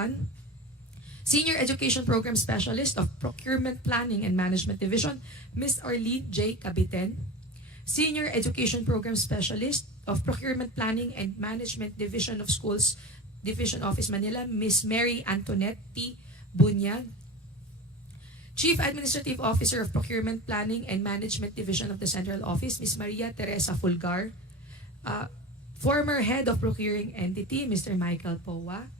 Caloocan. Senior Education Program Specialist of Procurement Planning and Management Division, Ms. Arlene J. Cabiten. Senior Education Program Specialist of Procurement Planning and Management Division of Schools, Division Office Manila, Ms. Mary Antoinette T. Bunyag. Chief Administrative Officer of Procurement Planning and Management Division of the Central Office, Ms. Maria Teresa Fulgar. Former Head of Procuring Entity, Mr. Michael Powa.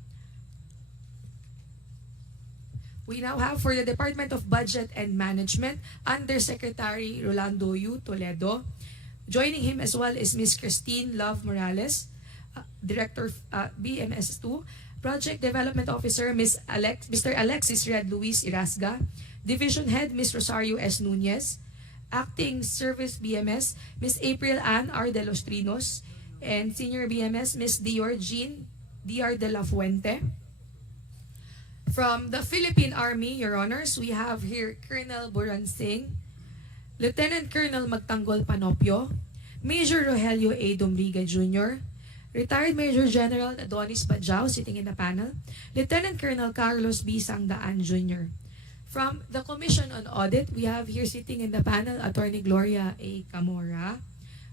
We now have for the Department of Budget and Management, Undersecretary Rolando U. Toledo. Joining him as well is Ms. Christine Love Morales, Director BMS2. Project Development Officer, Mr. Alexis Red Luis Irasga. Division Head, Ms. Rosario S. Nunez. Acting Service BMS, Ms. April Ann R. de los Trinos. And Senior BMS, Ms. Dior Jean Dr. de la Fuente. From the Philippine Army, Your Honors, we have here Colonel Buran Singh, Lieutenant Colonel Magtanggol Panopio, Major Rogelio A. Domriga Jr., Retired Major General Adonis Bajao sitting in the panel, Lieutenant Colonel Carlos B. Sangdaan Jr. From the Commission on Audit, we have here sitting in the panel Attorney Gloria A. Camora.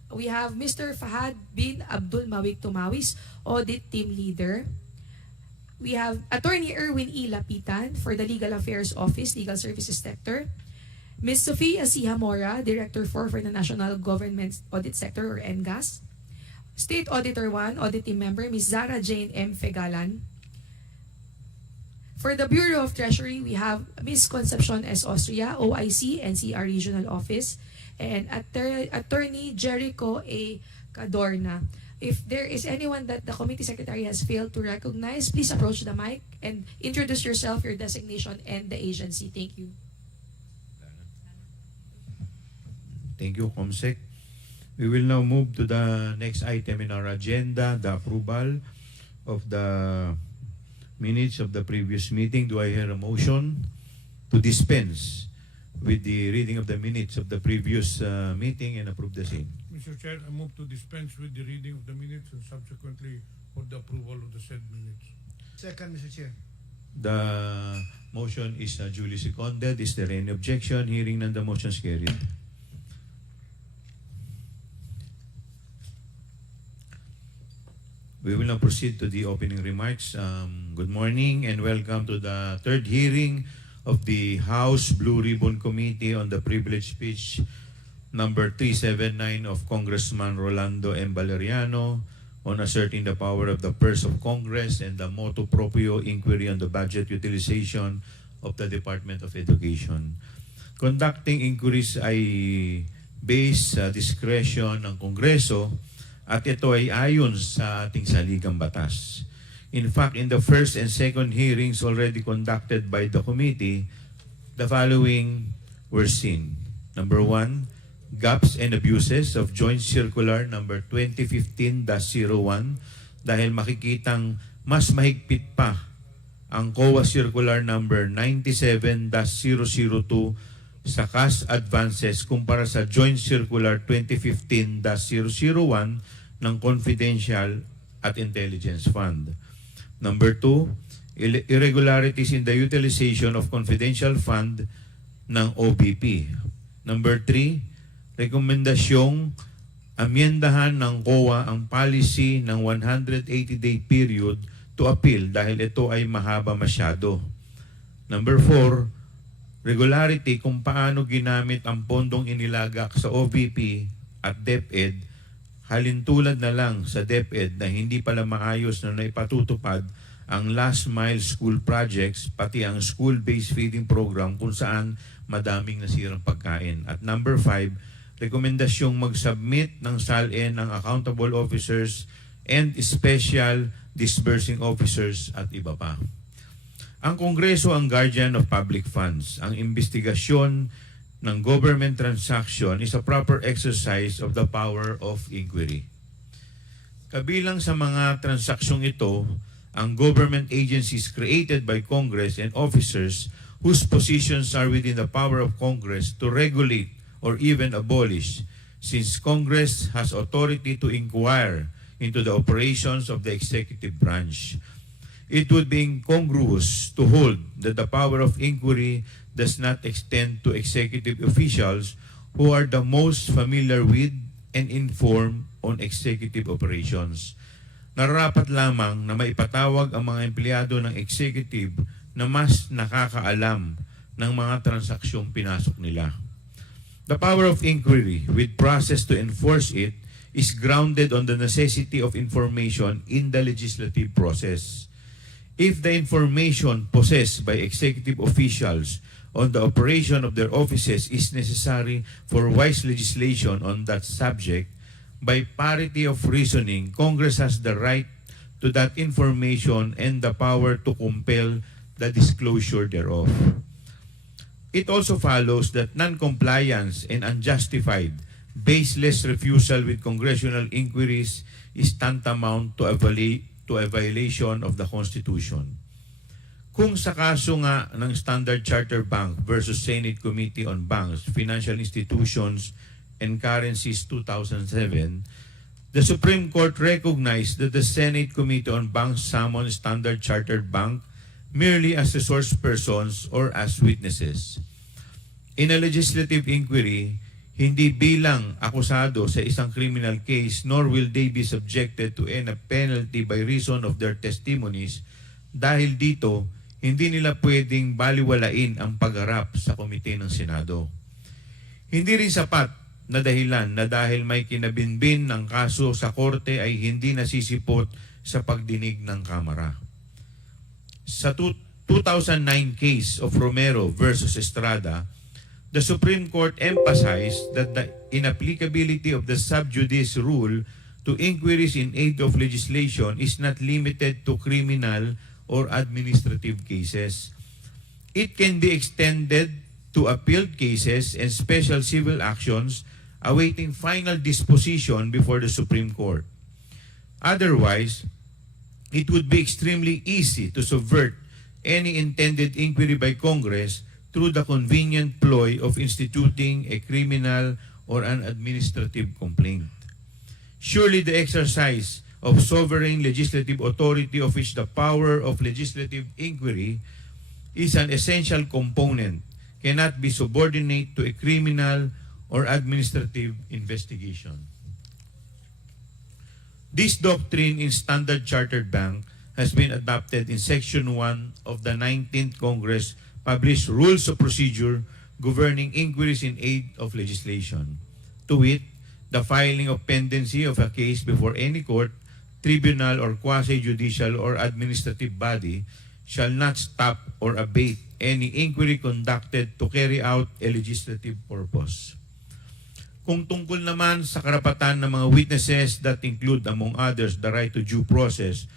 We have Mr. Fahad bin Abdul Mawik Tumawis, Audit Team Leader. We have Attorney Erwin E. Lapitan for the Legal Affairs Office, Legal Services Sector. Ms. Sofia C. Hamora, Director 4 for the National Government Audit Sector or NGAS. State Auditor 1, Audit Team Member, Ms. Zara Jane M. Fegalan. For the Bureau of Treasury, we have Ms. Concepcion S. Austria, OIC, NCR Regional Office, and Attorney Jericho A. Cadorna. If there is anyone that the Committee Secretary has failed to recognize, please approach the mic and introduce yourself, your designation, and the agency. Thank you. Thank you, Comsec. We will now move to the next item in our agenda, the approval of the minutes of the previous meeting. Do I hear a motion to dispense with the reading of the minutes of the previous meeting and approve the same? Mr. Chair, I move to dispense with the reading of the minutes and subsequently for the approval of the said minutes. Second, Mr. Chair. The motion is duly seconded. Is there any objection? Hearing none, the motion is carried. We will now proceed to the opening remarks. Good morning and welcome to the third hearing of the House Blue Ribbon Committee on the Privilege Speech number 379 of Congressman Rolando M. Valeriano on asserting the power of the purse of Congress and the Motu proprio inquiry on the budget utilization of the Department of Education. Conducting inquiries ay based sa discretion ng Kongreso at ito ay ayon sa ating saligang batas. In fact, in the first and second hearings already conducted by the committee, the following were seen. Number 1, gaps and abuses of Joint Circular number 2015-01 dahil makikitang mas mahigpit pa ang COA Circular number 97-002 sa cash advances kumpara sa Joint Circular 2015-001 ng Confidential at Intelligence Fund. Number 2, irregularities in the utilization of confidential fund ng OBP. Number 3, rekomendasyong amyendahan ng COA ang policy ng 180-day period to appeal dahil ito ay mahaba masyado. Number 4, regularity kung paano ginamit ang pondong inilagak sa OBP at DepEd, halintulad na lang sa DepEd na hindi pala maayos na naipatutupad ang last mile school projects pati ang school-based feeding program kung saan madaming nasirang pagkain. At number 5, rekomendasyong mag-submit ng SALN ng accountable officers and special disbursing officers at iba pa. Ang Kongreso ang guardian of public funds. Ang investigasyon ng government transaction is a proper exercise of the power of inquiry. Kabilang sa mga transaksyong ito, ang government agencies created by Congress and officers whose positions are within the power of Congress to regulate or even abolish, since Congress has authority to inquire into the operations of the executive branch. it would be incongruous to hold that the power of inquiry does not extend to executive officials who are the most familiar with and informed on executive operations. Nararapat lamang na maipatawag ang mga empleyado ng executive na mas nakakaalam ng mga transaksyong pinasok nila. The power of inquiry with process to enforce it is grounded on the necessity of information in the legislative process. If the information possessed by executive officials on the operation of their offices is necessary for wise legislation on that subject, by parity of reasoning, Congress has the right to that information and the power to compel the disclosure thereof. It also follows that non-compliance and unjustified, baseless refusal with congressional inquiries is tantamount to a violation of the Constitution. Kung sa kaso nga ng Standard Chartered Bank versus Senate Committee on Banks, Financial Institutions, and Currencies 2007, the Supreme Court recognized that the Senate Committee on Banks summoned Standard Chartered Bank merely as resource persons or as witnesses. In a legislative inquiry, hindi bilang akusado sa isang criminal case, nor will they be subjected to any penalty by reason of their testimonies. Dahil dito, hindi nila pwedeng baliwalain ang pagharap sa komite ng Senado. Hindi rin sapat na dahilan na dahil may kinabinbin ng kaso sa korte ay hindi nasisipot sa pagdinig ng Kamara. Sa 2009 case of Romero versus Estrada, the Supreme Court emphasized that the inapplicability of the sub judice rule to inquiries in aid of legislation is not limited to criminal or administrative cases. It can be extended to appealed cases and special civil actions awaiting final disposition before the Supreme Court. Otherwise, it would be extremely easy to subvert any intended inquiry by Congress through the convenient ploy of instituting a criminal or an administrative complaint. Surely the exercise of sovereign legislative authority, of which the power of legislative inquiry is an essential component, cannot be subordinate to a criminal or administrative investigation. This doctrine in Standard Chartered Bank has been adopted in Section 1 of the 19th Congress published Rules of Procedure governing inquiries in aid of legislation. To wit, the filing of pendency of a case before any court, tribunal, or quasi-judicial or administrative body shall not stop or abate any inquiry conducted to carry out a legislative purpose. Kung tungkol naman sa karapatan ng mga witnesses that include, among others, the right to due process,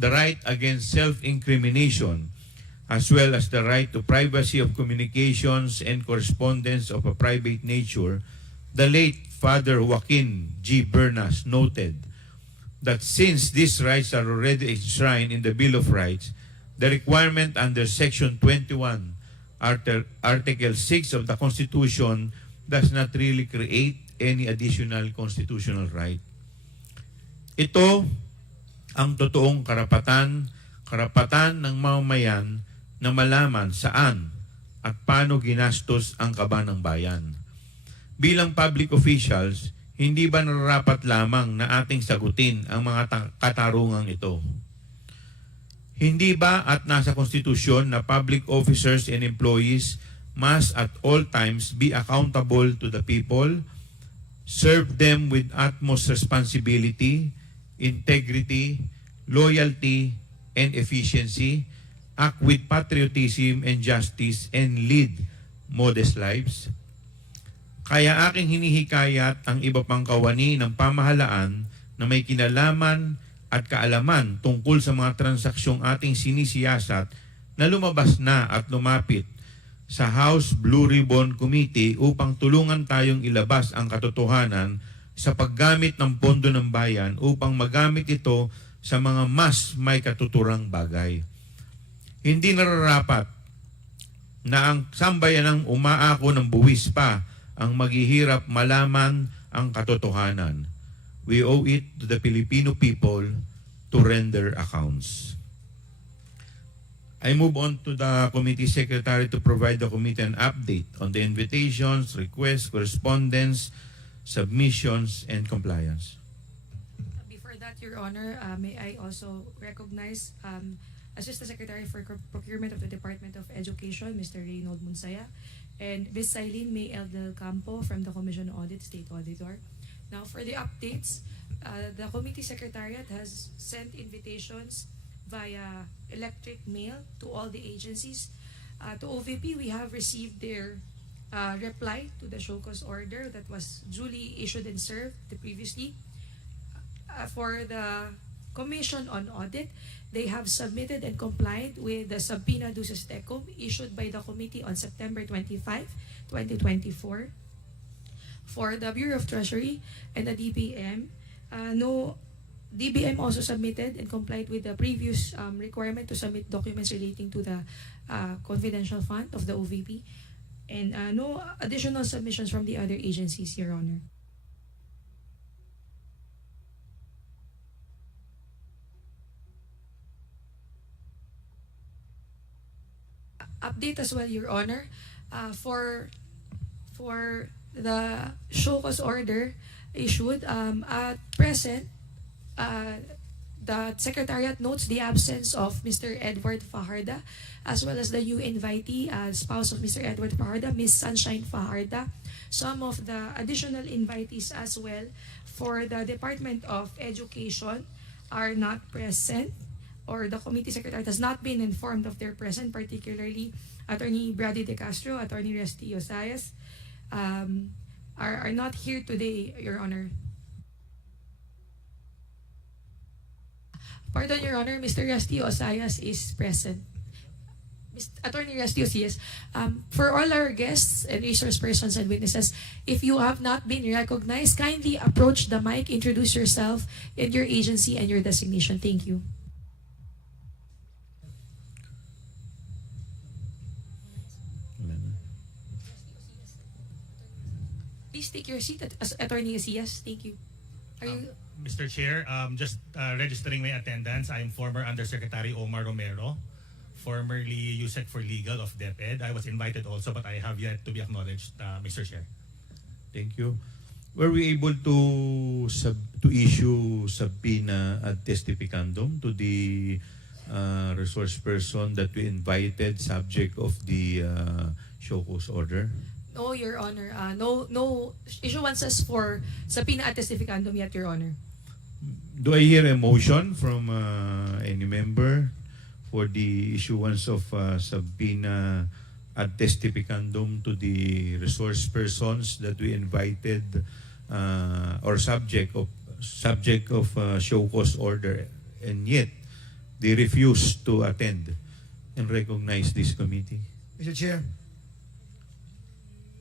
the right against self-incrimination, as well as the right to privacy of communications and correspondence of a private nature, the late Father Joaquin G. Bernas noted that since these rights are already enshrined in the Bill of Rights, the requirement under Section 21, Article 6 of the Constitution does not really create any additional constitutional right. Ito ang totoong karapatan ng mamamayan na malaman saan at paano ginastos ang kaba ng bayan. Bilang public officials, hindi ba nararapat lamang na ating sagutin ang mga katarungang ito? Hindi ba at nasa konstitusyon na public officers and employees must at all times be accountable to the people, serve them with utmost responsibility, integrity, loyalty, and efficiency, act with patriotism and justice, and lead modest lives? Kaya aking hinihikayat ang iba pang kawani ng pamahalaan na may kinalaman at kaalaman tungkol sa mga transaksyong ating sinisiyasat na lumabas na at lumapit sa House Blue Ribbon Committee upang tulungan tayong ilabas ang katotohanan sa paggamit ng pondo ng bayan upang magamit ito sa mga mas may katuturang bagay. Hindi nararapat na ang sambayanang umaako ng buwis pa ang maghihirap malaman ang katotohanan. We owe it to the Filipino people to render accounts. I move on to the committee secretary to provide the committee an update on the invitations, requests, correspondence, submissions, and compliance. Before that, Your Honor, may I also recognize Assistant Secretary for Procurement of the Department of Education, Mr. Reynold Munsaya, and Ms. Silene May L. Del Campo from the Commission on Audit, State Auditor. Now, for the updates, the Committee Secretariat has sent invitations via electric mail to all the agencies. To OVP, we have received their reply to the show cause order that was duly issued and served previously. For the Commission on Audit, they have submitted and complied with the Subpoena duces tecum issued by the committee on September 25, 2024. For the Bureau of Treasury and the DBM, DBM also submitted and complied with the previous requirement to submit documents relating to the confidential fund of the OVP, and no additional submissions from the other agencies, Your Honor. Update as well, Your Honor, for the show cause order issued at present. The Secretariat notes the absence of Mr. Edward Fajarda, as well as the new invitee, spouse of Mr. Edward Fajarda, Ms. Sunshine Fajarda. Some of the additional invitees as well for the Department of Education are not present, or the Committee Secretariat has not been informed of their presence, particularly Attorney Brady De Castro, Attorney Resty Osayas, are not here today, Your Honor. Pardon, Your Honor, Mr. Resty Osayas is present. Attorney Resty Osayas, for all our guests and resource persons and witnesses, if you have not been recognized, kindly approach the mic, introduce yourself and your agency and your designation. Thank you. Please take your seat, Attorney Osayas. Thank you. Are you... Mr. Chair, just registering my attendance, I am former Undersecretary Omar Romero, formerly USEC for Legal of Deped. I was invited also, but I have yet to be acknowledged, Mr. Chair. Thank you. Were we able to issue subpoena ad testificandum to the resource person that we invited, subject of the show cause order? No, Your Honor. No issuances for subpoena ad testificandum yet, Your Honor. Do I hear a motion from any member for the issuance of subpoena ad testificandum to the resource persons that we invited or subject of show cause order, and yet they refused to attend and recognize this committee? Mr. Chair,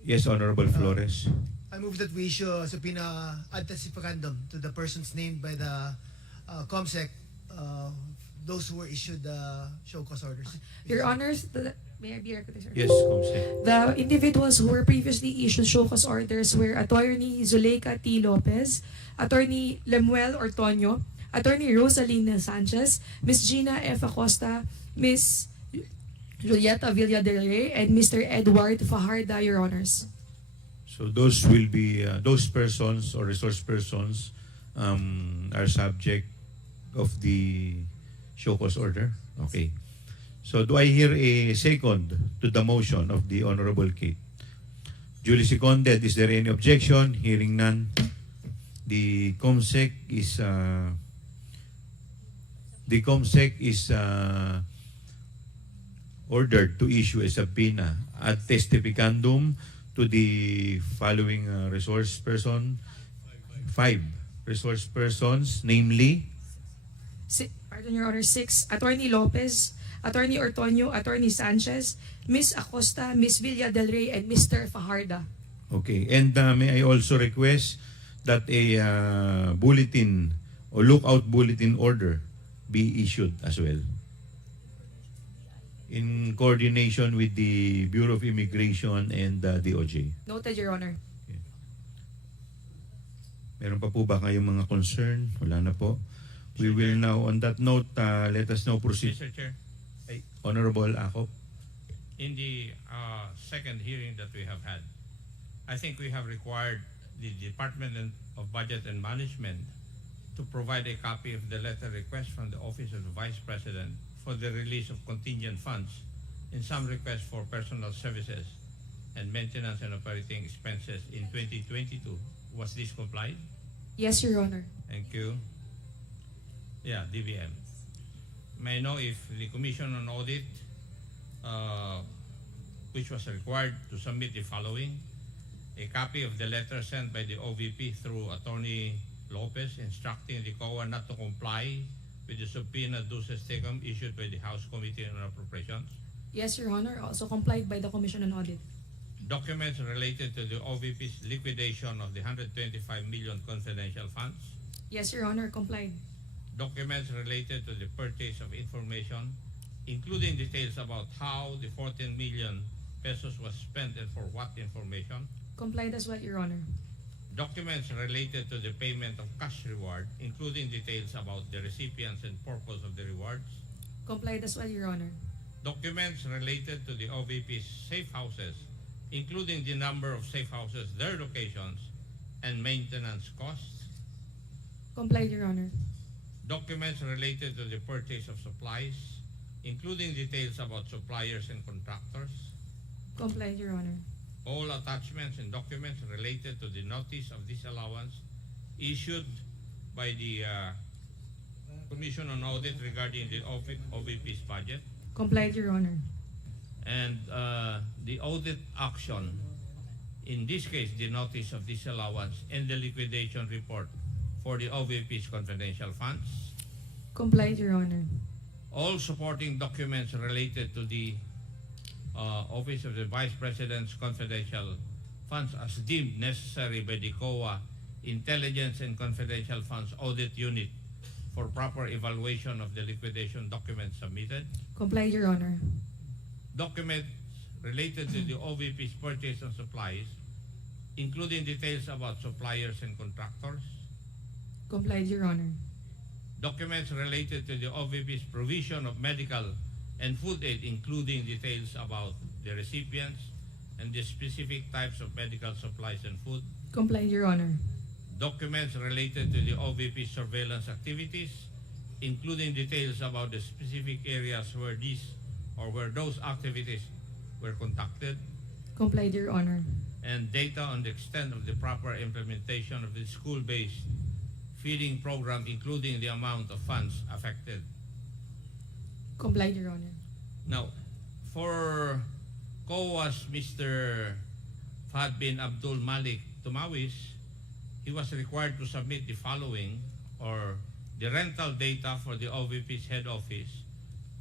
Yes, Honorable Flores. I move that we issue a subpoena ad testificandum to the persons named by the COMSEC, those who were issued the show cause orders. Your Honors, may I be recognized? Yes, Comsec. The individuals who were previously issued show cause orders were Attorney Zuleika T. Lopez, Attorney Lemuel Ortonio, Attorney Rosalina Sanchez, Ms. Gina F. Acosta, Ms. Julieta Villa del Rey, and Mr. Edward Fajarda, Your Honors. So those will be those persons or resource persons are subject of the show cause order. Okay. So do I hear a second to the motion of the Honorable Kate? Duly seconded. Is there any objection? Hearing none. The COMSEC is ordered to issue a subpoena ad testificandum to the following resource person, 5 resource persons, namely Pardon, Your Honor, 6, Attorney Lopez, Attorney Ortonio, Attorney Sanchez, Ms. Acosta, Ms. Villa del Rey, and Mr. Fajarda. Okay, and may I also request that a bulletin or lookout bulletin order be issued as well, in coordination with the Bureau of Immigration and DOJ. Noted, Your Honor. Meron pa po ba kayong mga concern? Wala na po. We will now, on that note, let us now proceed. Mr. Chair. Honorable Acop. In the second hearing that we have had, I think we have required the Department of Budget and Management to provide a copy of the letter request from the Office of the Vice President for the release of contingent funds in some requests for personal services and maintenance and operating expenses in 2022. Was this complied? Yes, Your Honor. Thank you. Yeah, DBM. May I know if the Commission on Audit, which was required to submit the following: a copy of the letter sent by the OVP through Attorney Lopez instructing the COA not to comply with the subpoena duces tecum issued by the House Committee on Appropriations; Yes, Your Honor. Also complied by the Commission on Audit. documents related to the OVP's liquidation of the 125 million confidential funds; Yes, Your Honor. Complied. documents related to the purchase of information, including details about how the 14 million pesos was spent and for what information; Complied as well, Your Honor. documents related to the payment of cash reward, including details about the recipients and purpose of the rewards; Complied as well, Your Honor. documents related to the OVP's safe houses, including the number of safe houses, their locations, and maintenance costs; Complied, Your Honor. documents related to the purchase of supplies, including details about suppliers and contractors; Complied, Your Honor. all attachments and documents related to the notice of disallowance issued by the Commission on Audit regarding the OVP's budget; Complied, Your Honor. and the audit action, in this case the notice of disallowance and the liquidation report for the OVP's confidential funds; Complied, Your Honor. all supporting documents related to the Office of the Vice President's confidential funds as deemed necessary by the COA Intelligence and Confidential Funds Audit Unit for proper evaluation of the liquidation documents submitted; Complied, Your Honor. documents related to the OVP's purchase of supplies, including details about suppliers and contractors; Complied, Your Honor. documents related to the OVP's provision of medical and food aid, including details about the recipients and the specific types of medical supplies and food; Complied, Your Honor. documents related to the OVP surveillance activities, including details about the specific areas where those activities were conducted; Complied, Your Honor. and data on the extent of the proper implementation of the school-based feeding program, including the amount of funds affected. Complied, Your Honor. Now, for COA's Mr. Fahad bin Abdul Malik Tumawis, he was required to submit the following, or the rental data for the OVP's head office,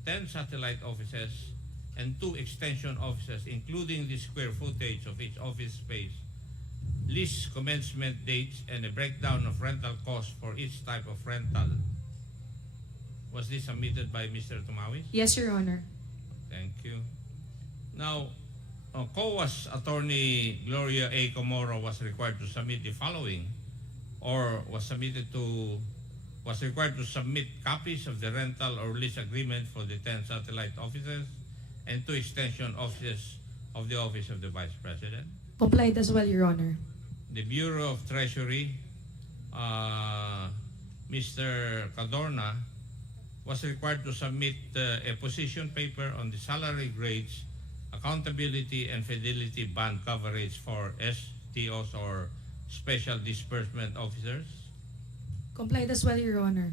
10 satellite offices, and 2 extension offices, including the square footage of each office space, lease commencement dates, and a breakdown of rental costs for each type of rental. Was this submitted by Mr. Tumawis? Yes, Your Honor. Thank you. Now, COA's attorney Gloria A. Comoro was required to submit the following, or was required to submit copies of the rental or lease agreement for the 10 satellite offices and 2 extension offices of the Office of the Vice President. Complied as well, Your Honor. The Bureau of Treasury, Mr. Cadorna, was required to submit a position paper on the salary grades, accountability, and fidelity band coverage for STOs, or Special Disbursement Officers. Complied as well, Your Honor.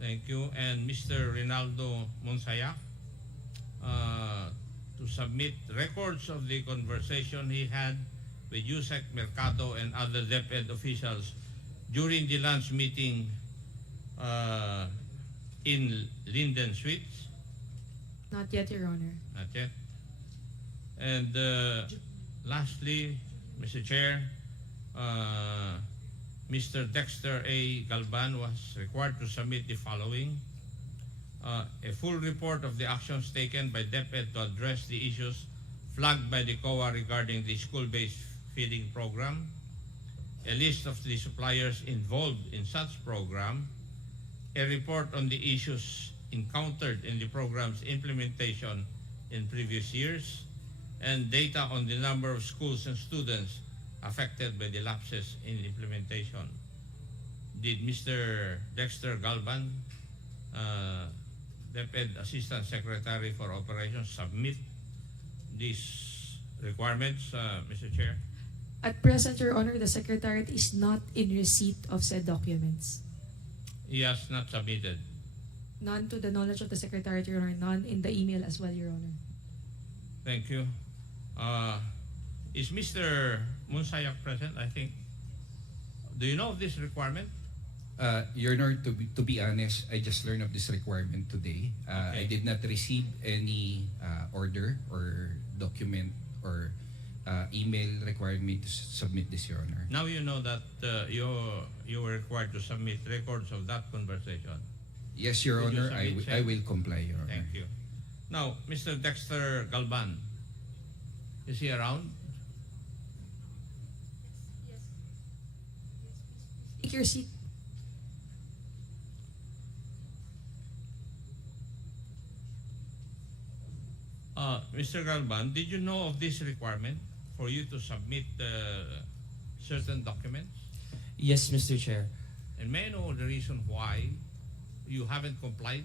Thank you. And Mr. Rinaldo Monsayak to submit records of the conversation he had with Yusek Mercado and other DepEd officials during the lunch meeting in Linden Suites. Not yet, Your Honor. Not yet. And lastly, Mr. Chair, Mr. Dexter A. Galban was required to submit the following: a full report of the actions taken by DepEd to address the issues flagged by the COA regarding the school-based feeding program, a list of the suppliers involved in such program, a report on the issues encountered in the program's implementation in previous years, and data on the number of schools and students affected by the lapses in implementation. Did Mr. Dexter Galban, Deped Assistant Secretary for Operations, submit these requirements, Mr. Chair? At present, Your Honor, the Secretariat is not in receipt of said documents. He has not submitted. None to the knowledge of the Secretariat, Your Honor. None in the email as well, Your Honor. Thank you. Is Mr. Monsayak present? I think. Do you know of this requirement? Your Honor, to be honest, I just learned of this requirement today. Okay. I did not receive any order or document or email requiring me to submit this, Your Honor. Now you know that you were required to submit records of that conversation. Yes, Your Could you Honor, submit, sir? I will comply, Your Honor. Thank you. Now, Mr. Dexter Galban, is he around? Take your seat. Mr. Galban, did you know of this requirement for you to submit certain documents? Yes, Mr. Chair. And may I know the reason why you haven't complied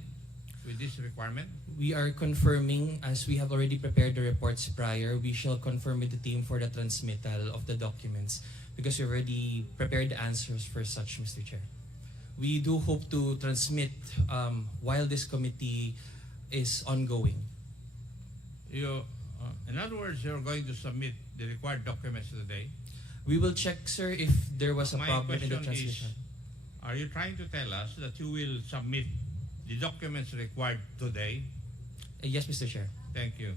with this requirement? We are confirming, as we have already prepared the reports prior, we shall confirm with the team for the transmittal of the documents because we already prepared the answers for such, Mr. Chair. We do hope to transmit while this committee is ongoing. In other words, you're going to submit the required documents today. We will check, sir, if there was a My problem in the question is, transmission. are you trying to tell us that you will submit the documents required today? Yes, Mr. Chair. Thank you.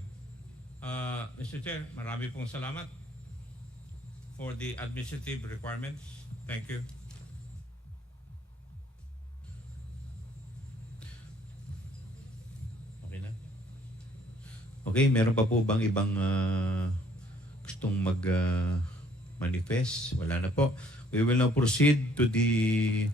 Mr. Chair, marami pong salamat for the administrative requirements. Thank you. Okay na? Okay, meron pa po bang ibang gustong mag-manifest? Wala na po. We will now proceed to the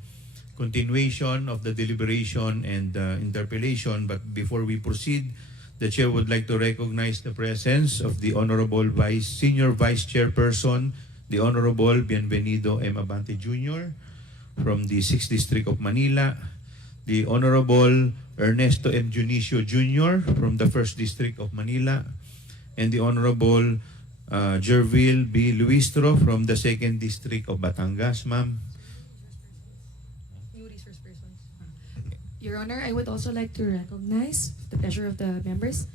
continuation of the deliberation and interpellation. But before we proceed, the Chair would like to recognize the presence of the Honorable Senior Vice Chairperson, the Honorable Bienvenido M. Abante Jr. from the 6th District of Manila, the Honorable Ernesto M. Junicio Jr. from the 1st District of Manila, and the Honorable Gerville B. Luistro from the 2nd District of Batangas. Ma'am. New resource persons. Your Honor, I would also like to recognize the pleasure of the members.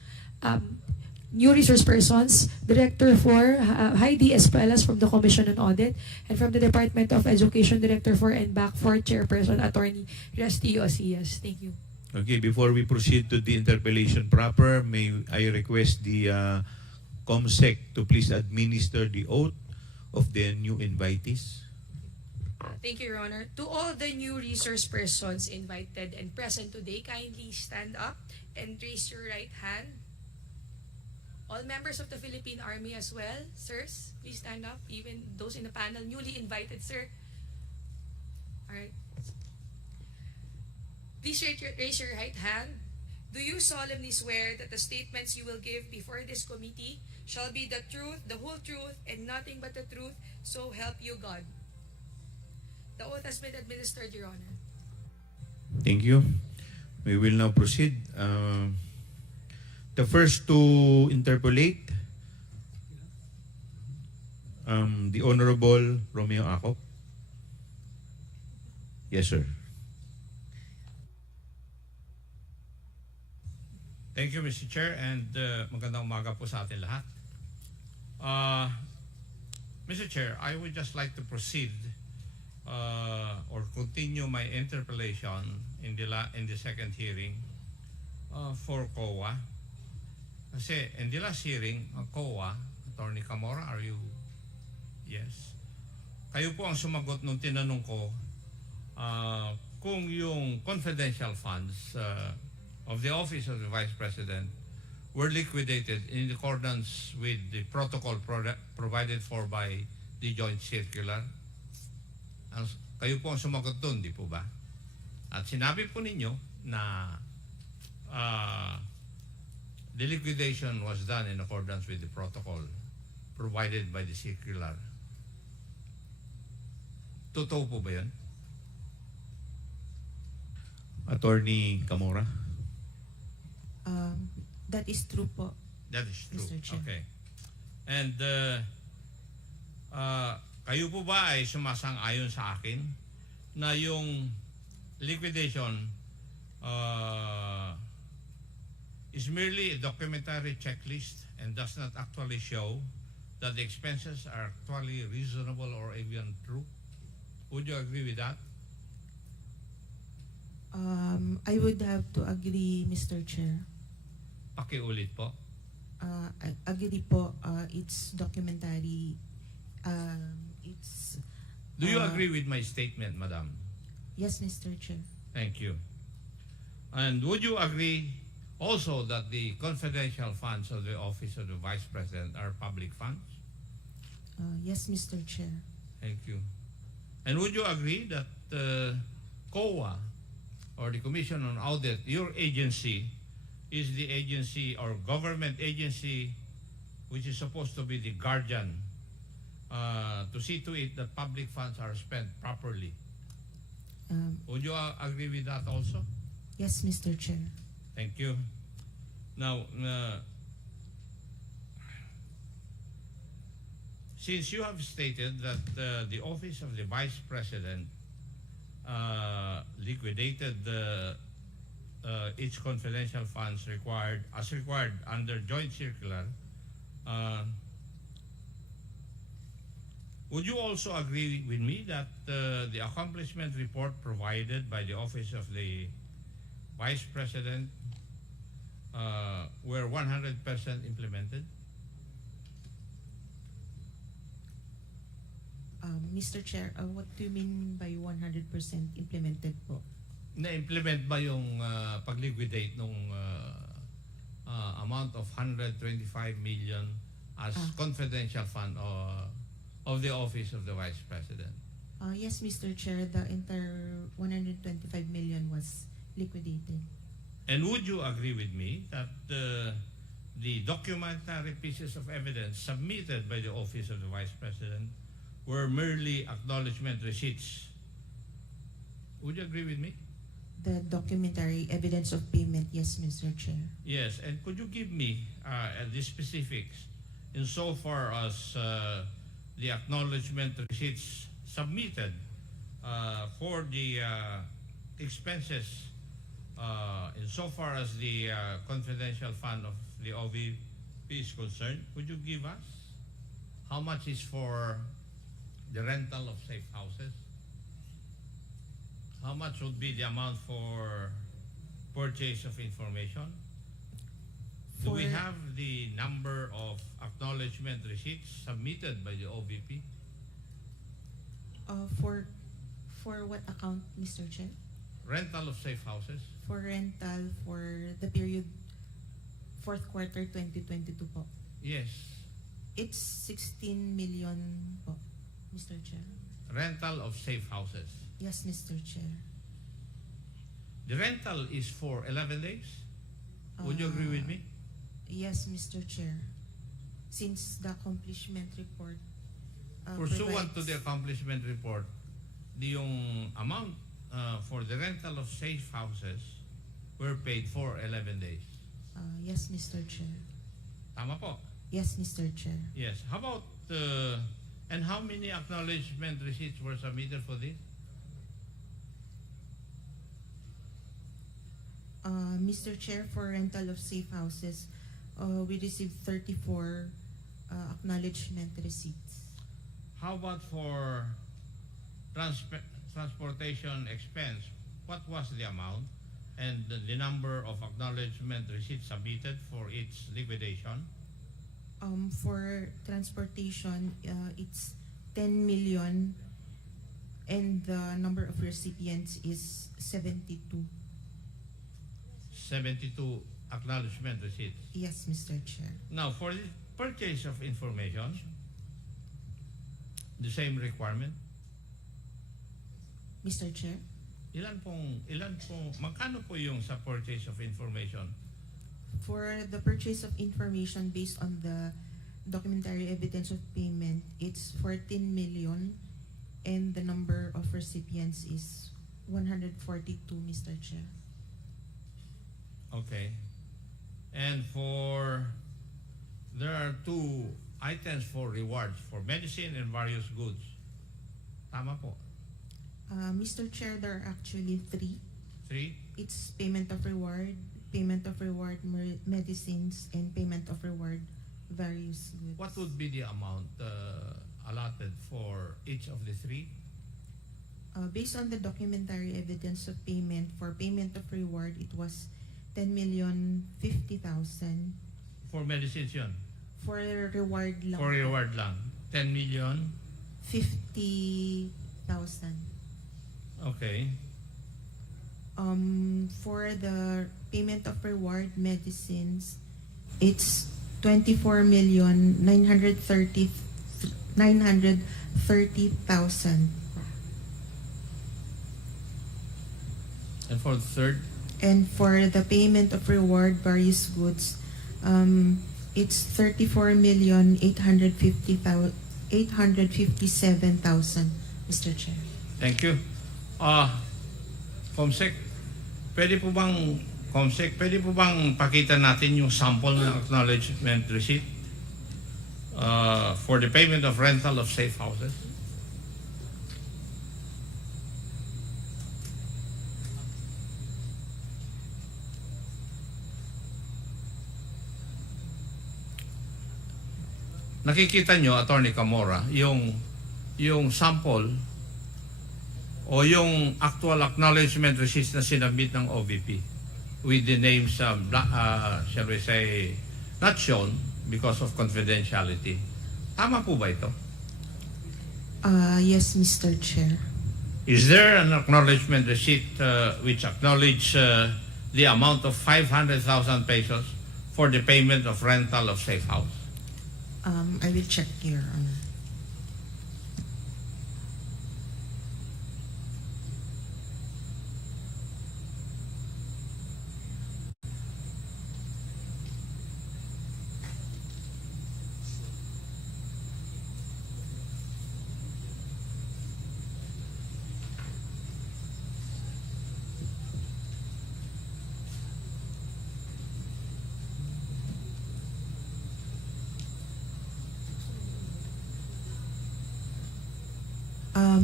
New resource persons, Director 4, Heidi Espelas from the Commission on Audit, and from the Department of Education, Director 4 and back 4, Chairperson Attorney Resty Osias. Thank you. Okay, before we proceed to the interpellation proper, may I request the COMSEC to please administer the oath of the new invitees. Thank you, Your Honor. To all the new resource persons invited and present today, kindly stand up and raise your right hand. All members of the Philippine Army as well, sirs, please stand up. Even those in the panel, newly invited, sir. All right. Please raise your right hand. Do you solemnly swear that the statements you will give before this committee shall be the truth, the whole truth, and nothing but the truth, so help you God? The oath has been administered, Your Honor. Thank you. We will now proceed. The first to interpolate, the Honorable Romeo Acop. Yes, sir. Thank you, Mr. Chair, and magandang umaga po sa atin lahat. Mr. Chair, I would just like to proceed or continue my interpellation in the second hearing for COA. Kasi in the last hearing, COA, Attorney Camora, are you? Yes. Kayo po ang sumagot nung tinanong ko kung yung confidential funds of the Office of the Vice President were liquidated in accordance with the protocol provided for by the Joint Circular. Kayo po ang sumagot doon, di po ba? At sinabi po ninyo na the liquidation was done in accordance with the protocol provided by the circular. Totoo po ba yun? Attorney Camora. That is true po. That is true. Mr. Chair. Okay. And kayo po ba ay sumasang-ayon sa akin na yung liquidation is merely a documentary checklist and does not actually show that the expenses are actually reasonable or even true? Would you agree with that? I would have to agree, Mr. Chair. Pakiulit po. I agree po. It's documentary. It's. Do you agree with my statement, Madam? Yes, Mr. Chair. Thank you. And would you agree also that the confidential funds of the Office of the Vice President are public funds? Yes, Mr. Chair. Thank you. And would you agree that COA or the Commission on Audit, your agency, is the agency or government agency which is supposed to be the guardian to see to it that public funds are spent properly? Would you agree with that also? Yes, Mr. Chair. Thank you. Now, since you have stated that the Office of the Vice President liquidated its confidential funds required under joint circular, would you also agree with me that the accomplishment report provided by the Office of the Vice President were 100% implemented? Mr. Chair, what do you mean by 100% implemented po? Na-implement ba yung pag-liquidate nung amount of 125 million as confidential fund of the Office of the Vice President? Yes, Mr. Chair. The entire 125 million was liquidated. And would you agree with me that the documentary pieces of evidence submitted by the Office of the Vice President were merely acknowledgement receipts? Would you agree with me? The documentary evidence of payment, yes, Mr. Chair. Yes, and could you give me the specifics insofar as the acknowledgement receipts submitted for the expenses insofar as the confidential fund of the OVP is concerned? Could you give us how much is for the rental of safe houses? How much would be the amount for purchase of information? Do we have the number of acknowledgement receipts submitted by the OVP? For what account, Mr. Chair? Rental of safe houses? For rental for the period fourth quarter 2022 po. Yes. It's 16 million po, Mr. Chair. Rental of safe houses. Yes, Mr. Chair. The rental is for 11 days? Would you agree with me? Yes, Mr. Chair. Since the accomplishment report Pursuant to provides- the accomplishment report, yung amount for the rental of safe houses were paid for 11 days. Yes, Mr. Chair. Tama po? Yes, Mr. Chair. Yes. How about, and how many acknowledgement receipts were submitted for this? Mr. Chair, for rental of safe houses, we received 34 acknowledgement receipts. How about for transportation expense? What was the amount and the number of acknowledgement receipts submitted for its liquidation? For transportation, it's 10 million and the number of recipients is 72. 72 acknowledgement receipts. Yes, Mr. Chair. Now, for the purchase of information, the same requirement? Mr. Chair? magkano po yung sa purchase of information? For the purchase of information based on the documentary evidence of payment, it's 14 million and the number of recipients is 142, Mr. Chair. Okay. And there are 2 items for rewards for medicine and various goods. Tama po. Mr. Chair, there are actually 3. 3? It's payment of reward, medicines, and payment of reward various goods. What would be the amount allotted for each of the 3? Based on the documentary evidence of payment, for payment of reward, it was 10,050,000. For medicines yun? For reward lang. For reward lang. 10 million? 50,000. Okay. For the payment of reward medicines, it's 24,930,000. And for the third? And for the payment of reward various goods, it's 34,857,000, Mr. Chair. Thank you. Comsec, pwede po bang pakita natin yung sample ng acknowledgement receipt for the payment of rental of safe houses? Nakikita nyo, Attorney Camora, yung sample o yung actual acknowledgement receipt na sinabit ng OVP with the names, shall we say, not shown because of confidentiality. Tama po ba ito? Yes, Mr. Chair. Is there an acknowledgement receipt which acknowledge the amount of 500,000 pesos for the payment of rental of safe house? I will check here.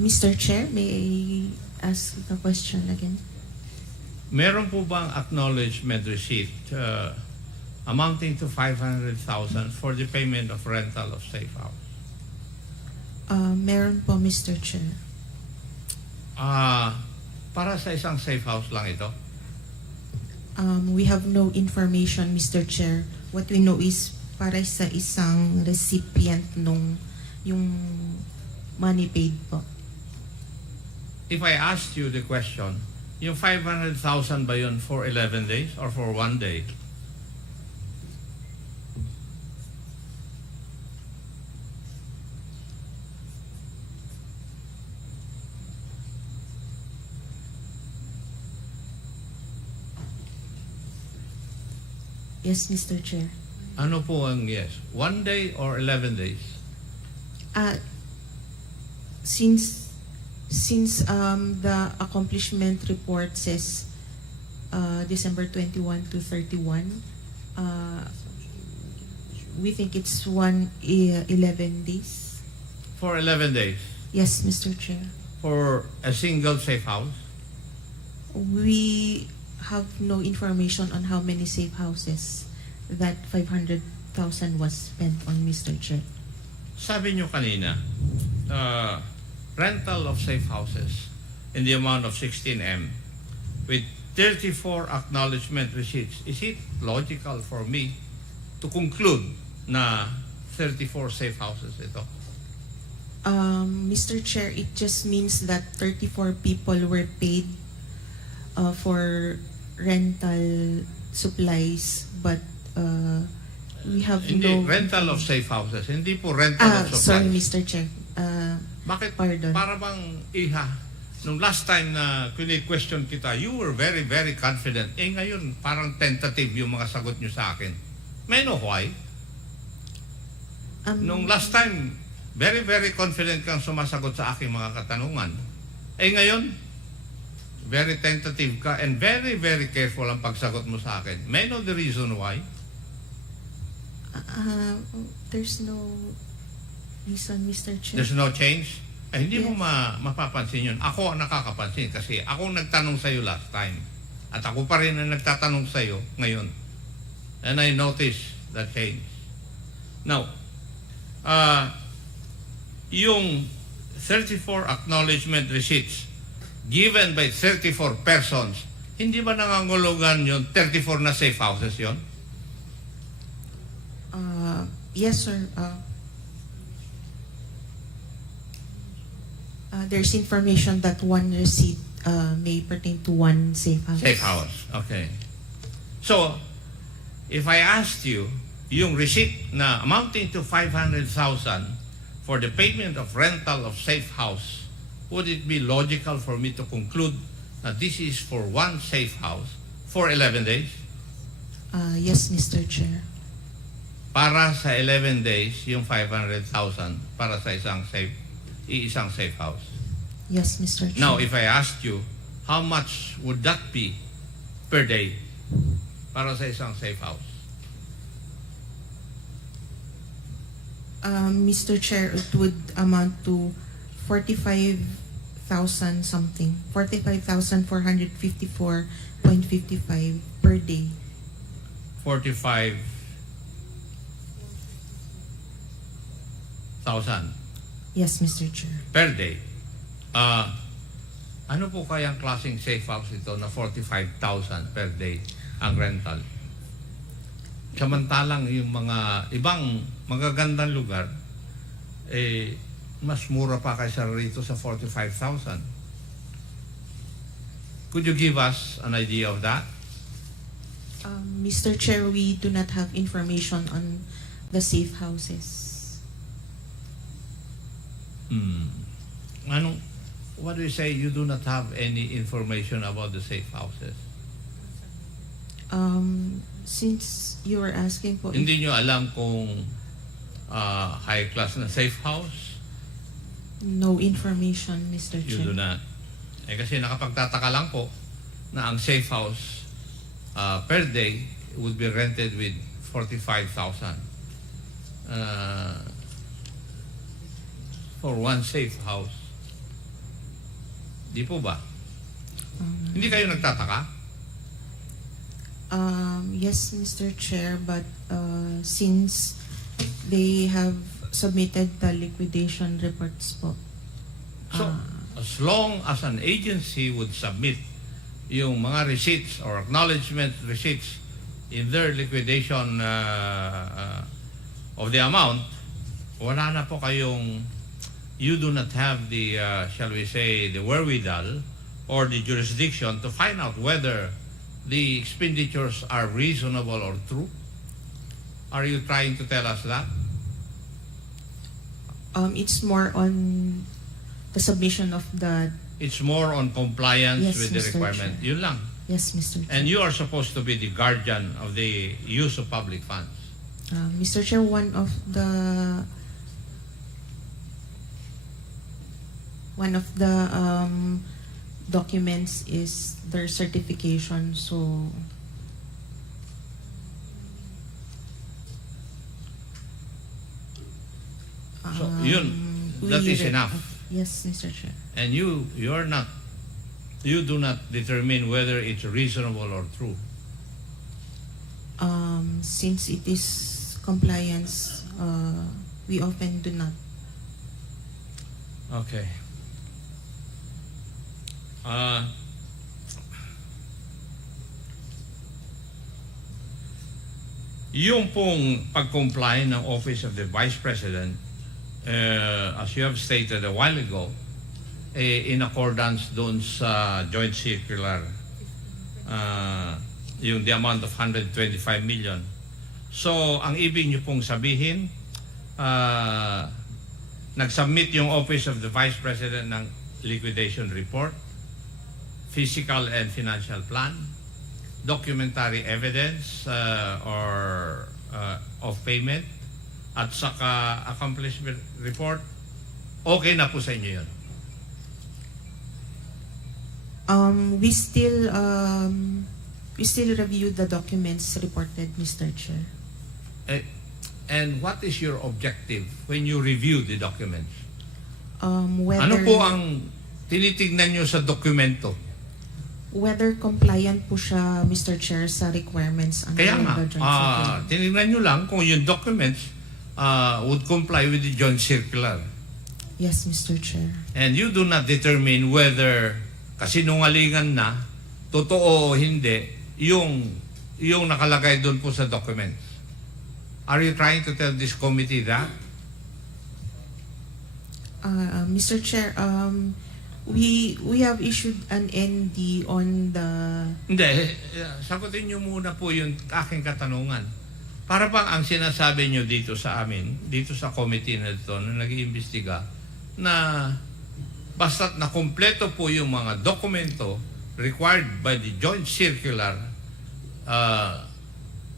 Mr. Chair, may I ask the question again? Meron po bang acknowledgement receipt amounting to 500,000 for the payment of rental of safe house? Meron po, Mr. Chair. Para sa isang safe house lang ito? We have no information, Mr. Chair. What we know is para sa isang recipient nung yung money paid po. If I asked you the question, yung 500,000 ba yun for 11 days or for 1 day? Yes, Mr. Chair. Ano po ang yes? 1 day or 11 days? Since the accomplishment report says December 21 to 31, we think it's 11 days. For 11 days? Yes, Mr. Chair. For a single safe house? We have no information on how many safe houses that 500,000 was spent on, Mr. Chair. Sabi nyo kanina, rental of safe houses in the amount of 16M with 34 acknowledgement receipts. Is it logical for me to conclude na 34 safe houses ito? Mr. Chair, it just means that 34 people were paid for rental supplies, but we have Hindi, no... rental of safe houses. Hindi po rental of supplies. Sorry, Mr. Chair. Bakit? Pardon. Para bang iha Nung last time na question kita, you were very, very confident. Ngayon, parang tentative yung mga sagot nyo sa akin. May I know why? Nung last time, very, very confident kang sumasagot sa aking mga katanungan. Ngayon, very tentative ka and very, very careful ang pagsagot mo sa akin. May I know the reason why? There's no reason, Mr. Chair. There's no change? Hindi mo Yes. mapapansin yun. Ako ang nakakapansin kasi ako nagtanong sa'yo last time. At ako pa rin ang nagtatanong sa'yo ngayon. And I noticed that change. Now, yung 34 acknowledgement receipts given by 34 persons, hindi ba nangangulugan yun 34 na safe houses yun? Yes, sir. There's information that one receipt may pertain to one safe house. Safe house. Okay. So, if I asked you, yung receipt na amounting to 500,000 for the payment of rental of safe house, would it be logical for me to conclude that this is for one safe house for 11 days? Yes, Mr. Chair. Para sa 11 days, yung 500,000 para sa isang safe house. Yes, Mr. Chair. Now, if I asked you, how much would that be per day para sa isang safe house? Mr. Chair, it would amount to 45,000 something. 45,454.55 per day. 45,000 Yes, Mr. Chair. per day. Ano po kayang klaseng safe house ito na 45,000 per day ang rental? Samantalang yung mga ibang magagandang lugar, mas mura pa kaysa rito sa 45,000. Could you give us an idea of that? Mr. Chair, we do not have information on the safe houses. What do you say? You do not have any information about the safe houses? Since you were asking po, Hindi nyo alam kung high class na safe house? no information, Mr. You Chair. do not. Kasi nakapagtataka lang po na ang safe house per day would be rented with 45,000 for one safe house. Di po ba? Hindi kayo nagtataka? Yes, Mr. Chair, but since they have submitted the liquidation reports po. So, as long as an agency would submit yung mga receipts or acknowledgement receipts in their liquidation of the amount, wala na po kayong, you do not have the, shall we say, the wherewithal or the jurisdiction to find out whether the expenditures are reasonable or true? Are you trying to tell us that? It's more on the submission of the, It's more on compliance Yes, with the Mr. requirement. Chair. Yun lang. yes, Mr. Chair. And you are supposed to be the guardian of the use of public funds. Mr. Chair, one of the documents is their certification, so So, yun, that we is enough. Yes, Mr. Chair. And you do not determine whether it's reasonable or true. Since it is compliance, we often do not. Okay. Yung pong pag-comply ng Office of the Vice President, as you have stated a while ago, in accordance doon sa joint circular, yung the amount of 125 million. So, ang ibig nyo pong sabihin, nag-submit yung Office of the Vice President ng liquidation report, physical and financial plan, documentary evidence of payment, at saka accomplishment report, okay na po sa inyo yun? We still review the documents reported, Mr. Chair. And what is your objective when you review the documents? Whether, Ano po ang tinitignan nyo sa dokumento? whether compliant po siya, Mr. Chair, sa requirements under Kaya nga, the joint circular. tinignan nyo lang kung yung documents would comply with the joint circular. Yes, Mr. Chair. And you do not determine whether kasinungalingan na, totoo o hindi, yung nakalagay doon po sa documents. Are you trying to tell this committee that? Mr. Chair, we have issued an ND on the... Hindi, sagutin nyo muna po yung aking katanungan. Para bang ang sinasabi nyo dito sa amin, dito sa committee na ito, na nag-iimbestiga, na basta't na kompleto po yung mga dokumento required by the joint circular,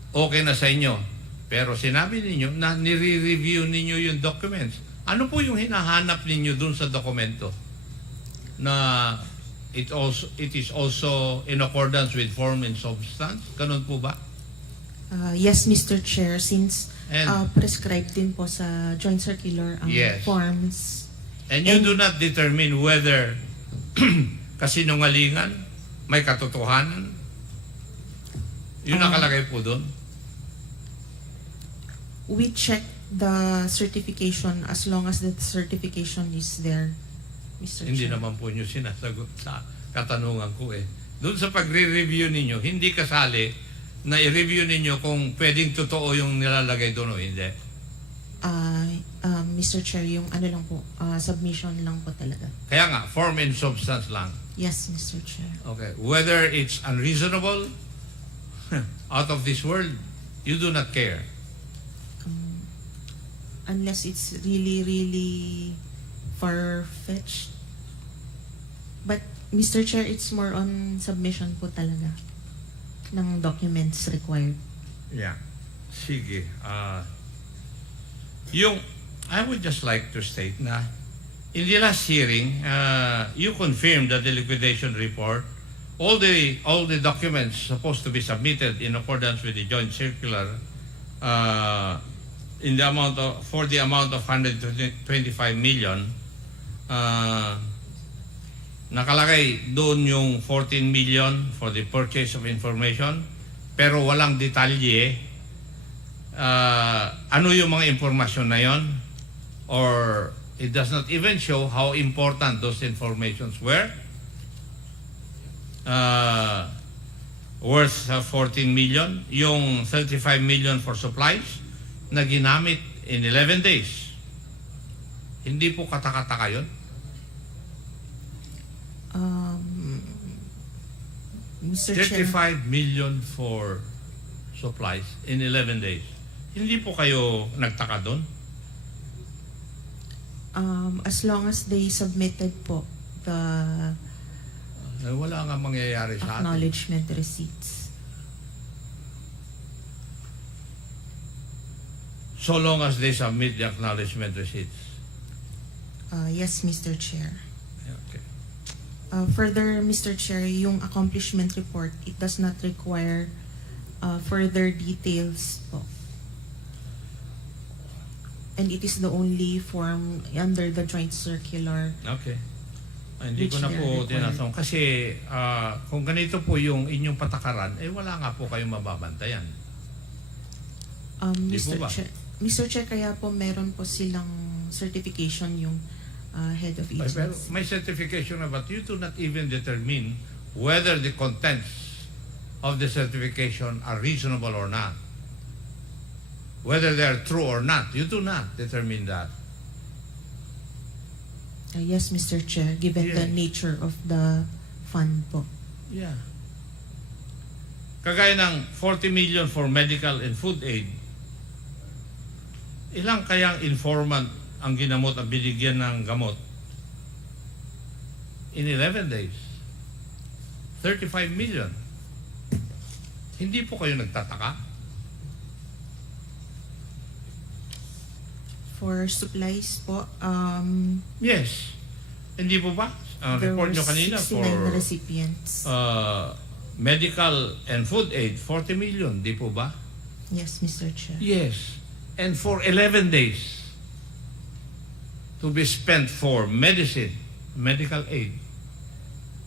okay na sa inyo. Pero sinabi ninyo na nire-review ninyo yung documents. Ano po yung hinahanap ninyo dun sa dokumento? Na it is also in accordance with form and substance? Ganun po ba? Yes, Mr. Chair, since And- prescribed din po sa joint circular ang Yes. forms. And you do not determine whether kasinungalingan, may katotohanan? Yung nakalagay po doon? We check the certification as long as the certification is there, Mr. Hindi Chair. naman po nyo sinasagot sa katanungan ko eh. Doon sa pagre-review ninyo, hindi kasali na i-review ninyo kung pwedeng totoo yung nilalagay doon o hindi. Mr. Chair, yung ano lang po, submission lang po talaga. Kaya nga, form and substance lang. Yes, Mr. Chair. Okay. Whether it's unreasonable, out of this world, you do not care. Unless it's really, really far-fetched. But, Mr. Chair, it's more on submission po talaga ng documents required. Yeah. Sige. I would just like to state na in the last hearing, you confirmed that the liquidation report, all the documents supposed to be submitted in accordance with the joint circular, for the amount of 125 million, nakalagay doon yung 14 million for the purchase of information, pero walang detalye. Ano yung mga impormasyon na yon? Or it does not even show how important those informations were. Worth 14 million. Yung 35 million for supplies na ginamit in 11 days. Hindi po katakataka yun? Mr. Chair, 35 million for supplies in 11 days. Hindi po kayo nagtaka doon? as long as they submitted po the Wala nga mangyayari sa atin. acknowledgement receipts. So long as they submit the acknowledgement receipts. Yes, Mr. Chair. Okay. Further, Mr. Chair, yung accomplishment report, it does not require further details po. And it is the only form under the joint circular. Okay. Hindi ko Which na they po are required. tinatong kasi kung ganito po yung inyong patakaran, wala nga po kayong mababantayan. Di po Mr. ba? Chair, Mr. Chair, kaya po meron po silang certification yung head of Pero agency. may certification na, but you do not even determine whether the contents of the certification are reasonable or not. Whether they are true or not, you do not determine that. Yes, Mr. Chair, given the Yes. nature of the fund po. Yeah. Kagaya ng 40 million for medical and food aid, ilang kayang informant ang ginamot at binigyan ng gamot? in 11 days. 35 million. Hindi po kayo nagtataka? For supplies po, Yes. Hindi po ba? there Report were nyo kanina 69 for recipients. medical and food aid, 40 million. Di po ba? Yes, Mr. Chair. Yes. And for 11 days to be spent for medicine, medical aid.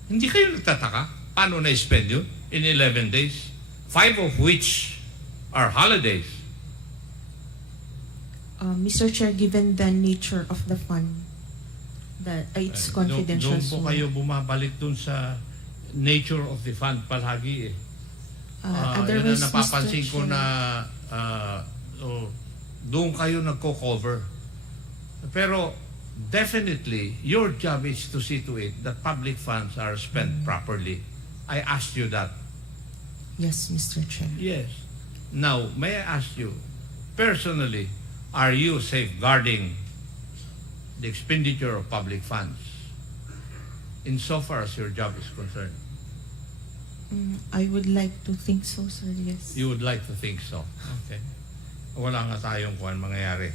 Hindi kayo nagtataka? Paano na-spend yun in 11 days? 5 of which are holidays. Mr. Chair, given the nature of the fund, that it's confidential. Doon po kayo bumabalik doon sa nature of the fund palagi eh. Yun Otherwise, ang napapansin Mr. ko Chair, na doon kayo nagko-cover. Pero definitely, your job is to see to it that public funds are spent properly. I asked you that. Yes, Mr. Chair. Yes. Now, may I ask you, personally, are you safeguarding the expenditure of public funds insofar as your job is concerned? I would like to think so, sir. Yes. You would like to think so. Okay. Wala nga tayong kuwan mangyayari.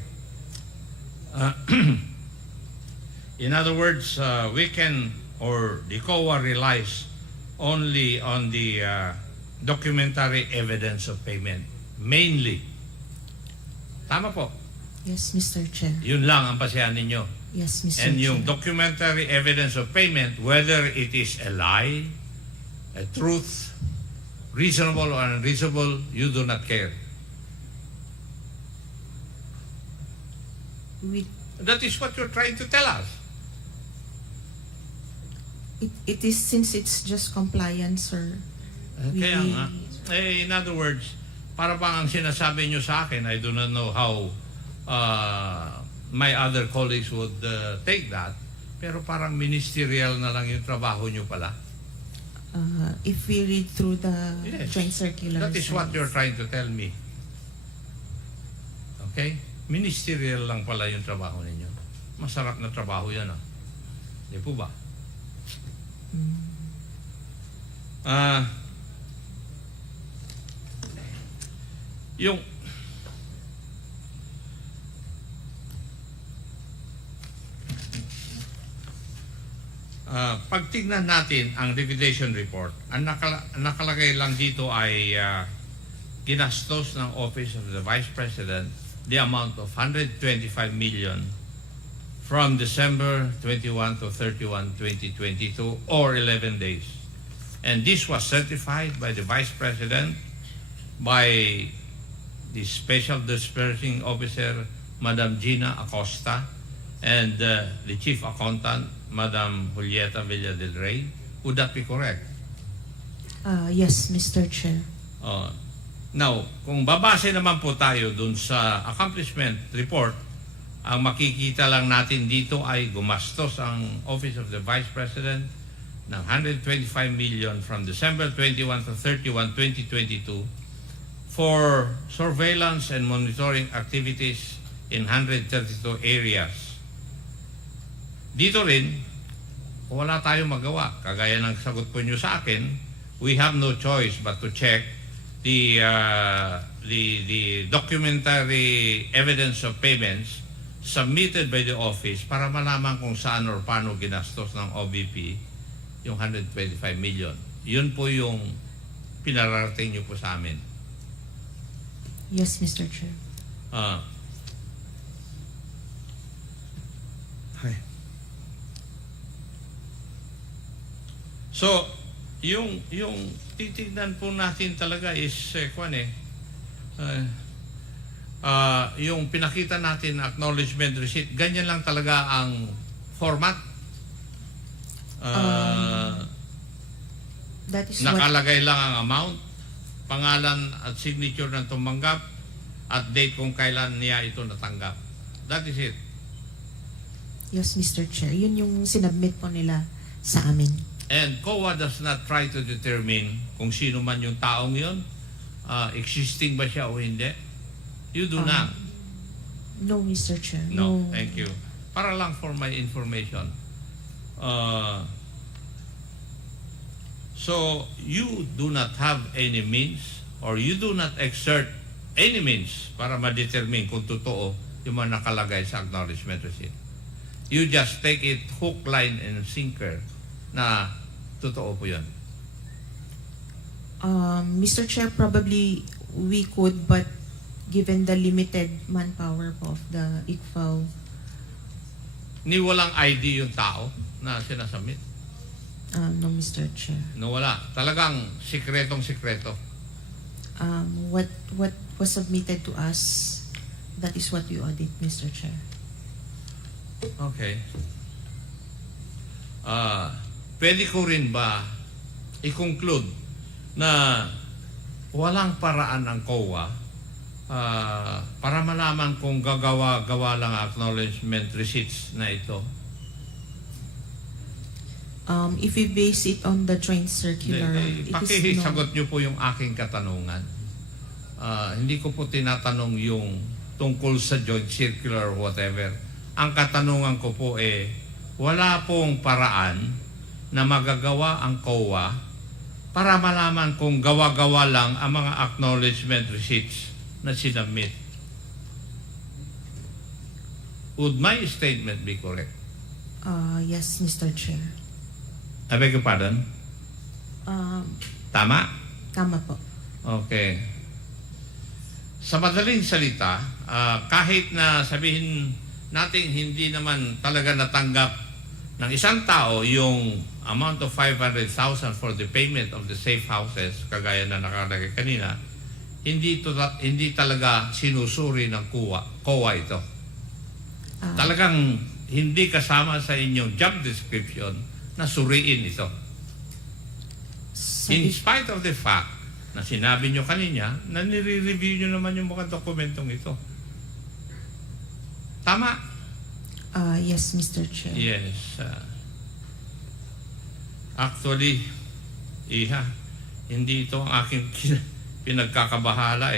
In other words, we can, or the COA relies only on the documentary evidence of payment. Mainly. Tama po. Yes, Mr. Chair. Yun lang ang pasihan ninyo. Yes, Mr. And Chair. yung documentary evidence of payment, whether it is a lie, a truth, reasonable or unreasonable, you do not care. That is what you're trying to tell us. It is, since it's just compliance, sir. Kaya nga. In other words, para bang ang sinasabi nyo sa akin, I do not know how my other colleagues would take that, pero parang ministerial na lang yung trabaho nyo pala. If we read through the Yes. joint circular. That is what you're trying to tell me. Okay? Ministerial lang pala yung trabaho ninyo. Masarap na trabaho yan, ah. Di po ba? Yung pagtignan natin ang liquidation report, ang nakalagay lang dito ay ginastos ng Office of the Vice President the amount of 125 million from December 21 to 31, 2022 or 11 days. And this was certified by the Vice President, by the Special Disbursing Officer, Madam Gina Acosta, and the Chief Accountant, Madam Julieta Villa del Rey. Would that be correct? Yes, Mr. Chair. Now, kung babase naman po tayo dun sa accomplishment report, ang makikita lang natin dito ay gumastos ang Office of the Vice President ng 125 million from December 21 to 31, 2022 for surveillance and monitoring activities in 132 areas. Dito rin, wala tayong magawa. Kagaya ng sagot po nyo sa akin, we have no choice but to check the documentary evidence of payments submitted by the office para malaman kung saan or paano ginastos ng OVP yung 125 million. Yun po yung pinararating nyo po sa amin. Yes, Mr. Chair. So, yung titignan po natin talaga is yung pinakita natin acknowledgement receipt, ganyan lang talaga ang format. That is Nakalagay lang ang amount, pangalan at signature ng tumanggap, at date kung kailan niya ito natanggap. That is it. Yes, Mr. Chair. Yun yung sinubmit po nila sa amin. And COA does not try to determine kung sino man yung taong yun, existing ba siya o hindi. You do not. No, Mr. Chair. No, thank you. Para lang for my information. So you do not have any means or you do not exert any means para ma-determine kung totoo yung mga nakalagay sa acknowledgement receipt. You just take it hook, line, and sinker na totoo po yun. Mr. Chair, probably we could, but given the limited manpower po of the ICFAO, Ni walang ID yung tao na sinasubmit. no, Mr. Chair. No, wala. Talagang sikretong-sikreto. What was submitted to us, that is what we audit, Mr. Chair. Okay. Pwede ko rin ba i-conclude na walang paraan ang COA para malaman kung gagawa-gawa lang acknowledgement receipts na ito? If we base it on the joint circular, it is no. Pakisagot niyo po yung aking katanungan. Hindi ko po tinatanong yung tungkol sa joint circular or whatever. Ang katanungan ko po wala pong paraan na magagawa ang COA para malaman kung gawa-gawa lang ang mga acknowledgement receipts na sinubmit. Would my statement be correct? Yes, Mr. Chair. I beg your pardon? Tama? Tama po. Okay. Sa madaling salita, kahit na sabihin natin hindi naman talaga natanggap ng isang tao yung amount of 500,000 for the payment of the safe houses, kagaya na nakalagay kanina, hindi talaga sinusuri ng COA ito. Talagang hindi kasama sa inyong job description na suriin ito. In spite of the fact na sinabi nyo kanina na nire-review nyo naman yung mga dokumentong ito. Tama? Yes, Mr. Chair. Yes. Actually, hindi ito ang aking pinagkakabahala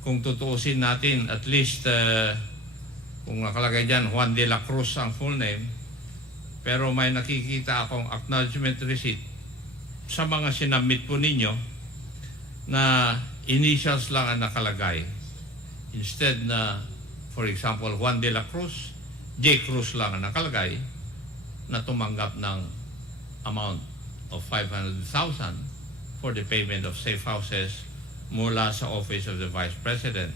Kung tutuusin natin, at least, kung nakalagay dyan, Juan de la Cruz ang full name, pero may nakikita akong acknowledgement receipt sa mga sinabmit po ninyo na initials lang ang nakalagay. Instead na, for example, Juan de la Cruz, J. Cruz lang ang nakalagay na tumanggap ng amount of 500,000 for the payment of safe houses mula sa Office of the Vice President.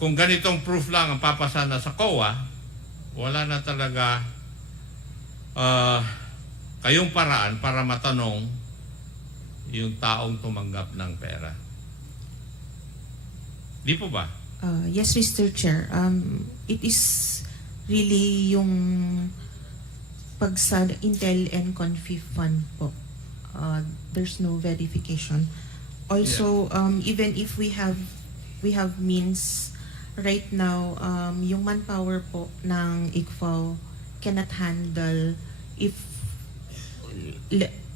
Kung ganitong proof lang ang papasa na sa COA, wala na talaga kayong paraan para matanong yung taong tumanggap ng pera. Di po ba? Yes, Mr. Chair. It is really yung pag sa Intel and Confif Fund po. There's no verification. Also, even if we have means right now, yung manpower po ng ICFAO cannot handle if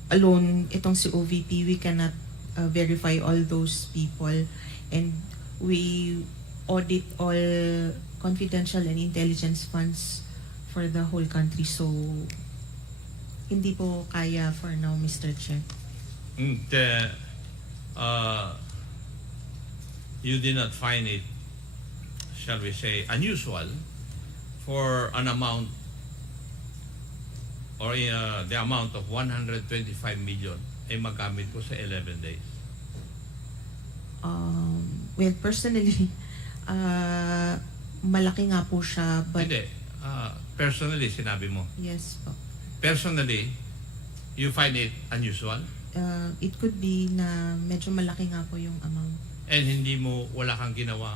alone itong si OVP, we cannot verify all those people, and we audit all confidential and intelligence funds for the whole country. So, hindi po kaya for now, Mr. Chair. You did not find it, shall we say, unusual for an amount or the amount of 125 million ay magamit po sa 11 days? Well, personally, malaki nga po siya, but Hindi. Personally, sinabi mo. yes po. Personally, you find it unusual? It could be na medyo malaki nga po yung amount. And hindi mo, wala kang ginawa?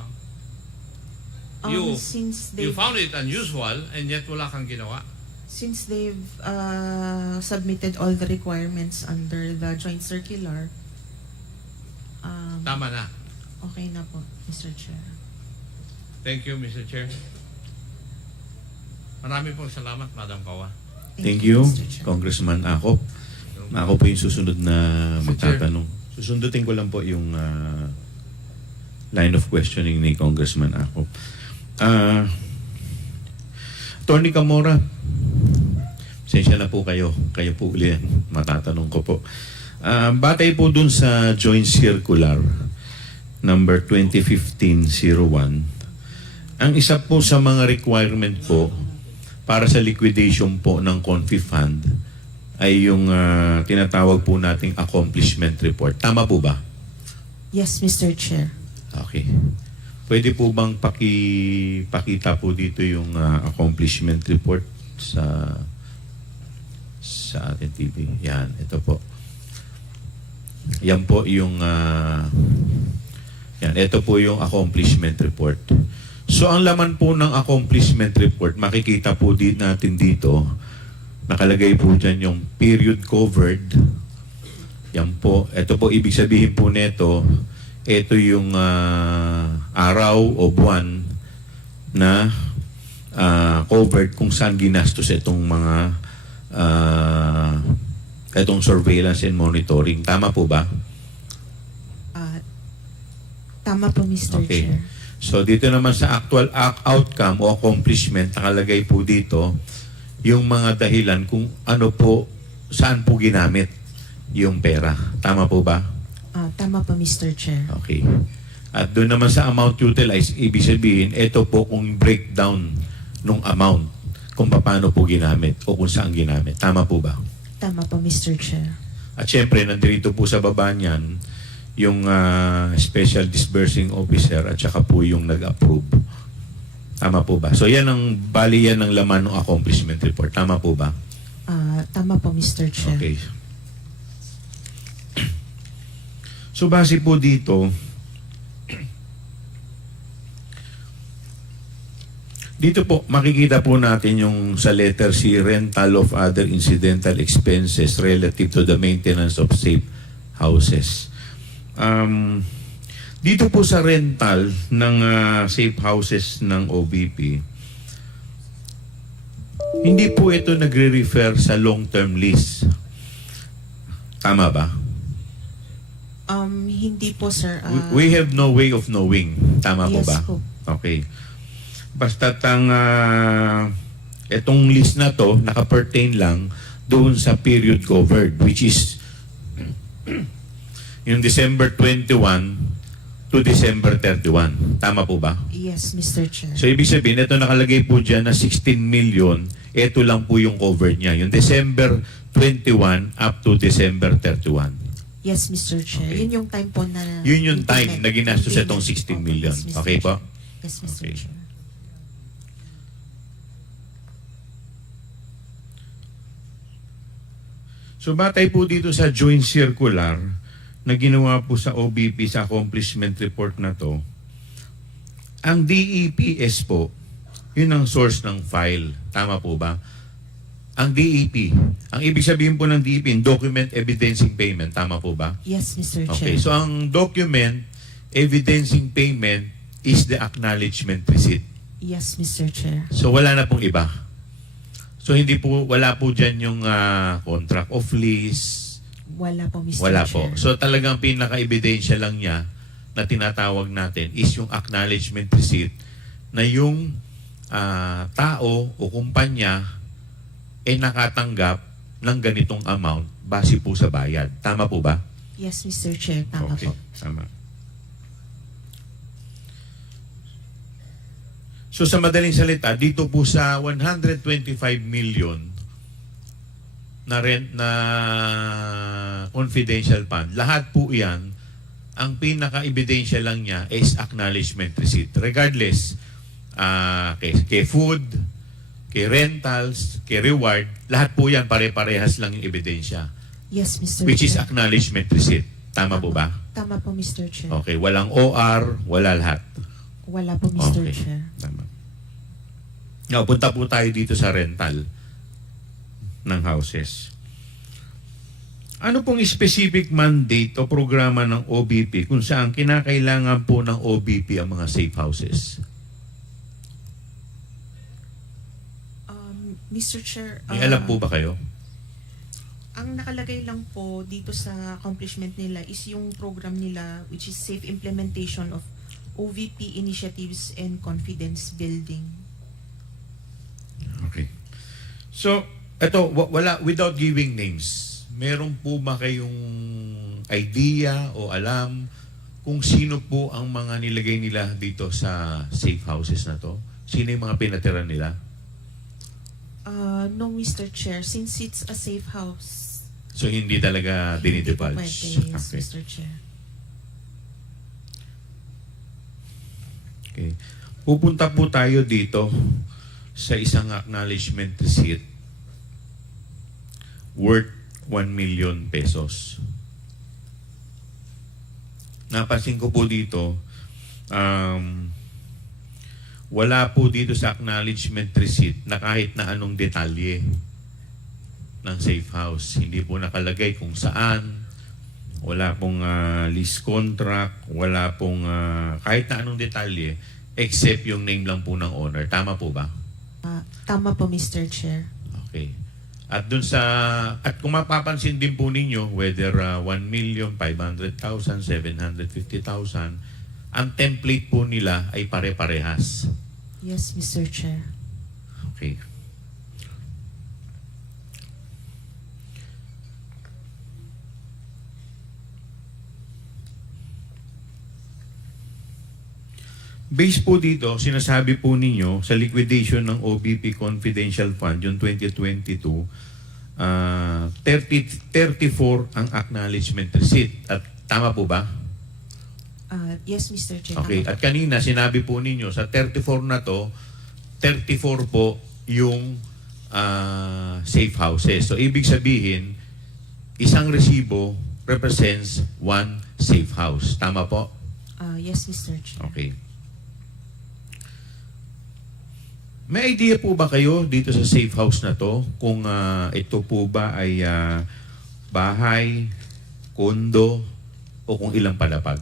Since You they've found it unusual and yet wala kang ginawa? since they've submitted all the requirements under the joint circular, Tama na. okay na po, Mr. Chair. Thank you, Mr. Chair. Marami pong salamat, Madam Kawa. Thank you, Mr. Chair. Congressman Akop. Ako po yung susunod na magtatanong. Susundutin ko lang po yung line of questioning ni Congressman Akop. Attorney Camora, Sensya na po kayo. Kayo po uli ang matatanong ko po. Batay po dun sa Joint Circular number 2015-01, ang isa po sa mga requirement po para sa liquidation po ng Confi Fund ay yung tinatawag po nating accomplishment report. Tama po ba? Yes, Mr. Chair. Okay. Pwede po bang pakita po dito yung accomplishment report sa ating TV? Yan, ito po. Yan po yung yan, ito po yung accomplishment report. So ang laman po ng accomplishment report, makikita po natin dito, nakalagay po dyan yung period covered. Yan po. Ito po, ibig sabihin po nito, ito yung araw o buwan na covered kung saan ginastos itong mga itong surveillance and monitoring. Tama po ba? Tama po, Mr. Okay. Chair. So dito naman sa actual outcome o accomplishment, nakalagay po dito yung mga dahilan kung ano po, saan po ginamit yung pera. Tama po ba? Tama po, Mr. Chair. Okay. At doon naman sa amount utilized, ibig sabihin, ito po kung breakdown ng amount, kung paano po ginamit o kung saan ginamit. Tama po ba? Tama po, Mr. Chair. At syempre, nandito po sa baba niyan, yung special disbursing officer at saka po yung nag-approve. Tama po ba? So yan ang, bali yan ng laman ng accomplishment report. Tama po ba? Tama po, Mr. Chair. Okay. So base po dito, dito po makikita po natin yung sa letter C, rental of other incidental expenses relative to the maintenance of safe houses. Dito po sa rental ng safe houses ng OBP, hindi po ito nagre-refer sa long-term lease. Tama ba? Hindi po, sir. We have no way of knowing. Tama po Yes ba? po. Okay. Basta itong list na to naka-pertain lang doon sa period covered, which is yung December 21 to December 31. Tama po ba? Yes, Mr. Chair. So ibig sabihin, ito nakalagay po dyan na 16 million, ito lang po yung covered niya. Yung December 21 up to December 31. Yes, Mr. Chair. Okay. Yun yung time po na... Yun yung time na ginastos itong 16 million. Yes, Mr. Okay po? Chair. Yes, Mr. Okay. Chair. So batay po dito sa joint circular na ginawa po sa OBP sa accomplishment report na to, ang DEPS po, yun ang source ng file. Tama po ba? Ang DEP, ang ibig sabihin po ng DEP, document evidencing payment. Tama po ba? Yes, Mr. Okay, Chair. so ang document evidencing payment is the acknowledgement receipt. Yes, Mr. Chair. So wala na pong iba. So hindi po, wala po dyan yung contract of lease. Wala po, Mr. Wala Chair. po. So talagang pinaka-ebidensya lang niya na tinatawag natin is yung acknowledgement receipt na yung tao o kumpanya ay nakatanggap ng ganitong amount base po sa bayad. Tama po ba? Yes, Mr. Chair. Tama Okay, po. tama. So sa madaling salita, dito po sa 125 million na rent na confidential fund, lahat po yan, ang pinaka-ebidensya lang niya is acknowledgement receipt. Regardless, kay food, kay rentals, kay reward, lahat po yan pare-parehas lang yung ebidensya. Yes, Mr. Which is Chair. acknowledgement receipt. Tama po ba? Tama po, Mr. Chair. Okay, walang OR, wala lahat. Wala po, Mr. Okay. Chair. Tama. Now, punta po tayo dito sa rental ng houses. Ano pong specific mandate o programa ng OBP kung saan kinakailangan po ng OBP ang mga safe houses? Mr. Chair, May alam po ba kayo? ang nakalagay lang po dito sa accomplishment nila is yung program nila which is safe implementation of OVP initiatives and confidence building. Okay. So, Ito, wala, without giving names, meron po ba kayong idea o alam kung sino po ang mga nilagay nila dito sa safe houses na to? Sino yung mga pinatira nila? No, Mr. Chair. Since it's a safe house, So, hindi talaga hindi po dinidivulge? pwede, yes, Okay. Mr. Chair. Okay. Pupunta po tayo dito sa isang acknowledgement receipt worth 1 million pesos. Napansin ko po dito, wala po dito sa acknowledgement receipt na kahit na anong detalye ng safe house. Hindi po nakalagay kung saan, wala pong lease contract, wala pong kahit na anong detalye except yung name lang po ng owner. Tama po ba? Tama po, Mr. Chair. Okay. At dun sa, at kung mapapansin din po ninyo, whether 1,500,000, 750,000, ang template po nila ay pare-parehas. Yes, Mr. Chair. Okay. Based po dito, sinasabi po ninyo sa liquidation ng OBP Confidential Fund, yung 2022, 34 ang acknowledgement receipt. At tama po ba? Yes, Mr. Chair. Okay. Tama At kanina, sinabi po ninyo, sa 34 na to, 34 po yung safe houses. So, ibig sabihin, isang resibo represents one safe house. Tama po? Yes, Mr. Chair. Okay. May idea po ba kayo dito sa safe house na to kung ito po ba ay bahay, kondo, o kung ilang palapag?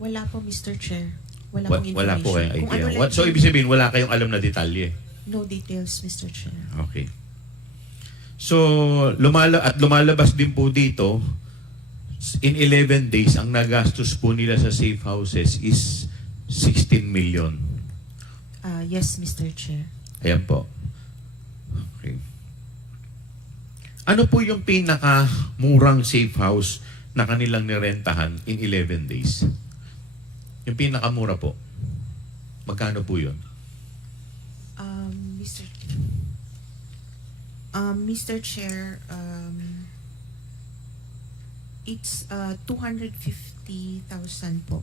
Wala po, Mr. Chair. Wala pong information. Wala po kayong Kung idea. ano lang So, yung- ibig sabihin, wala kayong alam na detalye. No details, Mr. Chair. Okay. So, lumalabas din po dito, in 11 days, ang nagastos po nila sa safe houses is 16 million. Yes, Mr. Chair. Ayan po. Okay. Ano po yung pinakamurang safe house na kanilang nirentahan in 11 days? Yung pinakamura po. Magkano po yun? Mr. Chair, it's 250,000 po.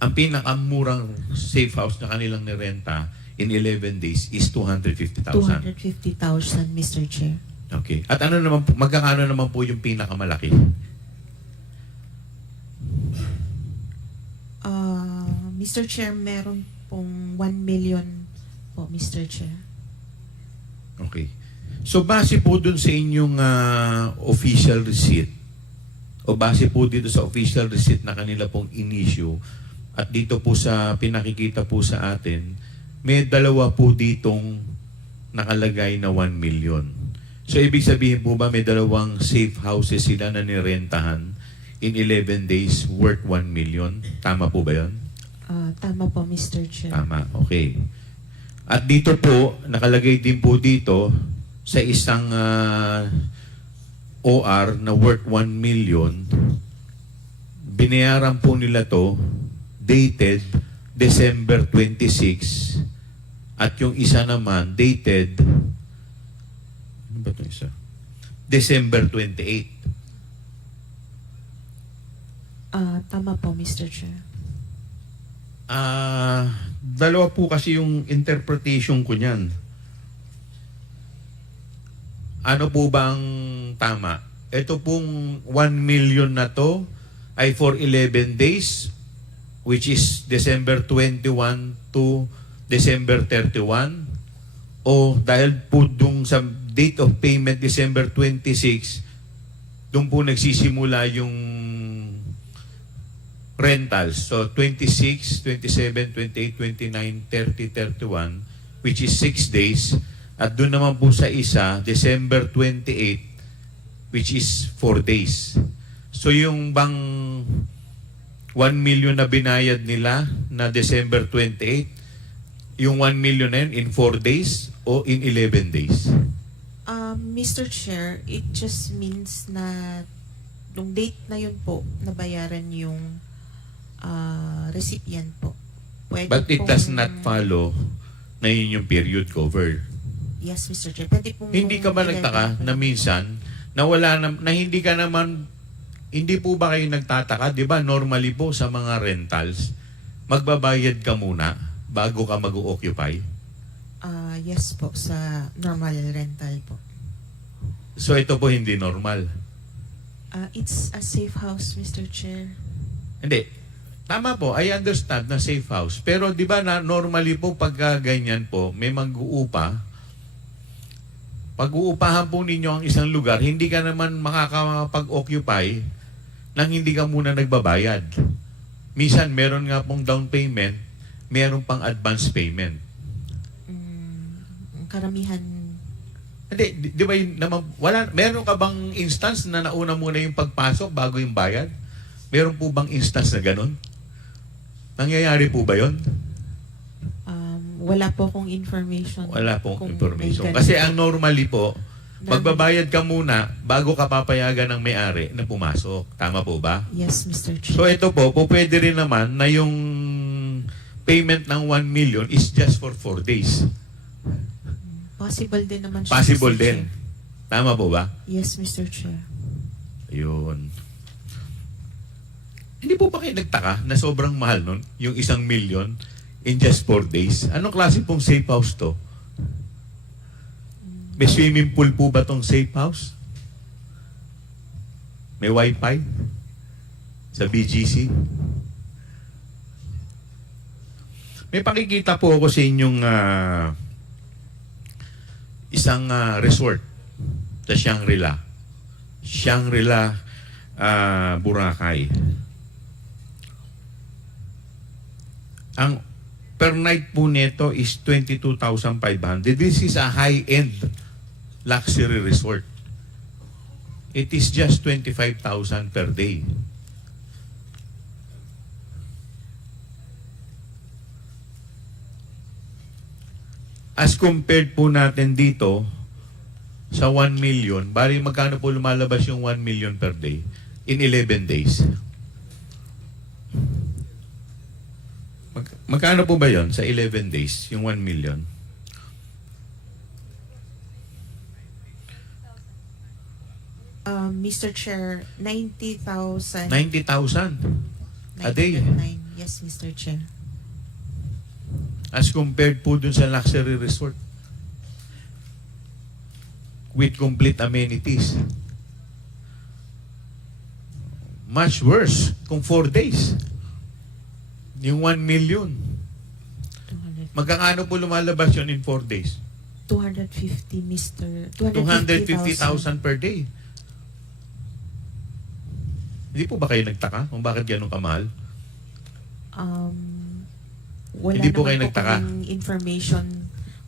Ang pinakamurang safe house na kanilang nirenta in 11 days is 250,000. 250,000, Mr. Chair. Okay. At ano naman po, magkano naman po yung pinakamalaki? Mr. Chair, meron pong 1 million po, Mr. Chair. Okay. So base po dun sa inyong official receipt o base po dito sa official receipt na kanila pong in-issue at dito po sa pinakikita po sa atin, may dalawa po ditong nakalagay na 1 million. So ibig sabihin po ba may dalawang safe houses sila na nirentahan in 11 days worth 1 million? Tama po ba yun? Tama po, Mr. Chair. Tama, okay. At dito po, nakalagay din po dito sa isang OR na worth 1 million, binayaran po nila to dated December 26 at yung isa naman dated ano ba ito isa? December 28. Tama po, Mr. Chair. Dalawa po kasi yung interpretation ko niyan. Ano po bang tama? Ito pong 1 million na to ay for 11 days, which is December 21 to December 31, o dahil po dung sa date of payment December 26, doon po nagsisimula yung rentals. So 26, 27, 28, 29, 30, 31, which is 6 days. At doon naman po sa isa, December 28, which is 4 days. So yung bang 1 million na binayad nila na December 28, yung 1 million na yun in 4 days o in 11 days? Mr. Chair, it just means na nung date na yun po, nabayaran yung recipient po. Pwede But it does pong- not follow na yun yung period covered. Yes, Mr. Chair. Pwede pong Hindi ka ba nung nagtaka 11 na minsan na wala na hindi ka naman, hindi po ba kayo nagtataka, di ba normally po sa mga rentals, magbabayad ka muna bago ka mag-occupy? Yes po, sa normal rental po. So ito po hindi normal. It's a safe house, Mr. Chair. Hindi. Tama po, I understand na safe house. Pero di ba na normally po pagka ganyan po, may mag-uupa, pag-uupahan po ninyo ang isang lugar, hindi ka naman makakapag-occupy nang hindi ka muna nagbabayad. Minsan, meron nga pong down payment, meron pang advance payment. Karamihan, Hindi, di ba yun naman, meron ka bang instance na nauna muna yung pagpasok bago yung bayad? Meron po bang instance na ganun? Nangyayari po ba yun? wala po akong information. Wala pong kung information. may ganun Kasi po. ang normally po, Namin- magbabayad ka muna bago ka papayagan ng may-ari na pumasok. Tama po ba? Yes, Mr. Chair. So ito po, pwede rin naman na yung payment ng 1 million is just for 4 days. Possible din naman siya, Possible Mr. din. Chair. Tama po ba? Yes, Mr. Chair. Ayun. Hindi po ba kayo nagtaka na sobrang mahal nun, yung 1 million in just 4 days? Anong klase pong safe house to? May swimming pool po ba tong safe house? May wifi? Sa BGC? May pakikita po ako sa inyong isang resort sa Shangri-La. Shangri-La, Boracay. Ang per night po nito is 22,500. This is a high-end luxury resort. It is just 25,000 per day. As compared po natin dito sa 1 million, bali magkano po lumalabas yung 1 million per day in 11 days? Magkano po ba yon sa 11 days, yung 1 million? Mr. Chair, 90,000. 90,000 a day. 909. Yes, Mr. Chair. As compared po dun sa luxury resort with complete amenities. Much worse kung 4 days. Yung 1 million. 200. Magkano po lumalabas yun in 4 days? 250, Mr. 250,000 per day. Hindi po ba kayo nagtaka kung bakit ganun kamahal? Wala Hindi po naman kayo nagtaka? kaming information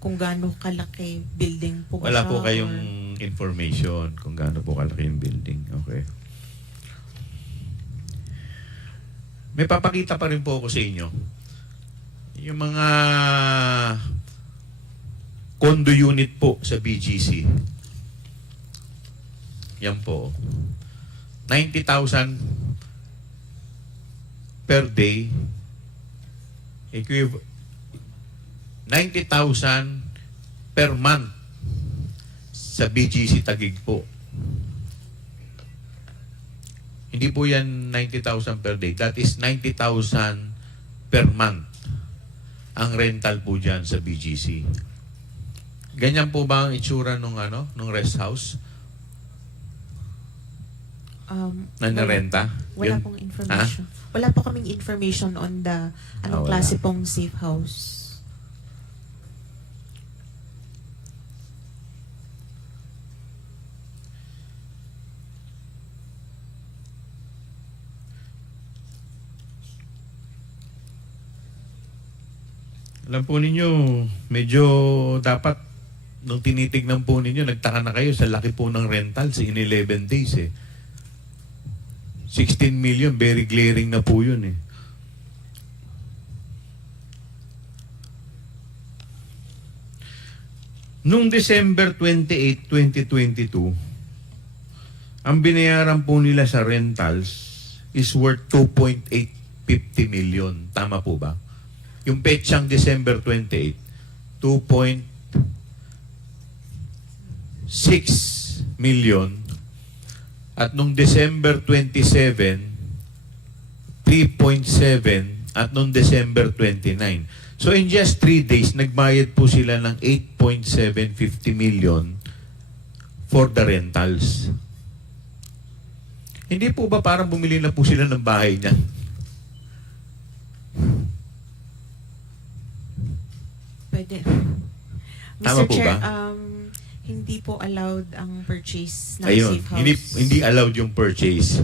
kung gaano kalaki building po ba Wala siya po kayong or- information kung gaano po kalaki yung building. Okay. May papakita pa rin po ako sa inyo. Yung mga condo unit po sa BGC. Yan po. 90,000 per day. 90,000 per month sa BGC Taguig po. Hindi po yan 90,000 per day. That is 90,000 per month ang rental po dyan sa BGC. Ganyan po ba ang itsura nung rest house na narenta? Wala Yun? pong information. Wala po kaming information on the anong wala. klase pong safe house. Alam po ninyo, medyo dapat nung tinitignan po ninyo, nagtaka na kayo sa laki po ng rentals in 11 days eh. 16 million, very glaring na po yun eh. Nung December 28, 2022, ang binayaran po nila sa rentals is worth 2.850 million. Tama po ba? Yung petsang December 28, 2.6 million. At nung December 27, 3.7. At nung December 29. So in just 3 days, nagbayad po sila ng 8.750 million for the rentals. Hindi po ba parang bumili na po sila ng bahay niya? Pwede. Tama Mr. po Chair, ba? hindi po allowed ang purchase ng Ayun, safe house. hindi allowed yung purchase.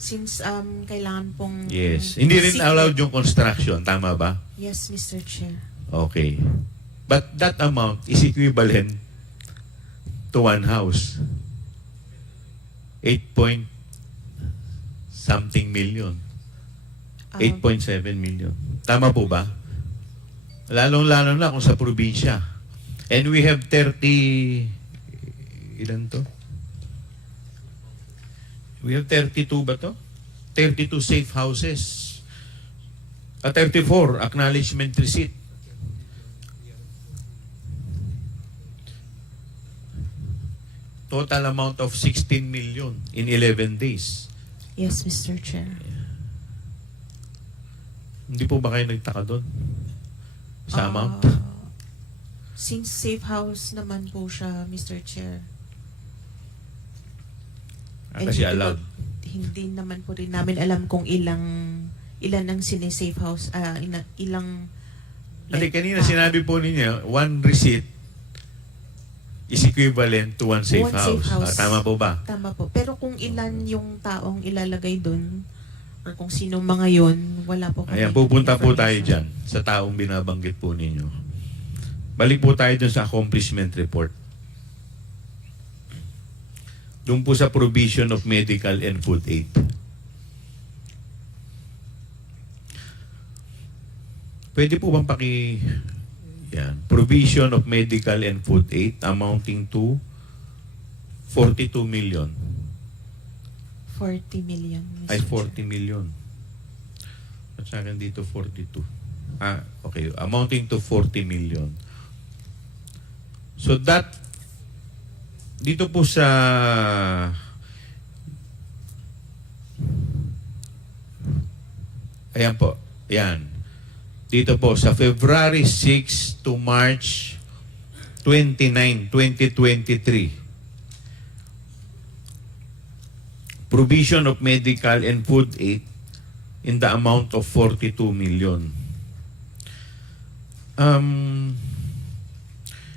Since kailangan pong... Yes. Hindi rin secret. allowed yung construction. Tama ba? Yes, Mr. Chair. Okay. But that amount is equivalent to one house. 8 point something million. 8.7 million. Tama po ba? Lalong-lalo na kung sa probinsya. And we have 30... Ilan to? We have 32 ba to? 32 safe houses. 34 acknowledgement receipt. Total amount of 16 million in 11 days. Yes, Mr. Chair. Hindi po ba kayo nagtaka doon? Sa amount? Since safe house naman po siya, Mr. Chair. Kasi allowed. Hindi naman po rin namin alam kung ilan ang sine-safe house, ilang... Kasi kanina sinabi po ninyo, one receipt is equivalent to one safe One house. safe house. Tama po ba? Tama po. Pero kung ilan yung taong ilalagay doon, or kung sino mga yon, wala po kami. Ayan, pupunta po tayo information. dyan sa taong binabanggit po ninyo. Balik po tayo dun sa accomplishment report. Doon po sa provision of medical and food aid. Pwede po bang yan, provision of medical and food aid amounting to 42 million. 40 million, Mr. Ay, Chair. 40 million. At sa akin dito, 42. Okay. Amounting to 40 million. So that, dito po sa ayan po, ayan. Dito po sa February 6 to March 29, 2023. Provision of medical and food aid in the amount of 42 million.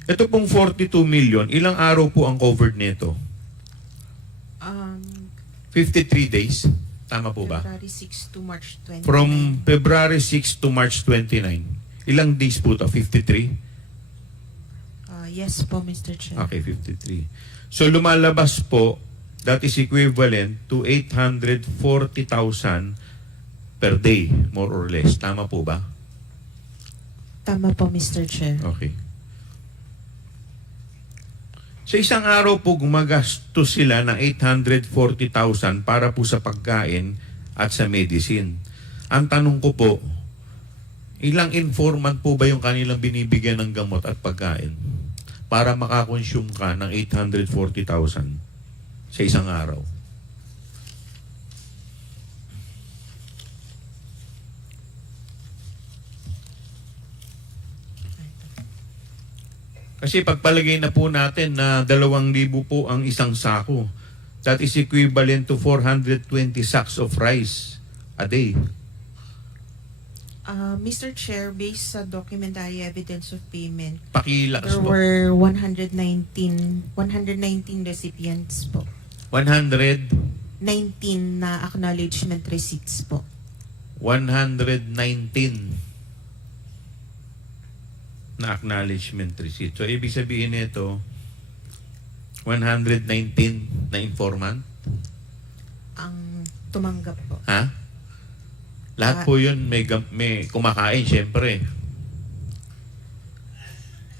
Ito pong 42 million, ilang araw po ang covered nito? 53 days. Tama po ba? February 6 to March 29. From February 6 to March 29. Ilang days po to? 53? Yes po, Mr. Chair. Okay, 53. So lumalabas po, that is equivalent to 840,000 per day, more or less. Tama po ba? Tama po, Mr. Chair. Okay. Sa isang araw po, gumagastos sila ng 840,000 para po sa pagkain at sa medicine. Ang tanong ko po, ilang informant po ba yung kanilang binibigyan ng gamot at pagkain para makakonsume ka ng 840,000 sa isang araw? Kasi pagpalagay na po natin na 2,000 po ang isang sako. That is equivalent to 420 sacks of rice a day. Mr. Chair, based sa documentary evidence of payment, Pakilakas there po. were 119 recipients po. 119 na acknowledgement receipts po. na acknowledgement receipt. So, ibig sabihin nito, 119 na informant? Ang tumanggap po. Ha? Lahat po yun may kumakain, syempre.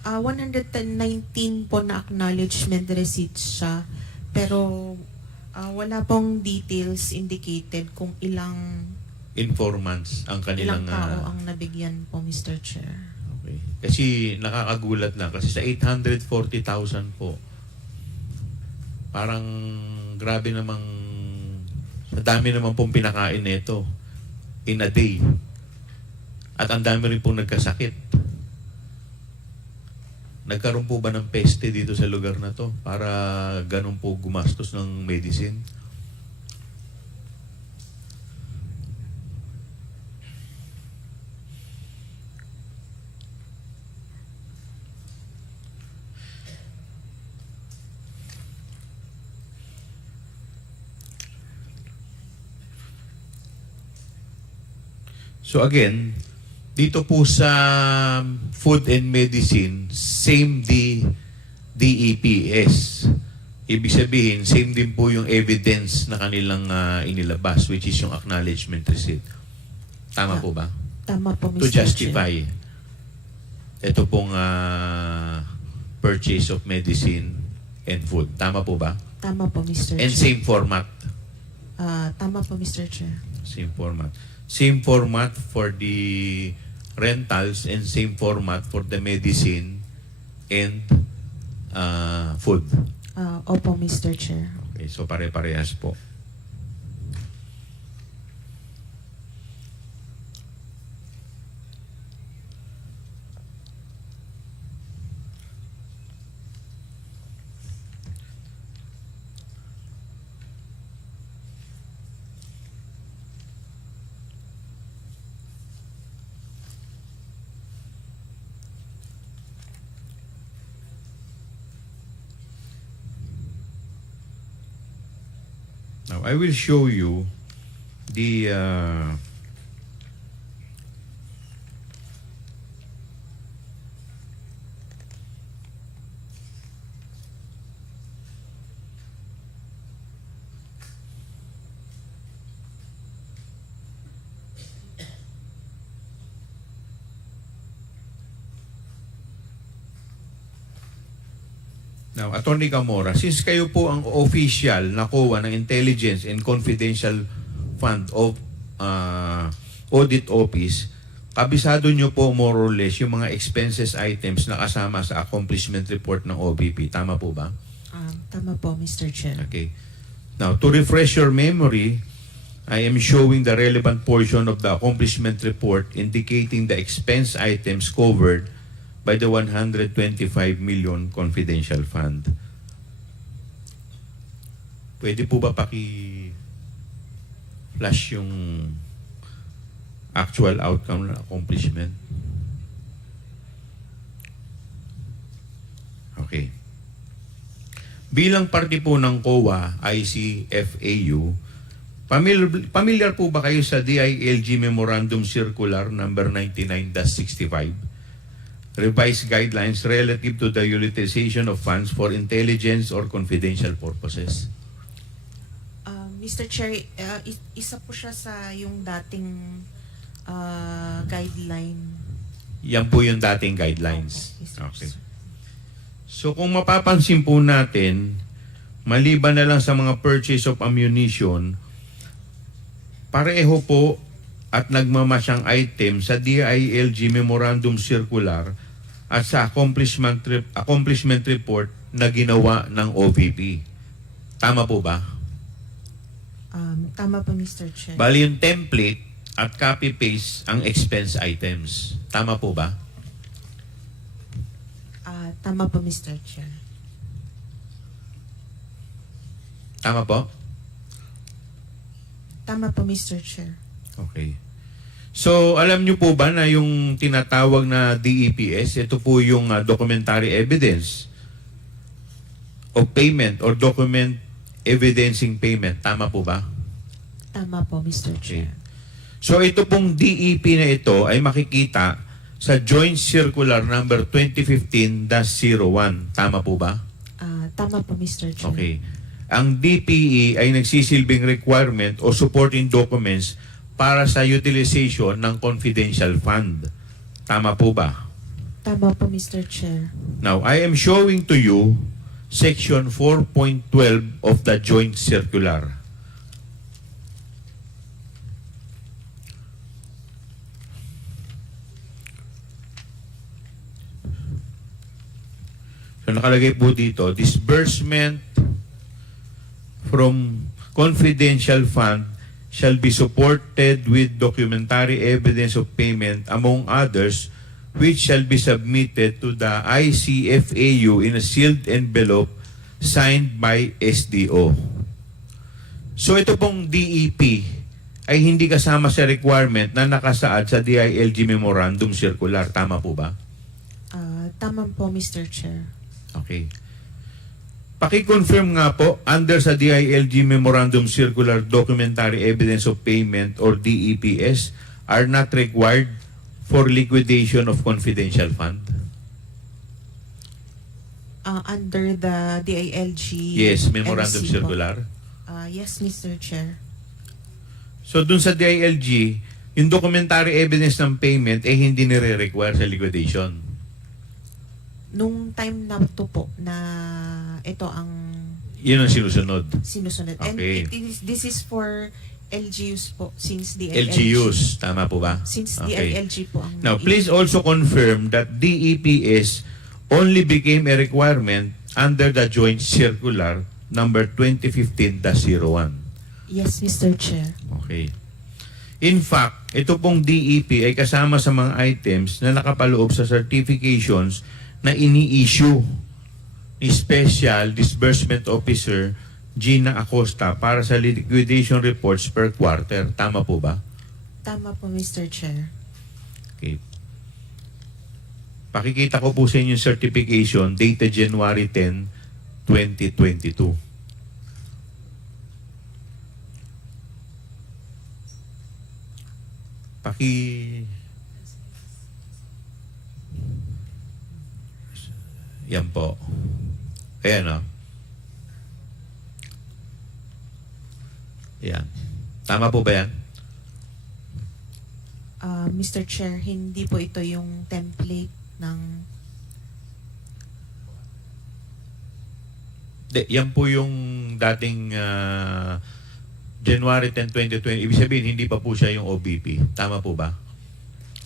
119 po na acknowledgement receipts siya, pero wala pong details indicated kung ilang Informants ang kanilang... tao ang nabigyan po, Mr. Chair. Okay. Kasi nakakagulat na kasi sa 840,000 po, parang grabe namang sa dami naman pong pinakain nito in a day. At ang dami rin pong nagkasakit. Nagkaroon po ba ng peste dito sa lugar na to para ganun po gumastos ng medicine? So again, dito po sa food and medicine, same DEPS. Ibig sabihin, same din po yung evidence na kanilang inilabas, which is yung acknowledgement receipt. Tama po ba? Tama po, Mr. To Chair. justify ito pong purchase of medicine and food. Tama po ba? Tama po, Mr. And Chair. same format. Tama po, Mr. Chair. Same format. Same format for the rentals and same format for the medicine and food. Opo, Mr. Chair. Okay, so pare-parehas po. Now, I will show you the Now, Attorney Camora, since kayo po ang official na COA ng Intelligence and Confidential Fund of Audit Office, kabisado nyo po more or less yung mga expenses items na kasama sa accomplishment report ng OBP. Tama po ba? Tama po, Mr. Chair. Okay. Now, to refresh your memory, I am showing the relevant portion of the accomplishment report indicating the expense items covered by the 125 million confidential fund. Pwede po ba paki-flash yung actual outcome ng accomplishment? Okay. Bilang parte po ng COA, ICFAU, familiar po ba kayo sa DILG Memorandum Circular number 99-65? Revised guidelines relative to the utilization of funds for intelligence or confidential purposes. Mr. Chair, isa po siya sa yung dating guideline. Yan po yung dating guidelines. Opo, yes, Okay. So kung mapapansin po natin, maliban na lang sa mga purchase of ammunition, pareho po at nagmamasyang item sa DILG Memorandum Circular at sa accomplishment report na ginawa ng OVP. Tama po ba? Tama po, Mr. Chair. Bali yung template at copy-paste ang expense items. Tama po ba? Tama po, Mr. Chair. Tama po? Tama po, Mr. Chair. Okay. So, alam nyo po ba na yung tinatawag na DEPS, ito po yung documentary evidence of payment or document evidencing payment. Tama po ba? Tama po, Mr. Okay. Chair. So, ito pong DEP na ito ay makikita sa Joint Circular number 2015-01. Tama po ba? Tama po, Mr. Chair. Okay. Ang DPE ay nagsisilbing requirement o supporting documents para sa utilization ng confidential fund. Tama po ba? Tama po, Mr. Chair. Now, I am showing to you Section 4.12 of the Joint Circular. So nakalagay po dito, disbursement from confidential fund shall be supported with documentary evidence of payment, among others, which shall be submitted to the ICFAU in a sealed envelope signed by SDO. So ito pong DEP ay hindi kasama sa requirement na nakasaad sa DILG Memorandum Circular. Tama po ba? Tama po, Mr. Chair. Okay. Paki-confirm nga po, under sa DILG Memorandum Circular, Documentary Evidence of Payment or DEPS are not required for liquidation of confidential fund? Under the DILG Yes, Memorandum MC po. Circular. Yes, Mr. Chair. So dun sa DILG, yung documentary evidence ng payment ay hindi nire-require sa liquidation. Nung time na to po na ito ang Yun ang sinusunod. sinusunod. Okay. And this is for LGUs po, since DILG. LGUs, tama po ba? Since Okay. DILG po ang... Now, please also confirm that DEPS only became a requirement under the Joint Circular number 2015-01. Yes, Mr. Chair. Okay. In fact, ito pong DEP ay kasama sa mga items na nakapaloob sa certifications na ini-issue ni Special Disbursement Officer Gina Acosta para sa liquidation reports per quarter. Tama po ba? Tama po, Mr. Chair. Okay. Pakikita ko po sa inyo yung certification dated January 10, 2022. Yan po. Ayan o. Yan. Tama po ba yan? Mr. Chair, hindi po ito yung template ng... Yan po yung dating January 10, 2020. Ibig sabihin, hindi pa po siya yung OBP. Tama po ba?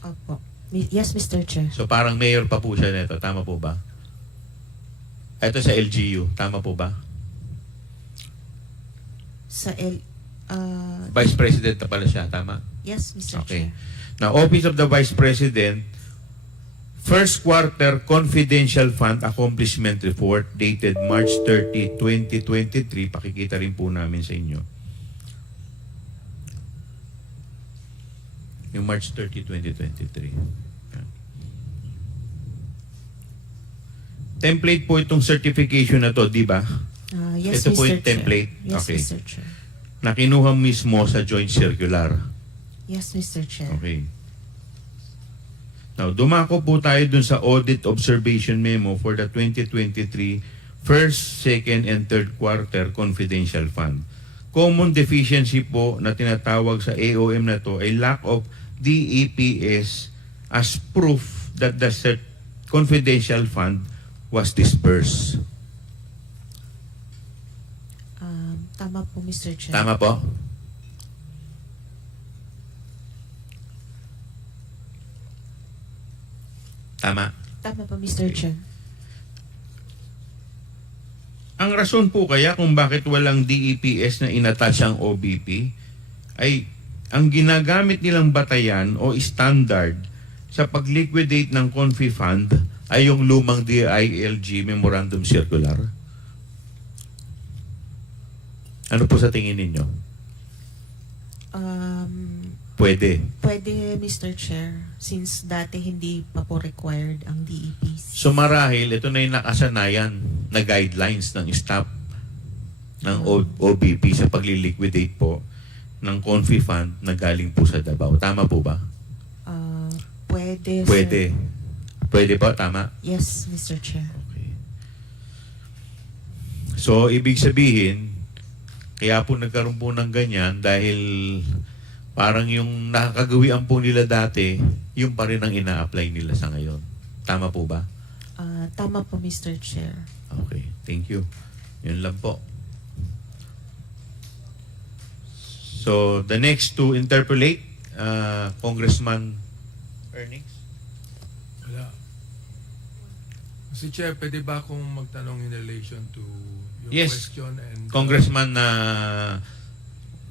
Opo. Yes, Mr. Chair. So parang mayor pa po siya nito. Tama po ba? Ito sa LGU. Tama po ba? Sa Vice President na pala siya. Tama? yes, Mr. Okay. Chair. Now, Office of the Vice President, First Quarter Confidential Fund Accomplishment Report dated March 30, 2023. Pakikita rin po namin sa inyo. Yung March 30, 2023. Template po itong certification na to, di ba? Yes, Ito Mr. po yung Chair. template. Yes, Okay. Mr. Chair. Na kinuha mismo sa Joint Circular. Yes, Mr. Chair. Okay. Now, dumako po tayo dun sa Audit Observation Memo for the 2023 First, Second, and Third Quarter Confidential Fund. Common deficiency po na tinatawag sa AOM na to ay lack of DEPS as proof that the confidential fund was disbursed. Tama po, Mr. Chair. Tama po? Tama. Tama po, Mr. Chair. Ang rason po kaya kung bakit walang DEPS na inattach ang OBP ay ang ginagamit nilang batayan o standard sa pag-liquidate ng Confi Fund ay yung lumang DILG Memorandum Circular. Ano po sa tingin ninyo? Pwede. Pwede, Mr. Chair, since dati hindi pa po required ang DEPs. So marahil, ito na yung nakasanayan na guidelines ng staff ng OBP sa pag-liquidate po ng Confi Fund na galing po sa Davao. Tama po ba? Pwede, Pwede. sir. Pwede po, tama? Yes, Mr. Chair. Okay. So, ibig sabihin, kaya po nagkaroon po ng ganyan dahil parang yung nakakagawian po nila dati, yung pa rin ang ina-apply nila sa ngayon. Tama po ba? Tama po, Mr. Chair. Okay, thank you. Yun lang po. So, the next to interpolate, Congressman Ernix. Wala. Mr. Chair, pwede ba akong magtanong in relation to your Yes. question? And, Congressman,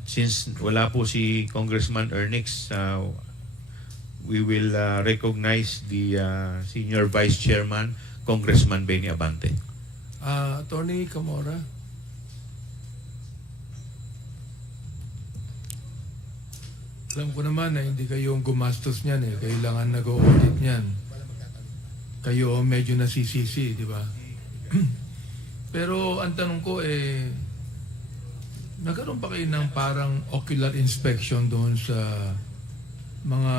since wala po si Congressman Ernix, we will recognize the Senior Vice Chairman, Congressman Benny Abante. Attorney Camora, alam ko naman na hindi kayo ang gumastos niyan eh. Kayo lang ang nag-audit niyan. Kayo medyo nasisisi, di ba? Pero ang tanong ko nagkaroon pa kayo ng parang ocular inspection doon sa mga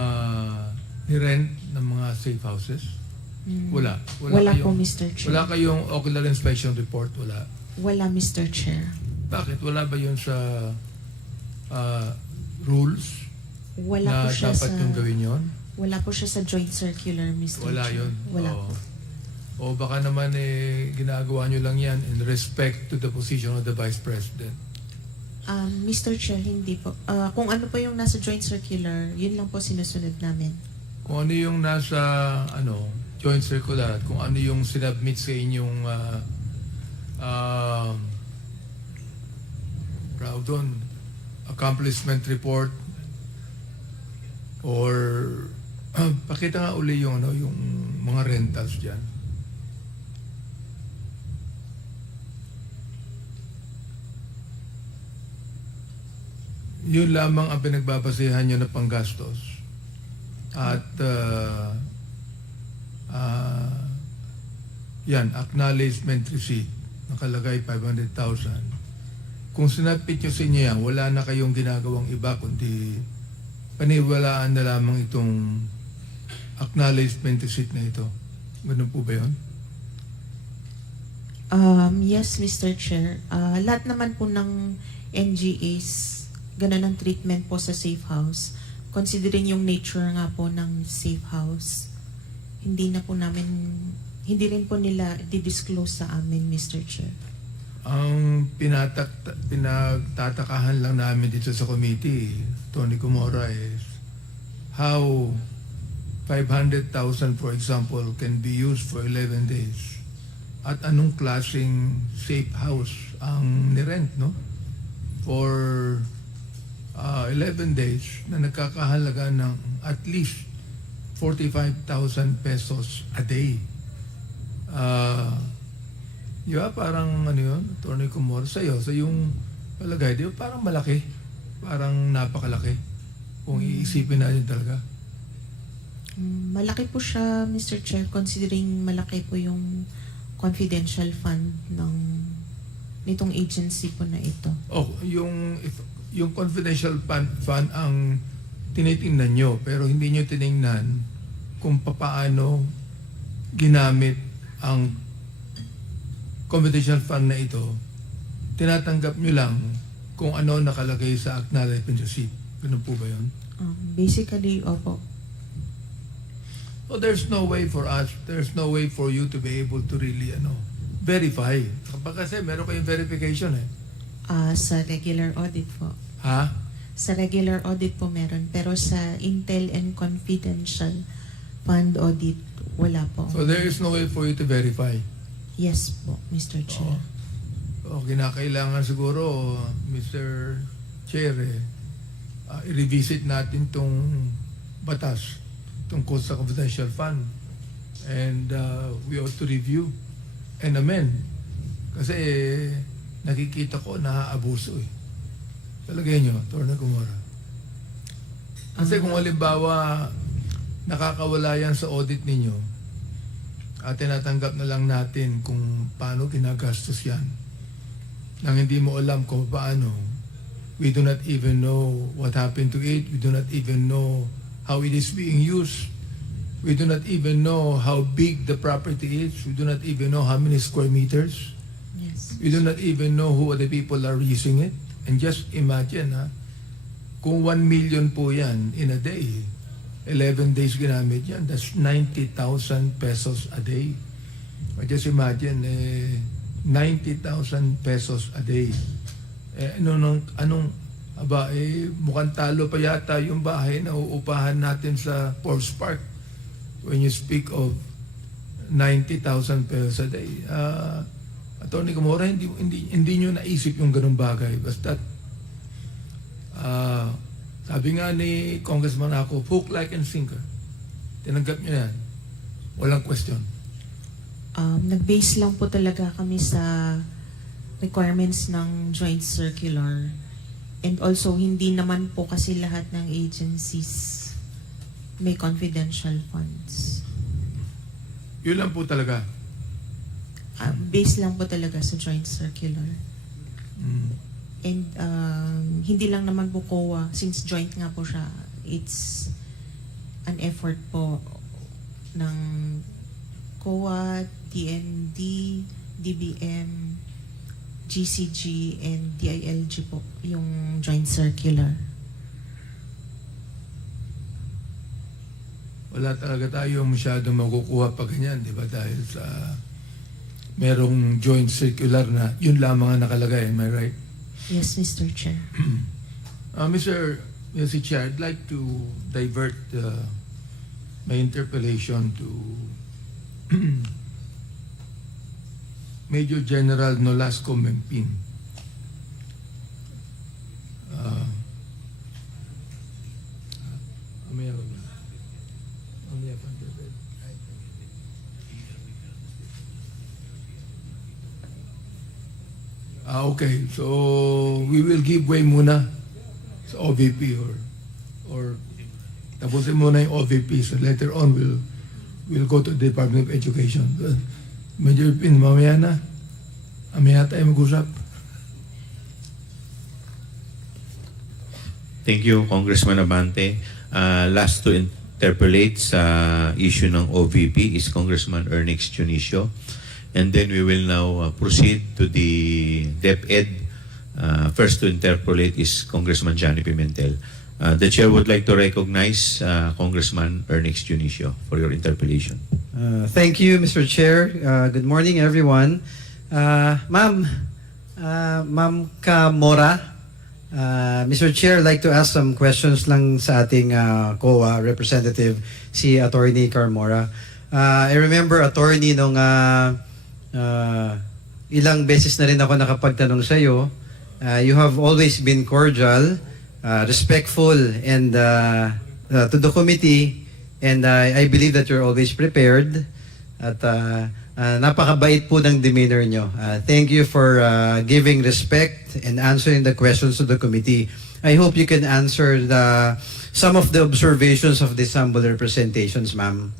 ni-rent ng mga safe houses? Wala. Wala po, kayong- Mr. Chair. Wala kayong ocular inspection report? Wala. Wala, Mr. Chair. Bakit? Wala ba yun sa rules Wala na po siya dapat sa... yung gawin yun? Wala po siya sa joint circular, Mr. Wala Chair. yun. Wala Oo. po. O baka naman ginagawa nyo lang yan in respect to the position of the Vice President. Mr. Chair, hindi po. Kung ano po yung nasa joint circular, yun lang po sinusunod namin. Kung ano yung nasa joint circular at kung ano yung sinubmit sa inyong accomplishment report or pakita nga uli yung yung mga rentals diyan. Yun lamang ang pinagbabasehan nyo na panggastos. At yan, acknowledgement receipt. Nakalagay 500,000. Kung sinapit nyo sa inyo yan, wala na kayong ginagawang iba, kundi paniwalaan na lamang itong acknowledgement receipt na ito. Ganun po ba yun? Yes, Mr. Chair. Lahat naman po ng NGAs, ganun ang treatment po sa safe house. Considering yung nature nga po ng safe house, hindi rin po nila di-disclose sa amin, Mr. Chair. Ang pinagtatakahan lang namin dito sa committee, Tony Comora, is how 500,000, for example, can be used for 11 days. At anong klaseng safe house ang nirent, no? For 11 days na nagkakahalaga ng at least 45,000 pesos a day. Parang yun, Attorney Kumor, sa yung palagay, di ba parang malaki? Parang napakalaki. Kung iisipin natin talaga. Malaki po siya, Mr. Chair, considering malaki po yung confidential fund nitong agency po na ito. Yung confidential fund ang tinitingnan nyo, pero hindi nyo tiningnan kung paano ginamit ang confidential fund na ito. Tinatanggap nyo lang kung ano nakalagay sa acknowledgement receipt. Ganun po ba yun? Basically, opo. So there's no way for you to be able to really verify. Kasi meron kayong verification eh. Sa regular audit po. Ha? Sa regular audit po meron, pero sa Intel and Confidential Fund audit, wala po. So there is no way for you to verify. Yes po, Mr. Chair. Kinakailangan siguro, Mr. Chair, i-revisit natin tong batas tungkol sa confidential fund. And we ought to review and amend. Kasi nakikita ko na-abuso eh. Talagay nyo, Attorney Kumora. Kasi kung halimbawa nakakawala yan sa audit ninyo, at tinatanggap na lang natin kung paano ginagastos yan, nang hindi mo alam kung paano, we do not even know what happened to it, we do not even know how it is being used, we do not even know how big the property is, we do not even know how many square meters, Yes. we do not even know who the people are using it. And just imagine, kung 1 million po yan in a day, 11 days ginamit yan. That's 90,000 pesos a day. Just imagine, 90,000 pesos a day. Mukhang talo pa yata yung bahay na uupahan natin sa Force Park when you speak of 90,000 pesos a day. Attorney Camora, hindi nyo naisip yung ganung bagay. Basta, sabi nga ni Congressman ako, hook, like, and sinker. Tinanggap nyo yan. Walang question. Nag-base lang po talaga kami sa requirements ng joint circular. And also, hindi naman po kasi lahat ng agencies may confidential funds. Yun lang po talaga. Base lang po talaga sa joint circular. And hindi lang naman po COA, since joint nga po siya, it's an effort po ng COA, TND, DBM, GCG, and DILG po, yung joint circular. Wala talaga tayo masyadong makukuha pa ganyan, di ba? Dahil sa merong joint circular na yun lamang ang nakalagay. Am I right? Yes, Mr. Chair. Mr. Chair, I'd like to divert my interpellation to Major General Nasco Mempin. Okay, so we will give way muna sa OVP or tapusin muna yung OVP, so later on we'll go to the Department of Education. Major Pin, mamaya na. Mamaya tayo mag-usap. Thank you, Congressman Abante. Last to interpolate sa issue ng OVP is Congressman Ernix Junicio. And then we will now proceed to the Deped. First to interpolate is Congressman Johnny Pimentel. The Chair would like to recognize Congressman Ernix Junicio for your interpellation. Thank you, Mr. Chair. Good morning, everyone. Ma'am Camora, Mr. Chair, I'd like to ask some questions lang sa ating COA representative, si Attorney Carmora. I remember, Attorney, nung ilang beses na rin ako nakapagtanong sa iyo, you have always been cordial, respectful, and to the committee, and I believe that you're always prepared at napakabait po ng demeanor nyo. Thank you for giving respect and answering the questions to the committee. I hope you can answer some of the observations of these humble representations, ma'am.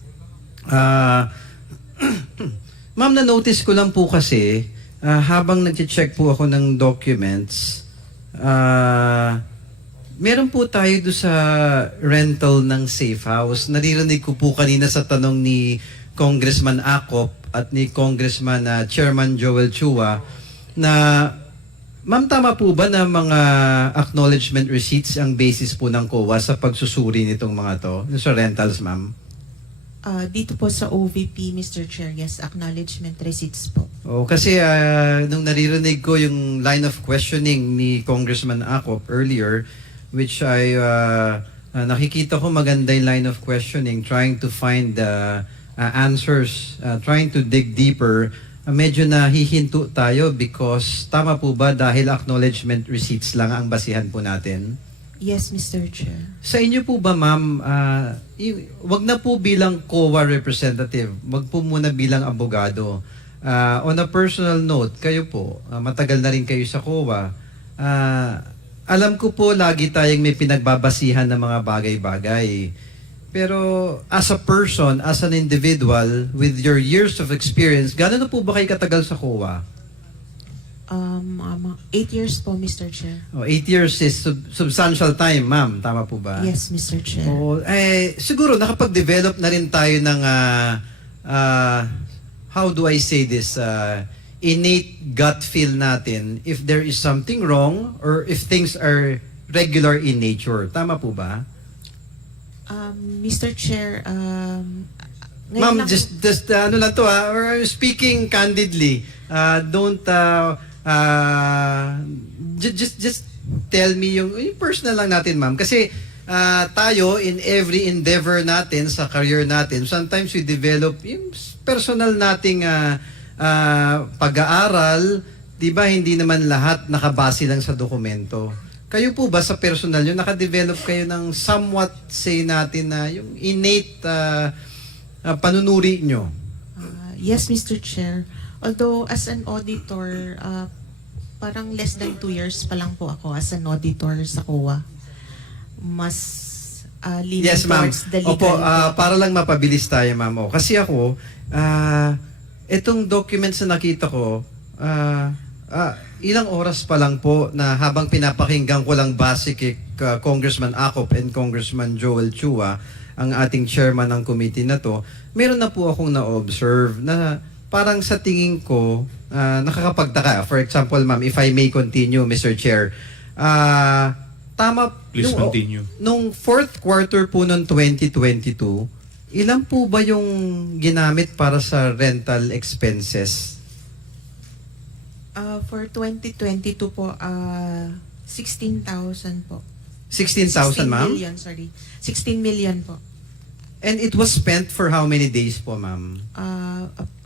Ma'am, na-notice ko lang po kasi habang nag-check po ako ng documents, meron po tayo do sa rental ng safe house. Naririnig ko po kanina sa tanong ni Congressman Acop at ni Congressman Chairman Joel Chua na, ma'am, tama po ba na mga acknowledgement receipts ang basis po ng COA sa pagsusuri nitong mga to, sa rentals, ma'am? Dito po sa OVP, Mr. Chair, yes, acknowledgement receipts po. Oh, kasi nung naririnig ko yung line of questioning ni Congressman Acop earlier, which I nakikita ko maganda yung line of questioning, trying to find answers, trying to dig deeper, medyo nahihinto tayo because tama po ba dahil acknowledgement receipts lang ang basihan po natin? Yes, Mr. Chair. Sa inyo po ba, ma'am, wag na po bilang COA representative, wag po muna bilang abogado. On a personal note, kayo po, matagal na rin kayo sa COA, alam ko po lagi tayong may pinagbabasihan ng mga bagay-bagay. Pero as a person, as an individual, with your years of experience, gano'n na po ba kayo katagal sa COA? 8 years po, Mr. Chair. 8 years is substantial time, ma'am. Tama po ba? Yes, Mr. Chair. Siguro nakapag-develop na rin tayo ng, how do I say this, innate gut feel natin if there is something wrong or if things are regular in nature. Tama po ba? Mr. Chair, ngayon Ma'am, lang- just ano lang to or speaking candidly, don't just tell me yung personal lang natin, ma'am. Kasi tayo in every endeavor natin sa career natin, sometimes we develop yung personal nating pag-aaral, 'di ba? Hindi naman lahat nakabase lang sa dokumento. Kayo po ba sa personal nyo, naka-develop kayo ng somewhat, say natin na yung innate panunuri nyo? Yes, Mr. Chair. Although as an auditor, parang less than 2 years pa lang po ako as an auditor sa COA. Mas leaning Yes, ma'am. towards the legal. Opo, para lang mapabilis tayo, ma'am. Kasi ako, itong documents na nakita ko, ilang oras pa lang po na habang pinapakinggan ko lang base kay Congressman Acop and Congressman Joel Chua, ang ating chairman ng committee na to, meron na po akong na-observe na parang sa tingin ko, nakakapagtaka. For example, ma'am, if I may continue, Mr. Chair, tama, Please continue. Nung fourth quarter po ng 2022, ilan po ba yung ginamit para sa rental expenses? For 2022 po, 16,000 po. 16,000, ma'am? 16 million, sorry. 16 million po. And it was spent for how many days po, ma'am?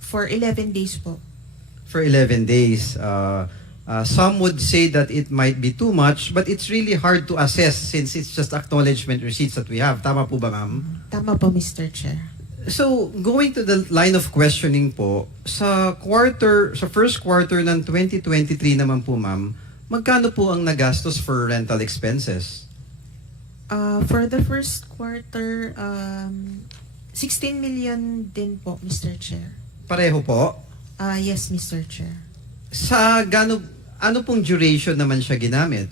For 11 days po. For 11 days. Some would say that it might be too much, but it's really hard to assess since it's just acknowledgement receipts that we have. Tama po ba, ma'am? Tama po, Mr. Chair. So, going to the line of questioning po, sa first quarter ng 2023 naman po, ma'am, magkano po ang nagastos for rental expenses? For the first quarter, 16 million din po, Mr. Chair. Pareho po? Yes, Mr. Chair. Sa ano pong duration naman siya ginamit?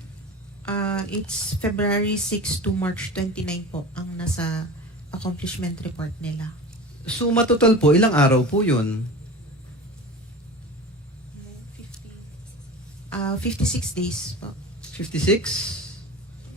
It's February 6 to March 29 po ang nasa accomplishment report nila. Suma total po, ilang araw po yun? 56 days po. 56?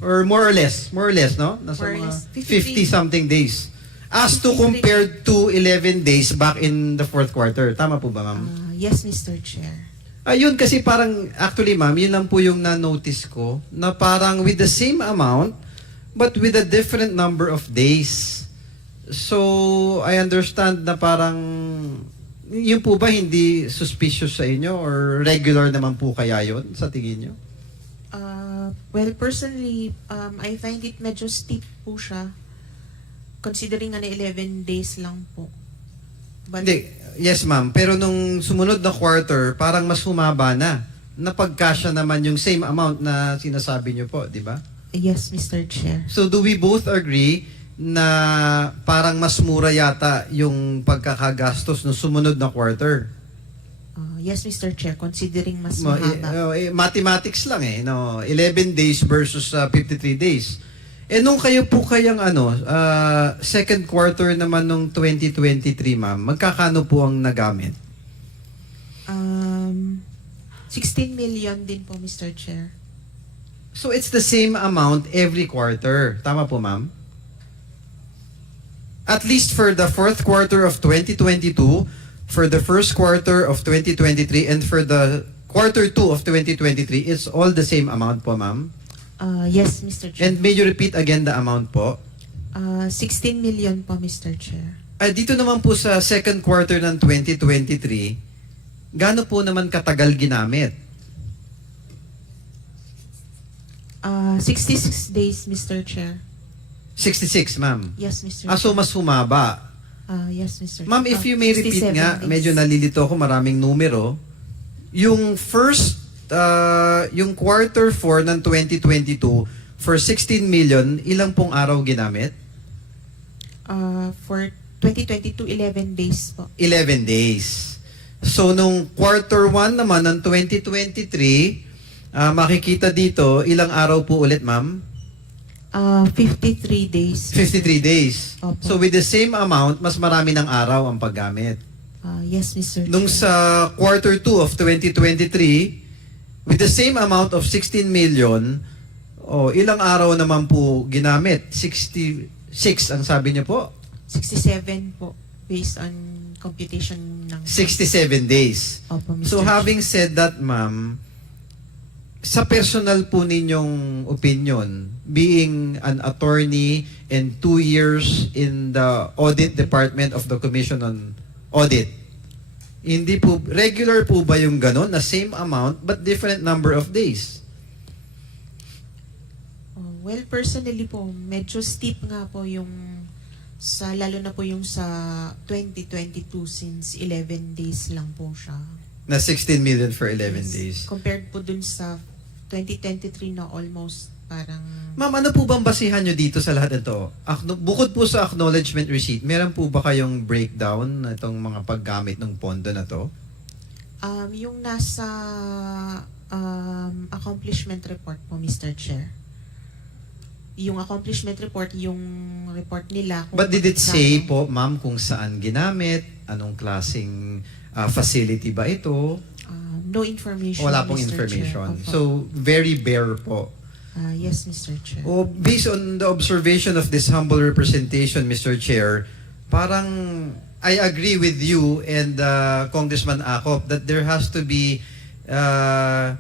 Or more or less, no? Nasa More or mga less. 50-something days. As to 53. compared to 11 days back in the fourth quarter. Tama po ba, ma'am? Yes, Mr. Chair. Ayun kasi parang, actually ma'am, yun lang po yung na-notice ko, na parang with the same amount, but with a different number of days. So, I understand na parang, yun po ba hindi suspicious sa inyo or regular naman po kaya yun sa tingin nyo? Well, personally, I find it medyo steep po siya considering na 11 days lang po. But, Hindi, yes ma'am, pero nung sumunod na quarter, parang mas humaba na. Napagkasya naman yung same amount na sinasabi nyo po, di ba? yes, Mr. Chair. So do we both agree na parang mas mura yata yung pagkakagastos ng sumunod na quarter? Yes, Mr. Chair, considering mas Ma- mahaba. mathematics lang no? 11 days versus 53 days. Nung kayo po kayang second quarter naman nung 2023, ma'am, magkakano po ang nagamit? 16 million din po, Mr. Chair. So it's the same amount every quarter. Tama po, ma'am? At least for the fourth quarter of 2022, for the first quarter of 2023, and for the quarter 2 of 2023, it's all the same amount po, ma'am? Yes, Mr. Chair. And may you repeat again the amount po? 16 million po, Mr. Chair. Dito naman po sa second quarter ng 2023, gaano po naman katagal ginamit? 66 days, Mr. Chair. 66, ma'am. Yes, Mr. So mas humaba. Yes, Mr. Ma'am, if you may repeat 67 nga, days. medyo nalilito ako, maraming numero. Yung yung quarter 4 ng 2022, for 16 million, ilang pong araw ginamit? For 2022, 11 days po. 11 days. So, nung quarter 1 naman ng 2023, makikita dito, ilang araw po ulit, ma'am? 53 days. 53 days. Opo. So, with the same amount, mas marami ng araw ang paggamit. Yes, Mr. Nung Chair. sa quarter 2 of 2023, with the same amount of 16 million, ilang araw naman po ginamit? 66 6 ang sabi niyo po? 67 po, based on computation ng... 67 days. Opo, Mr. So Chair. having said that, ma'am, sa personal po ninyong opinion, being an attorney and 2 years in the audit department of the Commission on Audit, hindi po, regular po ba yung ganon na same amount but different number of days? Well, personally po, medyo steep nga po yung lalo na po yung sa 2022 since 11 days lang po siya. Na 16 million for 11 Yes. days. Compared po dun sa 2023 na almost parang... Ma'am, ano po bang basihan nyo dito sa lahat ito? Bukod po sa acknowledgement receipt, meron po ba kayong breakdown na itong mga paggamit ng pondo na to? Yung nasa accomplishment report po, Mr. Chair. Yung accomplishment report, yung report nila. But did it say magkano- po, ma'am, kung saan ginamit? Anong klaseng facility ba ito? No information, Wala pong Mr. information. Chair. Opo. So, very bare po. Yes, Mr. Chair. Oh, based on the observation of this humble representation, Mr. Chair, parang I agree with you and Congressman Acop that there has to be a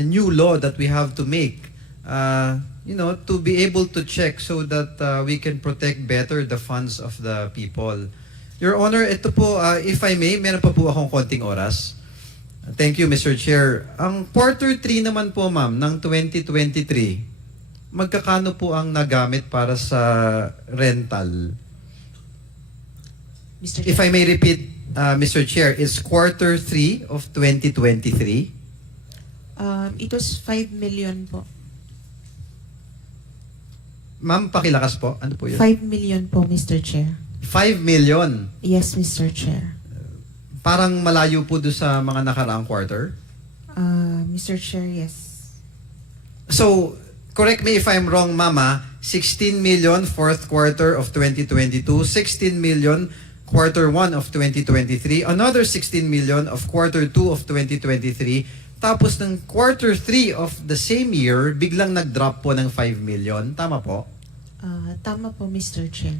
new law that we have to make, to be able to check so that we can protect better the funds of the people. Your Honor, ito po, if I may, meron pa po akong konting oras. Thank you, Mr. Chair. Ang quarter 3 naman po, ma'am, ng 2023, magkakano po ang nagamit para sa rental? Mr. If I Chair. may repeat, Mr. Chair, it's quarter 3 of 2023. It was 5 million po. Ma'am, pakilakas po. Ano po yun? 5 million po, Mr. Chair. 5 million. Yes, Mr. Chair. Parang malayo po doon sa mga nakaraang quarter. Mr. Chair, yes. So, correct me if I'm wrong, Mama, 16 million fourth quarter of 2022, 16 million quarter 1 of 2023, another 16 million of quarter 2 of 2023, tapos ng quarter 3 of the same year, biglang nag-drop po ng 5 million. Tama po? Tama po, Mr. Chair.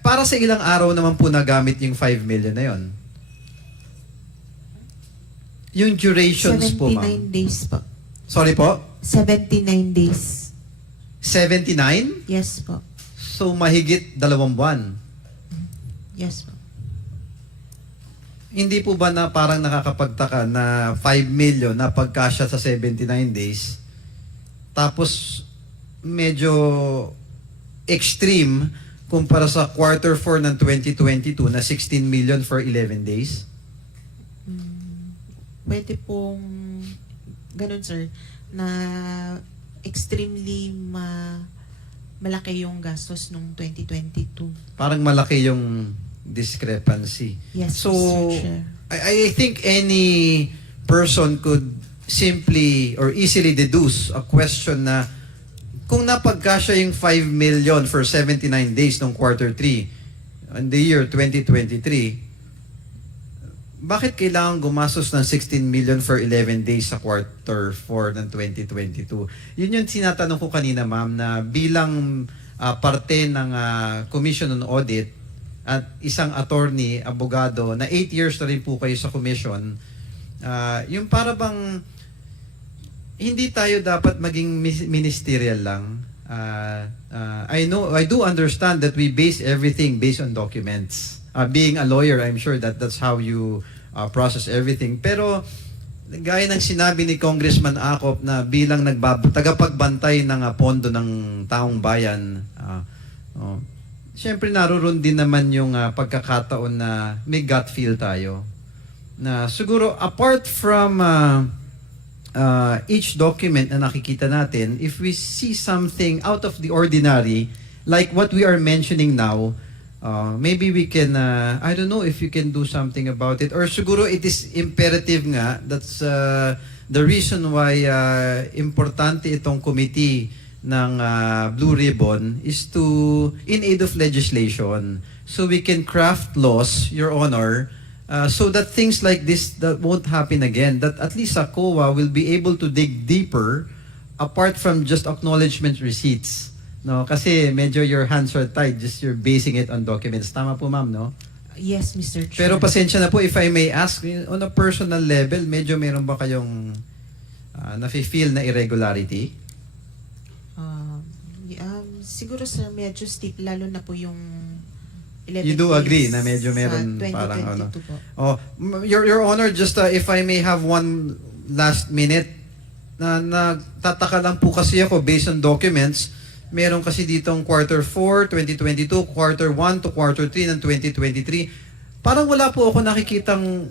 Para sa ilang araw naman po nagamit yung 5 million na yon? Yung durations po, ma'am. 79 days po. Sorry po? 79 days. 79? Yes po. So, mahigit 2 buwan. Yes po. Hindi po ba na parang nakakapagtaka na 5 million na pagkasya sa 79 days, tapos medyo extreme kumpara sa quarter 4 ng 2022 na 16 million for 11 days? Pwede pong ganun, sir, na extremely malaki yung gastos nung 2022. Parang malaki yung discrepancy. Yes, So, Mr. Chair. I think any person could simply or easily deduce a question na kung napagkasya yung 5 million for 79 days ng quarter 3 in the year 2023, bakit kailangan gumastos ng 16 million for 11 days sa quarter 4 ng 2022? Yun yung sinatanong ko kanina, ma'am, na bilang parte ng Commission on Audit at isang attorney, abogado, na 8 years na rin po kayo sa commission, yung para bang hindi tayo dapat maging ministerial lang. I do understand that we base everything based on documents. Being a lawyer, I'm sure that that's how you process everything. Pero gaya ng sinabi ni Congressman Acop na bilang tagapagbantay ng pondo ng taong bayan, siyempre naroon din naman yung pagkakataon na may gut feel tayo. Na siguro apart from each document na nakikita natin, if we see something out of the ordinary, like what we are mentioning now, maybe we can, I don't know if you can do something about it. Or siguro it is imperative nga, that's the reason why importante itong committee ng Blue Ribbon is to, in aid of legislation, so we can craft laws, Your Honor, so that things like this that won't happen again, that at least COA will be able to dig deeper apart from just acknowledgement receipts. No, kasi medyo your hands are tied, just you're basing it on documents. Tama po, ma'am, no? Yes, Mr. Chair. Pero pasensya na po, if I may ask, on a personal level, medyo meron ba kayong nafe-feel na irregularity? Siguro sir, medyo steep, lalo na po yung 11 You do agree days na medyo meron sa 2022 parang ano? po. Oh, Your Honor, just if I may have one last minute, nagtataka lang po kasi ako based on documents, meron kasi ditong quarter 4, 2022, quarter 1 to quarter 3 ng 2023. Parang wala po ako nakikitang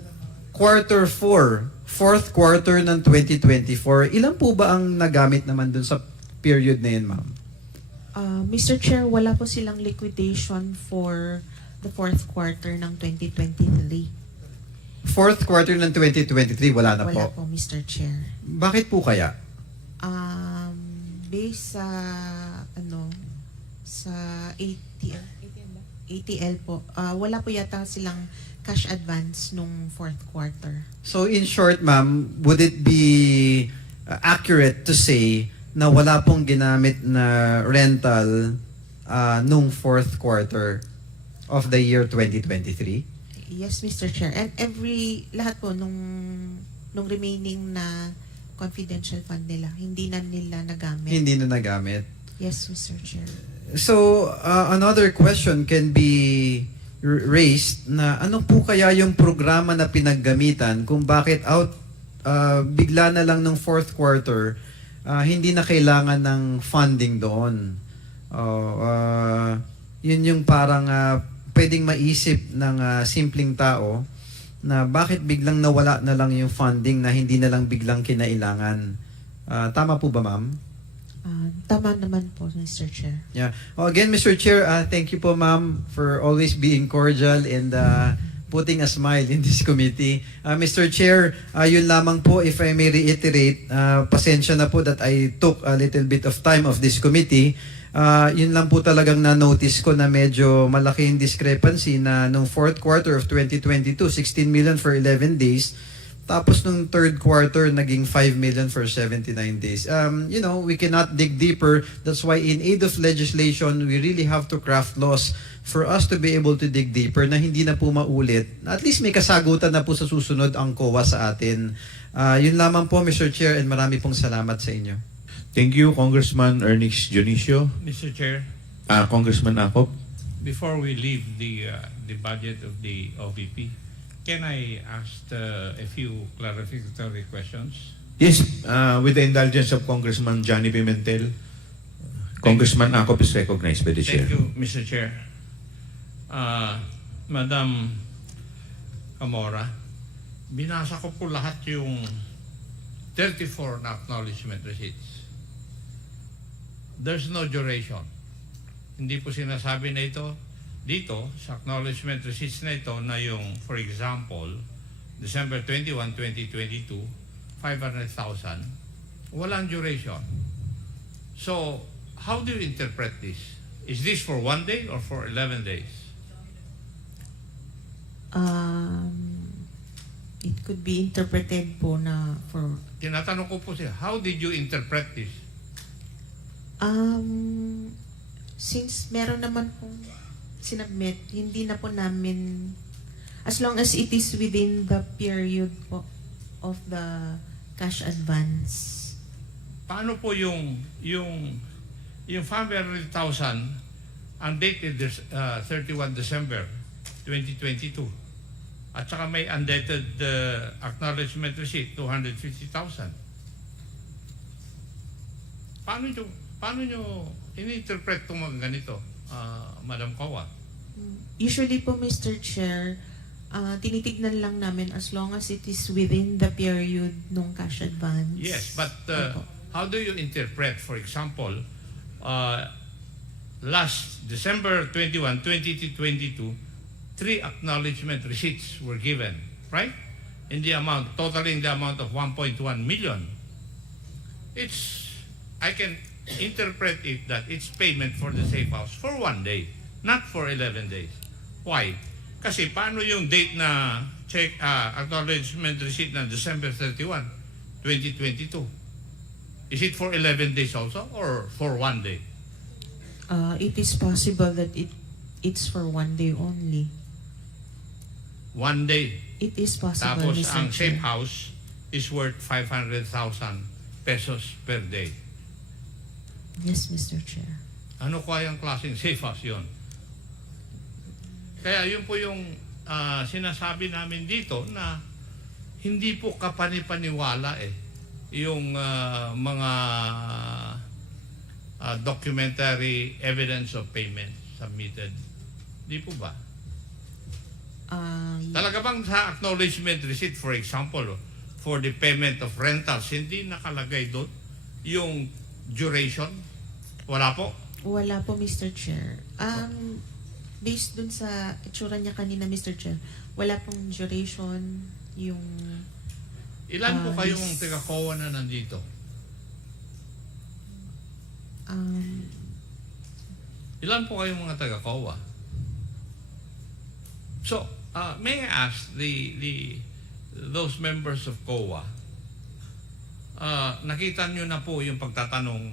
quarter 4, fourth quarter ng 2024. Ilan po ba ang nagamit naman dun sa period na yun, ma'am? Mr. Chair, wala po silang liquidation for the fourth quarter ng 2023. Fourth quarter ng 2023, wala na Wala po. po, Mr. Chair. Bakit po kaya? Based sa sa ATL po, wala po yata silang cash advance nung fourth quarter. So in short, ma'am, would it be accurate to say na wala pong ginamit na rental nung fourth quarter of the year 2023? Yes, Mr. Chair. And lahat po nung remaining na confidential fund nila, hindi na nila nagamit. Hindi na nagamit. Yes, Mr. Chair. So another question can be raised na ano po kaya yung programa na pinaggamitan kung bakit bigla na lang ng fourth quarter hindi na kailangan ng funding doon. Yun yung parang pwedeng maisip ng simpleng tao na bakit biglang nawala na lang yung funding na hindi na lang biglang kinailangan. Tama po ba, ma'am? Tama naman po, Mr. Chair. Yeah. Again, Mr. Chair, thank you po, ma'am, for always being cordial and putting a smile in this committee. Mr. Chair, yun lamang po, if I may reiterate, pasensya na po that I took a little bit of time of this committee. Yun lang po talagang na-notice ko na medyo malaking discrepancy na nung fourth quarter of 2022, 16 million for 11 days. Tapos nung third quarter, naging 5 million for 79 days. We cannot dig deeper. That's why in aid of legislation, we really have to craft laws for us to be able to dig deeper na hindi na po maulit. At least may kasagutan na po sa susunod ang COA sa atin. Yun lamang po, Mr. Chair, and marami pong salamat sa inyo. Thank you, Congressman Ernest Dionisio. Mr. Chair, Congressman Acop. before we leave the budget of the OVP, can I ask a few clarificatory questions? Yes, with the indulgence of Congressman Johnny Pimentel, Congressman Acop is recognized by the Chair. Thank you, Mr. Chair. Madam Camora, binasa ko po lahat yung 34 na acknowledgement receipts. There's no duration. Hindi po sinasabi na ito dito sa acknowledgement receipts na ito na yung, for example, December 21, 2022, 500,000, walang duration. So, how do you interpret this? Is this for 1 day or for 11 days? It could be interpreted po na for... Tinatanong ko po siya, how did you interpret this? Since meron naman pong sinubmit, hindi na po namin, as long as it is within the period po of the cash advance. Paano po yung 500,000 undated 31 December 2022 at saka may undated acknowledgement receipt 250,000? Paano nyo in-interpret itong mga ganito, Madam Kawa? Usually po, Mr. Chair, tinitignan lang namin as long as it is within the period ng cash advance. Yes, but Opo. how do you interpret, for example, last December 21, 2022, 3 acknowledgement receipts were given, right? In the amount, totaling the amount of 1.1 million. I can interpret it that it's payment for the safe house for 1 day, not for 11 days. Why? Kasi paano yung date na check acknowledgement receipt na December 31, 2022? Is it for 11 days also or for 1 day? It is possible that it's for 1 day only. 1 day. It is possible, Tapos Mr. ang Chair. safe house is worth 500,000 pesos per day. Yes, Mr. Chair. Ano kayang klaseng safe house yun? Kaya yun po yung sinasabi namin dito na hindi po kapanipaniwala yung mga documentary evidence of payment submitted. Di po ba? Talaga bang sa acknowledgement receipt, for example, for the payment of rentals, hindi nakalagay doon yung duration? Wala po? Wala po, Mr. Chair. Based dun sa itsura niya kanina, Mr. Chair, wala pong duration yung... Ilan po kayong taga-COA na nandito? Ilan po kayong mga taga-COA? So, may I ask those members of COA, nakita nyo na po yung pagtatanong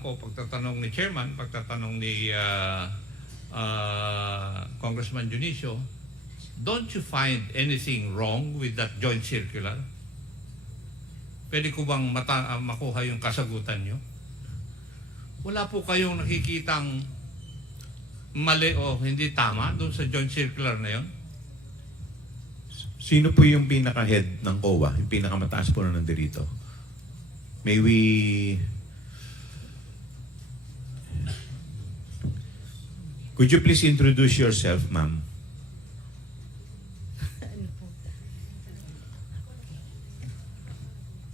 ko, pagtatanong ni Chairman, pagtatanong ni Congressman Junicio, don't you find anything wrong with that joint circular? Pwede ko bang makuha yung kasagutan nyo? Wala po kayong nakikitang mali o hindi tama doon sa joint circular na yon? Sino po yung pinaka-head ng COA? Yung pinakamataas po na nandirito? May we... Could you please introduce yourself, ma'am?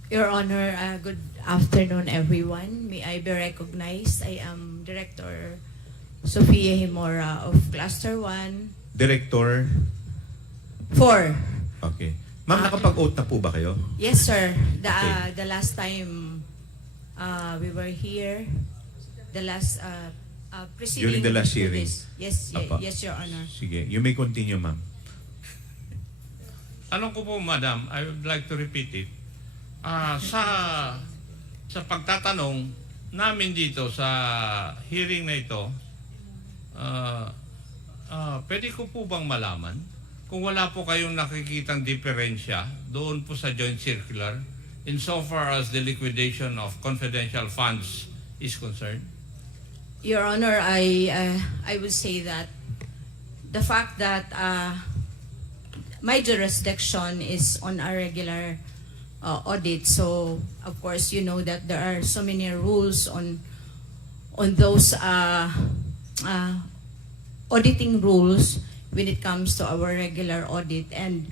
Your Honor, good afternoon, everyone. May I be recognized? I am Director Sofia Himora of Cluster 1. Director? 4. Okay. Ma'am, nakapag-oath na po ba kayo? Yes, sir. Okay. The last time we were here, the last preceding During the last to hearing. this. Yes, Apa. yes, Your Honor. Sige. You may continue, ma'am. Anong ko po, madam, I would like to repeat it. Sa pagtatanong namin dito sa hearing na ito, pwede ko po bang malaman kung wala po kayong nakikitang diferensya doon po sa joint circular insofar as the liquidation of confidential funds is concerned? Your Honor, I would say that the fact that my jurisdiction is on a regular audit, so of course you know that there are so many rules on those auditing rules when it comes to our regular audit, and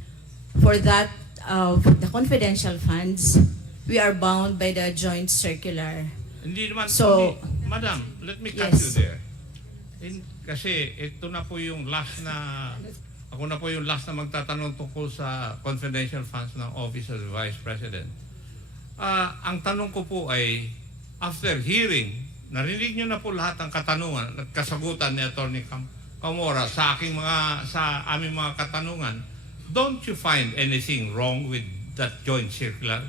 for that the confidential funds, we are bound by the joint circular. Hindi naman, So, madam, let me cut yes. you there. Kasi ito na po yung last na, ako na po yung last na magtatanong tungkol sa confidential funds ng Office of the Vice President. Ang tanong ko po ay, after hearing, narinig nyo na po lahat ng katanungan at kasagutan ni Atty. Camora sa aming mga katanungan. Don't you find anything wrong with that joint circular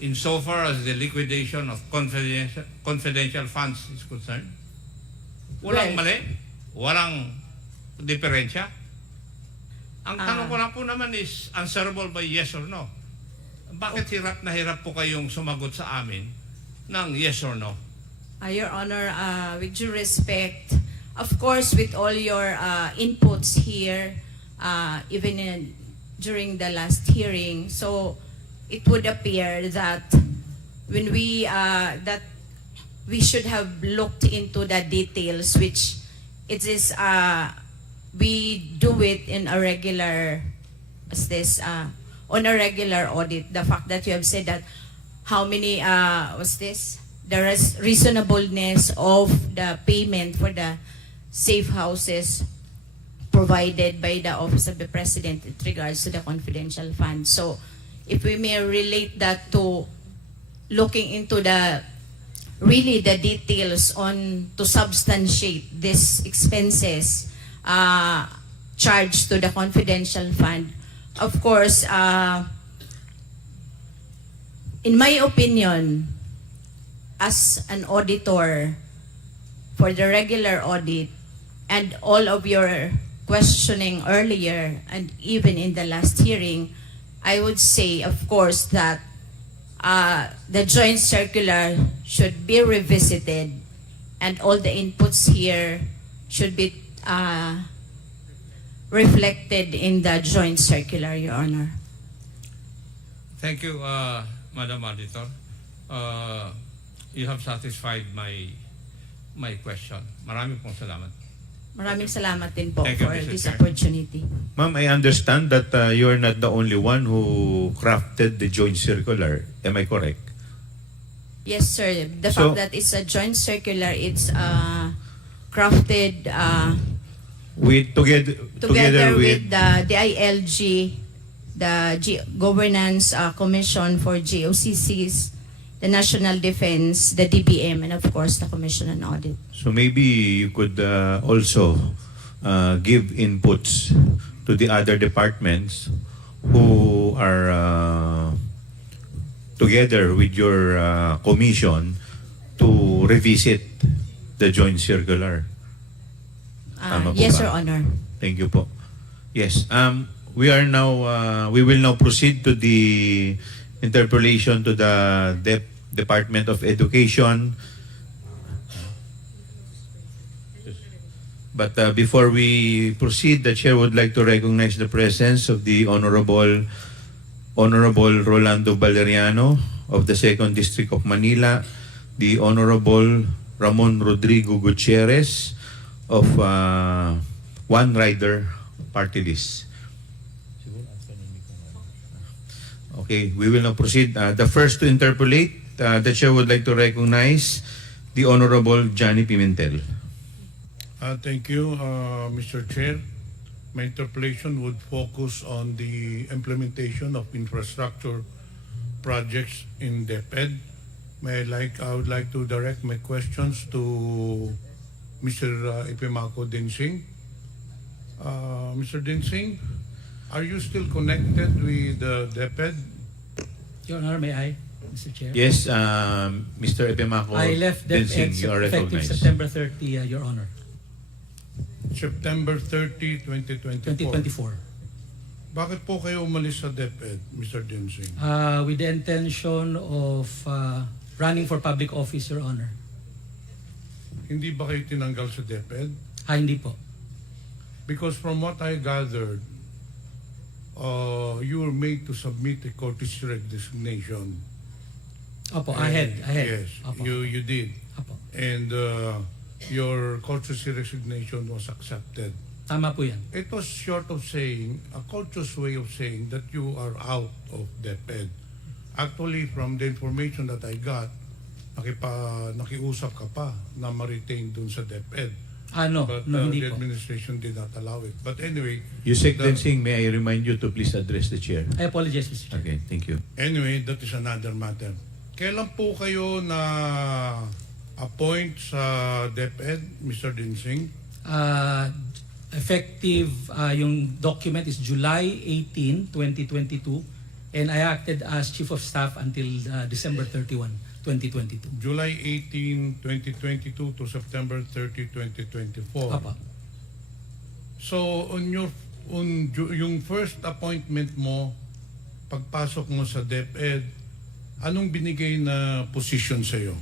insofar as the liquidation of confidential funds is concerned? Walang Well, mali? Walang diferensya? Ang tanong ko lang po naman is answerable by yes or no. Bakit hirap na hirap po kayong sumagot sa amin ng yes or no? Your Honor, with due respect, of course, with all your inputs here, even during the last hearing, so it would appear that when we should have looked into the details, which it is we do it in a regular on a regular audit. The fact that you have said that how many there is reasonableness of the payment for the safe houses provided by the Office of the President with regards to the confidential fund. So if we may relate that to looking into the details on to substantiate these expenses charged to the confidential fund, of course, in my opinion, as an auditor, for the regular audit and all of your questioning earlier and even in the last hearing, I would say, of course, that the joint circular should be revisited and all the inputs here should be reflected in the joint circular, Your Honor. Thank you, Madam Auditor. You have satisfied my question. Maraming pong salamat. Maraming salamat din po Thank you, for Mr. this Chair. opportunity. Ma'am, I understand that you are not the only one who crafted the joint circular. Am I correct? Yes, sir. The So- fact that it's a joint circular, it's crafted together with the DILG, the Governance Commission for GOCCs, the National Defense, the DBM, and of course the Commission on Audit. So maybe you could also give inputs to the other departments who are together with your commission to revisit the joint circular. Tama po Yes, ba? Your Honor. Thank you po. Yes. We will now proceed to the interpellation to the Department of Education. But before we proceed, the Chair would like to recognize the presence of the Honorable Rolando Valeriano of the 2nd District of Manila, the Honorable Ramon Rodrigo Gutierrez of One Rider Party List. Okay, we will now proceed. The first to interpolate, the Chair would like to recognize the Honorable Johnny Pimentel. Thank you, Mr. Chair. My interpellation would focus on the implementation of infrastructure projects in Deped. I would like to direct my questions to Mr. Ipimako Dinsing. Mr. Dinsing, are you still connected with Deped? Your Honor, may I, Mr. Chair? Yes, Mr. Epimako I left Dinsing, DepEd you are effective recognized. September 30, Your Honor, September 30, 2024. 2024. Bakit po kayo umalis sa Deped, Mr. Dinsing? With the intention of running for public office, Your Honor. Hindi ba kayo tinanggal sa Deped? Hindi po. Because from what I gathered, you were made to submit a courtesy resignation. Opo, And- ahead. Yes, Opo. you did. Opo. And your courtesy resignation was accepted. Tama po yan. It was short of saying, a courteous way of saying that you are out of Deped. Actually, from the information that I got, nakiusap ka pa na ma-retain dun sa Deped. No, But hindi the po. administration did not allow it. But anyway, Yusek the- Dinsing, may I remind you to please address the Chair? I apologize, Mr. Chair. Okay, thank you. anyway, that is another matter. Kailan po kayo na appoint sa DepEd, Mr. Dinsing? Effective, yung document is July 18, 2022, and I acted as Chief of Staff until December 31, 2022. July 18, 2022 to September 30, 2024. Apa. So, yung first appointment mo, pagpasok mo sa DepEd, anong binigay na position sa'yo?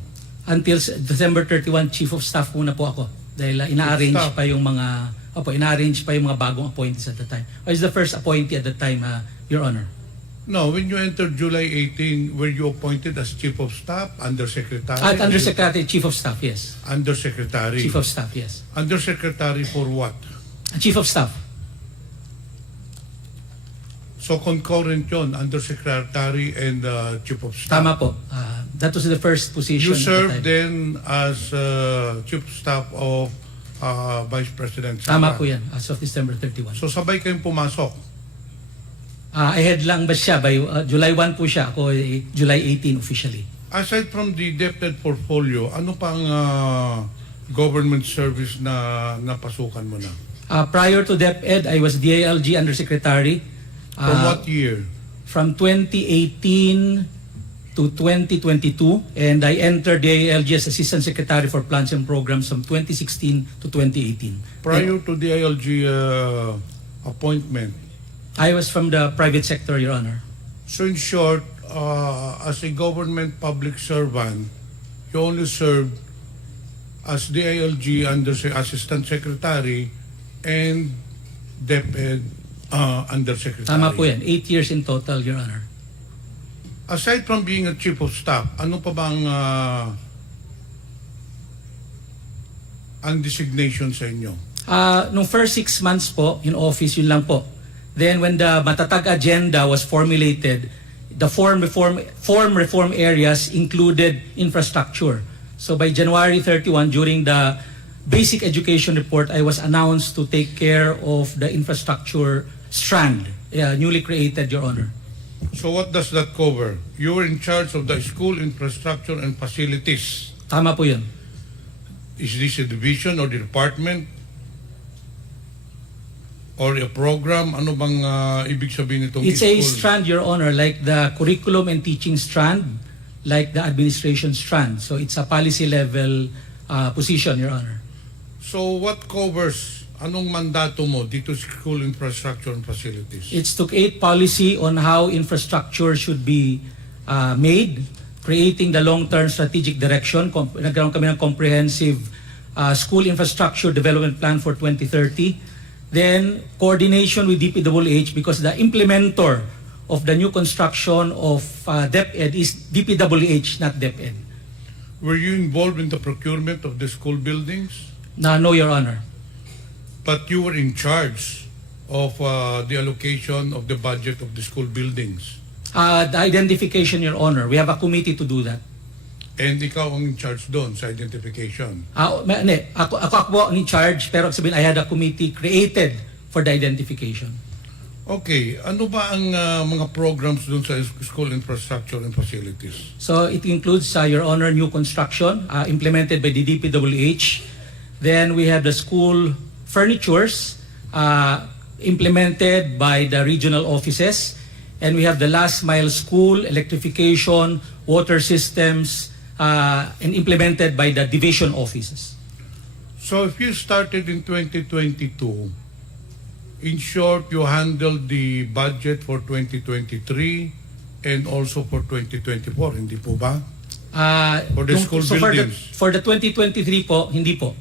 Until December 31, Chief of Staff muna po ako. Dahil ina-arrange Staff. pa yung mga bagong appointees at the time. I was the first appointee at the time, Your Honor. No, when you entered July 18, were you appointed as Chief of Staff, Undersecretary? At Undersecretary, Chief of Staff, yes. Undersecretary. Chief of Staff, yes. Undersecretary for what? Chief of Staff. So concurrent yun, Undersecretary and Chief of Staff. Tama po. That was the first position You at the served time. then as Chief of Staff of Vice President Sara. Tama po yan, as of December 31. So sabay kayong pumasok. Ahead lang ba siya? By, July 1 po siya. Ako July 18 officially. Aside from the debted portfolio, ano pang government service na napasukan mo na? Prior to DepEd, I was DILG Undersecretary. From what year? From 2018 to to 2022, and I entered the AILG as Assistant Secretary for Plans and Programs from 2016 to 2018. Prior to the ILG appointment, I was from the private sector, Your Honor. so in short, as a government public servant, you only served as the ILG Assistant Secretary and Deped Undersecretary. Tama po yan. 8 years in total, Your Honor. Aside from being a Chief of Staff, ano pa bang ang designation sa inyo? Nung first 6 months po, in office, yun lang po. Then when the matatag agenda was formulated, the form reform areas included infrastructure. So by January 31, during the basic education report, I was announced to take care of the infrastructure strand, newly created, Your Honor. So what does that cover? You were in charge of the school infrastructure and facilities. Tama po yun. Is this a division or the department? Or a program? Ano bang ibig sabihin itong It's a school? strand, Your Honor, like the curriculum and teaching strand, like the administration strand. So it's a policy level position, Your Honor. So what covers, anong mandato mo dito sa school infrastructure and facilities? It's to create policy on how infrastructure should be made, creating the long-term strategic direction. Nagkaroon kami ng comprehensive school infrastructure development plan for 2030. Then, coordination with DPWH, because the implementer of the new construction of DepEd is DPWH, not DepEd. Were you involved in the procurement of the school buildings? No, Your Honor. But you were in charge of the allocation of the budget of the school buildings. The identification, Your Honor. We have a committee to do that. And ikaw ang in charge doon sa identification. Ako po ang in charge, pero sabihin, I had a committee created for the identification. Okay, ano ba ang mga programs doon sa school infrastructure and facilities? So it includes, Your Honor, new construction implemented by the DPWH. Then we have the school furnitures implemented by the regional offices. And we have the last mile school, electrification, water systems, and implemented by the division offices. So if you started in 2022, in short, you handled the budget for 2023 and also for 2024, hindi po ba? For the school buildings. For the 2023 po, hindi po.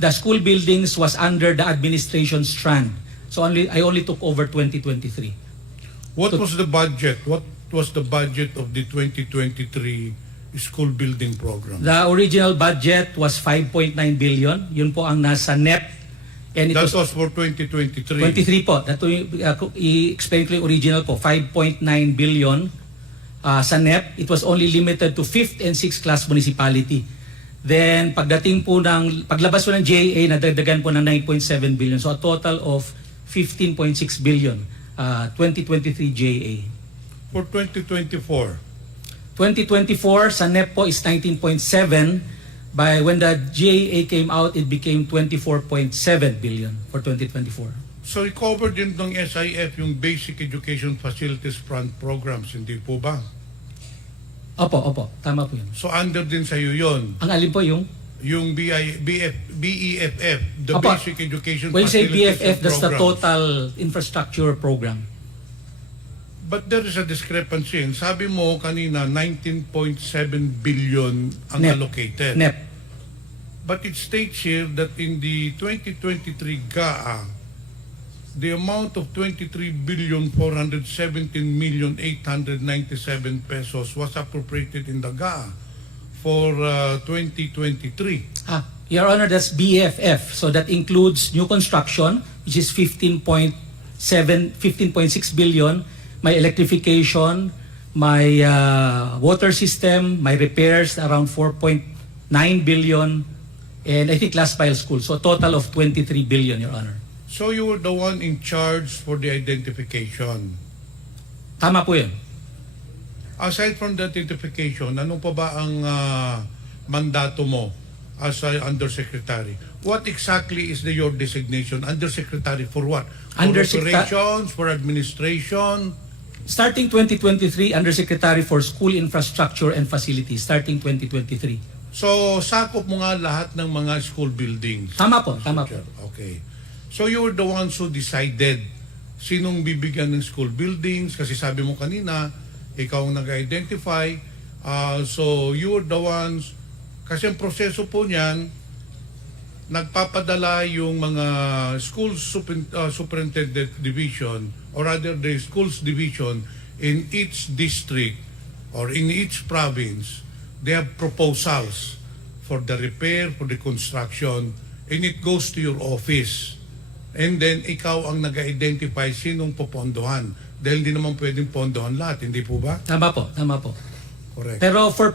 The school buildings was under the administration strand. So I only took over 2023. What was the budget? What was the budget of the 2023 school building program? The original budget was 5.9 billion. Yun po ang nasa NEP. And it That was for 2023. 23 po. That i-explain ko yung original po. 5.9 billion sa NEP. It was only limited to 5th and 6th class municipality. Then pagdating po paglabas po ng JA, nadagdagan po ng 9.7 billion. So a total of 15.6 billion 2023 JA. For 2024? 2024 sa NEP po is 19.7. By when the GAA came out, it became 24.7 billion for 2024. So i-cover din ng SIF yung Basic Education Facilities Fund programs, hindi po ba? Opo. Tama po yun. So under din sa iyo yun? Ang alin po yung? Yung BEFF, the Opo. Basic Education When you say Facilities BFF, that's the Programs. total infrastructure program. But there is a discrepancy. Sabi mo kanina, 19.7 billion ang NEP. allocated. NEP. But it states here that in the 2023 GAA, the amount of 23,417,897 pesos was appropriated in the GAA for 2023. Your Honor, that's BFF. So that includes new construction, which is 15.6 billion. My electrification, my water system, my repairs around 4.9 billion, and I think last mile school. So a total of 23 billion, Your Honor. So you were the one in charge for the identification. Tama po yun. Aside from the identification, ano pa ba ang mandato mo as undersecretary? What exactly is your designation? Undersecretary for what? For operations, for administration? Starting 2023, Undersecretary for School Infrastructure and Facilities, starting 2023. So, sakop mo nga lahat ng mga school buildings. Tama po, tama po. Okay. So, you were the ones who decided sinong bibigyan ng school buildings kasi sabi mo kanina, ikaw ang nag-identify. So, you were the ones, kasi ang proseso po niyan, nagpapadala yung mga school superintendent division or rather the schools division in each district or in each province. They have proposals for the repair, for the construction, and it goes to your office. And then ikaw ang nag-identify sinong popondohan. Dahil hindi naman pwedeng pondohan lahat, hindi po ba? Tama po, tama po. Correct. Pero for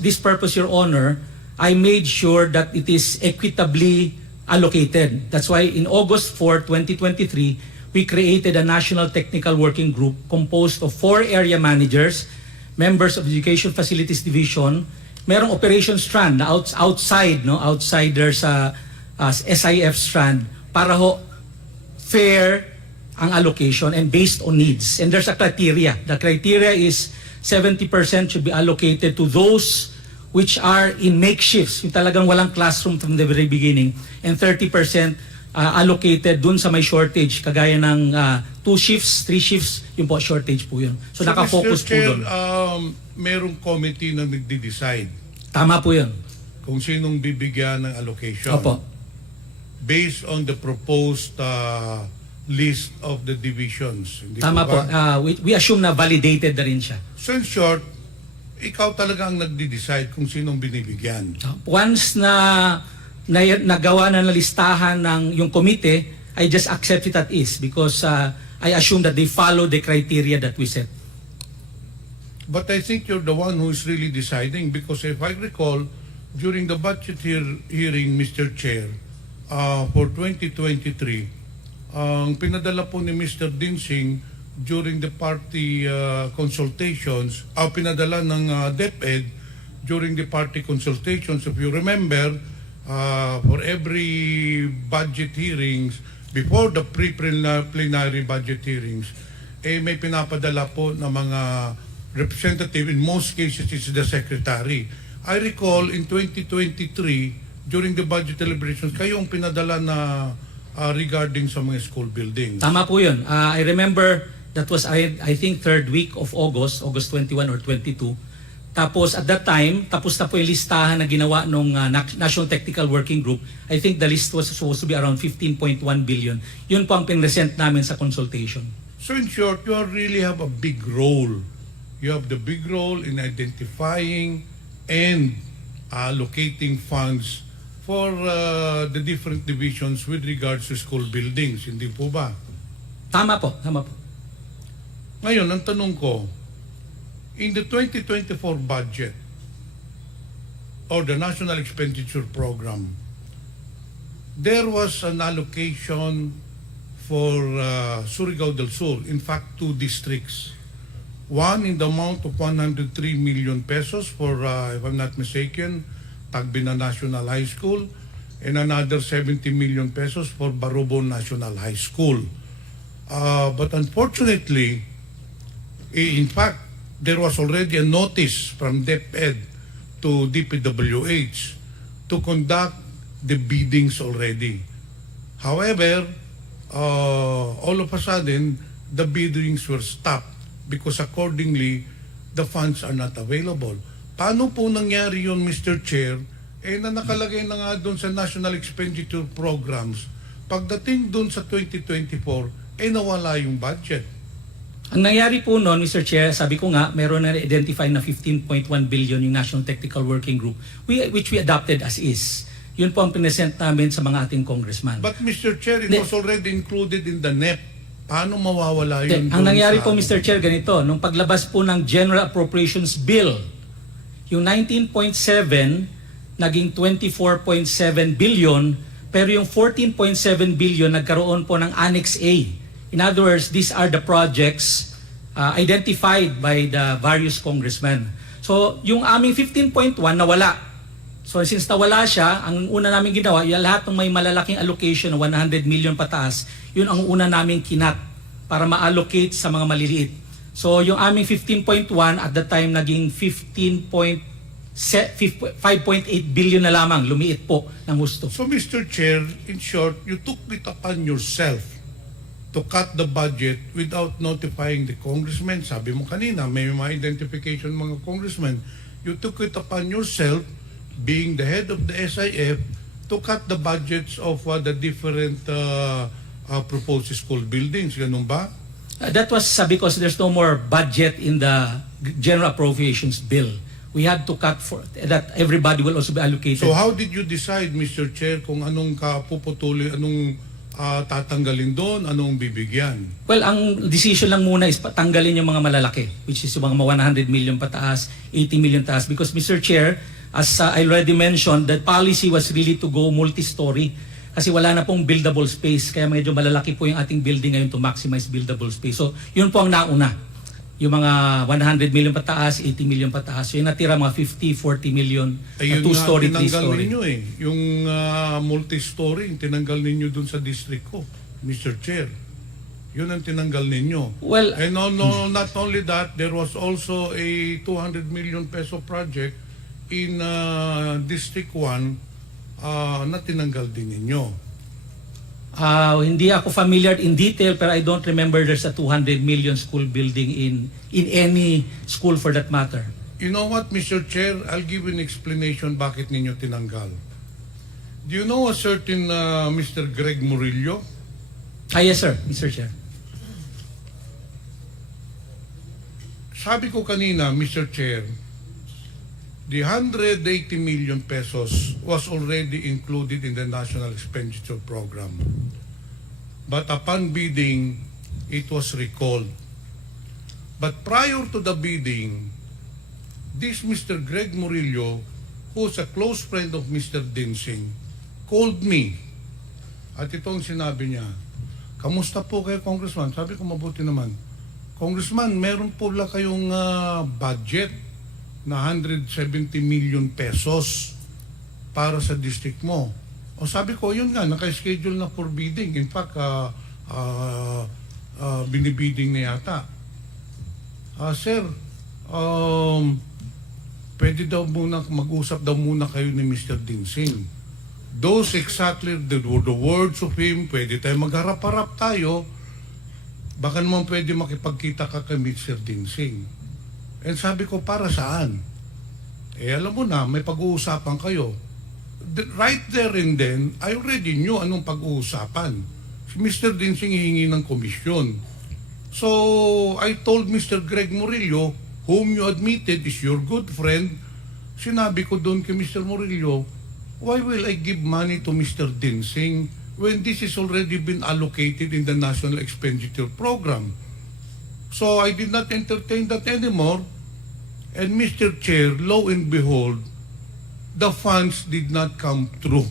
this purpose, Your Honor, I made sure that it is equitably allocated. That's why in August 4, 2023, we created a National Technical Working Group composed of 4 area managers, members of Education Facilities Division, merong operation strand na outside there's a SIF strand para ho fair ang allocation and based on needs. And there's a criteria. The criteria is 70% should be allocated to those which are in makeshifts, yung talagang walang classroom from the very beginning, and 30% allocated dun sa may shortage, kagaya ng 2 shifts, 3 shifts, yung po shortage po yun. So nakafocus po Mr. Chair, dun. merong committee na nagde-decide Tama po yun. kung sinong bibigyan ng allocation. Opo. Based on the proposed list of the divisions. Hindi Tama po. ba? We assume na validated na rin siya. So in short, ikaw talaga ang nagde-decide kung sinong binibigyan. Once na nagawa na listahan ng yung komite, I just accept it at is because I assume that they follow the criteria that we set. But I think you're the one who is really deciding because if I recall, during the budget hearing, Mr. Chair, for 2023, ang pinadala po ni Mr. Dinsing during the party consultations, pinadala ng Deped during the party consultations, if you remember, for every budget hearings, before the pre-plenary budget hearings, may pinapadala po ng mga representative, in most cases it's the secretary. I recall in 2023, during the budget deliberations, kayo ang pinadala na regarding sa mga school buildings. Tama po yun. I remember that was I think 3rd week of August 21 or 22. Tapos at that time, tapos na po yung listahan na ginawa ng National Technical Working Group. I think the list was supposed to be around 15.1 billion. Yun po ang pinresent namin sa consultation. So in short, you really have a big role. You have the big role in identifying and allocating funds for the different divisions with regards to school buildings. Hindi po ba? Tama po, tama po. Ngayon, ang tanong ko, in the 2024 budget or the National Expenditure Program, there was an allocation for Surigao del Sur, in fact 2 districts. One in the amount of 103 million pesos for, if I'm not mistaken, Tagbina National High School, and another 70 million pesos for Barubo National High School. But unfortunately, in fact, there was already a notice from Deped to DPWH to conduct the biddings already. However, all of a sudden, the biddings were stopped because accordingly, the funds are not available. Paano po nangyari yun, Mr. Chair? Na nakalagay na nga doon sa National Expenditure Programs, pagdating doon sa 2024, nawala yung budget. Ang nangyari po noon, Mr. Chair, sabi ko nga, meron na identify na 15.1 billion yung National Technical Working Group, which we adopted as is. Yun po ang pinesent namin sa mga ating congressman. But Mr. Chair, it was already included in the NEP. Paano mawawala yun? Ang nangyari po, Mr. Chair, ganito, nung paglabas po ng General Appropriations Bill, yung 19.7 naging 24.7 billion, pero yung 14.7 billion nagkaroon po ng Annex A. In other words, these are the projects identified by the various congressmen. So, yung aming 15.1 nawala. So, since nawala siya, ang una namin ginawa, yung lahat ng may malalaking allocation na 100 million pataas, yun ang una namin kinat para ma-allocate sa mga maliliit. So yung aming 15.1 at the time naging 5.8 billion na lamang, lumiit po ng husto. So Mr. Chair, in short, you took it upon yourself to cut the budget without notifying the congressman. Sabi mo kanina, may mga identification mga congressmen. You took it upon yourself, being the head of the SIF, to cut the budgets of the different proposed school buildings. Ganun ba? That was because there's no more budget in the General Appropriations Bill. We had to cut for that. Everybody will also be allocated. So how did you decide, Mr. Chair, kung anong kapuputuli, anong tatanggalin doon, anong bibigyan? Well, ang decision lang muna is tanggalin yung mga malalaki, which is yung mga 100 million pataas, 80 million taas. Because Mr. Chair, as I already mentioned, the policy was really to go multi-story. Kasi wala na pong buildable space, kaya medyo malalaki po yung ating building ngayon to maximize buildable space. So, yun po ang nauna. Yung mga 100 million pataas, 80 million pataas. So, yung natira mga 50, 40 million, two-story, three-story. Ninyo yung multi-story, tinanggal ninyo dun sa district ko, Mr. Chair. Yun ang tinanggal ninyo. Well, and not only that, there was also a 200 million peso project in District 1 na tinanggal din ninyo. Hindi ako familiar in detail, pero I don't remember there's a 200 million school building in any school for that matter. You know what, Mr. Chair? I'll give you an explanation bakit ninyo tinanggal. Do you know a certain Mr. Greg Murillo? Yes, sir, Mr. Chair. Sabi ko kanina, Mr. Chair, the 180 million pesos was already included in the National Expenditure Program. But upon bidding, it was recalled. But prior to the bidding, this Mr. Greg Murillo, who's a close friend of Mr. Dinsing, called me. At itong sinabi niya, kamusta po kayo, Congressman? Sabi ko, mabuti naman. Congressman, meron po lang kayong budget na 170 million pesos para sa district mo. O sabi ko, yun nga, naka-schedule na for bidding. In fact, binibidding na yata. Sir, pwede daw muna, mag-usap daw muna kayo ni Mr. Dinsing. Those exactly the words of him, pwede tayo magharap-harap tayo, baka naman pwede makipagkita ka kay Mr. Dinsing. And sabi ko, para saan? Alam mo na, may pag-uusapan kayo. Right there and then, I already knew anong pag-uusapan. Si Mr. Dinsing hihingi ng komisyon. So, I told Mr. Greg Murillo, whom you admitted is your good friend, sinabi ko doon kay Mr. Murillo, why will I give money to Mr. Dinsing when this has already been allocated in the National Expenditure Program? So I did not entertain that anymore. And Mr. Chair, lo and behold, the funds did not come through.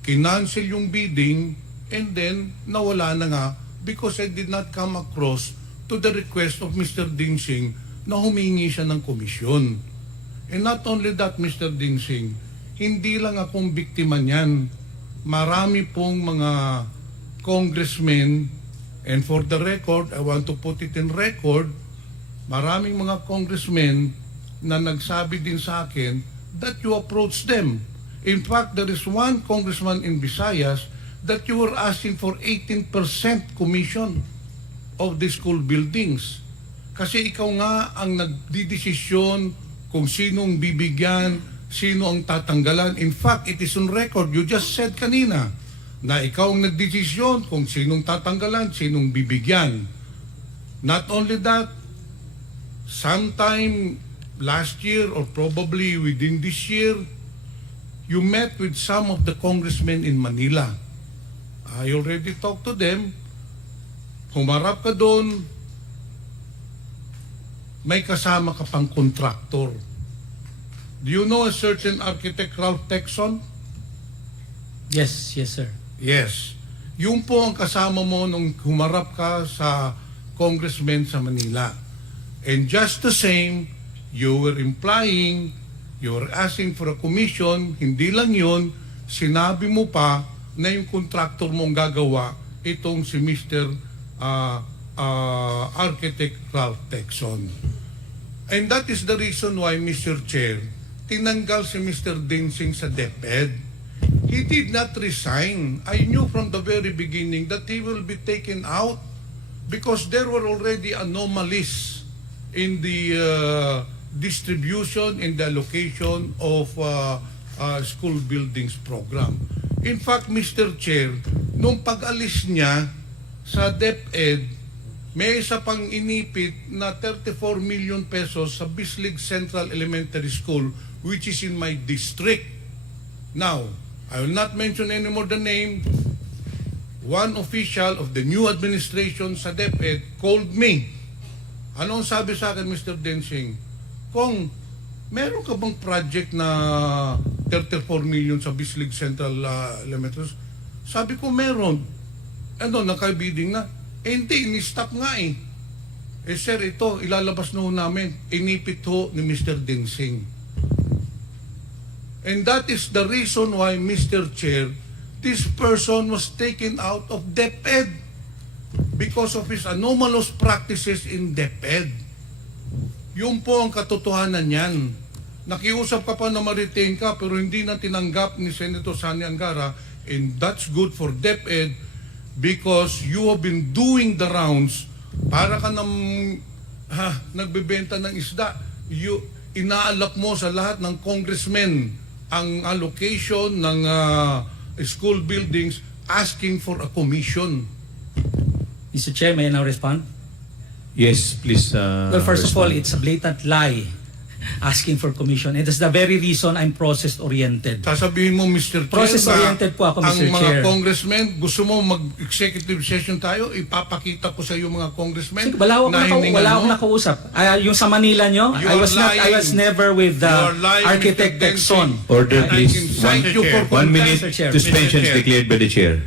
Kinancel yung bidding and then nawala na nga because I did not come across to the request of Mr. Dinsing na humingi siya ng komisyon. And not only that, Mr. Dinsing, hindi lang akong biktima niyan. Marami pong mga congressmen. And for the record, I want to put it in record, maraming mga congressmen na nagsabi din sa akin that you approach them. In fact, there is one congressman in Visayas that you were asking for 18% commission of the school buildings. Kasi ikaw nga ang nagdidesisyon kung sinong bibigyan, sino ang tatanggalan. In fact, it is on record. You just said kanina na ikaw ang nagdesisyon kung sinong tatanggalan, sinong bibigyan. Not only that, sometime last year or probably within this year, you met with some of the congressmen in Manila. I already talked to them. Humarap ka doon, may kasama ka pang contractor. Do you know a certain architect, Ralph Texon? Yes, yes, sir. Yes. Yung po ang kasama mo nung humarap ka sa congressman sa Manila. And just the same, you were implying, you were asking for a commission, hindi lang yun, sinabi mo pa na yung contractor mong gagawa, itong si Mr. Architect Ralph Texon. And that is the reason why, Mr. Chair, tinanggal si Mr. Dinsing sa DepEd. He did not resign. I knew from the very beginning that he will be taken out because there were already anomalies in the distribution and the allocation of school buildings program. In fact, Mr. Chair, nung pag-alis niya sa DepEd, may isa pang inipit na 34 million pesos sa Bislig Central Elementary School, which is in my district. Now, I will not mention anymore the name. One official of the new administration sa DepEd called me. Ano ang sabi sa akin, Mr. Densing? Kung meron ka bang project na 34 million sa Bislig Central Elementary? Sabi ko, meron. Ano, nakabidding na? Hindi, in-stop nga eh. Sir, ito, ilalabas na ho namin. Inipit ho ni Mr. Densing. And that is the reason why, Mr. Chair, this person was taken out of DepEd because of his anomalous practices in DepEd. Yun po ang katotohanan niyan. Nakiusap ka pa na ma-retain ka pero hindi na tinanggap ni Senator Sani Angara, and that's good for DepEd because you have been doing the rounds para ka nang nagbebenta ng isda. Inaalok mo sa lahat ng congressmen ang allocation ng school buildings asking for a commission. Mr. Chair, may I now respond? Yes, please. Well, first of all, respond. it's a blatant lie asking for commission. And that's the very reason I'm process-oriented. Sasabihin mo, Mr. Chair, Process-oriented po ako, Mr. ang mga Chair. congressmen, gusto mo mag-executive session tayo, ipapakita ko sa iyo mga congressmen. Sige, wala akong nakausap. Yung sa Manila nyo, I was never with Architect Texon. Order, please. Thank you for 1 minute Mr. Chair. suspension is Mr. Chair. declared by the chair.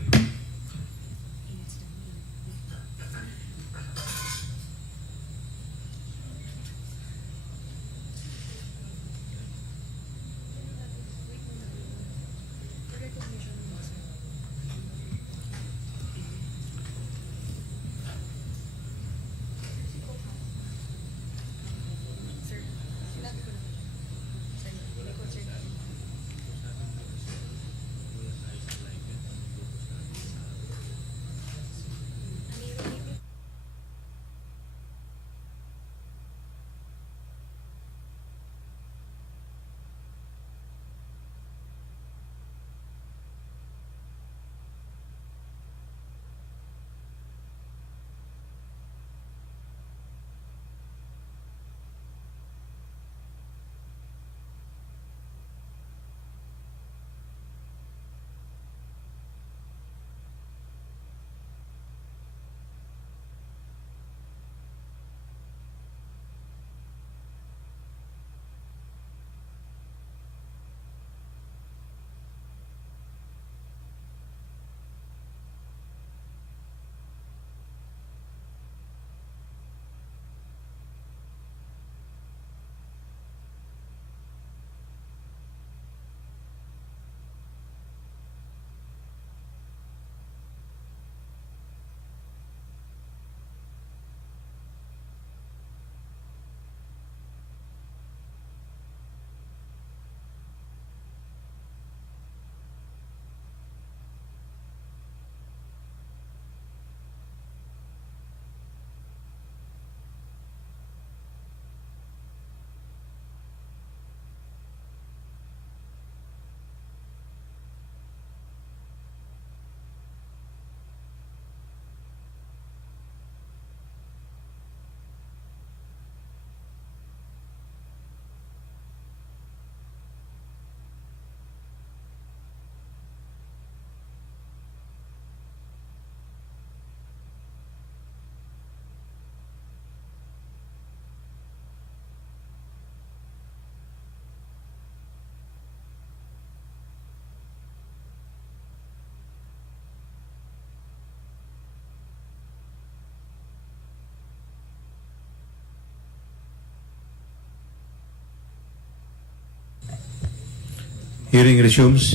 Hearing resumes.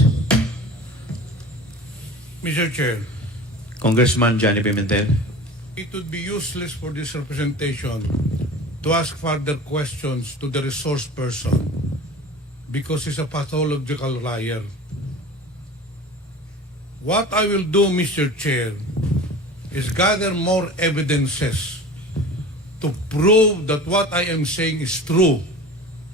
Mr. Chair, Congressman Johnny Pimentel. it would be useless for this representation to ask further questions to the resource person because he's a pathological liar. What I will do, Mr. Chair, is gather more evidences to prove that what I am saying is true,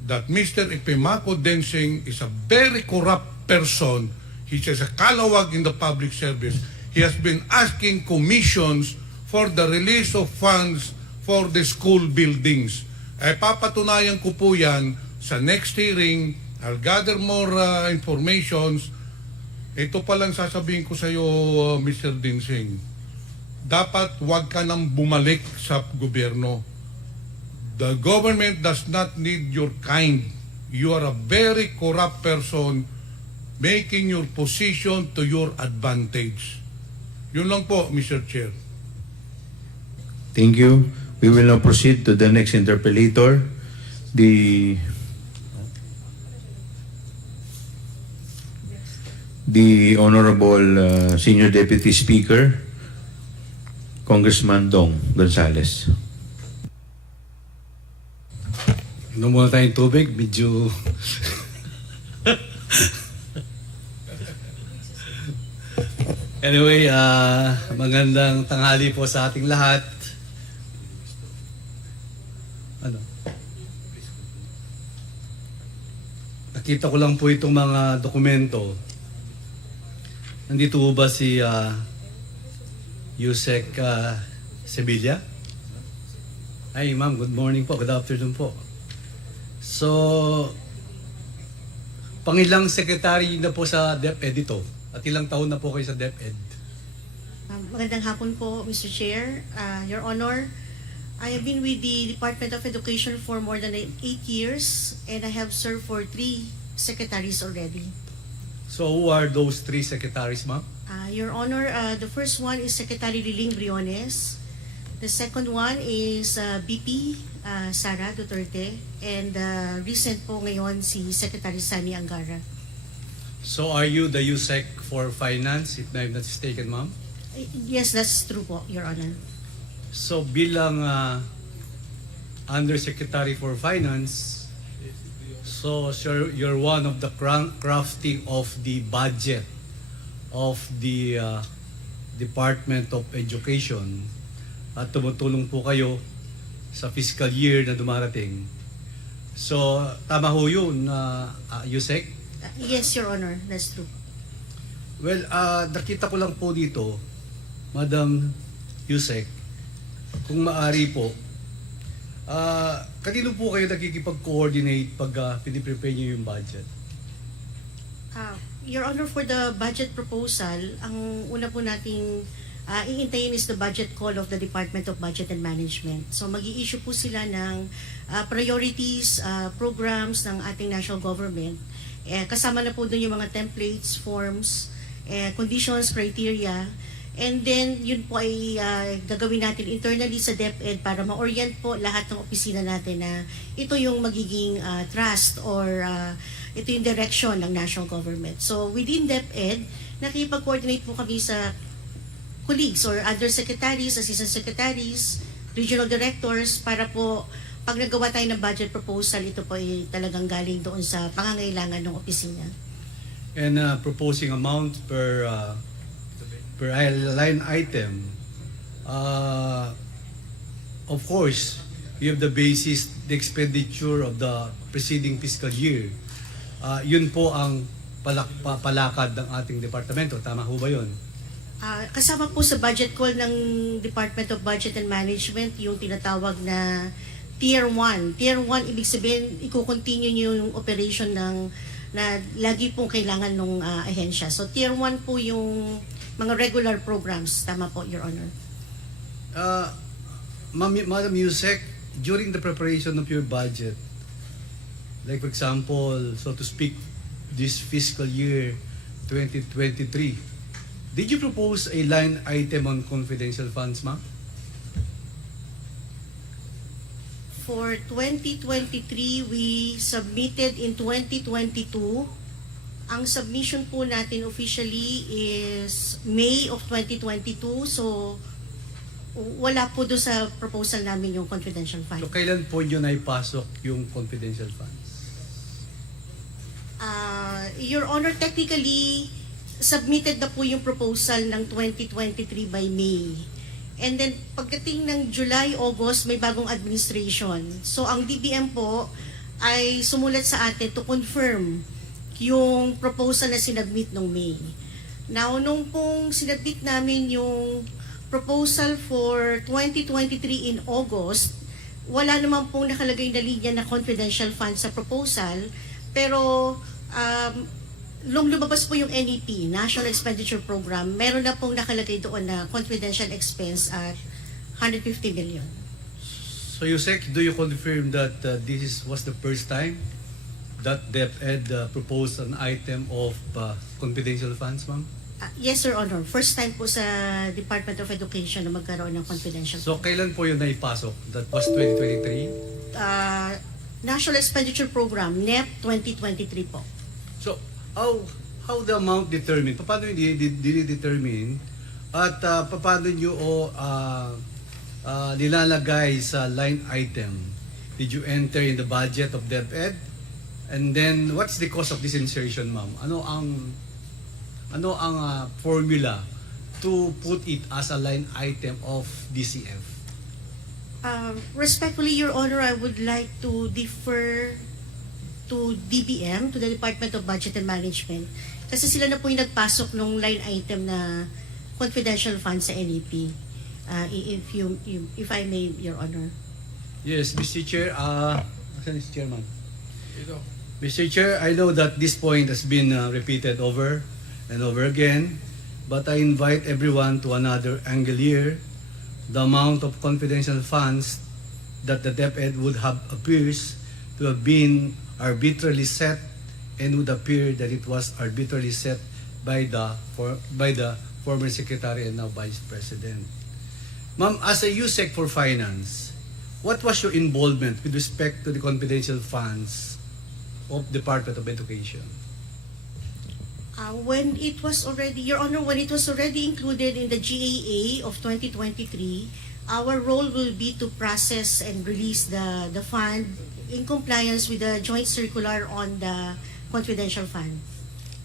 that Mr. Ipimako Densing is a very corrupt person. He is a kalawag in the public service. He has been asking commissions for the release of funds for the school buildings. Papatunayan ko po yan sa next hearing. I'll gather more informations. Ito pa lang sasabihin ko sa iyo, Mr. Densing. Dapat wag ka nang bumalik sa gobyerno. The government does not need your kind. You are a very corrupt person making your position to your advantage. Yun lang po, Mr. Chair. Thank you. We will now proceed to the next interpellator, the Honorable Senior Deputy Speaker, Congressman Dong Gonzales. Inom muna tayong tubig, medyo... Anyway, magandang tanghali po sa ating lahat. Nakita ko lang po itong mga dokumento. Nandito ba si Yusek Sevilla? Hi ma'am, good morning po, good afternoon po. So, pangilang secretary na po sa DepEd ito? At ilang taon na po kayo sa DepEd? Magandang hapon po, Mr. Chair. Your Honor, I have been with the Department of Education for more than 8 years and I have served for 3 secretaries already. So, who are those 3 secretaries, ma'am? Your Honor, the first one is Secretary Liling Briones. The second one is BP Sara Duterte. And recent po ngayon si Secretary Sani Angara. So, are you the USEC for Finance, if I'm not mistaken, ma'am? Yes, that's true po, Your Honor. So, bilang Undersecretary for Finance, so sir, you're one of the crafting of the budget of the Department of Education at tumutulong po kayo sa fiscal year na dumarating. So, tama ho yun, USEC? Yes, Your Honor, that's true. Well, nakita ko lang po dito, Madam Yusek, kung maaari po, kanino po kayo nakikipag-coordinate pag piniprepare nyo yung budget? Your Honor, for the budget proposal, ang una po nating iintayin is the budget call of the Department of Budget and Management. So mag-i-issue po sila ng priorities, programs ng ating national government. Kasama na po doon yung mga templates, forms, conditions, criteria. And then, yun po ay gagawin natin internally sa DepEd para ma-orient po lahat ng opisina natin na ito yung magiging trust or ito yung direction ng national government. So, within DepEd, nakipag-coordinate po kami sa colleagues or other secretaries, assistant secretaries, regional directors para po pag nagawa tayo ng budget proposal, ito po ay talagang galing doon sa pangangailangan ng opisina. And proposing amount per line item, of course, you have the basis, the expenditure of the preceding fiscal year. Yun po ang palakad ng ating departamento. Tama ho ba yun? Kasama po sa budget call ng Department of Budget and Management yung tinatawag na Tier 1. Tier 1, ibig sabihin, i-continue nyo yung operation ng na lagi pong kailangan ng ahensya. So, Tier 1 po yung mga regular programs. Tama po, Your Honor. Madam Yusek, during the preparation of your budget, like for example, so to speak, this fiscal year 2023, did you propose a line item on confidential funds, ma'am? For 2023, we submitted in 2022. Ang submission po natin officially is May of 2022. So, wala po doon sa proposal namin yung confidential fund. So kailan po nyo naipasok yung confidential funds? Your Honor, technically, submitted na po yung proposal ng 2023 by May. And then, pagdating ng July, August, may bagong administration. So, ang DBM po ay sumulat sa atin to confirm yung proposal na sinabmit nung May. Now, nung pong sinabmit namin yung proposal for 2023 in August, wala naman pong nakalagay na linya na confidential fund sa proposal, pero nung lumabas po yung NEP, National Expenditure Program, meron na pong nakalagay doon na confidential expense at 150 million. So Yusek, do you confirm that was the first time that DepEd proposed an item of confidential funds, ma'am? Yes, Your Honor. First time po sa Department of Education na magkaroon ng confidential. So kailan po yun naipasok? That was 2023? National Expenditure Program, NEP 2023 po. So how the amount determined? Paano determine? At paano nyo nilalagay sa line item? Did you enter in the budget of DepEd? And then what's the cost of this insertion, ma'am? Ano ang formula to put it as a line item of DCF? Respectfully, Your Honor, I would like to defer to DBM, to the Department of Budget and Management, kasi sila na po yung nagpasok nung line item na confidential fund sa NEP. If I may, Your Honor. Yes, Mr. Chair. Asan is Chairman? Mr. Chair, I know that this point has been repeated over and over again, but I invite everyone to another angle here. The amount of confidential funds that the DepEd would have appears to have been arbitrarily set, and would appear that it was arbitrarily set by the former Secretary and now Vice President. Ma'am, as a USEC for Finance, what was your involvement with respect to the confidential funds of Department of Education? When it was already, Your Honor, when it was already included in the GAA of 2023, our role will be to process and release the fund in compliance with the joint circular on the confidential fund.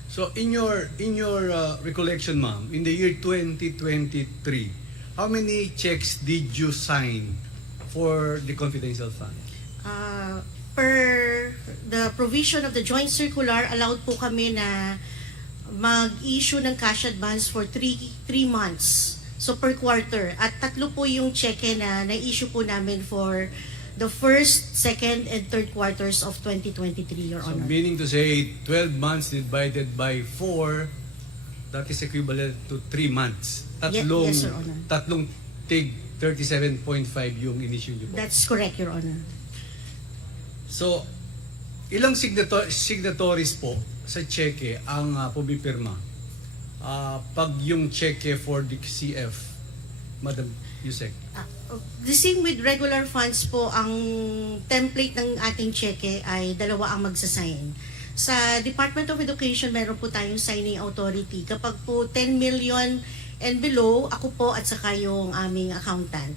So in your recollection, ma'am, in the year 2023, how many checks did you sign for the confidential fund? Per the provision of the joint circular, allowed po kami na mag-issue ng cash advance for 3 months. So per quarter. At 3 po yung cheque na na-issue po namin for the first, second, and third quarters of 2023, Your So Honor. meaning to say 12 months divided by 4, that is equivalent to 3 months. Yes, Your Honor. Tatlong tig 37.5 yung in-issue niyo po. That's correct, Your Honor. So, ilang signatories po sa cheque ang pumipirma? Pag yung cheque for the CF, Madam Yusek. The same with regular funds po, ang template ng ating cheque ay 2 ang magsasign. Sa Department of Education, meron po tayong signing authority. Kapag po 10 million and below, ako po at saka yung aming accountant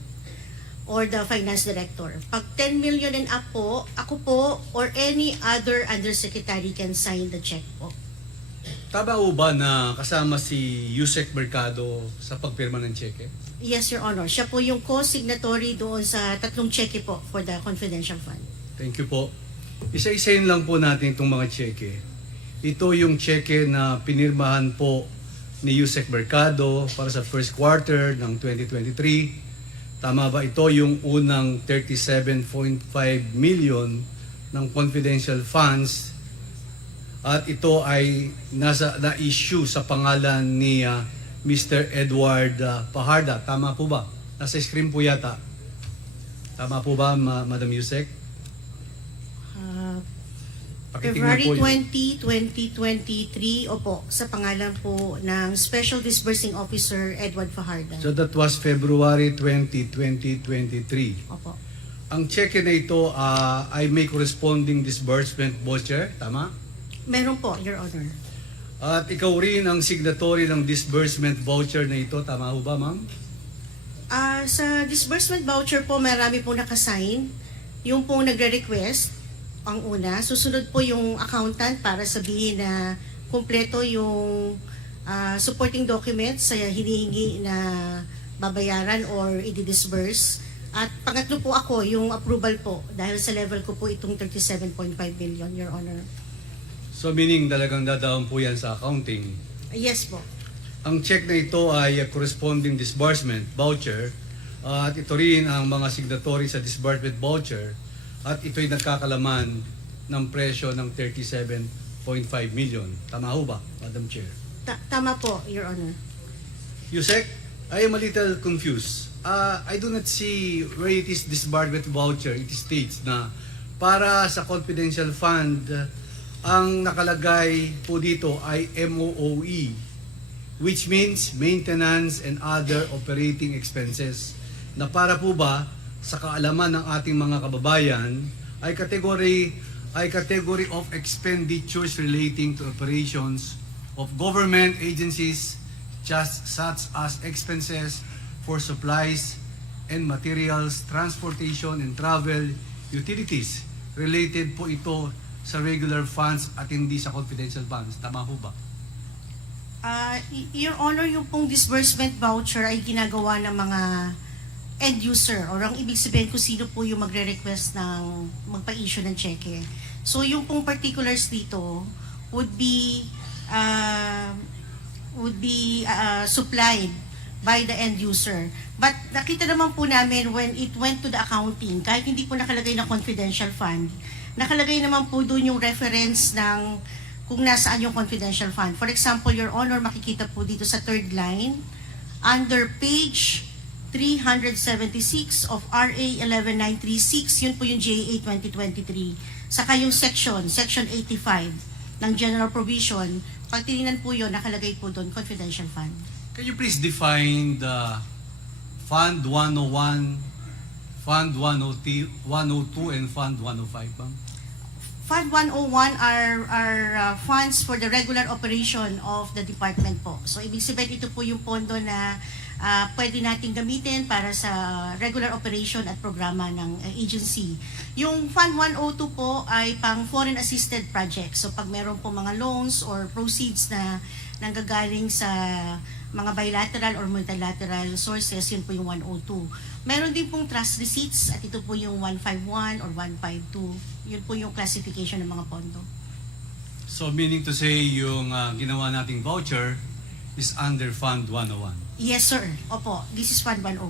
or the finance director. Pag 10 million and up po, ako po or any other undersecretary can sign the check po. Tama po ba na kasama si Yusek Mercado sa pagpirma ng cheque? Yes, Your Honor. Siya po yung co-signatory doon sa 3 cheque po for the confidential fund. Thank you po. Isa-isayin lang po natin itong mga cheque. Ito yung cheque na pinirmahan po ni Yusek Mercado para sa first quarter ng 2023. Tama ba ito yung unang 37.5 million ng confidential funds, at ito ay na-issue sa pangalan ni Mr. Edward Paharda. Tama po ba? Nasa screen po yata. Tama po ba, Madam Yusek? Pakitingnan February po yun. 20, 2023, opo, sa pangalan po ng Special Disbursing Officer Edward Fajarda. So that was February 20, 2023. Opo. Ang cheque na ito ay may corresponding disbursement voucher, tama? Meron po, Your Honor. At ikaw rin ang signatory ng disbursement voucher na ito, tama ho ba, ma'am? Sa disbursement voucher po, marami pong nakasign. Yung pong nagre-request, ang una. Susunod po yung accountant para sabihin na kumpleto yung supporting documents sa hinihingi na babayaran or i-disburse. At pangatlo po ako, yung approval po, dahil sa level ko po itong 37.5 million, Your Honor. So meaning talagang dadaan po yan sa accounting. Yes po. Ang check na ito ay corresponding disbursement voucher at ito rin ang mga signatory sa disbursement voucher at ito'y nagkakalaman ng presyo ng 37.5 million. Tama ho ba, Madam Chair? Tama po, Your Honor. Yusek, I am a little confused. I do not see where it is disbursement voucher. It states na para sa confidential fund, ang nakalagay po dito ay MOOE, which means maintenance and other operating expenses, na para po ba sa kaalaman ng ating mga kababayan ay category of expenditures relating to operations of government agencies just such as expenses for supplies and materials, transportation and travel, utilities. Related po ito sa regular funds at hindi sa confidential funds. Tama po ba? Your Honor, yung pong disbursement voucher ay ginagawa ng mga end user or ang ibig sabihin kung sino po yung magre-request ng magpa-issue ng cheque. So yung pong particulars dito would be supplied by the end user. But nakita naman po namin when it went to the accounting, kahit hindi po nakalagay na confidential fund, nakalagay naman po doon yung reference ng kung nasaan yung confidential fund. For example, Your Honor, makikita po dito sa third line, under page 376 of RA 11936, yun po yung GAA 2023. Saka yung section 85 ng General Provision, pag tinignan po yun, nakalagay po doon, confidential fund. Can you please define the Fund 101, Fund 102, and Fund 105, ma'am? Fund 101 are funds for the regular operation of the department po. So, ibig sabihin ito po yung pondo na pwede nating gamitin para sa regular operation at programa ng agency. Yung Fund 102 po ay pang foreign assisted projects. So, pag meron po mga loans or proceeds na nanggagaling sa mga bilateral or multilateral sources, yun po yung 102. Meron din pong trust receipts at ito po yung 151 or 152. Yun po yung classification ng mga pondo. So meaning to say yung ginawa nating voucher is under Fund 101. Yes, sir. Opo, this is Fund 101.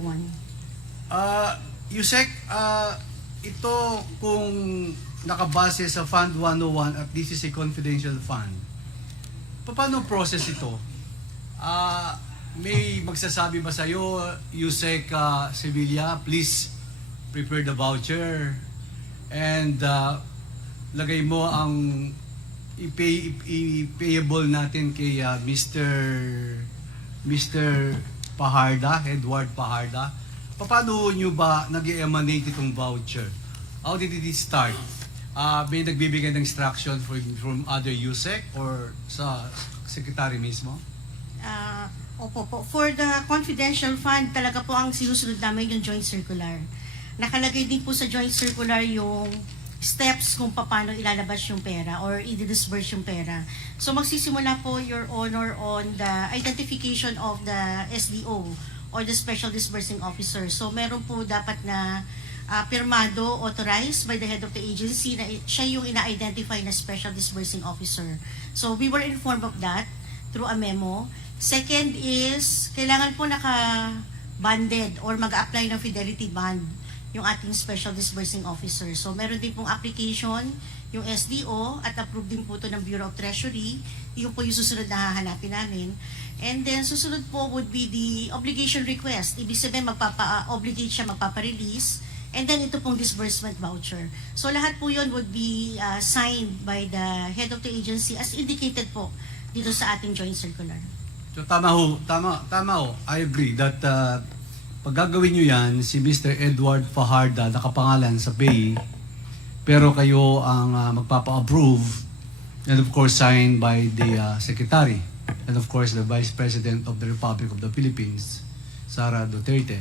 Yusek, ito kung nakabase sa Fund 101 at this is a confidential fund, paano process ito? May magsasabi ba sa'yo, Yusek Sevilla, please prepare the voucher and lagay mo ang i-payable natin kay Mr. Paharda, Edward Paharda. Paano nyo ba nag-emanate itong voucher? How did it start? May nagbibigay ng instruction from other Yusek or sa secretary mismo? Opo po. For the confidential fund, talaga po ang sinusunod namin yung joint circular. Nakalagay din po sa joint circular yung steps kung paano ilalabas yung pera or i-disburse yung pera. So magsisimula po, Your Honor, on the identification of the SDO or the Special Disbursing Officer. So meron po dapat na pirmado, authorized by the head of the agency na siya yung ina-identify na Special Disbursing Officer. So we were informed of that through a memo. Second is, kailangan po naka-banded or mag-apply ng fidelity bond yung ating Special Disbursing Officer. So meron din pong application, yung SDO, at approved din po ito ng Bureau of Treasury. Yung po yung susunod na hahanapin namin. And then susunod po would be the obligation request. Ibig sabihin magpapa-obligate siya, magpapa-release. And then ito pong disbursement voucher. So lahat po yun would be signed by the head of the agency as indicated po dito sa ating joint circular. So tama ho. I agree that pag gagawin nyo yan, si Mr. Edward Fajarda nakapangalan sa pay, pero kayo ang magpapa-approve and of course signed by the Secretary and of course the Vice President of the Republic of the Philippines, Sara Duterte.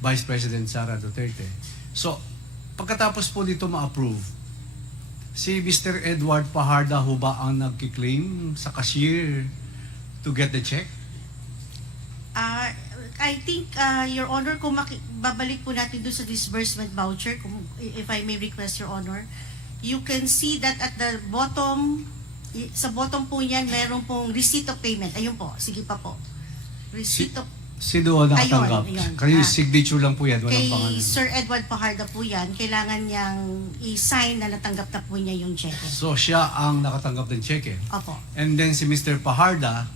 Vice President Sara Duterte. So, pagkatapos po dito ma-approve, si Mr. Edward Paharda ho ba ang nagkiklaim sa cashier to get the check? I think, Your Honor, kung babalik po natin doon sa disbursement voucher, if I may request, Your Honor, you can see that at the bottom, sa bottom po yan, meron pong receipt of payment. Ayun po, sige pa po. Receipt of Sino ang nakatanggap? Ayun. Kayo signature lang po yan, walang kay pangalan. Sir Edward Paharda po yan, kailangan niyang i-sign na natanggap na po niya yung check. So, siya ang nakatanggap ng cheque. Opo. And then si Mr. Paharda,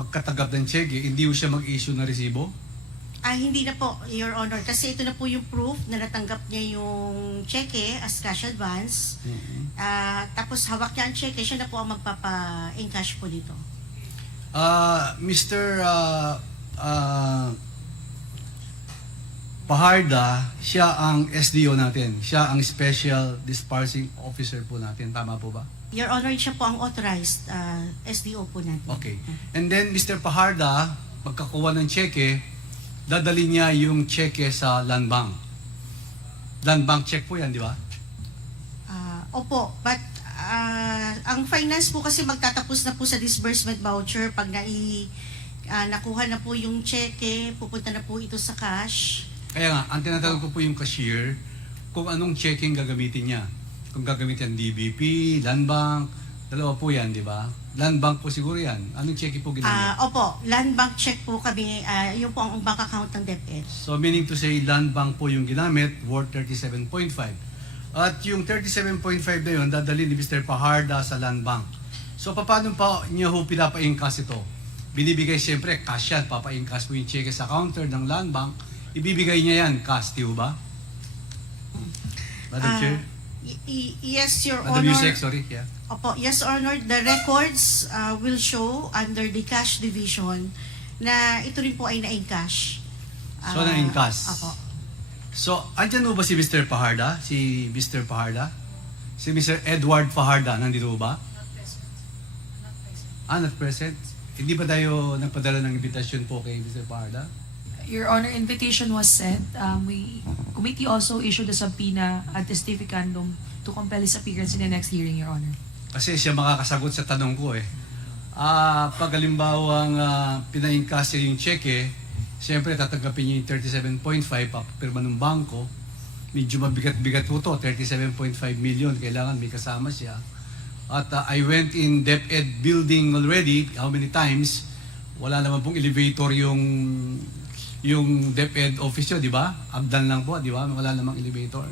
pagkatanggap ng cheque, hindi ho siya mag-issue na resibo? Hindi na po, Your Honor, kasi ito na po yung proof na natanggap niya yung cheque as cash advance. Tapos hawak niya ang cheque, siya na po ang magpapa-encash po dito. Mr. Paharda, siya ang SDO natin. Siya ang Special Disbursing Officer po natin. Tama po ba? Your Honor, siya po ang authorized SDO po natin. Okay. And then, Mr. Paharda, pagkakuha ng cheque, dadali niya yung cheque sa Land Bank. Land Bank check po yan, di ba? Opo, but ang finance po kasi magtatapos na po sa disbursement voucher pag nakuha na po yung cheque, pupunta na po ito sa cash. Kaya nga, ang tinatanong ko po yung cashier, kung anong checking gagamitin niya. Kung gagamitin DBP, Land Bank, dalawa po yan, di ba? Land Bank po siguro yan. Anong checking po ginamit? Opo, Land Bank check po kami, yun po ang bank account ng Deped. So meaning to say, Land Bank po yung ginamit, worth 37.5. At yung 37.5 na yun, dadali ni Mr. Paharda sa Land Bank. So paano pa niya ho pinapa-incas ito? Binibigay siyempre, cash yan. Papa-incas po yung cheque sa counter ng Land Bank. Ibibigay niya yan, cash, di ba? Madam Chair? Yes, Your Madam Honor. Yusek, sorry. Yeah. Opo, yes, Honor. The records will show under the cash division na ito rin po ay na-encash. So, na-encash. Opo. So, andyan mo ba si Mr. Paharda? Si Mr. Paharda? Si Mr. Edward Paharda, nandito ba? Not present. Hindi ba tayo nagpadala ng invitation po kay Mr. Paharda? Your Honor, invitation was sent. Committee also issued a subpoena ad testificandum to compel his appearance in the next hearing, Your Honor. Kasi siya makakasagot sa tanong ko eh. Pag halimbawang pina-encash yung cheque, siyempre tatanggapin niya yung 37.5, papapirma ng bangko. Medyo mabigat-bigat po to, 37.5 million, kailangan may kasama siya. At I went in Deped building already, how many times, wala naman pong elevator yung Deped office yun, di ba? Abdan lang po, di ba? Wala namang elevator.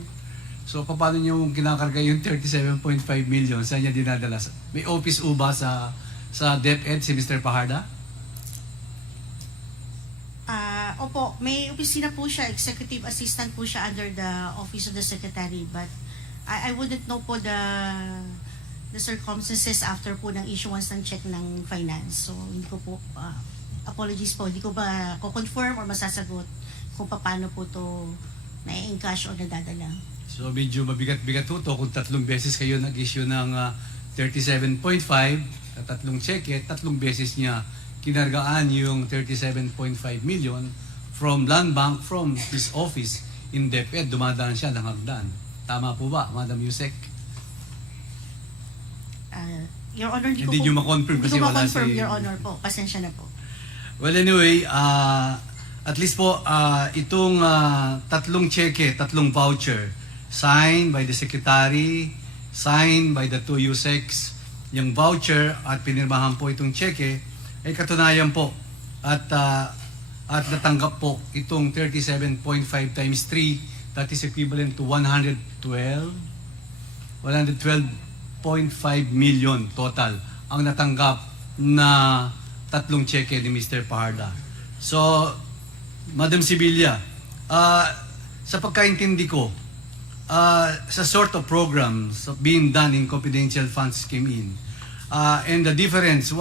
So, paano niyo kinakarga yung 37.5 million? Saan niya dinadala? May office ba sa Deped si Mr. Paharda? Opo, may opisina po siya, executive assistant po siya under the office of the secretary, but I wouldn't know po the circumstances after po ng issuance ng check ng finance. So, hindi ko po, apologies po, hindi ko ba confirm or masasagot kung paano po to na-encash o nadadala. So, medyo mabigat-bigat po to kung 3 beses kayo nag-issue ng 37.5 at 3 cheque, 3 beses niya kinargaan yung 37.5 million from Land Bank, from his office in Deped, dumadaan siya ng hagdan. Tama po ba, Madam Yusek? Your Honor, hindi Hindi ko nyo ma-confirm kasi wala si... Your Honor po. Pasensya na po. Well, anyway, at least po, itong 3 cheque, 3 voucher, signed by the Secretary, signed by the 2 USECs, yung voucher at pinirmahan po itong cheque, ay katunayan po at natanggap po itong 37.5 times 3, that is equivalent to 112.5 million total ang natanggap na 3 cheque ni Mr. Paharda. So, Madam Sibilia, sa pagkaintindi ko, sa sort of programs being done in confidential funds scheme in, and the difference,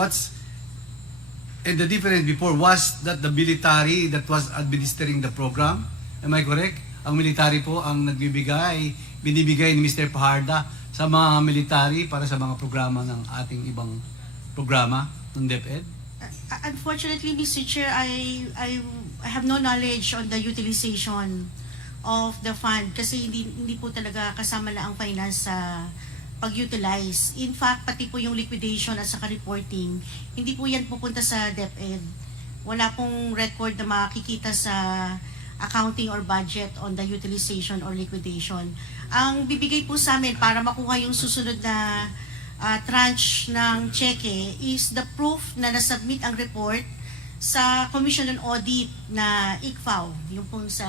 the difference before was that the military that was administering the program, am I correct? Ang military po ang binibigay ni Mr. Paharda sa mga military para sa mga programa ng ating ibang programa ng DepEd? Unfortunately, Mr. Chair, I have no knowledge on the utilization of the fund kasi hindi po talaga kasama na ang finance sa pag-utilize. In fact, pati po yung liquidation at saka reporting, hindi po yan pupunta sa DepEd. Wala pong record na makikita sa accounting or budget on the utilization or liquidation. Ang bibigay po sa amin para makuha yung susunod na tranche ng cheque is the proof na nasubmit ang report sa Commission on Audit na ICFAO, yung pong sa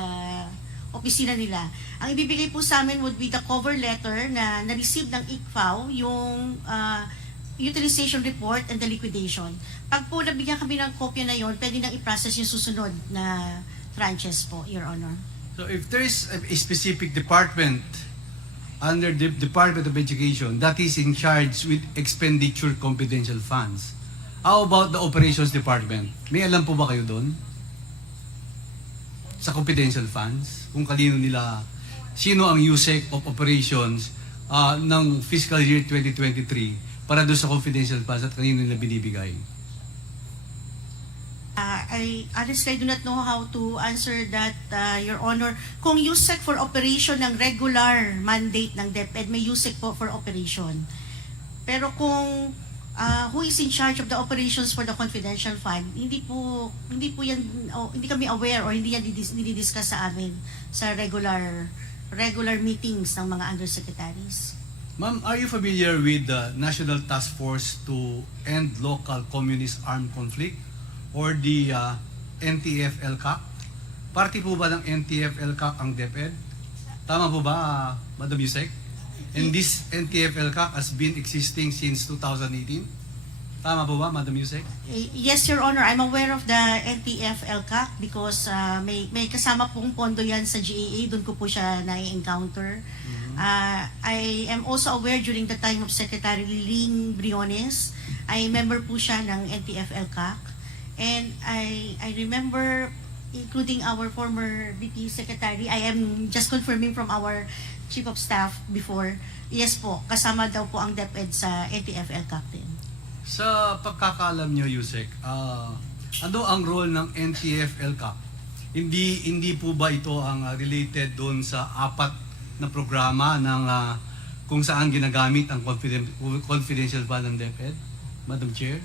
opisina nila. Ang ibibigay po sa amin would be the cover letter na na-receive ng ICFAO, yung utilization report and the liquidation. Pag po nabigyan kami ng kopya na yon, pwede nang i-process yung susunod na tranches po, Your Honor. So if there is a specific department under the Department of Education that is in charge with expenditure confidential funds, how about the operations department? May alam po ba kayo doon? Sa confidential funds? Kung kanino nila, sino ang USEC of operations ng fiscal year 2023 para doon sa confidential funds at kanino nila binibigay? I honestly do not know how to answer that, Your Honor. Kung USEC for operation ng regular mandate ng DepEd, may USEC po for operation. Pero kung who is in charge of the operations for the confidential fund, hindi po yan, hindi kami aware or hindi yan dinidiscuss sa amin sa regular meetings ng mga undersecretaries. Ma'am, are you familiar with the National Task Force to End Local Communist Armed Conflict or the NTF-LCAC? Party po ba ng NTF-LCAC ang DepEd? Tama po ba, Madam Yusek? And this NTF-LCAC has been existing since 2018? Tama po ba, Madam Yusek? Yes, Your Honor. I'm aware of the NTF-LCAC because may kasama pong pondo yan sa GAA. Doon ko po siya na-encounter. I am also aware during the time of Secretary Liling Briones, I member po siya ng NTF-LCAC. And I remember, including our former VP Secretary, I am just confirming from our Chief of Staff before, yes po, kasama daw po ang DepEd sa NTF-LCAC din. Sa pagkakaalam niyo, Yusek, ano ang role ng NTF-LCAC? Hindi po ba ito ang related doon sa 4 na programa ng kung saan ginagamit ang confidential fund ng DepEd? Madam Chair?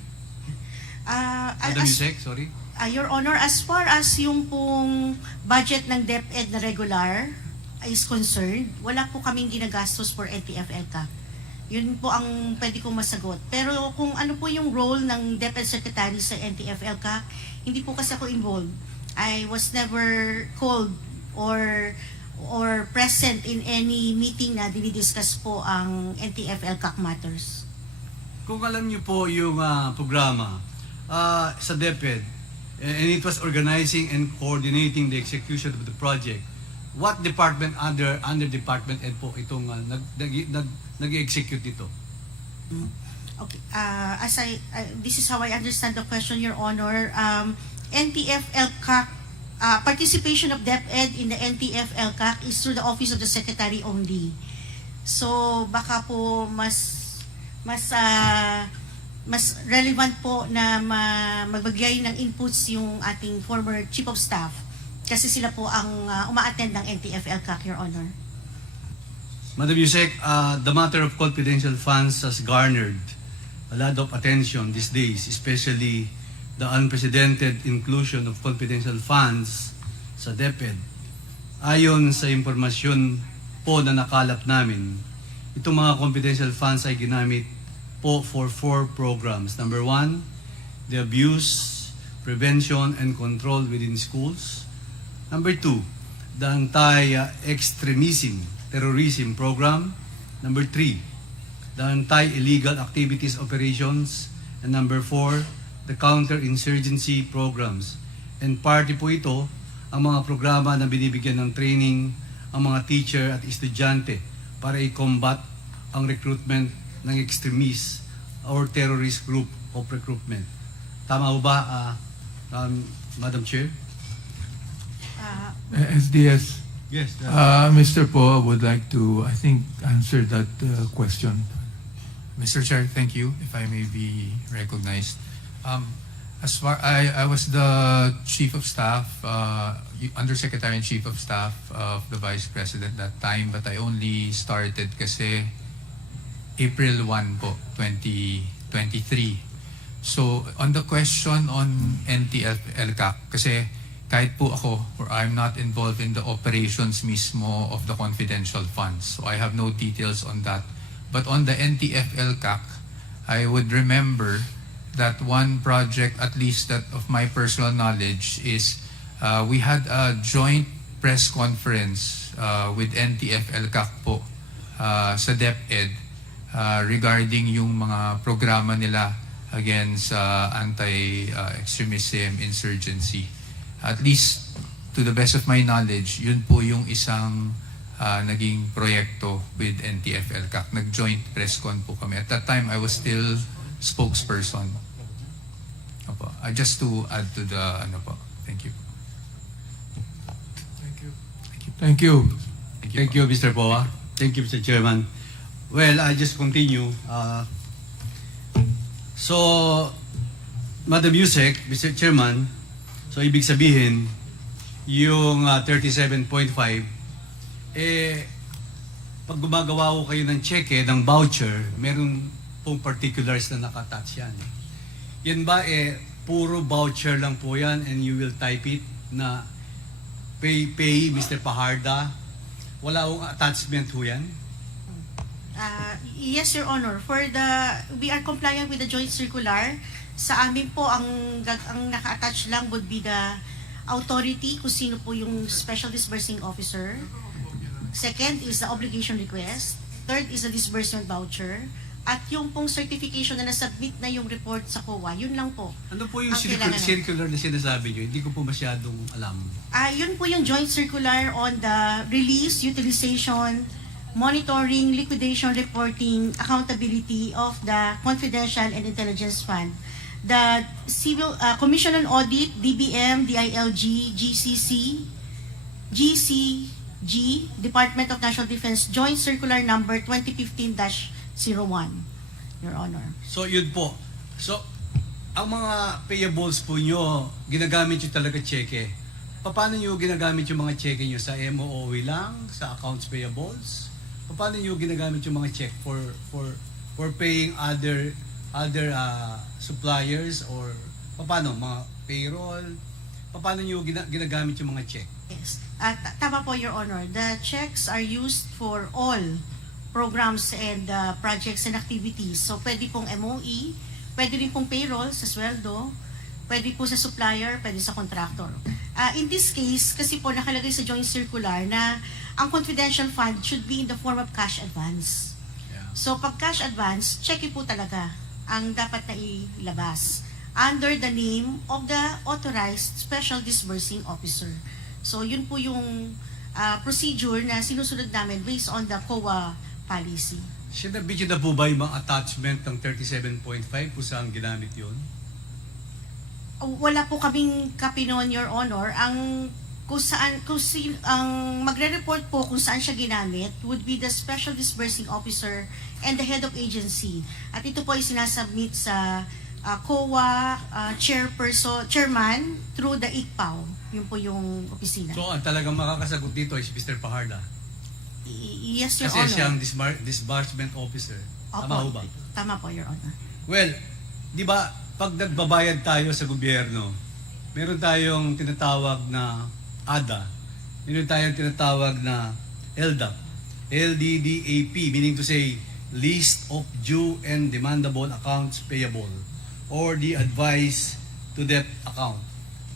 Madam Yusek, sorry. Your Honor, as far as yung pong budget ng DepEd na regular is concerned, wala po kaming ginagastos for NTF-LCAC. Yun po ang pwede kong masagot. Pero kung ano po yung role ng DepEd Secretary sa NTF-LCAC, hindi po kasi ako involved. I was never called or present in any meeting na dinidiscuss po ang NTF-LCAC matters. Kung alam niyo po yung programa sa DepEd, and it was organizing and coordinating the execution of the project, what department under Department Ed po itong nag-execute dito? Okay. This is how I understand the question, Your Honor. NTF-LCAC, participation of DepEd in the NTF-LCAC is through the Office of the Secretary only. So baka po mas relevant po na magbigay ng inputs yung ating former Chief of Staff kasi sila po ang uma-attend ng NTF-LCAC, Your Honor. Madam Yusek, the matter of confidential funds has garnered a lot of attention these days, especially the unprecedented inclusion of confidential funds sa DepEd. Ayon sa impormasyon po na nakalap namin, itong mga confidential funds ay ginamit po for 4 programs. Number 1, the abuse, prevention, and control within schools. Number 2, the anti-extremism, terrorism program. Number 3, the anti-illegal activities operations. And number 4, the counter-insurgency programs. And party po ito ang mga programa na binibigyan ng training ang mga teacher at estudyante para i-combat ang recruitment ng extremist or terrorist group of recruitment. Tama ba, Madam Chair? SDS. Yes. Mr. Po would like to, I think, answer that question. Mr. Chair, thank you, if I may be recognized. As far I was the chief of staff, undersecretary and chief of staff of the vice president that time, but I only started kasi April 1 po, 2023. So on the question on NTF-LCAC, kasi kahit po ako, or I'm not involved in the operations mismo of the confidential funds, so I have no details on that. But on the NTF-LCAC, I would remember that one project, at least that of my personal knowledge, is we had a joint press conference with NTF-LCAC po sa Deped regarding yung mga programa nila against anti-extremism, insurgency. At least to the best of my knowledge, yun po yung isang naging proyekto with NTF-LCAC. Nag-joint press con po kami. At that time, I was still spokesperson. Opo. Just to add to the ano po. Thank you. Thank you. Thank you. Thank you, Mr. Poa. Thank you, Mr. Chairman. Well, I just continue. So, Madam Yusek, Mr. Chairman, so ibig sabihin, yung 37.5, pag gumagawa ko kayo ng cheque, ng voucher, meron pong particulars na nakatouch yan. Yan ba, puro voucher lang po yan and you will type it na pay Mr. Paharda? Wala akong attachment ho yan? Yes, Your Honor. We are compliant with the joint circular. Sa amin po, ang naka-attach lang would be the authority, kung sino po yung special disbursing officer. Second is the obligation request. Third is the disbursement voucher. At yung pong certification na nasubmit na yung report sa COA, yun lang po. Ano po yung circular na sinasabi nyo? Hindi ko po masyadong alam. Yun po yung joint circular on the release, utilization, monitoring, liquidation, reporting, accountability of the confidential and intelligence fund. The Civil Commission on Audit, DBM, DILG, GCC, GCG, Department of National Defense, Joint Circular Number 2015-01, Your Honor. So yun po. So, ang mga payables po nyo, ginagamit nyo talaga cheque. Paano nyo ginagamit yung mga cheque nyo? Sa MOOE lang? Sa accounts payables? Paano nyo ginagamit yung mga cheque for paying other suppliers or paano mga payroll? Paano nyo ginagamit yung mga check? Yes. Tama po, Your Honor. The checks are used for all programs and projects and activities. So pwede pong MOE, pwede rin pong payroll sa sweldo, pwede po sa supplier, pwede sa contractor. In this case, kasi po nakalagay sa joint circular na ang confidential fund should be in the form of cash advance. Yeah. So pag cash advance, check po talaga ang dapat na ilabas under the name of the authorized special disbursing officer. So yun po yung procedure na sinusunod namin based on the COA policy. Sinabi nyo na po ba yung mga attachment ng 37.5 kung saan ginamit yun? Wala po kaming copy noon, Your Honor. Ang magre-report po kung saan siya ginamit would be the special disbursing officer and the head of agency. At ito po ay sinasubmit sa COA chairman through the ICPAO. Yun po yung opisina. So ang talagang makakasagot dito is Mr. Paharda? Yes, Your Kasi Honor. Kasi siyang disbursement officer. Tama ho ba? Tama po, Your Honor. Well, di ba pag nagbabayad tayo sa gobyerno, meron tayong tinatawag na ADA, meron tayong tinatawag na LDAP, LDDAP, meaning to say, List of Due and Demandable Accounts Payable, or the Advice to Debt Account.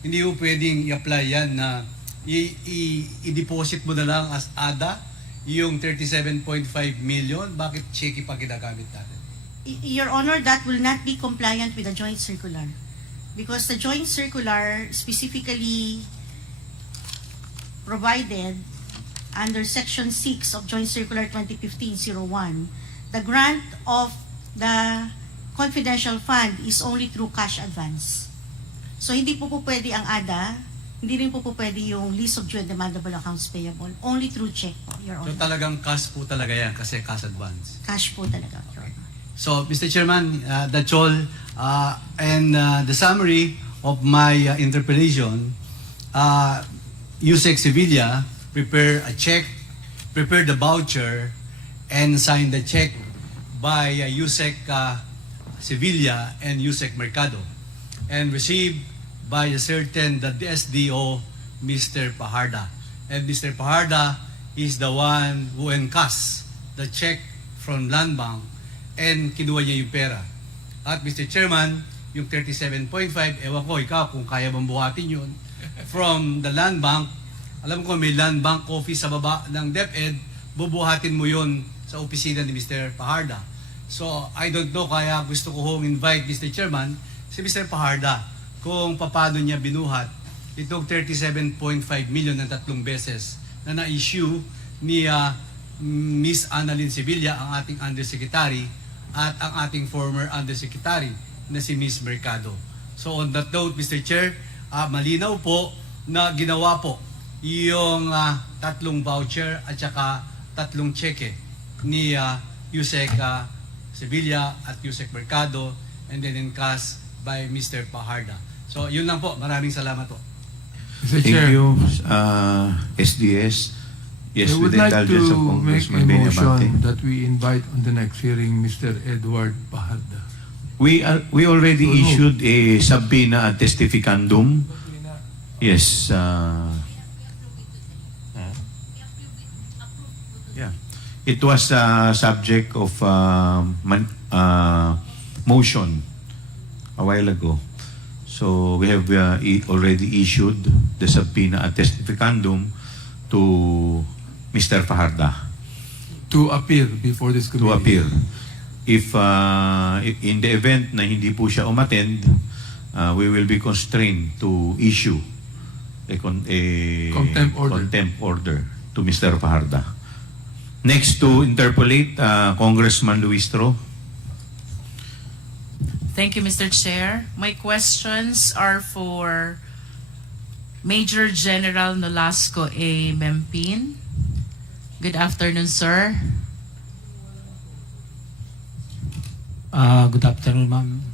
Hindi mo pwedeng i-apply yan na i-deposit mo na lang as ADA yung 37.5 million. Bakit cheque pa ginagamit natin? Your Honor, that will not be compliant with the joint circular. Because the joint circular specifically provided under Section 6 of Joint Circular 2015-01, the grant of the confidential fund is only through cash advance. So hindi po pwede ang ADA, hindi rin po pwede yung list of due and demandable accounts payable, only through check po, Your Honor. So talagang cash po talaga yan kasi cash advance. Cash po talaga, Your Honor. So, Mr. Chairman, that's all. And the summary of my interpellation, USEC Sevilla prepare a check, prepare the voucher, and sign the check by USEC Sevilla and USEC Mercado, and received by a certain the SDO, Mr. Paharda. And Mr. Paharda is the one who encashed the check from Land Bank and kinuha niya yung pera. At Mr. Chairman, yung 37.5, ewan ko ikaw kung kaya bang buhatin yun, from the Land Bank. Alam ko may Land Bank office sa baba ng DepEd, bubuhatin mo yun sa opisina ni Mr. Paharda. So, I don't know, kaya gusto ko hong invite Mr. Chairman, si Mr. Paharda, kung paano niya binuhat itong 37.5 million ng 3 beses na na-issue ni Miss Annalyn Sevilla, ang ating Undersecretary, at ang ating former Undersecretary na si Miss Mercado. So on that note, Mr. Chair, malinaw po na ginawa po yung 3 voucher at saka 3 cheque ni USEC Sevilla at USEC Mercado, and then encashed by Mr. Paharda. So yun lang po. Maraming salamat po. Mr. Thank Chair, you, SDS. Yes, I with would the like indulgence of to make a Congressman Benabate. motion that we invite on the next hearing Mr. Edward Paharda. We already So moved. issued a subpoena at testificandum. Yes. Yeah. It was subject of motion a while ago. So we have already issued the subpoena at testificandum to Mr. Paharda To appear before this committee. to appear. If in the event na hindi po siya umattend, we will be constrained to issue a contempt order to Mr. Paharda. Next to interpolate, Congressman Luistro. Thank you, Mr. Chair. My questions are for Major General Nasco A. Mempin. Good afternoon, sir. Good afternoon, ma'am.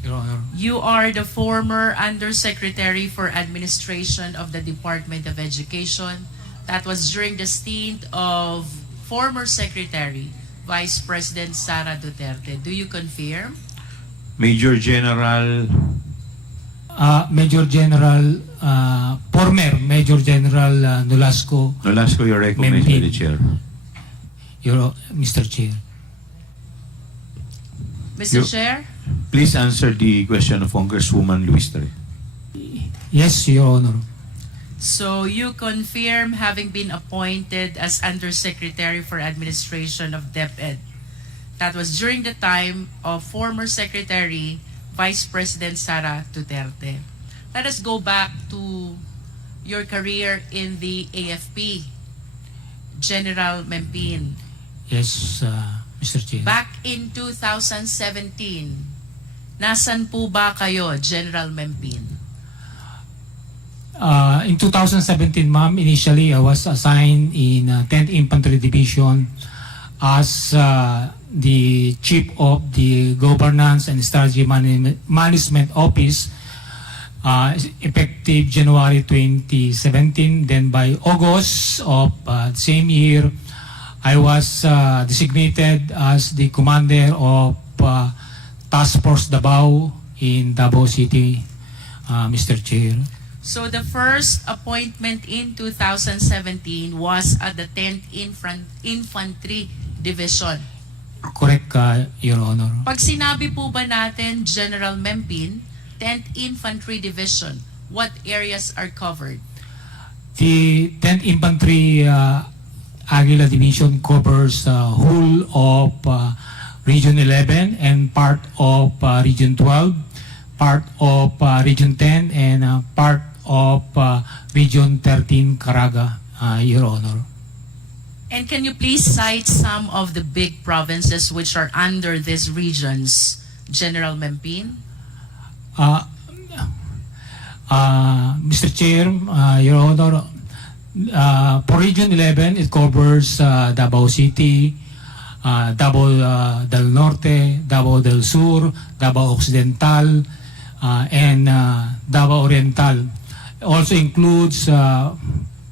Your Honor. You are the former Undersecretary for Administration of the Department of Education. That was during the stint of former Secretary, Vice President Sara Duterte. Do you confirm? Major General Former Major General Nolasco, Nolasco, you're recognized by the Mempin. chair. Mr. Chair. Mr. You- Chair? Please answer the question of Congresswoman Luistro. Yes, Your Honor. So you confirm having been appointed as Undersecretary for Administration of DepEd. That was during the time of former Secretary, Vice President Sara Duterte. Let us go back to your career in the AFP, General Mempin. Yes, Mr. Chair. Back in 2017, nasan po ba kayo, General Mempin? In 2017, ma'am, initially I was assigned in 10th Infantry Division as the Chief of the Governance and Strategy Management Office, effective January 2017. Then by August of the same year, I was designated as the commander of Task Force Davao in Davao City, Mr. Chair. So the first appointment in 2017 was at the 10th Infantry Division. Correct, Your Honor. Pag sinabi po ba natin General Mempin, 10th Infantry Division, what areas are covered? The 10th Infantry Aguila Division covers whole of Region 11 and part of Region 12, part of Region 10, and part of Region 13 Caraga, Your Honor. And can you please cite some of the big provinces which are under these regions, General Mempin? Mr. Chair, Your Honor, for Region 11, it covers Davao City, Davao del Norte, Davao del Sur, Davao Occidental, and Davao Oriental. Also includes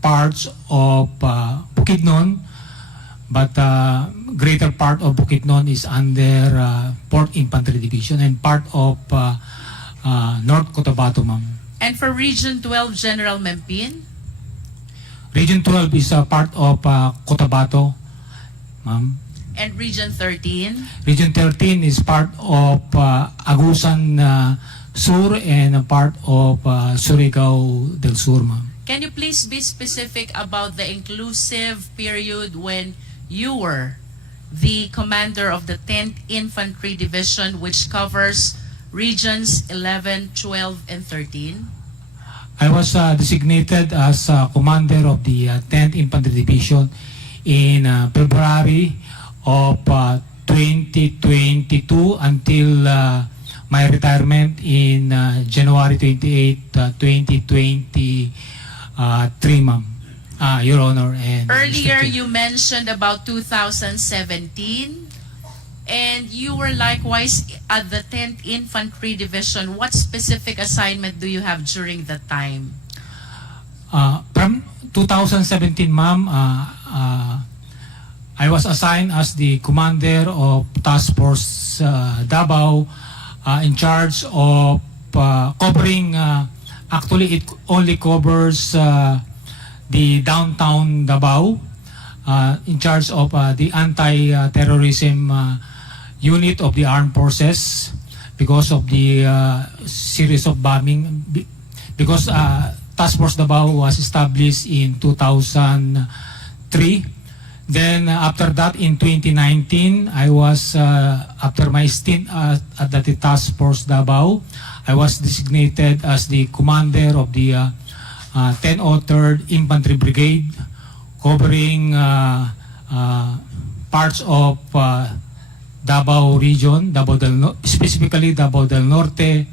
parts of Bukidnon, but greater part of Bukidnon is under 4th Infantry Division and part of North Cotabato, ma'am. And for Region 12, General Mempin? Region 12 is part of Cotabato, ma'am. And Region 13? Region 13 is part of Agusan Sur and a part of Surigao del Sur, ma'am. Can you please be specific about the inclusive period when you were the commander of the 10th Infantry Division, which covers regions 11, 12, and 13? I was designated as commander of the 10th Infantry Division in February of 2022 until my retirement in January 28, 2023, ma'am. Your Honor. And Earlier, you mentioned about 2017, and you were likewise at the 10th Infantry Division. What specific assignment do you have during that time? From 2017, ma'am, I was assigned as the commander of Task Force Davao, in charge of covering, actually it only covers the downtown Davao, in charge of the anti-terrorism unit of the armed forces because of the series of bombing, because Task Force Davao was established in 2003. Then after that, in 2019, I was, after my stint at the Task Force Davao, I was designated as the commander of the 1003rd Infantry Brigade, covering parts of Davao region, specifically Davao del Norte,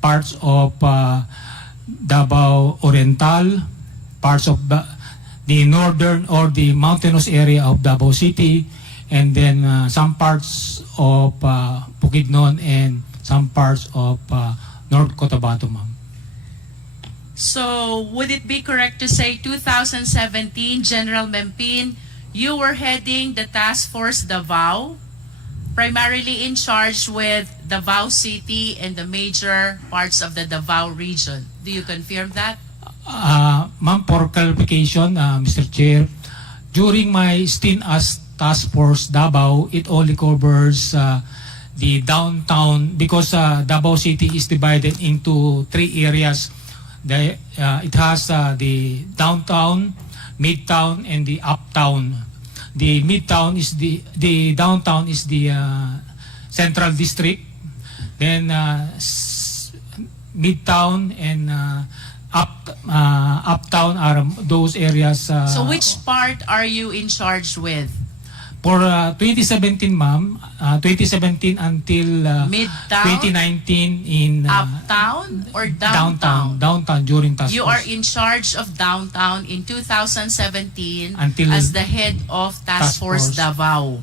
parts of Davao Oriental, parts of the northern or the mountainous area of Davao City, and then some parts of Bukidnon and some parts of North Cotabato, ma'am. So, would it be correct to say 2017, General Mempin, you were heading the Task Force Davao, primarily in charge with Davao City and the major parts of the Davao region? Do you confirm that? Ma'am, for clarification, Mr. Chair, during my stint as Task Force Davao, it only covers the downtown, because Davao City is divided into 3 areas. It has the downtown, midtown, and the uptown. The midtown is the downtown is the central district. Then midtown and uptown are those areas. So which part are you in charge with? For 2017, ma'am, 2017 until Midtown? 2019 in Uptown or downtown? Downtown during task You force. are in charge of downtown in 2017 Until as the head of Task Force Davao.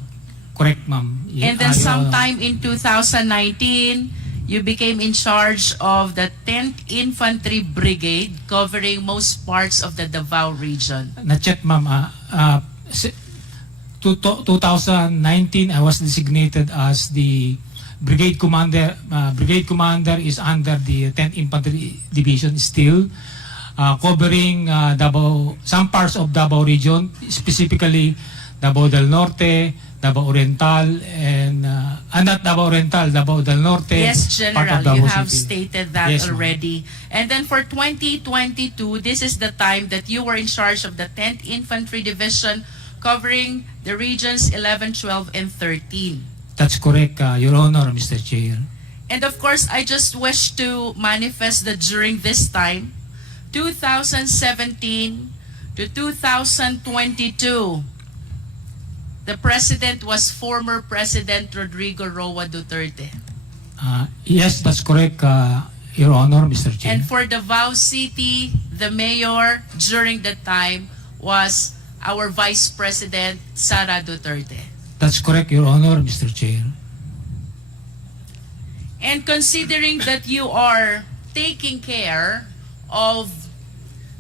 Correct, ma'am. And then sometime in 2019, you became in charge of the 10th Infantry Brigade, covering most parts of the Davao region. Not yet, ma'am. 2019, I was designated as the brigade commander. Brigade commander is under the 10th Infantry Division still, covering Davao, some parts of Davao region, specifically Davao del Norte, Davao Oriental, and not Davao Oriental, Davao del Norte. Yes, part of General, you Davao have City. stated that Yes, ma'am. already. And then for 2022, this is the time that you were in charge of the 10th Infantry Division, covering the regions 11, 12, and 13. That's correct, Your Honor, Mr. Chair. And of course, I just wish to manifest that during this time, 2017 to 2022, the president was former President Rodrigo Roa Duterte. Yes, that's correct, Your Honor, Mr. Chair. And for Davao City, the mayor during that time was our Vice President, Sara Duterte. That's correct, Your Honor, Mr. Chair. And considering that you are taking care of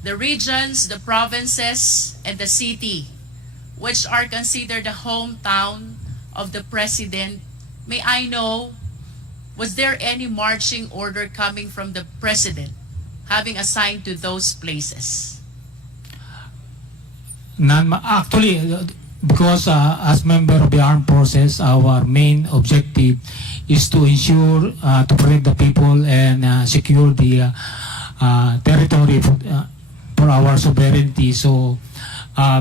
the regions, the provinces, and the city, which are considered the hometown of the President, may I know, was there any marching order coming from the President having assigned to those places? Actually, because as member of the armed forces, our main objective is to ensure to protect the people and secure the territory for our sovereignty. So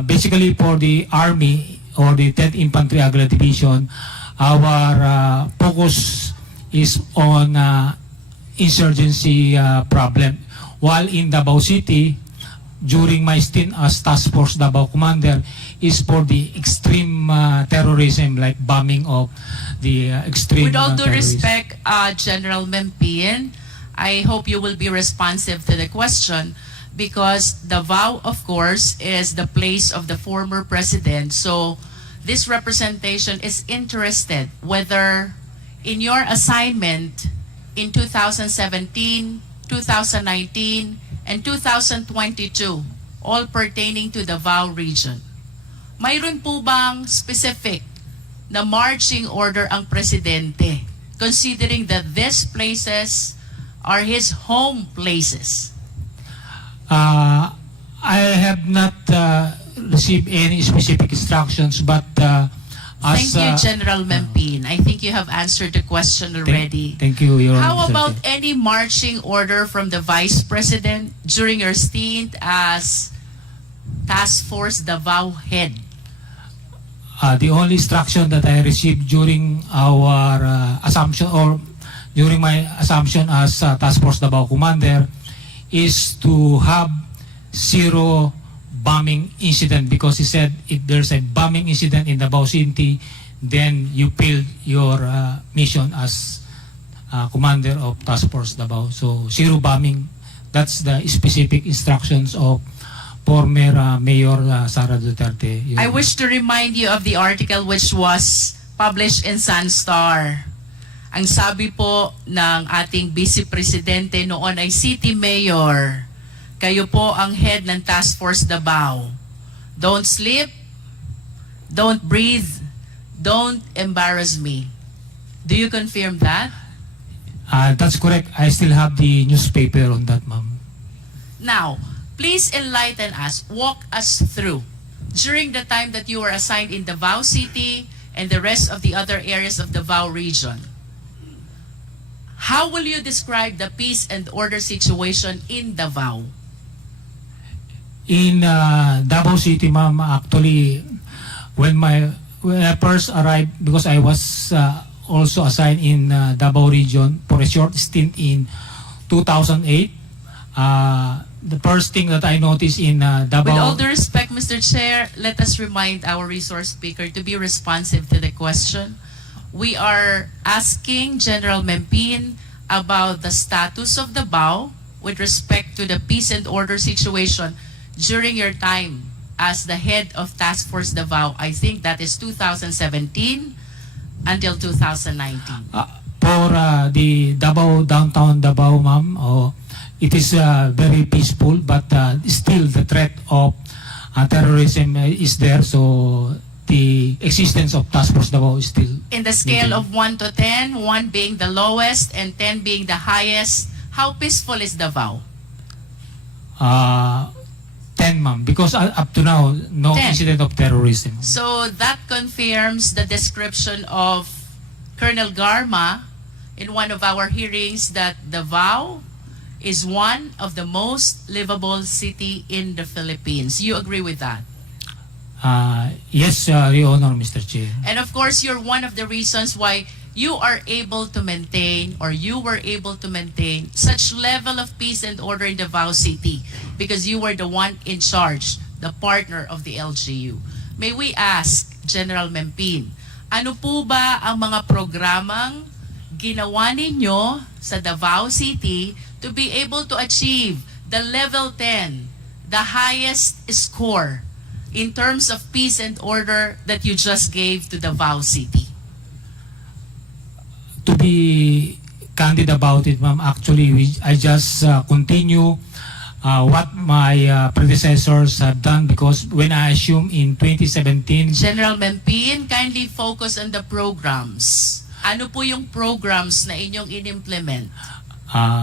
basically for the Army or the 10th Infantry Aguila Division, our focus is on insurgency problem. While in Davao City, during my stint as Task Force Davao Commander, is for the extreme terrorism, like bombing of the extreme With all due terrorists. respect, General Mempien, I hope you will be responsive to the question, because Davao, of course, is the place of the former president. So this representation is interested whether in your assignment in 2017, 2019, and 2022, all pertaining to the Davao region, mayroon po bang specific na marching order ang presidente, considering that these places are his home places? I have not received any specific instructions, but Thank you, General Mempin. I think you have answered the question already. Thank you, Your Honor. How Mr. about Chair. any marching order from the Vice President during your stint as Task Force Davao head? The only instruction that I received during our assumption, or during my assumption as Task Force Davao Commander, is to have zero bombing incident, because he said if there's a bombing incident in Davao City, then you failed your mission as Commander of Task Force Davao. So zero bombing, that's the specific instructions of former Mayor Sara Duterte. I wish to remind you of the article which was published in Sunstar. Ang sabi po ng ating Vice Presidente noon ay City Mayor, kayo po ang head ng Task Force Davao. Don't sleep, don't breathe, don't embarrass me. Do you confirm that? That's correct. I still have the newspaper on that, ma'am. Now, please enlighten us, walk us through. During the time that you were assigned in Davao City and the rest of the other areas of Davao region, how will you describe the peace and order situation in Davao? In Davao City, ma'am, actually, when I first arrived, because I was also assigned in Davao region for a short stint in 2008, the first thing that I noticed in Davao... With all due respect, Mr. Chair, let us remind our resource speaker to be responsive to the question. We are asking General Mempin about the status of Davao with respect to the peace and order situation during your time as the head of Task Force Davao. I think that is 2017 until 2019. For the Davao, downtown Davao, ma'am, it is very peaceful, but still the threat of terrorism is there. So the existence of Task Force Davao is still... In the scale of 1 to 10, 1 being the lowest and 10 being the highest, how peaceful is Davao? 10, ma'am, because up to now, no 10. incident of terrorism. So that confirms the description of Colonel Garma in one of our hearings that Davao is one of the most livable city in the Philippines. You agree with that? Yes, Your Honor, Mr. Chair. And of course, you're one of the reasons why you are able to maintain, or you were able to maintain, such level of peace and order in Davao City, because you were the one in charge, the partner of the LGU. May we ask, General Mempin, ano po ba ang mga programang ginawa ninyo sa Davao City to be able to achieve the level 10, the highest score in terms of peace and order that you just gave to Davao City? To be candid about it, ma'am, actually, I just continue what my predecessors have done, because when I assumed in 2017, General Mempin, kindly focus on the programs. Ano po yung programs na inyong in-implement?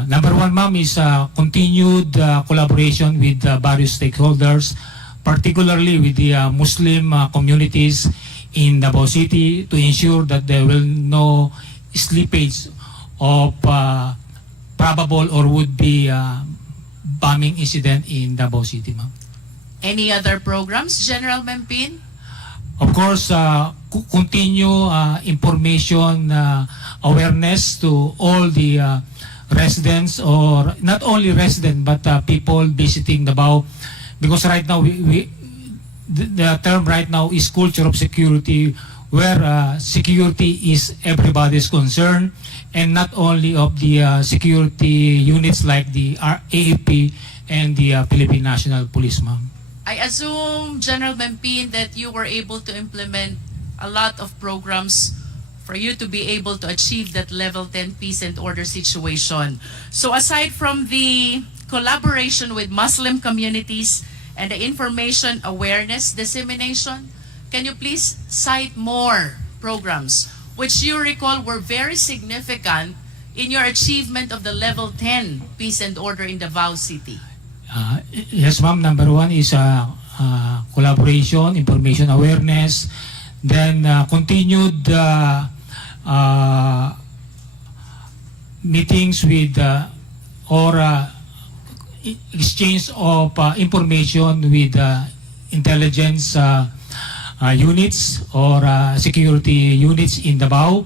number one, ma'am, is continued collaboration with various stakeholders, particularly with the Muslim communities in Davao City, to ensure that there will no slippage of probable or would-be bombing incident in Davao City, ma'am. Any other programs, General Mempin? Of course, continue information awareness to all the residents, or not only residents but people visiting Davao, because right now the term right now is culture of security, where security is everybody's concern, and not only of the security units like the AFP and the Philippine National Police, ma'am. I assume, General Mempin, that you were able to implement a lot of programs for you to be able to achieve that level 10 peace and order situation. So aside from the collaboration with Muslim communities and the information awareness dissemination, can you please cite more programs which you recall were very significant in your achievement of the level 10 peace and order in Davao City? Yes, ma'am. Number one is collaboration, information awareness, then continued meetings with or exchange of information with intelligence units or security units in Davao.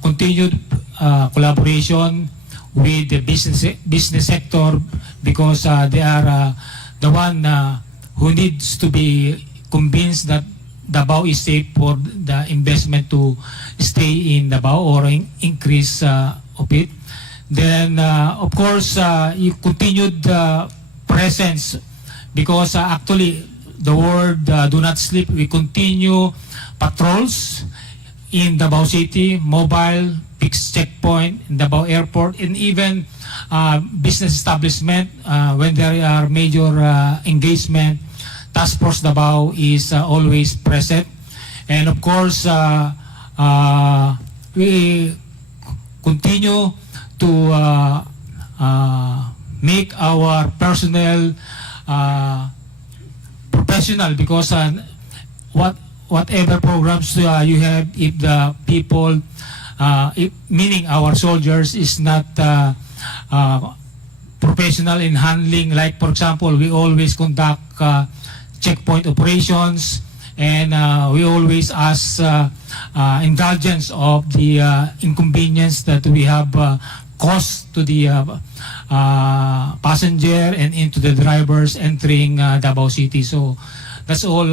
Continued collaboration with the business sector, because they are the one who needs to be convinced that Davao is safe for the investment to stay in Davao or increase of it. Then, of course, you continued presence, because actually the word do not sleep. We continue patrols in Davao City, mobile, fixed checkpoint in Davao Airport, and even business establishment when there are major engagement. Task Force Davao is always present. And of course, we continue to make our personnel professional, because whatever programs you have, if the people, meaning our soldiers, is not professional in handling, like for example, we always conduct checkpoint operations, and we always ask indulgence of the inconvenience that we have caused to the passenger and into the drivers entering Davao City. So that's all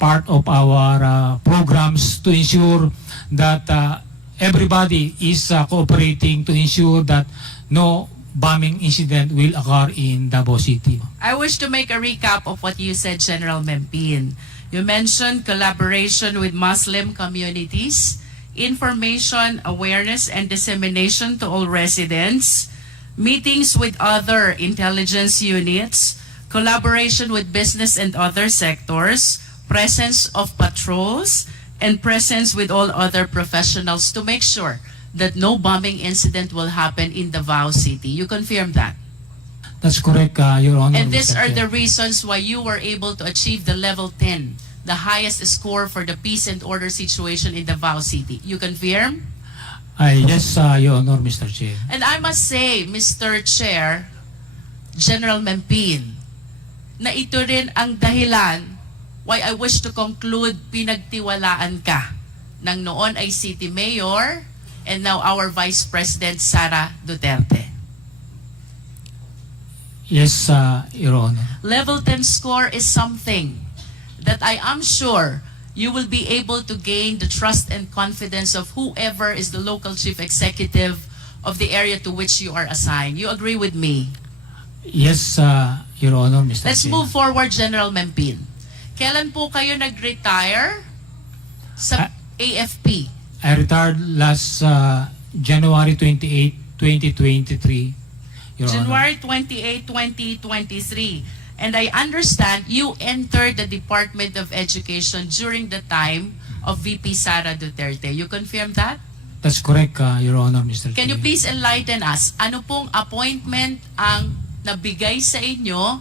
part of our programs to ensure that everybody is cooperating to ensure that no bombing incident will occur in Davao City. I wish to make a recap of what you said, General Mempin. You mentioned collaboration with Muslim communities, information awareness and dissemination to all residents, meetings with other intelligence units, collaboration with business and other sectors, presence of patrols, and presence with all other professionals to make sure that no bombing incident will happen in Davao City. You confirm that? That's correct, Your Honor. And these are the reasons why you were able to achieve the level 10, the highest score for the peace and order situation in Davao City. You confirm? Yes, Your Honor, Mr. Chair. And I must say, Mr. Chair, General Mempin, na ito rin ang dahilan why I wish to conclude pinagtiwalaan ka ng noon ay City Mayor and now our Vice President, Sara Duterte. Yes, Your Honor. Level 10 score is something that I am sure you will be able to gain the trust and confidence of whoever is the local chief executive of the area to which you are assigned. You agree with me? Yes, Your Honor, Mr. Let's Chair. move forward, General Mempin. Kailan po kayo nag-retire sa AFP? I retired last January 28, 2023, Your Honor. January 28, 2023. And I understand you entered the Department of Education during the time of VP Sara Duterte. You confirm that? That's correct, Your Honor, Mr. Can you Chair. please enlighten us? Ano pong appointment ang nabigay sa inyo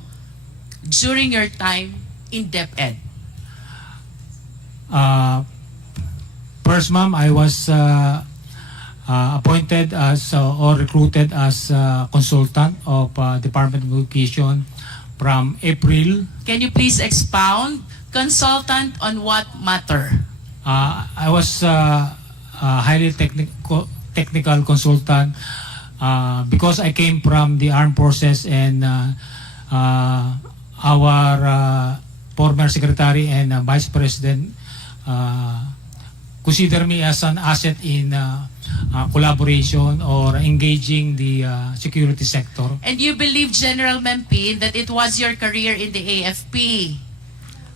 during your time in DepEd? First, ma'am, I was appointed as or recruited as consultant of Department of Education from April. Can you please expound? Consultant on what matter? I was a highly technical consultant because I came from the armed forces, and our former secretary and vice president consider me as an asset in collaboration or engaging the security sector. And you believe, General Mempin, that it was your career in the AFP,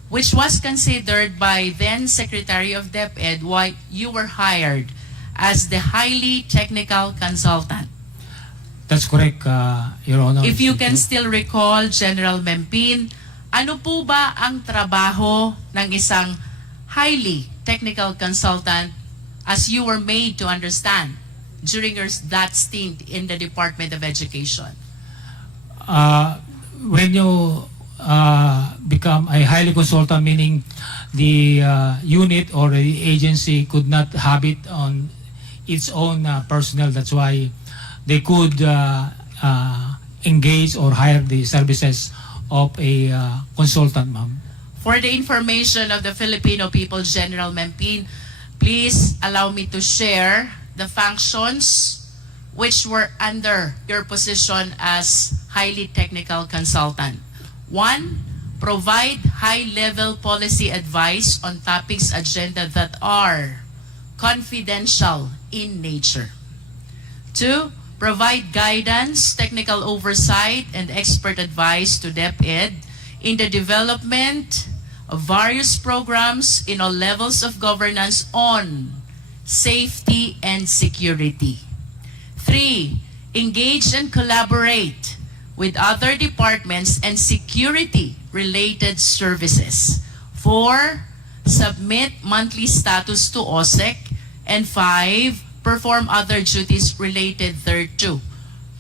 which was considered by then Secretary of DepEd why you were hired as the highly technical consultant. That's correct, Your Honor. If you can still recall, General Mempin, ano po ba ang trabaho ng isang highly technical consultant as you were made to understand during that stint in the Department of Education? When you become a highly consultant, meaning the unit or the agency could not have it on its own personnel. That's why they could engage or hire the services of a consultant, ma'am. For the information of the Filipino people, General Mempin, please allow me to share the functions which were under your position as highly technical consultant. 1, provide high-level policy advice on topics agenda that are confidential in nature. 2, provide guidance, technical oversight, and expert advice to DepEd in the development of various programs in all levels of governance on safety and security. 3, engage and collaborate with other departments and security-related services. 4, submit monthly status to OSEC. And 5, perform other duties related thereto.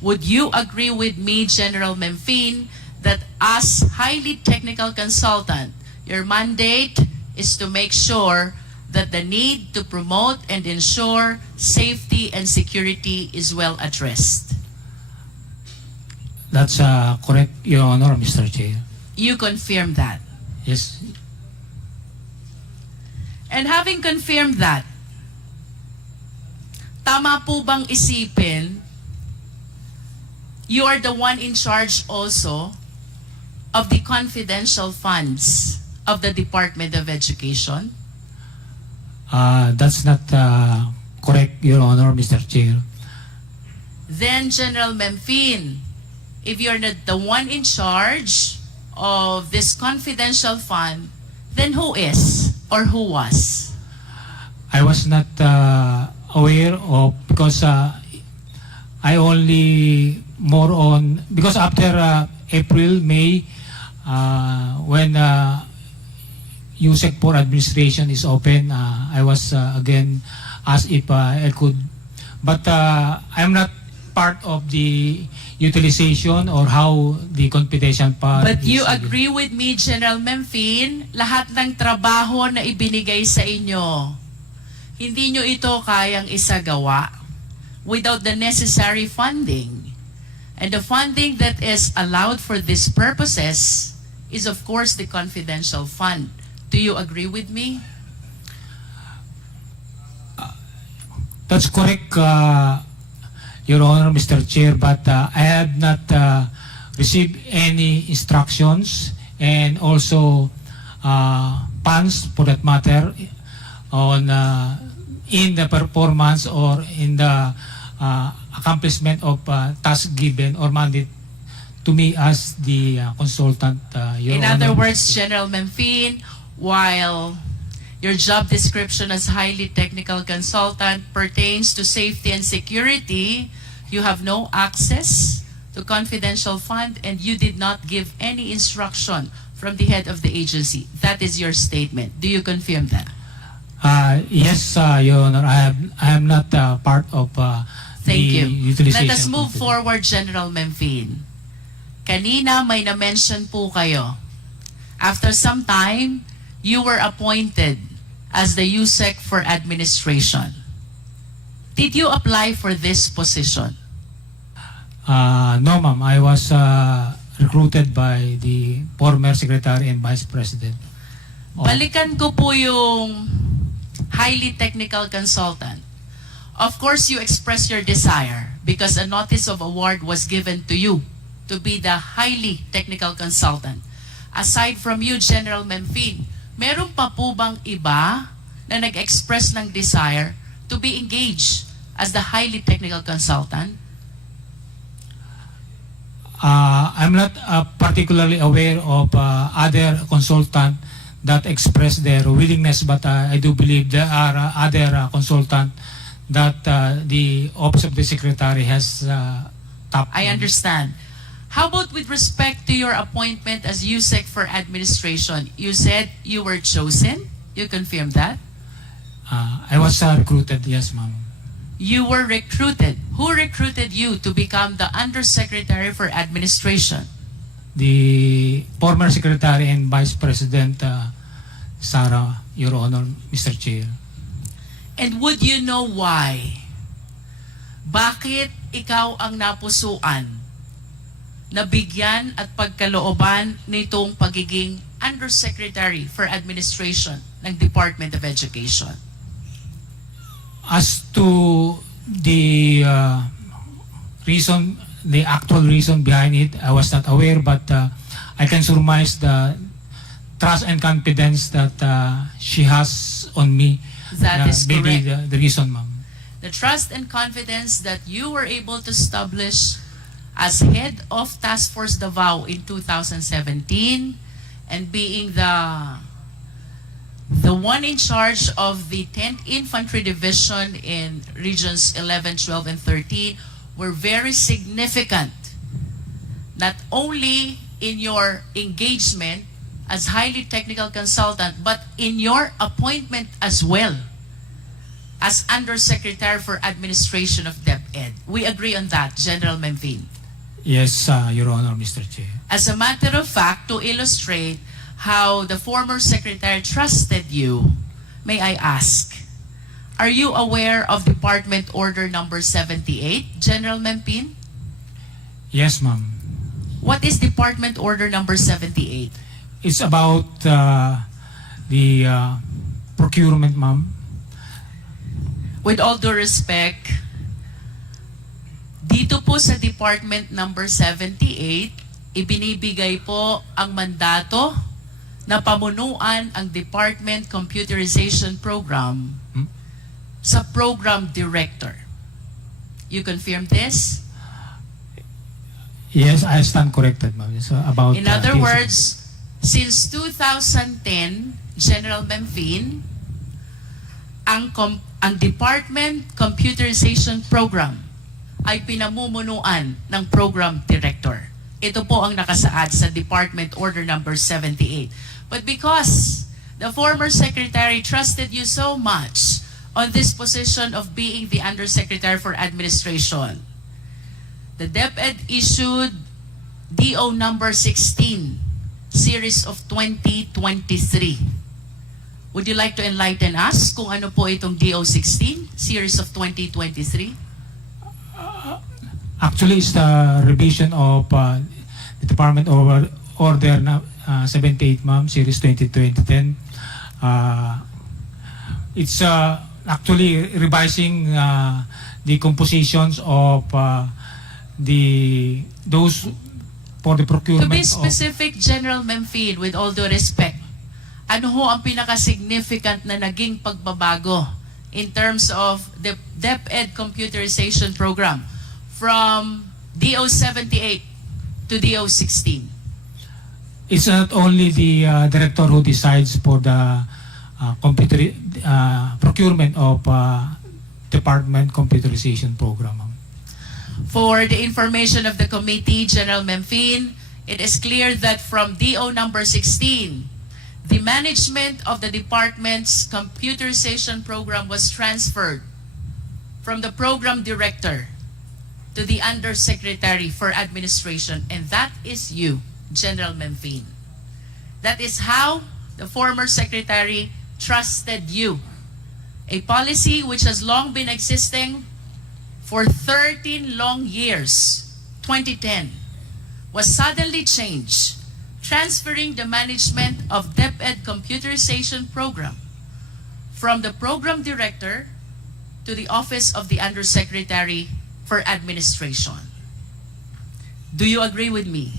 Would you agree with me, General Mempin, that as highly technical consultant, your mandate is to make sure that the need to promote and ensure safety and security is well addressed? That's correct, Your Honor, Mr. Chair. You confirm that. Yes. And having confirmed that, tama po bang isipin, you are the one in charge also of the confidential funds of the Department of Education? That's not correct, Your Honor, Mr. Chair. Then, General Mempin, if you're not the one in charge of this confidential fund, then who is or who was? I was not aware of, because I only more on, because after April, May, when USEC for administration is open, I was again asked if I could, but I'm not part of the utilization or how the confidential part. But you is agree with me, General Mempin, lahat ng trabaho na ibinigay sa inyo, hindi nyo ito kayang isagawa without the necessary funding. And the funding that is allowed for these purposes is, of course, the confidential fund. Do you agree with me? That's correct, Your Honor, Mr. Chair, but I have not received any instructions, and also funds, for that matter, on in the performance or in the accomplishment of tasks given or mandate to me as the consultant. Your In other Honor. words, General Memphine, while your job description as highly technical consultant pertains to safety and security, you have no access to confidential fund and you did not give any instruction from the head of the agency. That is your statement. Do you confirm that? Yes, Your Honor. I am not part of Thank the you. utilization. Let us move forward, General Memphine. Kanina may na-mention po kayo. After some time, you were appointed as the USEC for administration. Did you apply for this position? No, ma'am. I was recruited by the former Secretary and Vice President. Balikan ko po yung highly technical consultant. Of course, you expressed your desire because a notice of award was given to you to be the highly technical consultant. Aside from you, General Memphine, meron pa po bang iba na nag-express ng desire to be engaged as the highly technical consultant? I'm not particularly aware of other consultant that express their willingness, but I do believe there are other consultant that the Office of the Secretary has tapped. I understand. How about with respect to your appointment as USEC for administration? You said you were chosen. You confirm that? I was recruited, yes, ma'am. You were recruited. Who recruited you to become the Undersecretary for Administration? The former Secretary and Vice President, Sarah, Your Honor, Mr. Chair. And would you know why? Bakit ikaw ang napusuan na bigyan at pagkalooban nitong pagiging Undersecretary for Administration ng Department of Education? As to the reason, the actual reason behind it, I was not aware, but I can surmise the trust and confidence that she has on me. That is maybe correct. the reason, ma'am. The trust and confidence that you were able to establish as head of Task Force Davao in 2017 and being the one in charge of the 10th Infantry Division in Regions 11, 12, and 13 were very significant, not only in your engagement as highly technical consultant, but in your appointment as well as Undersecretary for Administration of DepEd. We agree on that, General Memphine. Yes, Your Honor, Mr. Chair. As a matter of fact, to illustrate how the former secretary trusted you, may I ask, are you aware of Department Order number 78, General Memphine? Yes, ma'am. What is Department Order number 78? It's about the procurement, ma'am. With all due respect, dito po sa Department number 78, ibinibigay po ang mandato na pamunuan ang Department Computerization Program sa Program Director. You confirm this? Yes, I stand corrected, ma'am. It's about. In other words, since 2010, General Memphine, ang Department Computerization Program ay pinamumunuan ng Program Director. Ito po ang nakasaad sa Department Order number 78. But because the former secretary trusted you so much on this position of being the Undersecretary for Administration, the DepEd issued DO number 16, series of 2023. Would you like to enlighten us kung ano po itong DO 16, series of 2023? Actually, it's the revision of the Department Order 78, ma'am, Series 2010. It's actually revising the compositions of those for the procurement. To be specific, General Memphine, with all due respect, ano ho ang pinaka-significant na naging pagbabago in terms of the DepEd computerization program from DO 78 to DO16? It's not only the director who decides for the procurement of department computerization program. For the information of the committee, General Memphine, it is clear that from DO number 16, the management of the department's computerization program was transferred from the program director to the undersecretary for administration, and that is you, General Memphine. That is how the former secretary trusted you. A policy which has long been existing for 13 long years, 2010, was suddenly changed, transferring the management of DepEd computerization program from the program director to the office of the undersecretary for administration. Do you agree with me?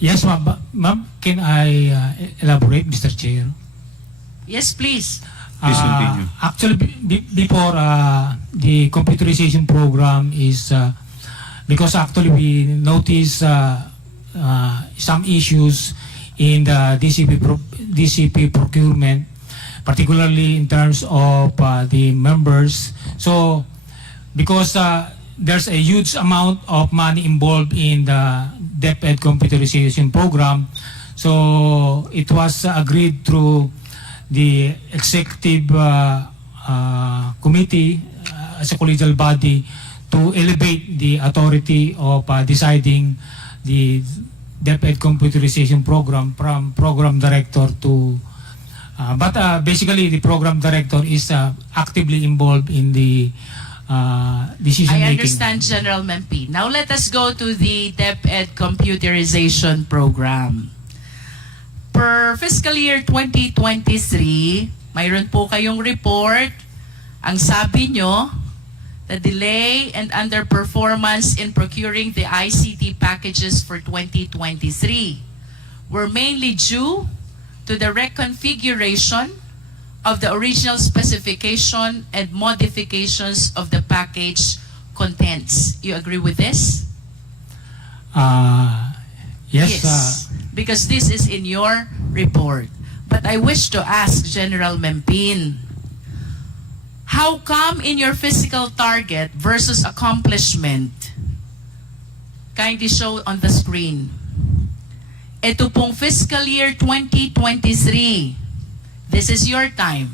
Yes, ma'am. Ma'am, can I elaborate, Mr. Chair? Yes, please. Please continue. Actually, before the computerization program is because actually we notice some issues in the DCP procurement, particularly in terms of the members. So, because there's a huge amount of money involved in the DepEd computerization program, so it was agreed through the executive committee as a collegial body to elevate the authority of deciding the DepEd computerization program from program director to but basically the program director is actively involved in the decision making. I understand, General Memphine. Now let us go to the DepEd computerization program. Per fiscal year 2023, mayroon po kayong report. Ang sabi nyo, the delay and underperformance in procuring the ICT packages for 2023 were mainly due to the reconfiguration of the original specification and modifications of the package contents. You agree with this? Yes. Because this is in your report. But I wish to ask General Memphine, how come in your physical target versus accomplishment, kindly show on the screen, ito pong fiscal year 2023, this is your time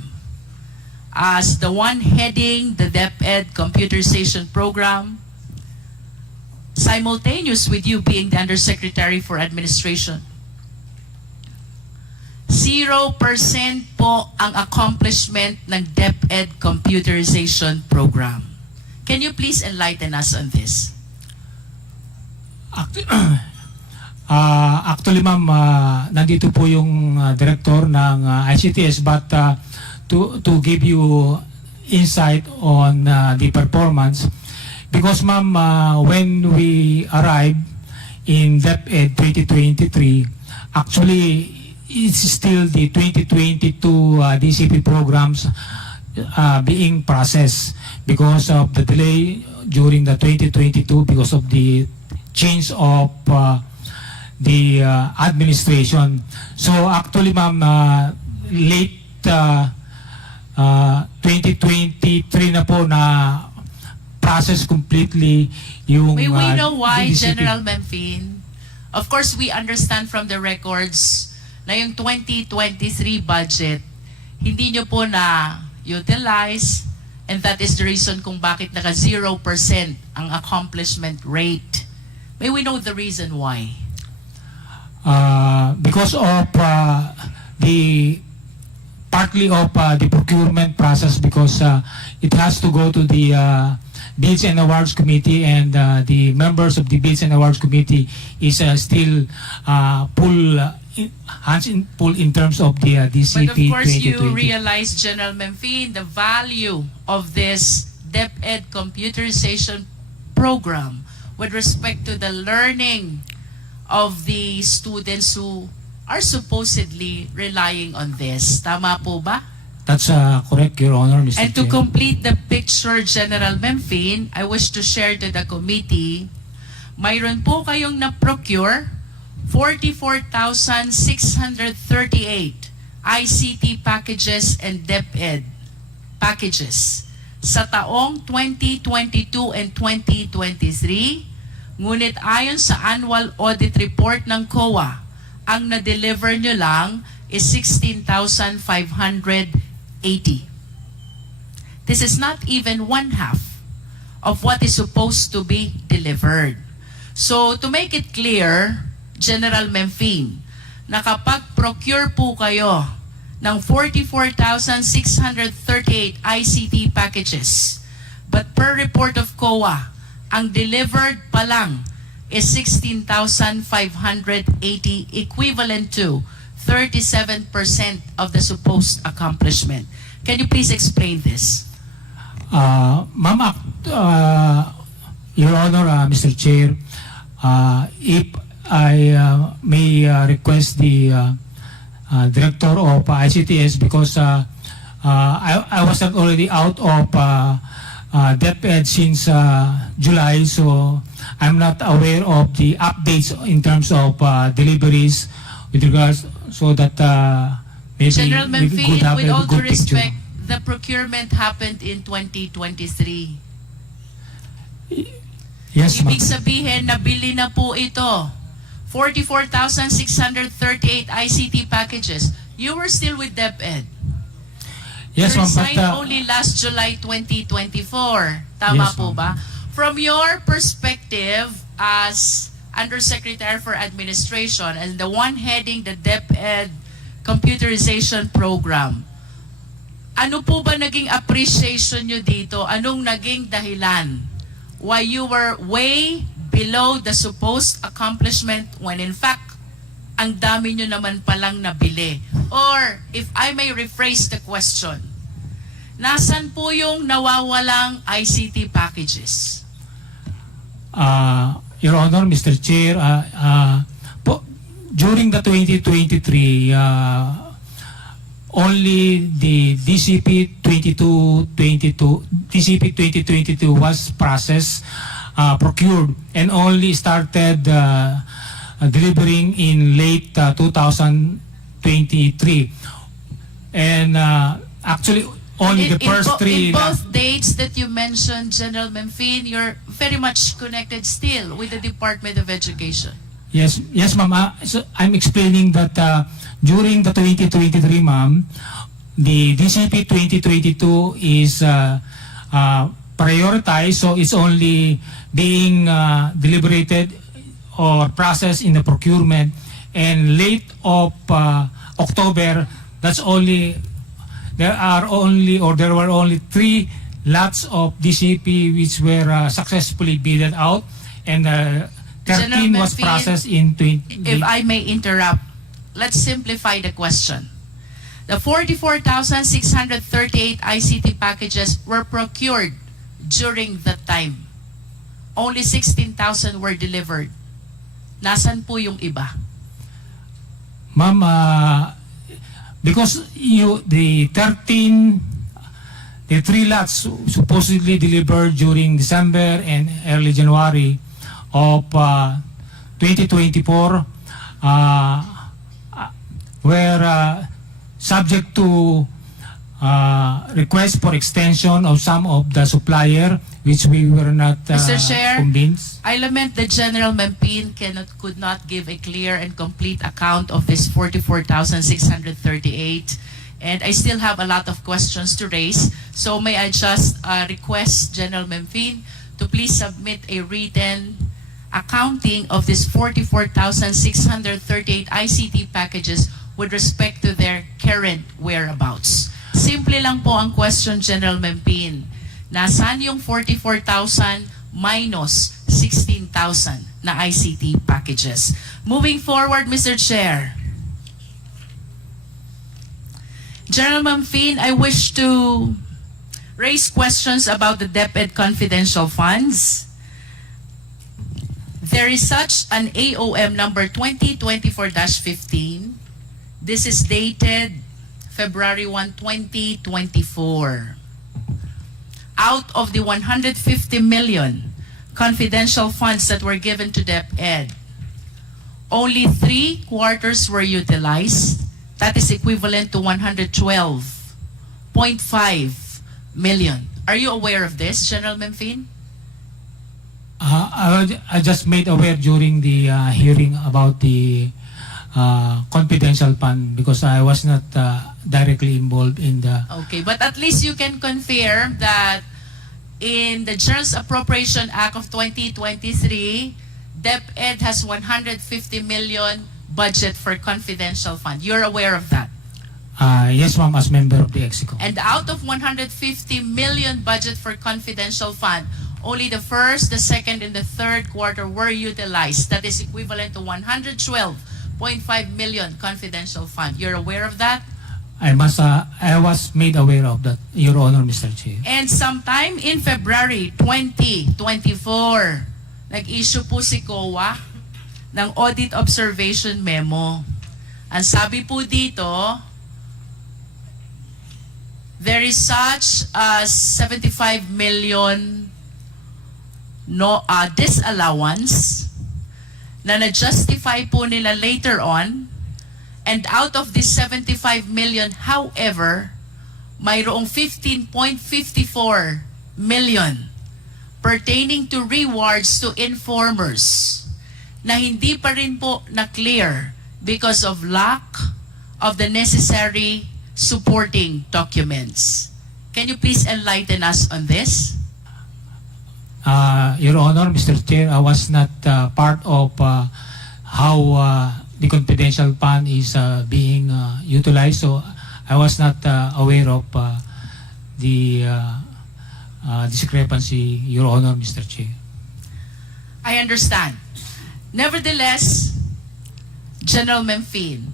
as the one heading the DepEd computerization program, simultaneous with you being the Undersecretary for Administration. 0% po ang accomplishment ng DepEd computerization program. Can you please enlighten us on this? Actually, ma'am, nandito po yung director ng ICTS, but to give you insight on the performance, because ma'am, when we arrived in DepEd 2023, actually it's still the 2022 DCP programs being processed because of the delay during the 2022 because of the change of the administration. So actually, ma'am, late 2023 na po na process completely yung May we know why, DCP. General Memphine? Of course, we understand from the records na yung 2023 budget, hindi nyo po na-utilize, and that is the reason kung bakit naka 0% ang accomplishment rate. May we know the reason why? Because of the partly of the procurement process, because it has to go to the Bids and Awards Committee, and the members of the Bids and Awards Committee is still hands in full in terms of the DCP 2020. But of course, you realize, General Memphine, the value of this DepEd computerization program with respect to the learning of the students who are supposedly relying on this. Tama po ba? That's correct, Your Honor, Mr. And to Chair. complete the picture, General Memphine, I wish to share to the committee, mayroon po kayong na-procure 44,638 ICT packages and DepEd packages sa taong 2022 and 2023. Ngunit ayon sa annual audit report ng COA, ang na-deliver nyo lang is 16,580. This is not even one half of what is supposed to be delivered. So, to make it clear, General Memphine, na kapag procure po kayo ng 44,638 ICT packages, but per report of COA, ang delivered pa lang is 16,580, equivalent to 37% of the supposed accomplishment. Can you please explain this? Ma'am, Your Honor, Mr. Chair, if I may request the Director of ICTS, because I was already out of DepEd since July, so I'm not aware of the updates in terms of deliveries with regards, so that maybe General we Memphine, could have with a all due good picture. respect, the procurement happened in 2023. Yes, ma'am. Ibig sabihin, nabili na po ito. 44,638 ICT packages. You were still with DepEd. Yes, You ma'am, but resigned only last July 2024. Tama Yes, po ma'am. ba? From your perspective as Undersecretary for Administration and the one heading the DepEd Computerization Program, ano po ba naging appreciation nyo dito? Anong naging dahilan why you were way below the supposed accomplishment when in fact, ang dami nyo naman palang nabili? Or, if I may rephrase the question, nasan po yung nawawalang ICT packages? Your Honor, Mr. Chair, during the 2023, only the DCP 2022 was processed, procured, and only started delivering in late 2023. And actually, only the first three... In both dates that you mentioned, General Memphine, you're very much connected still with the Department of Education. Yes, ma'am. So I'm explaining that during the 2023, ma'am, the DCP 2022 is prioritized, so it's only being deliberated or processed in the procurement. And late of October, there were only 3 lots of DCP which were successfully bidded out, and 13 was Memphine, processed in 20. If I may interrupt, let's simplify the question. The 44,638 ICT packages were procured during that time. Only 16,000 were delivered. Nasaan po yung iba? Ma'am, because the 3 lots supposedly delivered during December and early January of 2024 were subject to request for extension of some of the supplier, which we were not Mr. Chair, convinced. I lament that General Memphine could not give a clear and complete account of this 44,638. And I still have a lot of questions to raise. So may I just request General Memphine to please submit a written accounting of this 44,638 ICT packages with respect to their current whereabouts. Simple lang po ang question, General Memphine. Nasaan yung 44,000 minus 16,000 na ICT packages? Moving forward, Mr. Chair. General Memphine, I wish to raise questions about the DepEd confidential funds. There is such an AOM number 2024-15. This is dated February 1, 2024. Out of the 150 million confidential funds that were given to DepEd, only 3 quarters were utilized. That is equivalent to 112.5 million. Are you aware of this, General Memphine? I just made aware during the hearing about the confidential fund because I was not directly involved in the... Okay, but at least you can confirm that in the General Appropriation Act of 2023, DepEd has 150 million budget for confidential fund. You're aware of that? Yes, ma'am, as member of the EXICO. And out of 150 million budget for confidential fund, only the first, the second, and the third quarter were utilized. That is equivalent to 112.5 million confidential fund. You're aware of that? I was made aware of that, Your Honor, Mr. Chair. And sometime in February 2024, nag-issue po si COA ng Audit Observation Memo. Ang sabi po dito, there is such a 75 million disallowance na na-justify po nila later on. And out of this 75 million, however, mayroong 15.54 million pertaining to rewards to informers na hindi pa rin po na-clear because of lack of the necessary supporting documents. Can you please enlighten us on this? Your Honor, Mr. Chair, I was not part of how the confidential fund is being utilized, so I was not aware of the discrepancy, Your Honor, Mr. Chair. I understand. Nevertheless, General Memphine,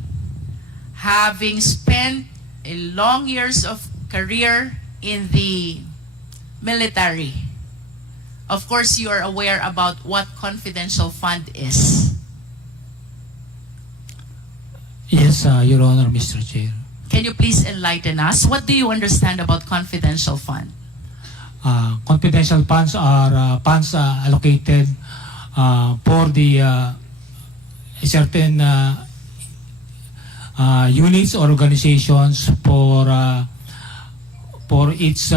having spent a long years of career in the military, of course you are aware about what confidential fund is. Yes, Your Honor, Mr. Chair. Can you please enlighten us? What do you understand about confidential fund? Confidential funds are funds allocated for the certain units or organizations for its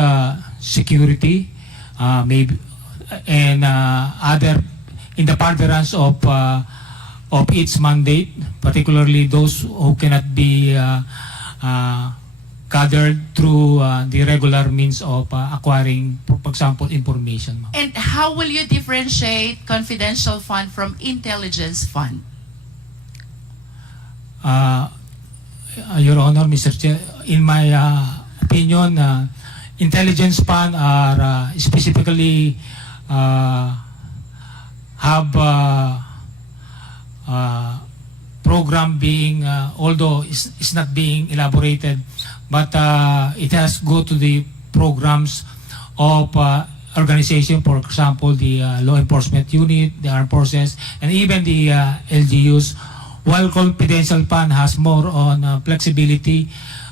security, maybe, and other in the furtherance of its mandate, particularly those who cannot be gathered through the regular means of acquiring, for example, information. And how will you differentiate confidential fund from intelligence fund? Your Honor, Mr. Chair, in my opinion, intelligence fund are specifically have program being, although it's not being elaborated, but it has go to the programs of organization, for example, the law enforcement unit, the armed forces, and even the LGUs, while confidential fund has more on flexibility,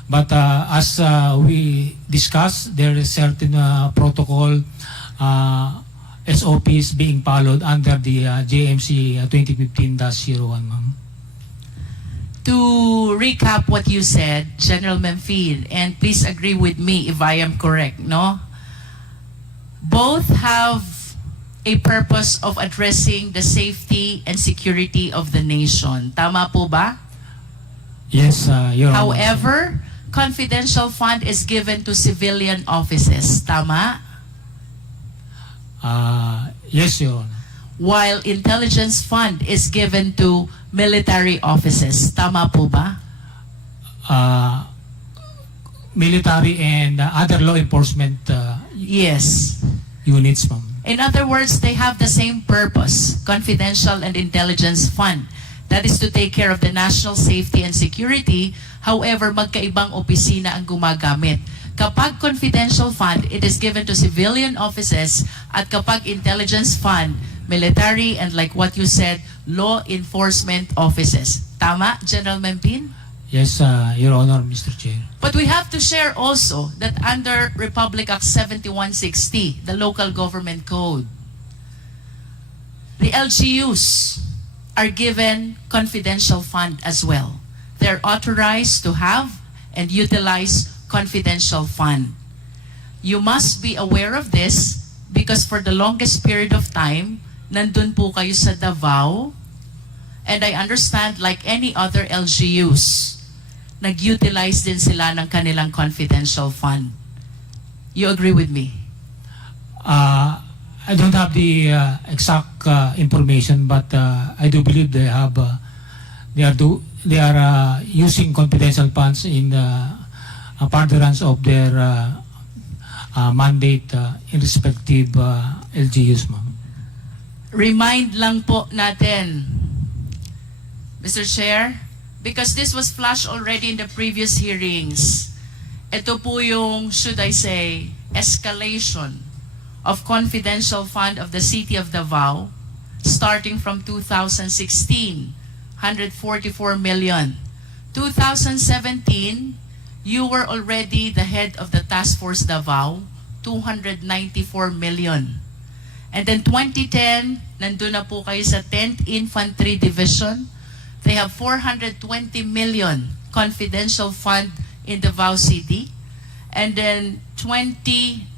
but as we discussed, there is certain protocol SOPs being followed under the JMC 2015-01, ma'am. To recap what you said, General Memphine, and please agree with me if I am correct, no? Both have a purpose of addressing the safety and security of the nation. Tama po ba? Yes, Your Honor. However, confidential fund is given to civilian offices. Tama? Yes, Your Honor. While intelligence fund is given to military offices. Tama po ba? Military and other law enforcement Yes. units, ma'am. In other words, they have the same purpose, confidential and intelligence fund. That is to take care of the national safety and security. However, magkaibang opisina ang gumagamit. Kapag confidential fund, it is given to civilian offices, at kapag intelligence fund, military and, like what you said, law enforcement offices. Tama, General Memphine? Yes, Your Honor, Mr. Chair. But we have to share also that under Republic Act 7160, the Local Government Code, the LGUs are given confidential fund as well. They're authorized to have and utilize confidential fund. You must be aware of this because for the longest period of time, nandun po kayo sa Davao, and I understand like any other LGUs, nag-utilize din sila ng kanilang confidential fund. You agree with me? I don't have the exact information, but I do believe they have. They are using confidential funds in furtherance of their mandate in respective LGUs, ma'am. Remind lang po natin, Mr. Chair, because this was flashed already in the previous hearings. Ito po yung, should I say, escalation of confidential fund of the City of Davao starting from 2016, 144 million. 2017, you were already the head of the Task Force Davao, 294 million. And then 2010, nandun na po kayo sa 10th Infantry Division. They have 420 million confidential fund in Davao City. And then 2018,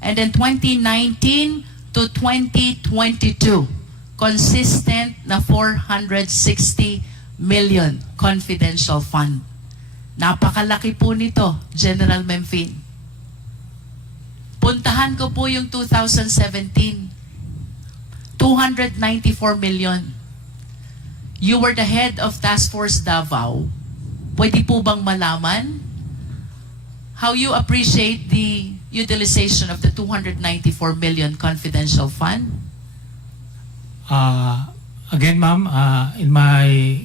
and then 2019 to 2022, consistent na 460 million confidential fund. Napakalaki po nito, General Memphine. Puntahan ko po yung 2017, 294 million. You were the head of Task Force Davao. Pwede po bang malaman how you appreciate the utilization of the 294 million confidential fund? Again, ma'am, in my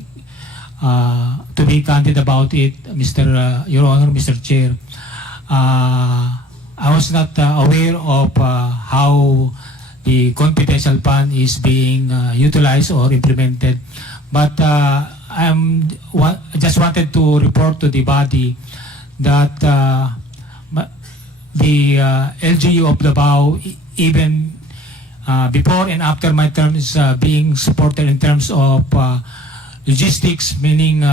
to be candid about it, Your Honor, Mr. Chair, I was not aware of how the confidential fund is being utilized or implemented, but I just wanted to report to the body that the LGU of Davao, even before and after my term, is being supported in terms of logistics, meaning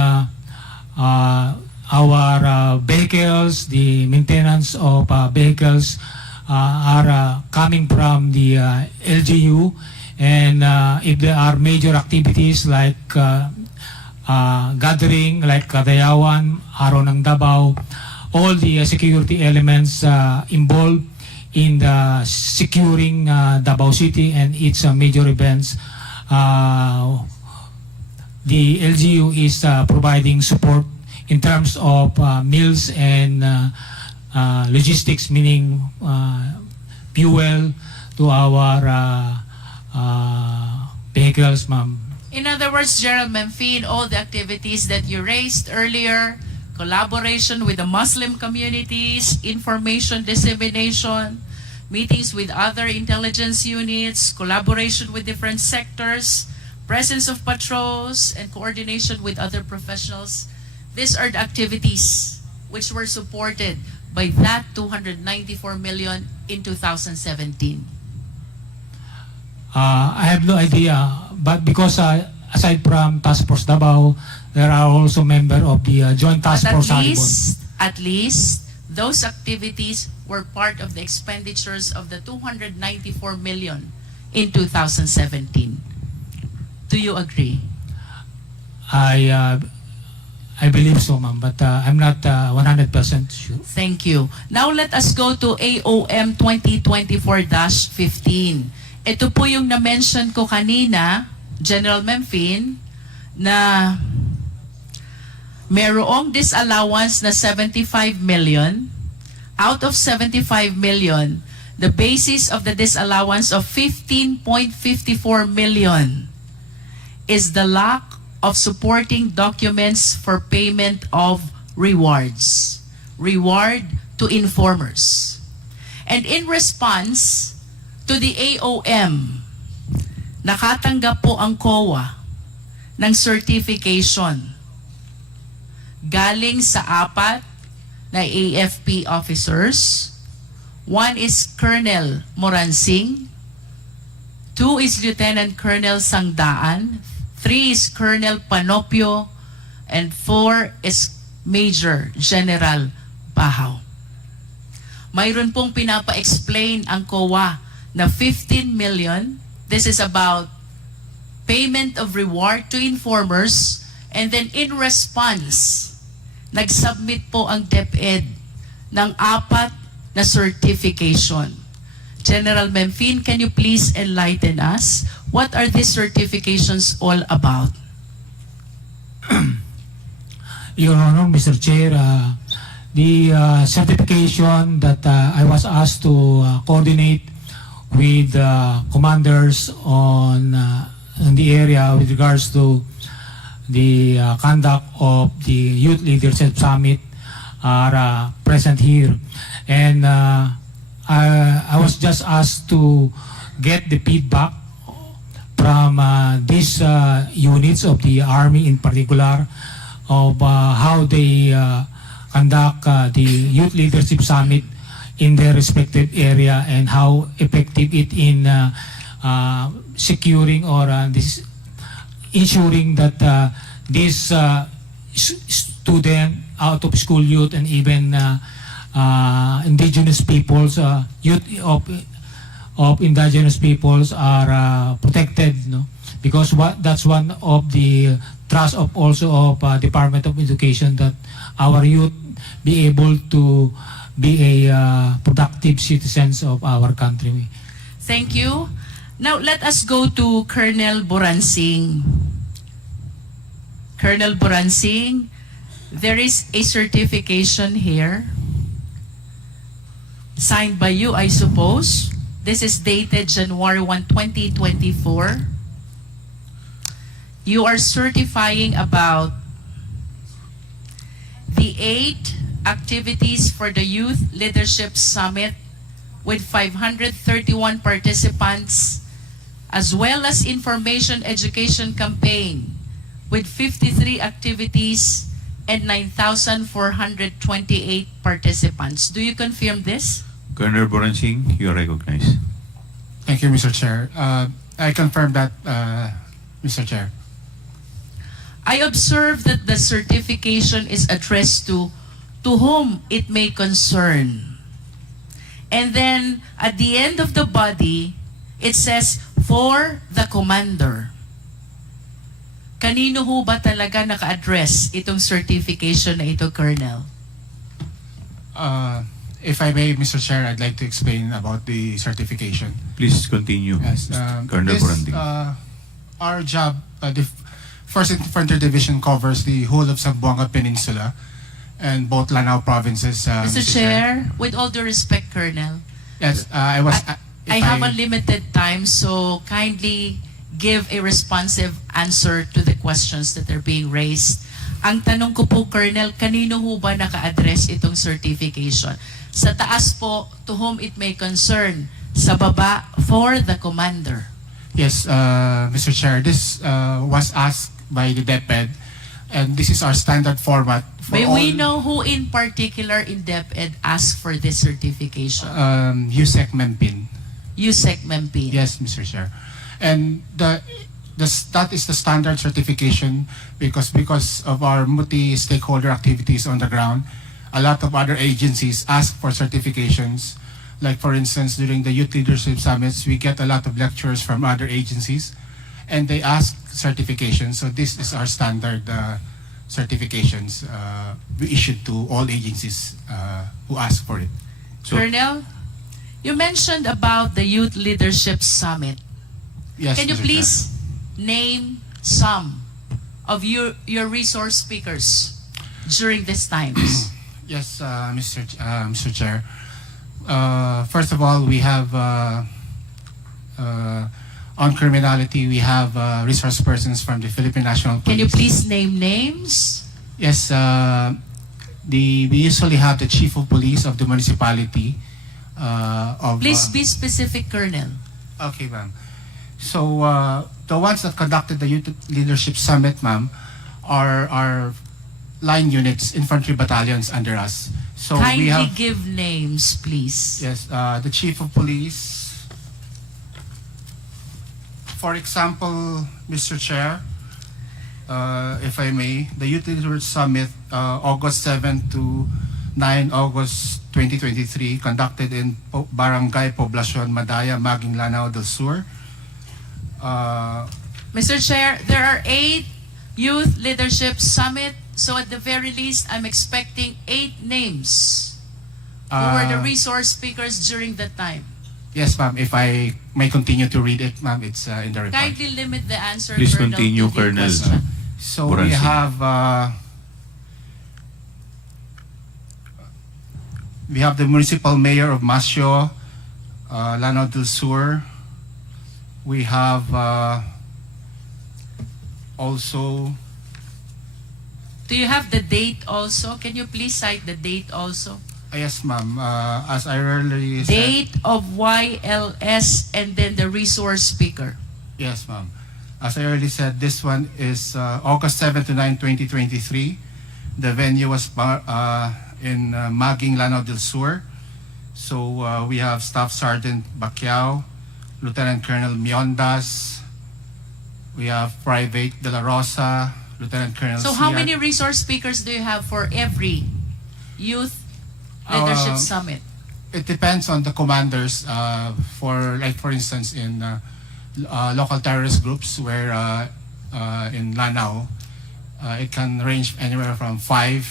our vehicles, the maintenance of vehicles are coming from the LGU, and if there are major activities like gathering, like Kadayawan, Araw ng Davao, all the security elements involved in the securing Davao City and its major events, the LGU is providing support in terms of meals and logistics, meaning fuel to our vehicles, ma'am. In other words, General Memphine, all the activities that you raised earlier, collaboration with the Muslim communities, information dissemination, meetings with other intelligence units, collaboration with different sectors, presence of patrols, and coordination with other professionals. These are the activities which were supported by that 294 million in 2017. I have no idea, but because aside from Task Force Davao, there are also members of the Joint Task But Force at least, those activities were part of the expenditures of the 294 million in 2017. Do you agree? I believe so, ma'am, but I'm not 100% sure. Thank you. Now let us go to AOM 2024-15. Ito po yung na-mention ko kanina, General Memphine, na merong disallowance na 75 million. Out of 75 million, the basis of the disallowance of 15.54 million is the lack of supporting documents for payment of rewards. Reward to informers. And in response to the AOM, nakatanggap po ang COA ng certification galing sa 4 na AFP officers. One is Colonel Moransing, 2 is Lieutenant Colonel Sangdaan, 3 is Colonel Panopio, and 4 is Major General Bahaw. Mayroon pong pinapa-explain ang COA na 15 million. This is about payment of reward to informers, and then in response, nag-submit po ang DepEd ng 4 na certification. General Memphine, can you please enlighten us? What are these certifications all about? Your Honor, Mr. Chair, the certification that I was asked to coordinate with commanders on the area with regards to the conduct of the Youth Leadership Summit are present here. And I was just asked to get the feedback from these units of the Army in particular of how they conduct the Youth Leadership Summit in their respective area and how effective it in securing or this ensuring that these student out of school youth and even indigenous peoples, youth of indigenous peoples are protected, no? Because that's one of the thrust of also of Department of Education, that our youth be able to be a productive citizens of our country. Thank you. Now let us go to Colonel Boransing. Colonel Boransing, there is a certification here signed by you, I suppose. This is dated January 1, 2024. You are certifying about the 8 activities for the Youth Leadership Summit with 531 participants, as well as information education campaign with 53 activities and 9,428 participants. Do you confirm this? Colonel Boransing, you are recognized. Thank you, Mr. Chair. I confirm that, Mr. Chair. I observe that the certification is addressed to whom it may concern. And then at the end of the body, it says, for the commander. Kanino ho ba talaga naka-address itong certification na ito, Colonel? If I may, Mr. Chair, I'd like to explain about the certification. Please continue, Yes, Colonel Boransing. our job, the First Infantry Division covers the whole of Zamboanga Peninsula and both Lanao provinces. Mr. Chair, with all due respect, Colonel, Yes, I was. I have a limited time, so kindly give a responsive answer to the questions that are being raised. Ang tanong ko po, Colonel, kanino ho ba naka-address itong certification? Sa taas po, to whom it may concern. Sa baba, for the commander. Yes, Mr. Chair, this was asked by the Deped, and this is our standard format. May we know who in particular in DepEd asked for this certification? USEC Mempin. USEC Mempi. Yes, Mr. Chair. And that is the standard certification because of our multi-stakeholder activities on the ground. A lot of other agencies ask for certifications. Like for instance, during the Youth Leadership Summits, we get a lot of lectures from other agencies and they ask certifications. So this is our standard certifications we issued to all agencies who ask for it. So, Colonel, you mentioned about the Youth Leadership Summit. Yes, Can you Mr. please name some of your resource speakers during these times? Yes, Mr. Chair. First of all, we have on criminality, we have resource persons from the Philippine National Police. Can you please name names? Yes, we usually have the Chief of Police of the municipality. Please be specific, Colonel. Okay, ma'am. So the ones that conducted the Youth Leadership Summit, ma'am, are line units, infantry battalions under us. So Kindly we have, give names, please. yes, the Chief of Police. For example, Mr. Chair, if I may, the Youth Leaders Summit, August 7 to 9 August 2023, conducted in Barangay Poblacion, Madaya, Maging Lanao del Sur. Mr. Chair, there are 8 Youth Leadership Summit, so at the very least, I'm expecting 8 names who were the resource speakers during that time. Yes, ma'am. If I may continue to read it, ma'am, it's in the report. Kindly limit the answer, Please Colonel, continue, to the Colonel. question. So we Boransing. have the municipal mayor of Masio, Lanao del Sur. We have also. Do you have the date also? Can you please cite the date also? Yes, ma'am. As I earlier said. Date of YLS and then the resource speaker. Yes, ma'am. As I already said, this one is August 7 to 9, 2023. The venue was in Maging, Lanao del Sur. So we have Staff Sergeant Bacquiao, Lieutenant Colonel Miondas. We have Private De La Rosa, Lieutenant Colonel So how Siat. many resource speakers do you have for every youth leadership summit? It depends on the commanders. For instance, in local terrorist groups, where in Lanao, it can range anywhere from 5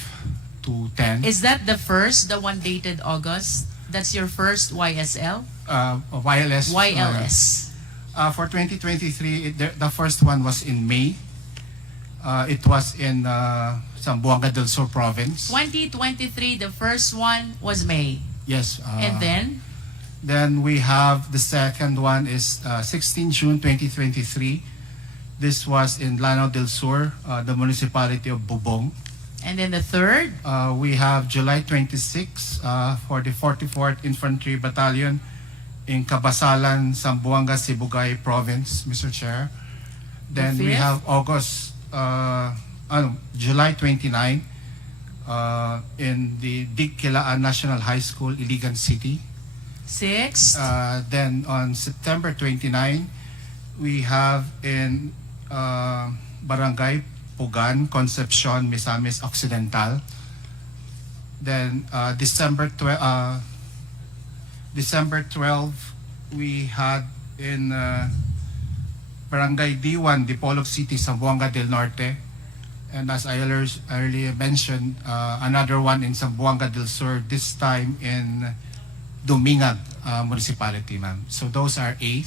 to 10. Is that the first, the one dated August? That's your first YSL? YLS. YLS. For 2023, the first one was in May. It was in Zamboanga del Sur province. 2023, the first one was May. Yes. And then? Then we have the second one is 16 June 2023. This was in Lanao del Sur, the municipality of Bubong. And then the third? We have July 26 for the 44th Infantry Battalion in Cabasalan, Zamboanga, Sibugay Province, Mr. Chair. Then we fifth? have July 29 in the Digkilaan National High School, Iligan City. Sixth? Then on September 29, we have in Barangay Pugan, Concepcion, Misamis Occidental. Then December 12, we had in Barangay D1, Dipolog City, Zamboanga del Norte. And as I earlier mentioned, another one in Zamboanga del Sur, this time in Dumingag municipality, ma'am. So those are 8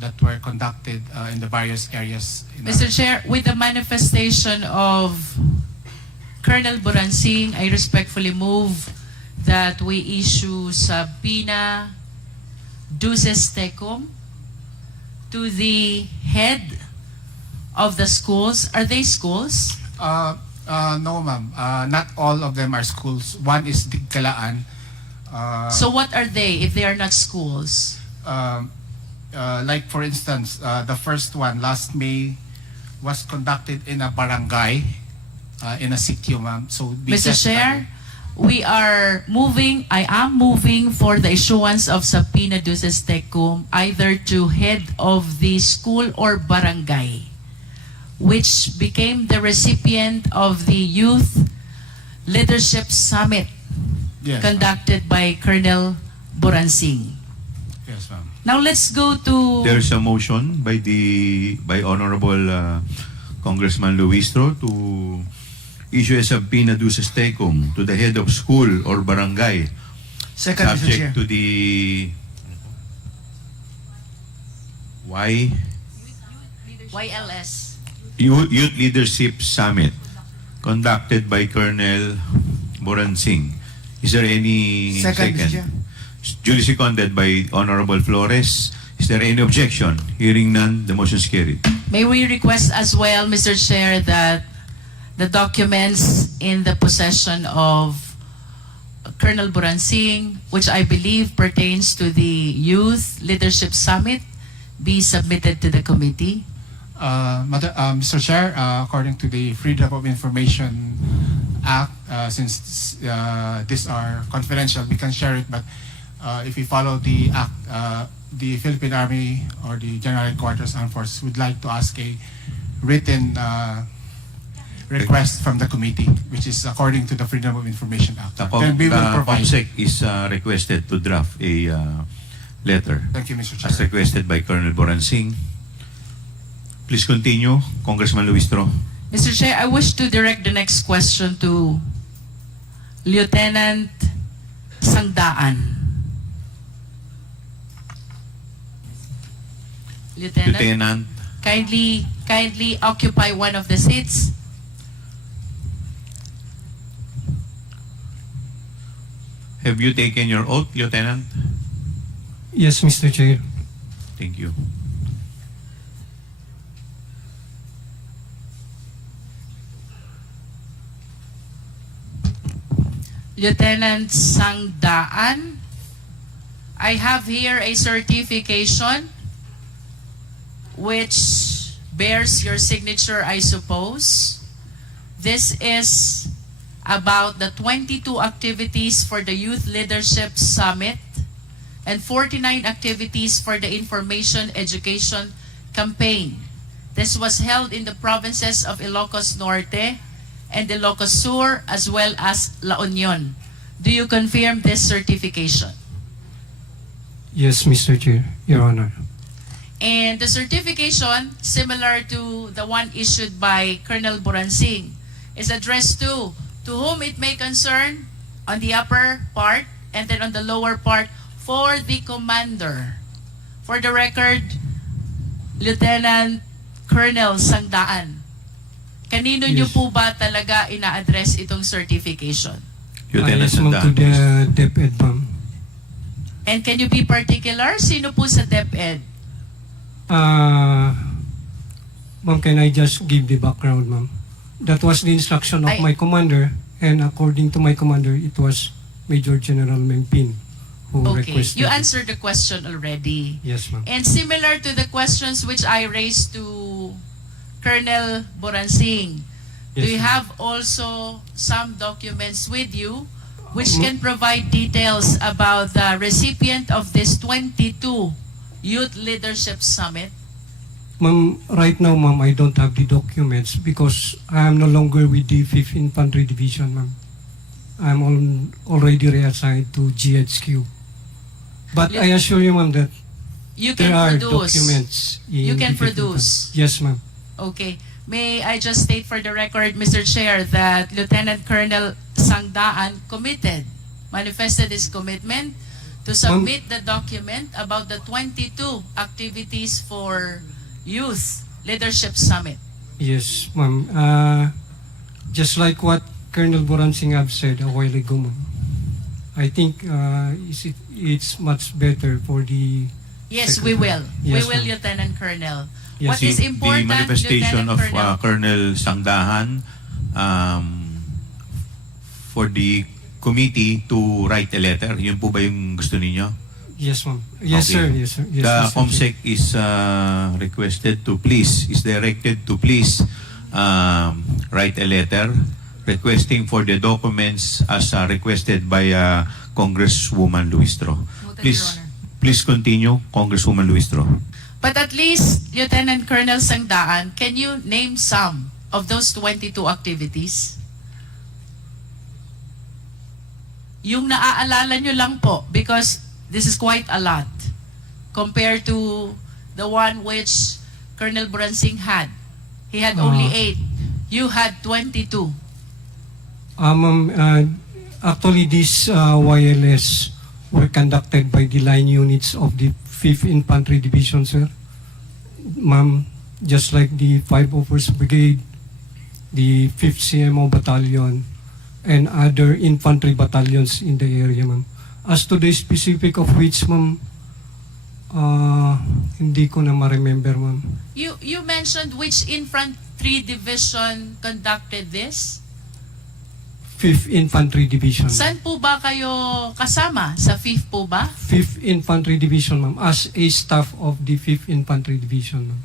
that were conducted in the various areas. Mr. Chair, with the manifestation of Colonel Boransing, I respectfully move that we issue subpoena duces tecum to the head of the schools. Are they schools? No, ma'am. Not all of them are schools. One is Digkalaan. So what are they if they are not schools? Like for instance, the first one last May was conducted in a barangay, in a sitio, ma'am. So Mr. Chair, I am moving for the issuance of subpoena duces tecum either to head of the school or barangay, which became the recipient of the Youth Leadership Summit conducted by Colonel Boransing. Yes, ma'am. Now let's go to... There's a motion by Honorable Congressman Luistro to issue a subpoena duces tecum to the head of school or barangay, Second, Mr. Chair. subject to the YLS. Youth Leadership Summit conducted by Colonel Boransing. Is there any Second, Mr. Chair. Duly seconded by Honorable Flores. Is there any objection? Hearing none, the motion is carried. May we request as well, Mr. Chair, that the documents in the possession of Colonel Boransing, which I believe pertains to the Youth Leadership Summit, be submitted to the committee? Mr. Chair, according to the Freedom of Information Act, since these are confidential, we can share it, but if we follow the act, the Philippine Army or the General Headquarters Armed Forces would like to ask a written request from the committee, which is according to the Freedom of Information Act. Then we will provide. COMSEC is requested to draft a letter Thank you, Mr. as Chair. requested by Colonel Boransing. Please continue, Congressman Luistro. Mr. Chair, I wish to direct the next question to Lieutenant Sangdaan. Lieutenant, Kindly occupy one of the seats. have you taken your oath, Lieutenant? Yes, Mr. Chair. Thank you. Lieutenant Sangdaan, I have here a certification which bears your signature, I suppose. This is about the 22 activities for the Youth Leadership Summit and 49 activities for the Information Education Campaign. This was held in the provinces of Ilocos Norte and Ilocos Sur as well as La Union. Do you confirm this certification? Yes, Mr. Chair, Your Honor. And the certification, similar to the one issued by Colonel Boransing, is addressed to whom it may concern on the upper part and then on the lower part for the commander. For the record, Lieutenant Colonel Sangdaan, kanino nyo po ba talaga ina-address itong certification? Lieutenant Ayos, ma'am, to Sangdaan, the please. Deped, ma'am. And can you be particular? Sino po sa DepEd? Ma'am, can I just give the background, ma'am? That was the instruction of my commander, and according to my commander, it was Major General Mempin who Okay, requested. you answered the question already. Yes, ma'am. And similar to the questions which I raised to Colonel Boransing, do Yes, you ma'am. have also some documents with you which can provide details about the recipient of this 22 Youth Leadership Summit? Ma'am, right now, ma'am, I don't have the documents because I am no longer with the 5th Infantry Division, ma'am. I'm already reassigned to GHQ. But I assure you, ma'am, that You there can are produce. documents. You can the 5th produce. Infantry. Yes, ma'am. Okay. May I just state for the record, Mr. Chair, that Lieutenant Colonel Sangdaan manifested his commitment to submit the document about the 22 activities for Youth Leadership Summit. Yes, ma'am. Just like what Colonel Boransing have said a while ago, ma'am. I think it's much better for the Yes, we will. Yes, We will, ma'am. Lieutenant Colonel. Yes, What is The important, manifestation Lieutenant of Colonel? Colonel Sangdahan for the committee to write a letter. Yun po ba yung gusto ninyo? Yes, ma'am. Yes, Okay. sir. Yes, sir. Yes, The Mr. Chair. COMSEC is directed to please write a letter requesting for the documents as requested by Congresswoman Luistro. Please continue, Congresswoman Luistro. But at least, Lieutenant Colonel Sangdaan, can you name some of those 22 activities? Yung naaalala nyo lang po, because this is quite a lot compared to the one which Colonel Boransing had. He had only 8. You had 22. Ma'am, actually, these YLS were conducted by the line units of the 5th Infantry Division, sir. Ma'am, just like the 501st Brigade, the 5th CMO Battalion, and other infantry battalions in the area, ma'am. As to the specific of which, ma'am, hindi ko na ma-remember, ma'am. You mentioned which infantry division conducted this? 5th Infantry Division. Saan po ba kayo kasama? Sa 5th po ba? 5th Infantry Division, ma'am, as a staff of the 5th Infantry Division, ma'am.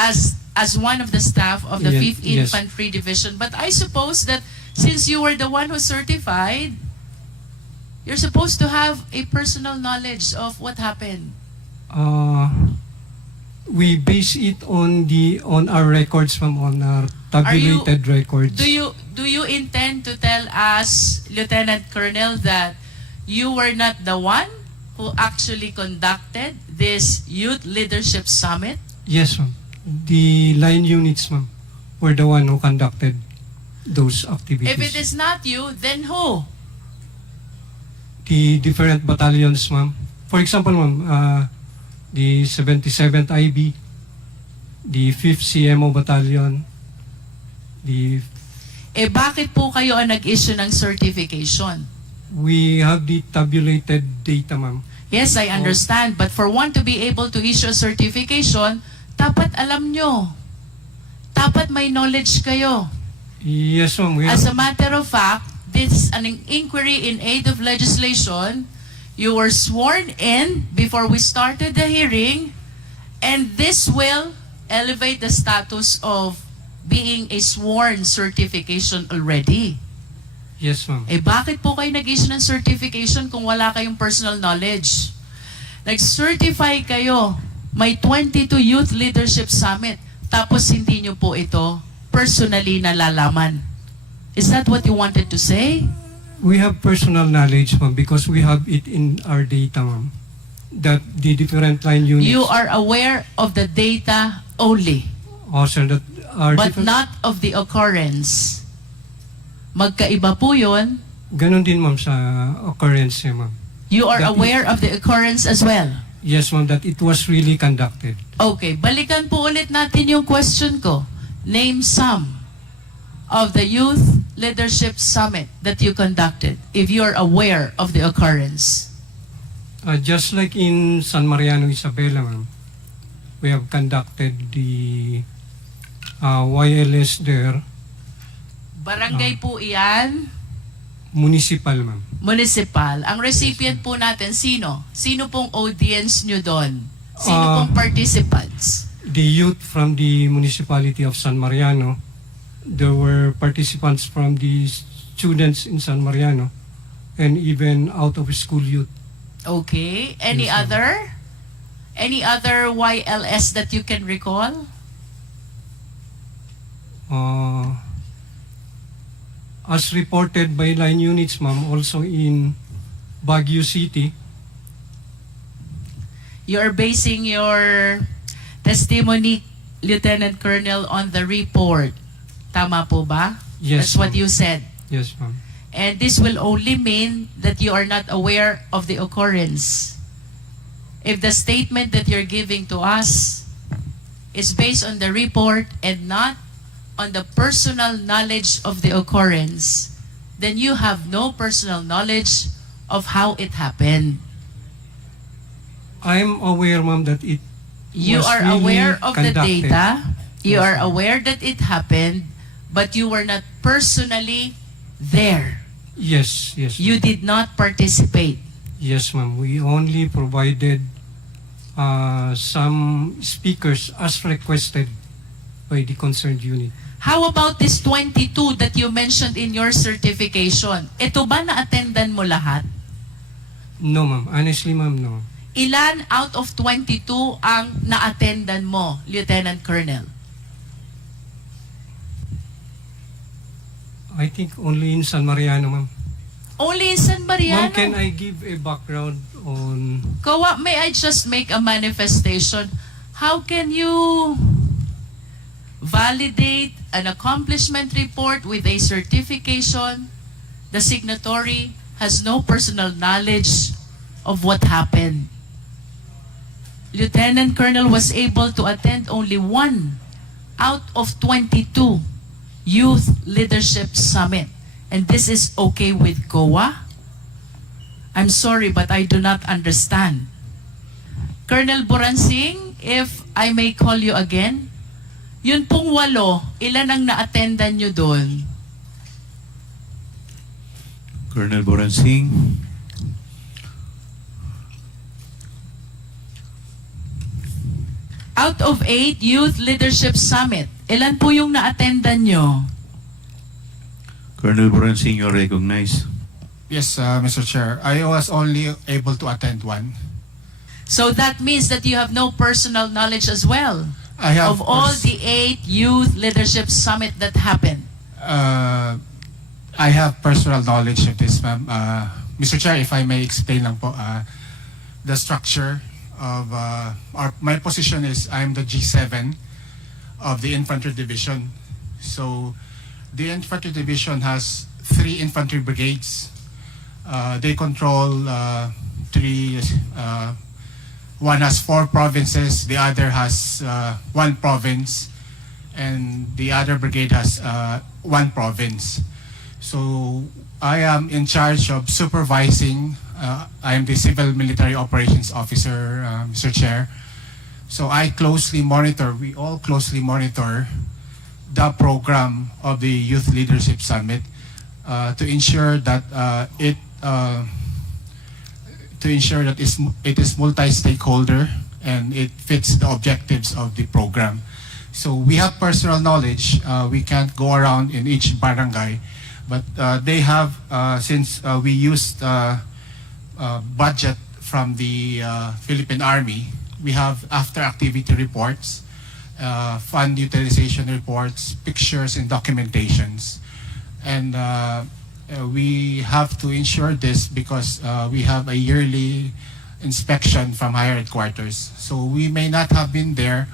As one of the staff of the 5th Yes. Infantry Division. But I suppose that since you were the one who certified, You're supposed to have a personal knowledge of what happened. We base it on our records, ma'am, on our tabulated records. Do you intend to tell us, Lieutenant Colonel, that you were not the one who actually conducted this Youth Leadership Summit? Yes, ma'am. The line units, ma'am, were the one who conducted those activities. If it is not you, then who? The different battalions, ma'am. For example, ma'am, the 77th IB, the 5th CMO Battalion, Bakit po kayo ang nag-issue ng certification? we have the tabulated data, ma'am. Yes, I understand. But for one to be able to issue a certification, dapat alam nyo. Dapat may knowledge kayo. Yes, ma'am. As a matter of fact, this is an inquiry in aid of legislation. You were sworn in before we started the hearing, and this will elevate the status of being a sworn certification already. Yes, ma'am. Bakit po kayo nag-issue ng certification kung wala kayong personal knowledge? Nag-certify kayo, may 22 Youth Leadership Summit, tapos hindi nyo po ito personally nalalaman. Is that what you wanted to say? We have personal knowledge, ma'am, because we have it in our data, ma'am. That the different line units... You are aware of the data only, Also, that are but different... not of the occurrence. Magkaiba po yun. Ganon din, ma'am, sa occurrence, ma'am. You are That aware of the occurrence as well. Yes, ma'am, that it was really conducted. Okay, balikan po ulit natin yung question ko. Name some of the Youth Leadership Summit that you conducted, if you are aware of the occurrence. Just like in San Mariano, Isabela, ma'am, we have conducted the YLS there. Barangay po iyan, Municipal, ma'am. municipal. Ang recipient po natin, sino? Sino pong audience nyo doon? Sino pong participants? The youth from the municipality of San Mariano. There were participants from the students in San Mariano and even out of school youth. Okay. Any Yes, ma'am. other? Any other YLS that you can recall? As reported by line units, ma'am, also in Baguio City. You are basing your testimony, Lieutenant Colonel, on the report. Tama po ba? Yes, That's what ma'am. you said. Yes, ma'am. And this will only mean that you are not aware of the occurrence. If the statement that you're giving to us is based on the report and not on the personal knowledge of the occurrence, then you have no personal knowledge of how it happened. I'm aware, ma'am, that it You was are really aware of the conducted. data. You Yes, are ma'am. aware that it happened, but you were not personally there. Yes, yes. You did not participate. Yes, ma'am. We only provided some speakers as requested by the concerned unit. How about this 22 that you mentioned in your certification? Ito ba na-attendan mo lahat? No, ma'am. Honestly, ma'am, no. Ilan out of 22 ang na-attendan mo, Lieutenant Colonel? I think only in San Mariano, ma'am. Only in San Mariano? Ma'am, can I give a background on... Kawa, may I just make a manifestation? How can you validate an accomplishment report with a certification? The signatory has no personal knowledge of what happened. Lieutenant Colonel was able to attend only 1 out of 22 Youth Leadership Summit. And this is okay with COA? I'm sorry, but I do not understand. Colonel Boransing, if I may call you again, yun pong 8, ilan ang na-attendan nyo doon? Colonel Boransing. Out of 8 Youth Leadership Summit, ilan po yung na-attendan nyo? Colonel Boransing, you're recognized. Yes, Mr. Chair. I was only able to attend one. So that means that you have no personal knowledge as well I have of all the 8 youth leadership summit that happened. I have personal knowledge of this, ma'am. Mr. Chair, if I may explain lang po, the structure of my position is I'm the G7 of the Infantry Division. So the Infantry Division has 3 infantry brigades. They control 3, one has 4 provinces, the other has 1 province, and the other brigade has 1 province. So I am in charge of supervising. I am the Civil Military Operations Officer, Mr. Chair. So I closely monitor, we all closely monitor the program of the Youth Leadership Summit to ensure that it is multi-stakeholder and it fits the objectives of the program. So we have personal knowledge. We can't go around in each barangay, but they have, since we used budget from the Philippine Army, we have after activity reports, fund utilization reports, pictures and documentations. And we have to ensure this because we have a yearly inspection from higher headquarters. So we may not have been there,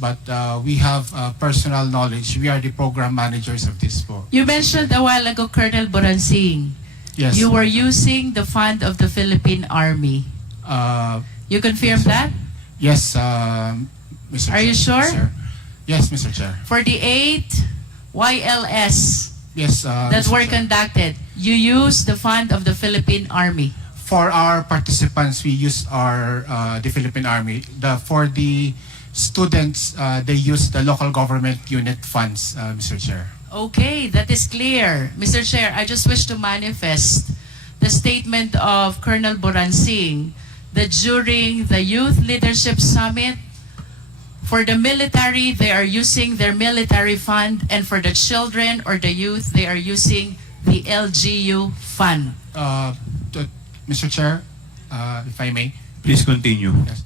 but we have personal knowledge. We are the program managers of this book. You mentioned a while ago, Colonel Boransing. Yes. You were using the fund of the Philippine Army. You confirm yes, that? Yes, Mr. Are you sure? Yes, sir. Yes, Mr. Chair. For the 8 YLS Yes, that Mr. were Chair. conducted, you used the fund of the Philippine Army. For our participants, we use the Philippine Army. For the students, they use the local government unit funds, Mr. Chair. Okay, that is clear. Mr. Chair, I just wish to manifest the statement of Colonel Boransing that during the Youth Leadership Summit, for the military, they are using their military fund, and for the children or the youth, they are using the LGU fund. Mr. Chair, if I may. Please continue. Yes.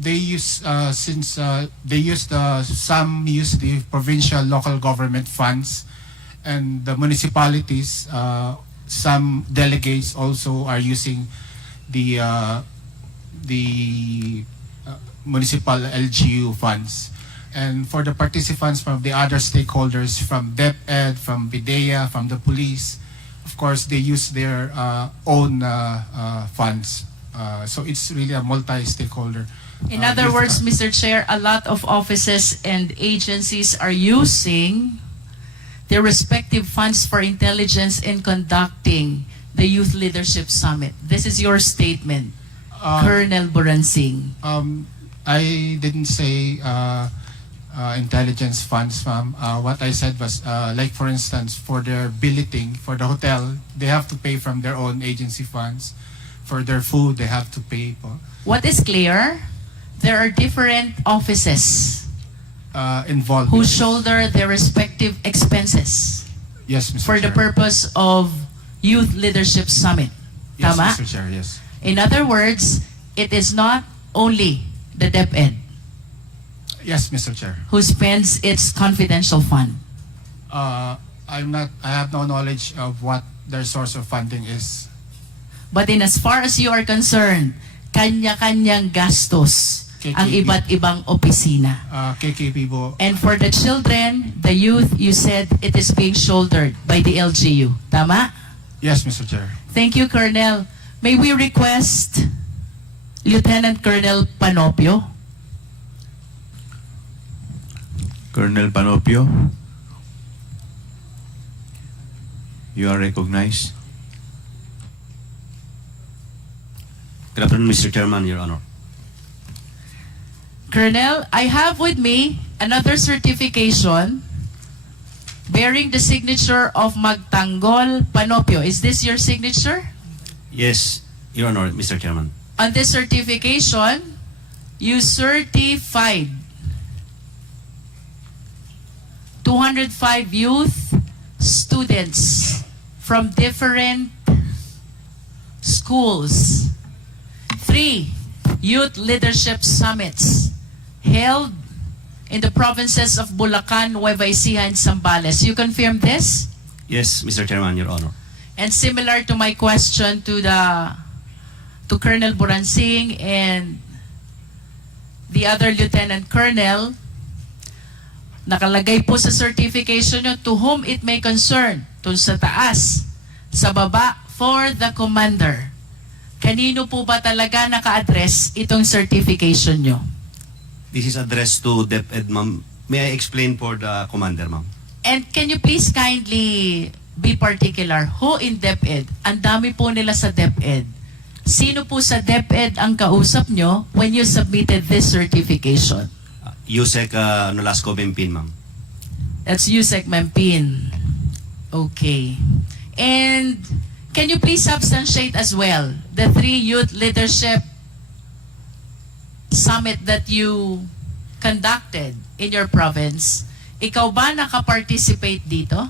They use some use the provincial local government funds, and the municipalities. Some delegates also are using the municipal LGU funds. And for the participants from the other stakeholders, from Deped, from BIDEA, from the police, of course, they use their own funds. So it's really a multi-stakeholder. In other words, Mr. Chair, a lot of offices and agencies are using their respective funds for intelligence in conducting the Youth Leadership Summit. This is your statement, Colonel Boransing. I didn't say intelligence funds, ma'am. What I said was, like for instance, for their billeting, for the hotel, they have to pay from their own agency funds. For their food, they have to pay. What is clear, there are different offices Involved. who shoulder their respective expenses Yes, Mr. for the Chair. purpose of Youth Leadership Summit. Yes, Tama? Mr. Chair, yes. In other words, it is not only the DepEd Yes, Mr. Chair. who spends its confidential fund. I have no knowledge of what their source of funding is. But in as far as you are concerned, kanya-kanyang gastos ang KKB. iba't ibang opisina. KKP po. And for the children, the youth, you said it is being shouldered by the LGU. Tama? Yes, Mr. Chair. Thank you, Colonel. May we request Lieutenant Colonel Panopio? Colonel Panopio, you are recognized. Good afternoon, Mr. Chairman, Your Honor. Colonel, I have with me another certification bearing the signature of Magtanggol Panopio. Is this your signature? Yes, Your Honor, Mr. Chairman. On this certification, you certified 205 youth students from different schools. 3 youth leadership summits held in the provinces of Bulacan, Nueva Ecija, and Zambales. You confirm this? Yes, Mr. Chairman, Your Honor. And similar to my question to Colonel Buransing and the other Lieutenant Colonel, nakalagay po sa certification nyo, to whom it may concern, to sa taas, sa baba, for the commander. Kanino po ba talaga naka-address itong certification nyo? This is addressed to Deped, ma'am. May I explain for the commander, ma'am? And can you please kindly be particular, who in Deped? Ang dami po nila sa Deped. Sino po sa Deped ang kausap nyo when you submitted this certification? USEC Nasco Bempin, ma'am. That's USEC Mempin. Okay. And can you please substantiate as well the 3 youth leadership summit that you conducted in your province? Ikaw ba nakaparticipate dito?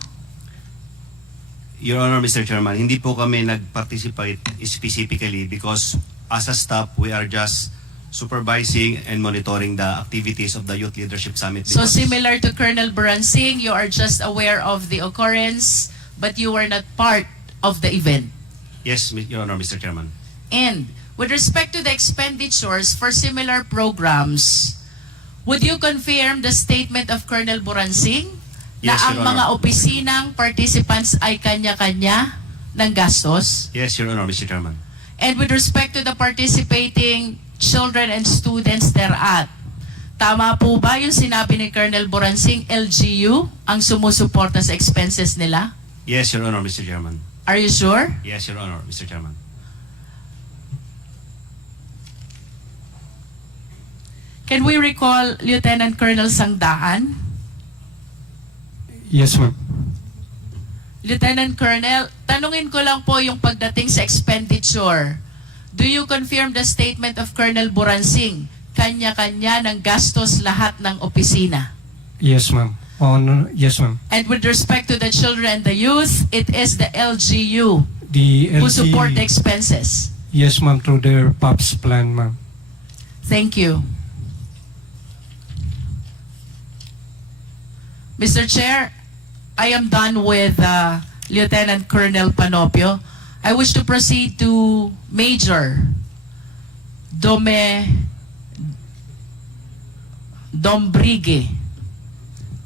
Your Honor, Mr. Chairman, hindi po kami nag-participate specifically because as a staff, we are just supervising and monitoring the activities of the Youth Leadership Summit. So similar to Colonel Buransing, you are just aware of the occurrence, but you were not part of the event. Yes, Your Honor, Mr. Chairman. And with respect to the expenditures for similar programs, would you confirm the statement of Colonel Buransing na Yes, ang Your mga Honor. opisinang participants ay kanya-kanya ng gastos? Yes, Your Honor, Mr. Chairman. And with respect to the participating children and students thereat, tama po ba yung sinabi ni Colonel Buransing, LGU ang sumusuporta sa expenses nila? Yes, Your Honor, Mr. Chairman. Are you sure? Yes, Your Honor, Mr. Chairman. Can we recall Lieutenant Colonel Sangdaan? Yes, ma'am. Lieutenant Colonel, tanungin ko lang po yung pagdating sa expenditure. Do you confirm the statement of Colonel Buransing? Kanya-kanya ng gastos lahat ng opisina. Yes, ma'am. Yes, ma'am. And with respect to the children and the youth, it is the LGU The who support the expenses. Yes, ma'am, through their POPs plan, ma'am. Thank you. Mr. Chair, I am done with Lieutenant Colonel Panopio. I wish to proceed to Major Dombrigue.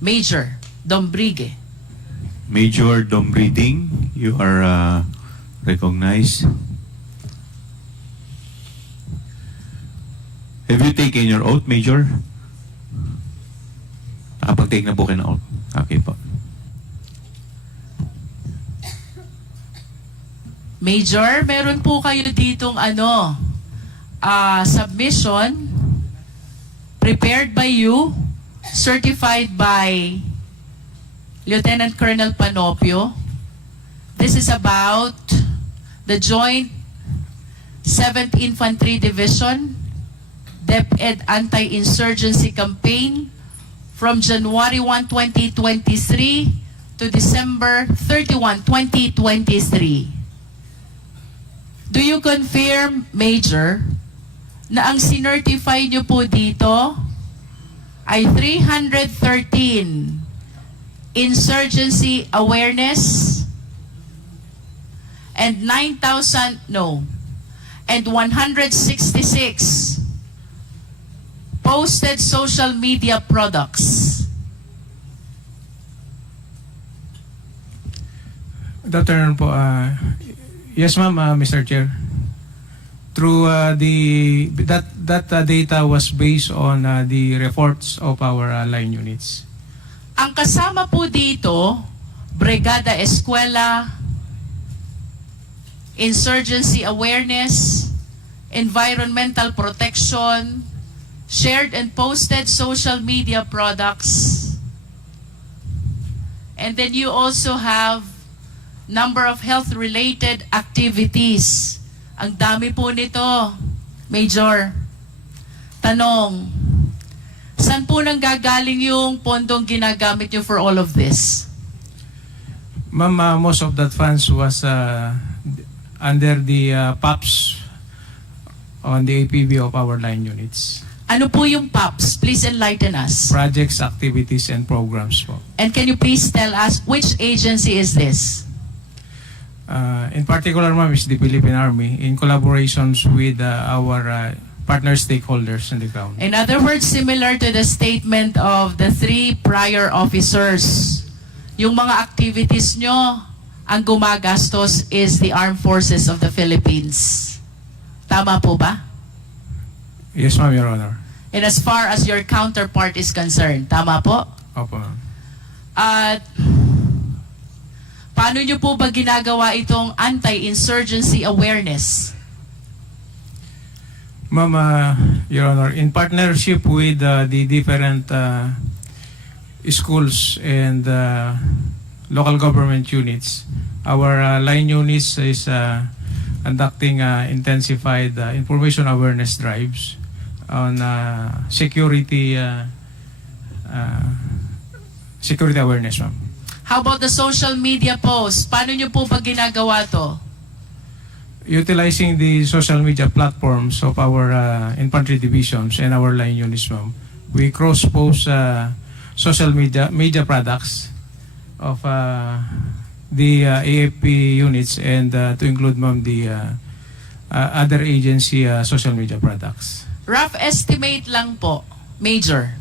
Major Dombrigue. Major Dombriding, you are recognized. Have you taken your oath, Major? Nakapag-take na po kayo ng oath. Okay po. Major, meron po kayo ditong submission prepared by you, certified by Lieutenant Colonel Panopio. This is about the Joint 7th Infantry Division Deped Anti-insurgency campaign from January 1, 2023 to December 31, 2023. Do you confirm, Major, na ang sinertify nyo po dito ay 313 insurgency awareness and 166 posted social media products? Dr. po, yes, ma'am, Mr. Chair. Through that data was based on the reports of our line units. Ang kasama po dito, Brigada Eskwela, insurgency awareness, environmental protection, shared and posted social media products. And then you also have number of health-related activities. Ang dami po nito, Major. Tanong, saan po nang gagaling yung pondong ginagamit nyo for all of this? Ma'am, most of that funds was under the PAPs on the APB of our line units. Ano po yung PAPs? Please enlighten us. Projects, activities, and programs po. And can you please tell us which agency is this? In particular, ma'am, is the Philippine Army in collaborations with our partner stakeholders on the ground. In other words, similar to the statement of the 3 prior officers, yung mga activities nyo, ang gumagastos is the Armed Forces of the Philippines. Tama po ba? Yes, ma'am, Your Honor. And as far as your counterpart is concerned, tama po? Opo, ma'am. At paano nyo po ba ginagawa itong anti-insurgency awareness? Ma'am, Your Honor, in partnership with the different schools and local government units, our line units is conducting intensified information awareness drives on security awareness, ma'am. How about the social media posts? Paano nyo po ba ginagawa to? Utilizing the social media platforms of our infantry divisions and our line units, ma'am, we cross-post social media products of the AFP units and to include, ma'am, the other agency social media products. Rough estimate lang po, Major.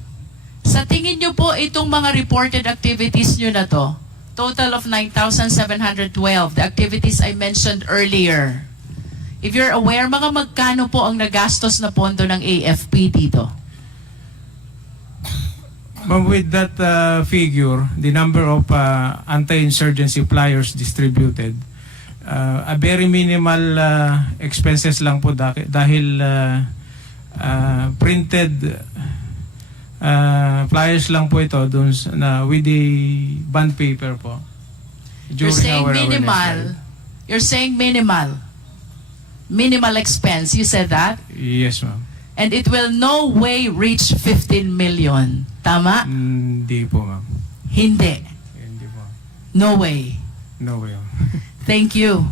Sa tingin nyo po itong mga reported activities nyo na to, total of 9,712, the activities I mentioned earlier. If you're aware, mga magkano po ang nagastos na pondo ng AFP dito? Ma'am, with that figure, the number of anti-insurgency flyers distributed, a very minimal expenses lang po dahil printed flyers lang po ito dun na with the bond paper po. You're saying our minimal. awareness drive. You're saying minimal. Minimal expense. You said that? Yes, ma'am. And it will no way reach 15 million. Tama? Hindi po, ma'am. Hindi. Hindi po. No way. No way. Thank you.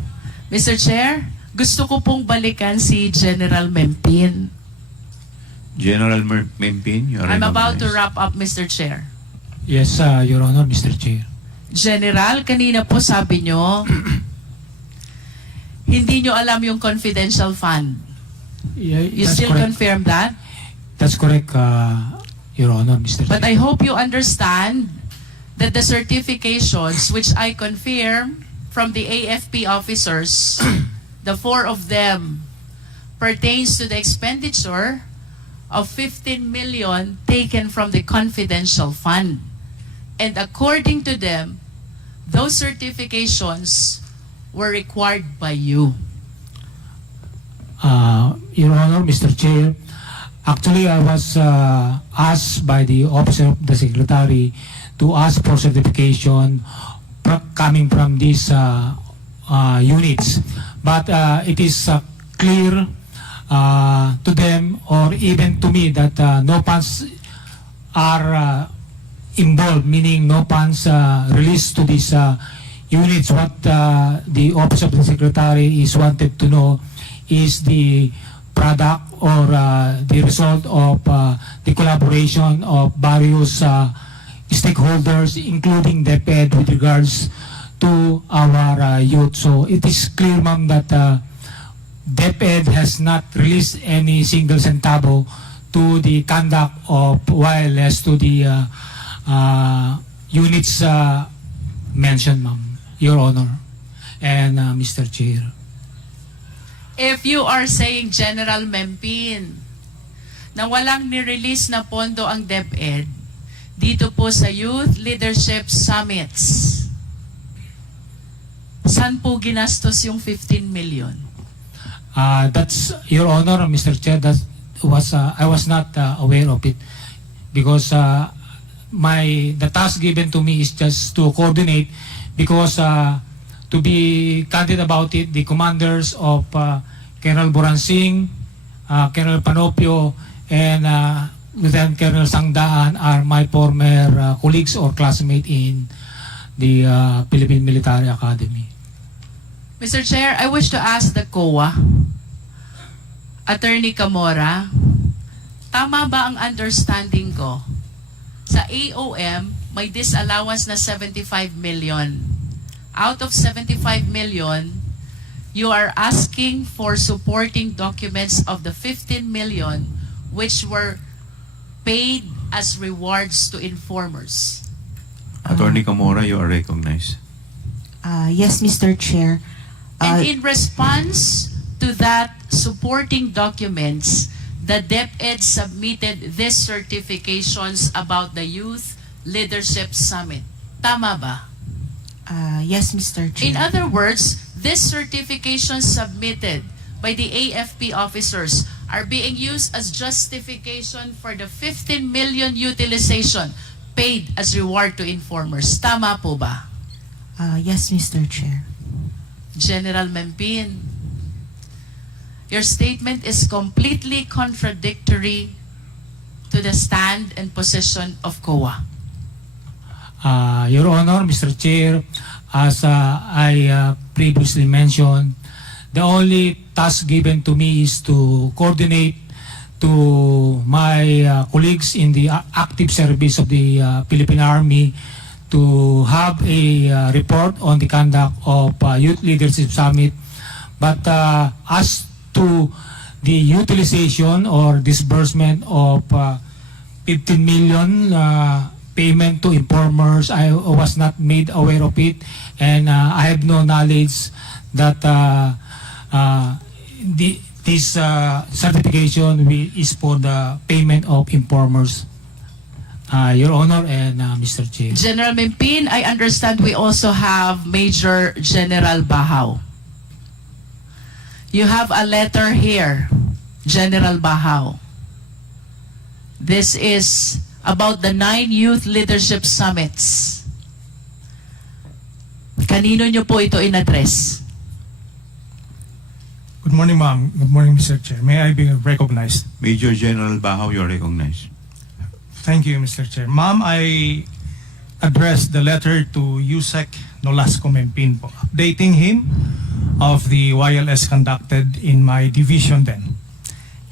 Mr. Chair, gusto ko pong balikan si General Mempin. General Mempin, you are I'm about to recognized. wrap up, Mr. Chair. Yes, Your Honor, Mr. Chair. General, kanina po sabi nyo, hindi nyo alam yung confidential fund. Yeah, You that's still correct. confirm that? That's correct, Your Honor, Mr. But Chair. I hope you understand that the certifications which I confirm from the AFP officers, the 4 of them, pertains to the expenditure of 15 million taken from the confidential fund. And according to them, those certifications were required by you. Your Honor, Mr. Chair, actually I was asked by the Office of the Secretary to ask for certification coming from these units. But it is clear to them or even to me that no funds are involved, meaning no funds released to these units. What the Office of the Secretary is wanted to know is the product or the result of the collaboration of various stakeholders, including Deped, with regards to our youth. So it is clear, ma'am, that Deped has not released any single centavo to the conduct of wireless to the units mentioned, ma'am, Your Honor, and Mr. Chair. If you are saying, General Mempin, na walang nirelease na pondo ang DepEd dito po sa Youth Leadership Summits, saan po ginastos yung 15 million? That's, Your Honor, Mr. Chair, that was I was not aware of it because the task given to me is just to coordinate because to be candid about it, the commanders of Colonel Boransing, Colonel Panopio, and Lieutenant Colonel Sangdaan are my former colleagues or classmates in the Philippine Military Academy. Mr. Chair, I wish to ask the COA, Attorney Camora, tama ba ang understanding ko? Sa AOM, may disallowance na 75 million. Out of 75 million, you are asking for supporting documents of the 15 million which were paid as rewards to informers. Attorney Camora, you are recognized. Yes, Mr. Chair. And in response to that supporting documents, the DepEd submitted these certifications about the Youth Leadership Summit. Tama ba? Yes, Mr. Chair. In other words, these certifications submitted by the AFP officers are being used as justification for the 15 million utilization paid as reward to informers. Tama po ba? Yes, Mr. Chair. General Mempin, your statement is completely contradictory to the stand and position of COA. Your Honor, Mr. Chair, as I previously mentioned, the only task given to me is to coordinate to my colleagues in the active service of the Philippine Army to have a report on the conduct of Youth Leadership Summit. But as to the utilization or disbursement of 15 million payment to informers, I was not made aware of it, and I have no knowledge that this certification is for the payment of informers. Your Honor and Mr. Chair. General Mempin, I understand we also have Major General Bahao. You have a letter here, General Bahao. This is about the 9 Youth Leadership Summits. Kanino nyo po ito in-address? Good morning, ma'am. Good morning, Mr. Chair. May I be recognized? Major General Bahao, you are recognized. Thank you, Mr. Chair. Ma'am, I addressed the letter to Yusek Nolasco Mempin po, updating him of the YLS conducted in my division then.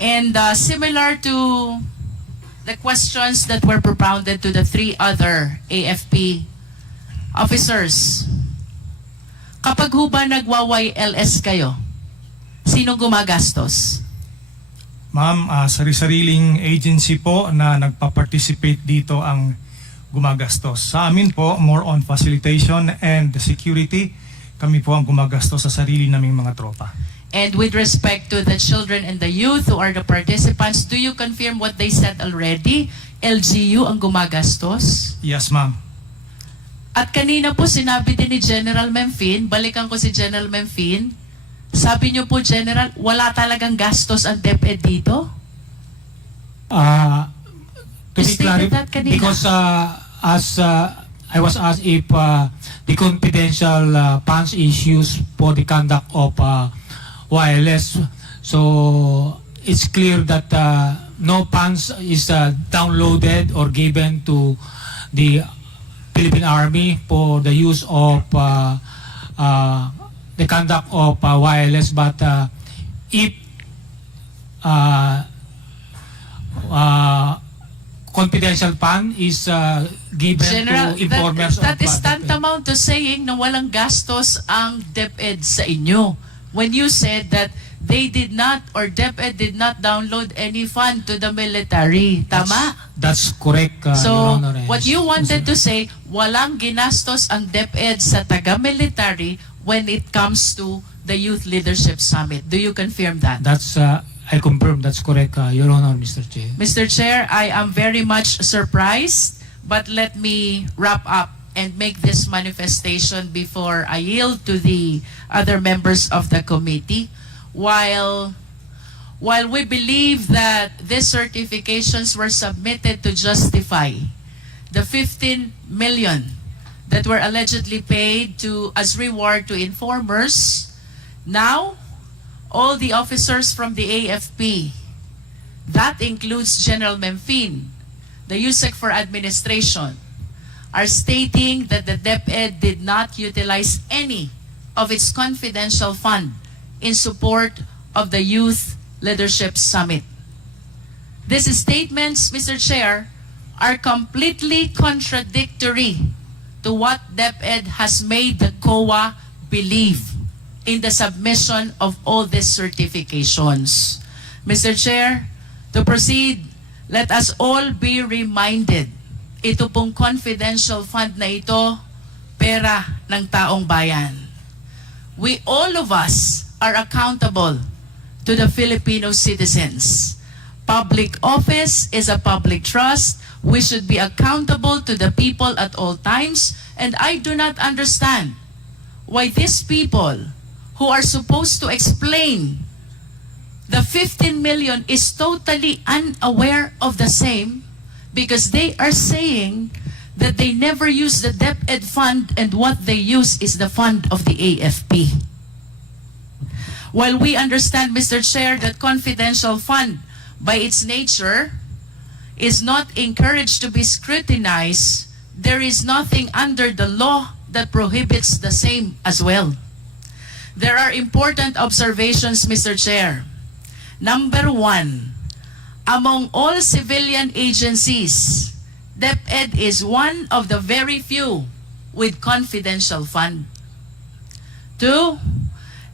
And similar to the questions that were propounded to the 3 other AFP officers, kapag ho ba nagwa-YLS kayo, sino gumagastos? Ma'am, sari-sariling agency po na nagpa-participate dito ang gumagastos. Sa amin po, more on facilitation and security, kami po ang gumagastos sa sarili naming mga tropa. And with respect to the children and the youth who are the participants, do you confirm what they said already? LGU ang gumagastos? Yes, ma'am. At kanina po sinabi din ni General Mempin, balikan ko si General Mempin, sabi niyo po, General, wala talagang gastos ang DepEd dito? To be stated clear, that kanina. because as I was asked if the confidential funds issues for the conduct of wireless, so it's clear that no funds is downloaded or given to the Philippine Army for the use of the conduct of wireless, but if confidential fund is given General, to informers that of is tantamount to saying na walang gastos ang DepEd sa inyo. When you said that they did not or DepEd did not download any fund to the military. Tama? That's correct, So, Your Honor. what you wanted to say, walang ginastos ang DepEd sa taga-military when it comes to the Youth Leadership Summit. Do you confirm that? That's I confirm that's correct, Your Honor, Mr. Chair. Mr. Chair, I am very much surprised, but let me wrap up and make this manifestation before I yield to the other members of the committee. While we believe that these certifications were submitted to justify the 15 million that were allegedly paid as reward to informers, now all the officers from the AFP, that includes General Mempin, the USEC for Administration, are stating that the DepEd did not utilize any of its confidential fund in support of the Youth Leadership Summit. These statements, Mr. Chair, are completely contradictory to what DepEd has made the COA believe in the submission of all these certifications. Mr. Chair, to proceed, let us all be reminded, ito pong confidential fund na ito, pera ng taong bayan. We, all of us, are accountable to the Filipino citizens. Public office is a public trust. We should be accountable to the people at all times. And I do not understand why these people who are supposed to explain the 15 million is totally unaware of the same, because they are saying that they never use the DepEd fund and what they use is the fund of the AFP. While we understand, Mr. Chair, that confidential fund by its nature is not encouraged to be scrutinized, there is nothing under the law that prohibits the same as well. There are important observations, Mr. Chair. Number one, among all civilian agencies, DepEd is one of the very few with confidential fund. Two,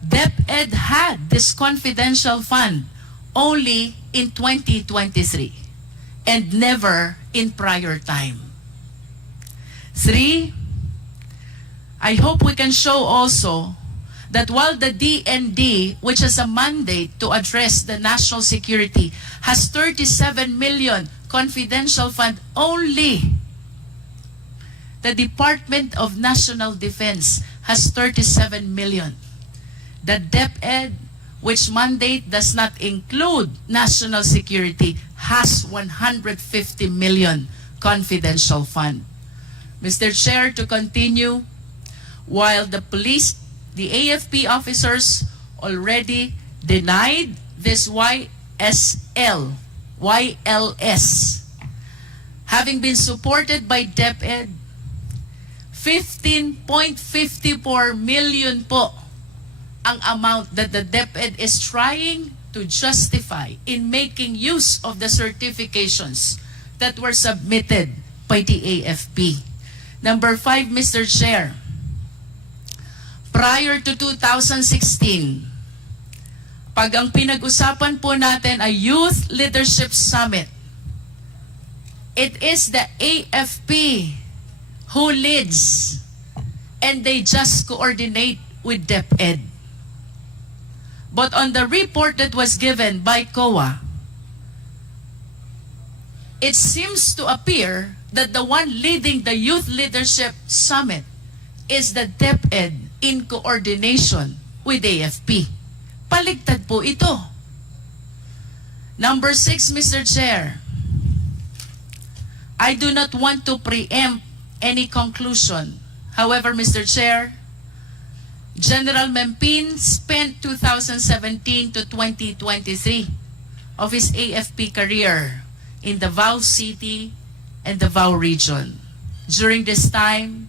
DepEd had this confidential fund only in 2023 and never in prior time. Three, I hope we can show also that while the DND, which has a mandate to address the national security, has 37 million confidential fund only, the Department of National Defense has 37 million. The DepEd, which mandate does not include national security, has 150 million confidential fund. Mr. Chair, to continue, while the police, the AFP officers already denied this YLS, having been supported by DepEd, 15.54 million po ang amount that the DepEd is trying to justify in making use of the certifications that were submitted by the AFP. Number 5, Mr. Chair, prior to 2016, pag ang pinag-usapan po natin ay Youth Leadership Summit, it is the AFP who leads and they just coordinate with DepEd. But on the report that was given by COA, it seems to appear that the one leading the Youth Leadership Summit is the DepEd in coordination with AFP. Paligtad po ito. Number 6, Mr. Chair, I do not want to preempt any conclusion. However, Mr. Chair, General Mempin spent 2017 to 2023 of his AFP career in Davao City and Davao region. During this time,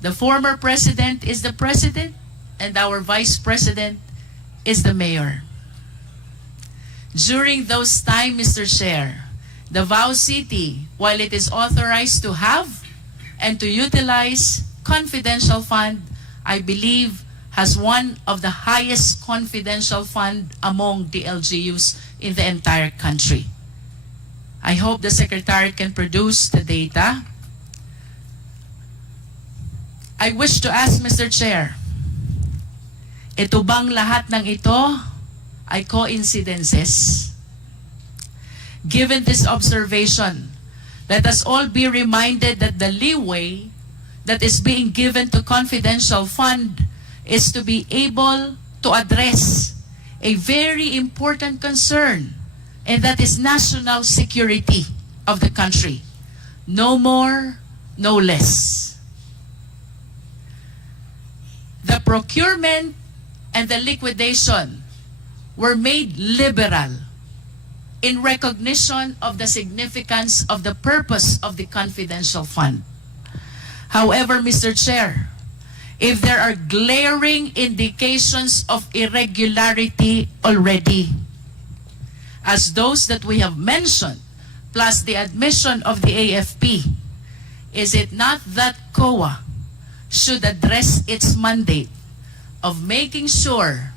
the former president is the president and our vice president is the mayor. During those time, Mr. Chair, Davao City, while it is authorized to have and to utilize confidential fund, I believe has one of the highest confidential fund among the LGUs in the entire country. I hope the Secretary can produce the data. I wish to ask Mr. Chair, ito bang lahat ng ito ay coincidences? Given this observation, let us all be reminded that the leeway that is being given to confidential fund is to be able to address a very important concern, and that is national security of the country. No more, no less. The procurement and the liquidation were made liberal in recognition of the significance of the purpose of the confidential fund. However, Mr. Chair, if there are glaring indications of irregularity already, as those that we have mentioned, plus the admission of the AFP, is it not that COA should address its mandate of making sure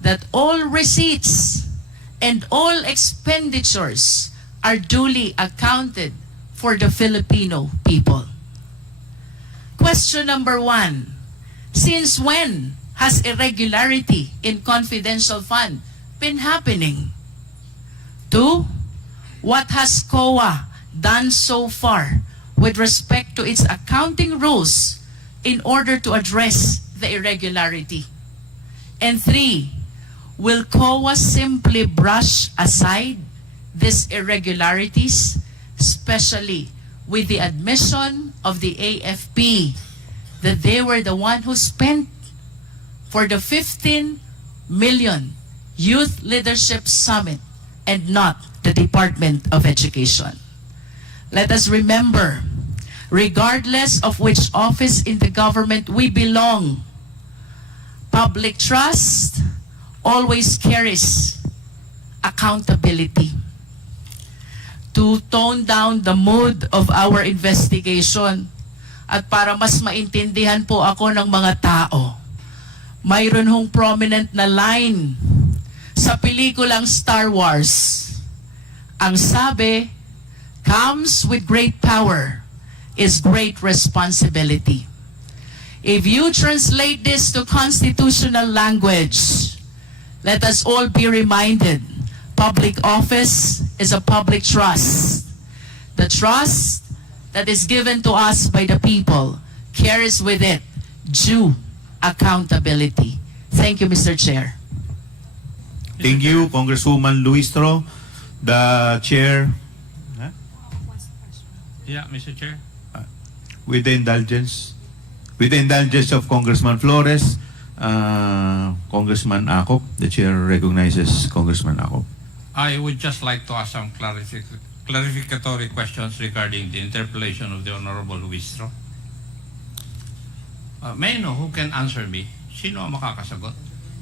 that all receipts and all expenditures are duly accounted for the Filipino people? Question number 1. Since when has irregularity in confidential fund been happening? 2. What has COA done so far with respect to its accounting rules in order to address the irregularity? And 3. Will COA simply brush aside these irregularities, especially with the admission of the AFP that they were the one who spent for the 15 million Youth Leadership Summit and not the Department of Education? Let us remember, regardless of which office in the government we belong, public trust always carries accountability. To tone down the mood of our investigation at para mas maintindihan po ako ng mga tao, mayroon hong prominent na line sa pelikulang Star Wars. Ang sabi, comes with great power is great responsibility. If you translate this to constitutional language, let us all be reminded, public office is a public trust. The trust that is given to us by the people carries with it due accountability. Thank you, Mr. Chair. Thank you, Congresswoman Luistro. The Chair, Yeah, Mr. Chair. with the indulgence of Congressman Flores, Congressman Acop, the Chair recognizes Congressman Acop. I would just like to ask some clarificatory questions regarding the interpellation of the Honorable Luistro. May I know who can answer me? Sino ang makakasagot?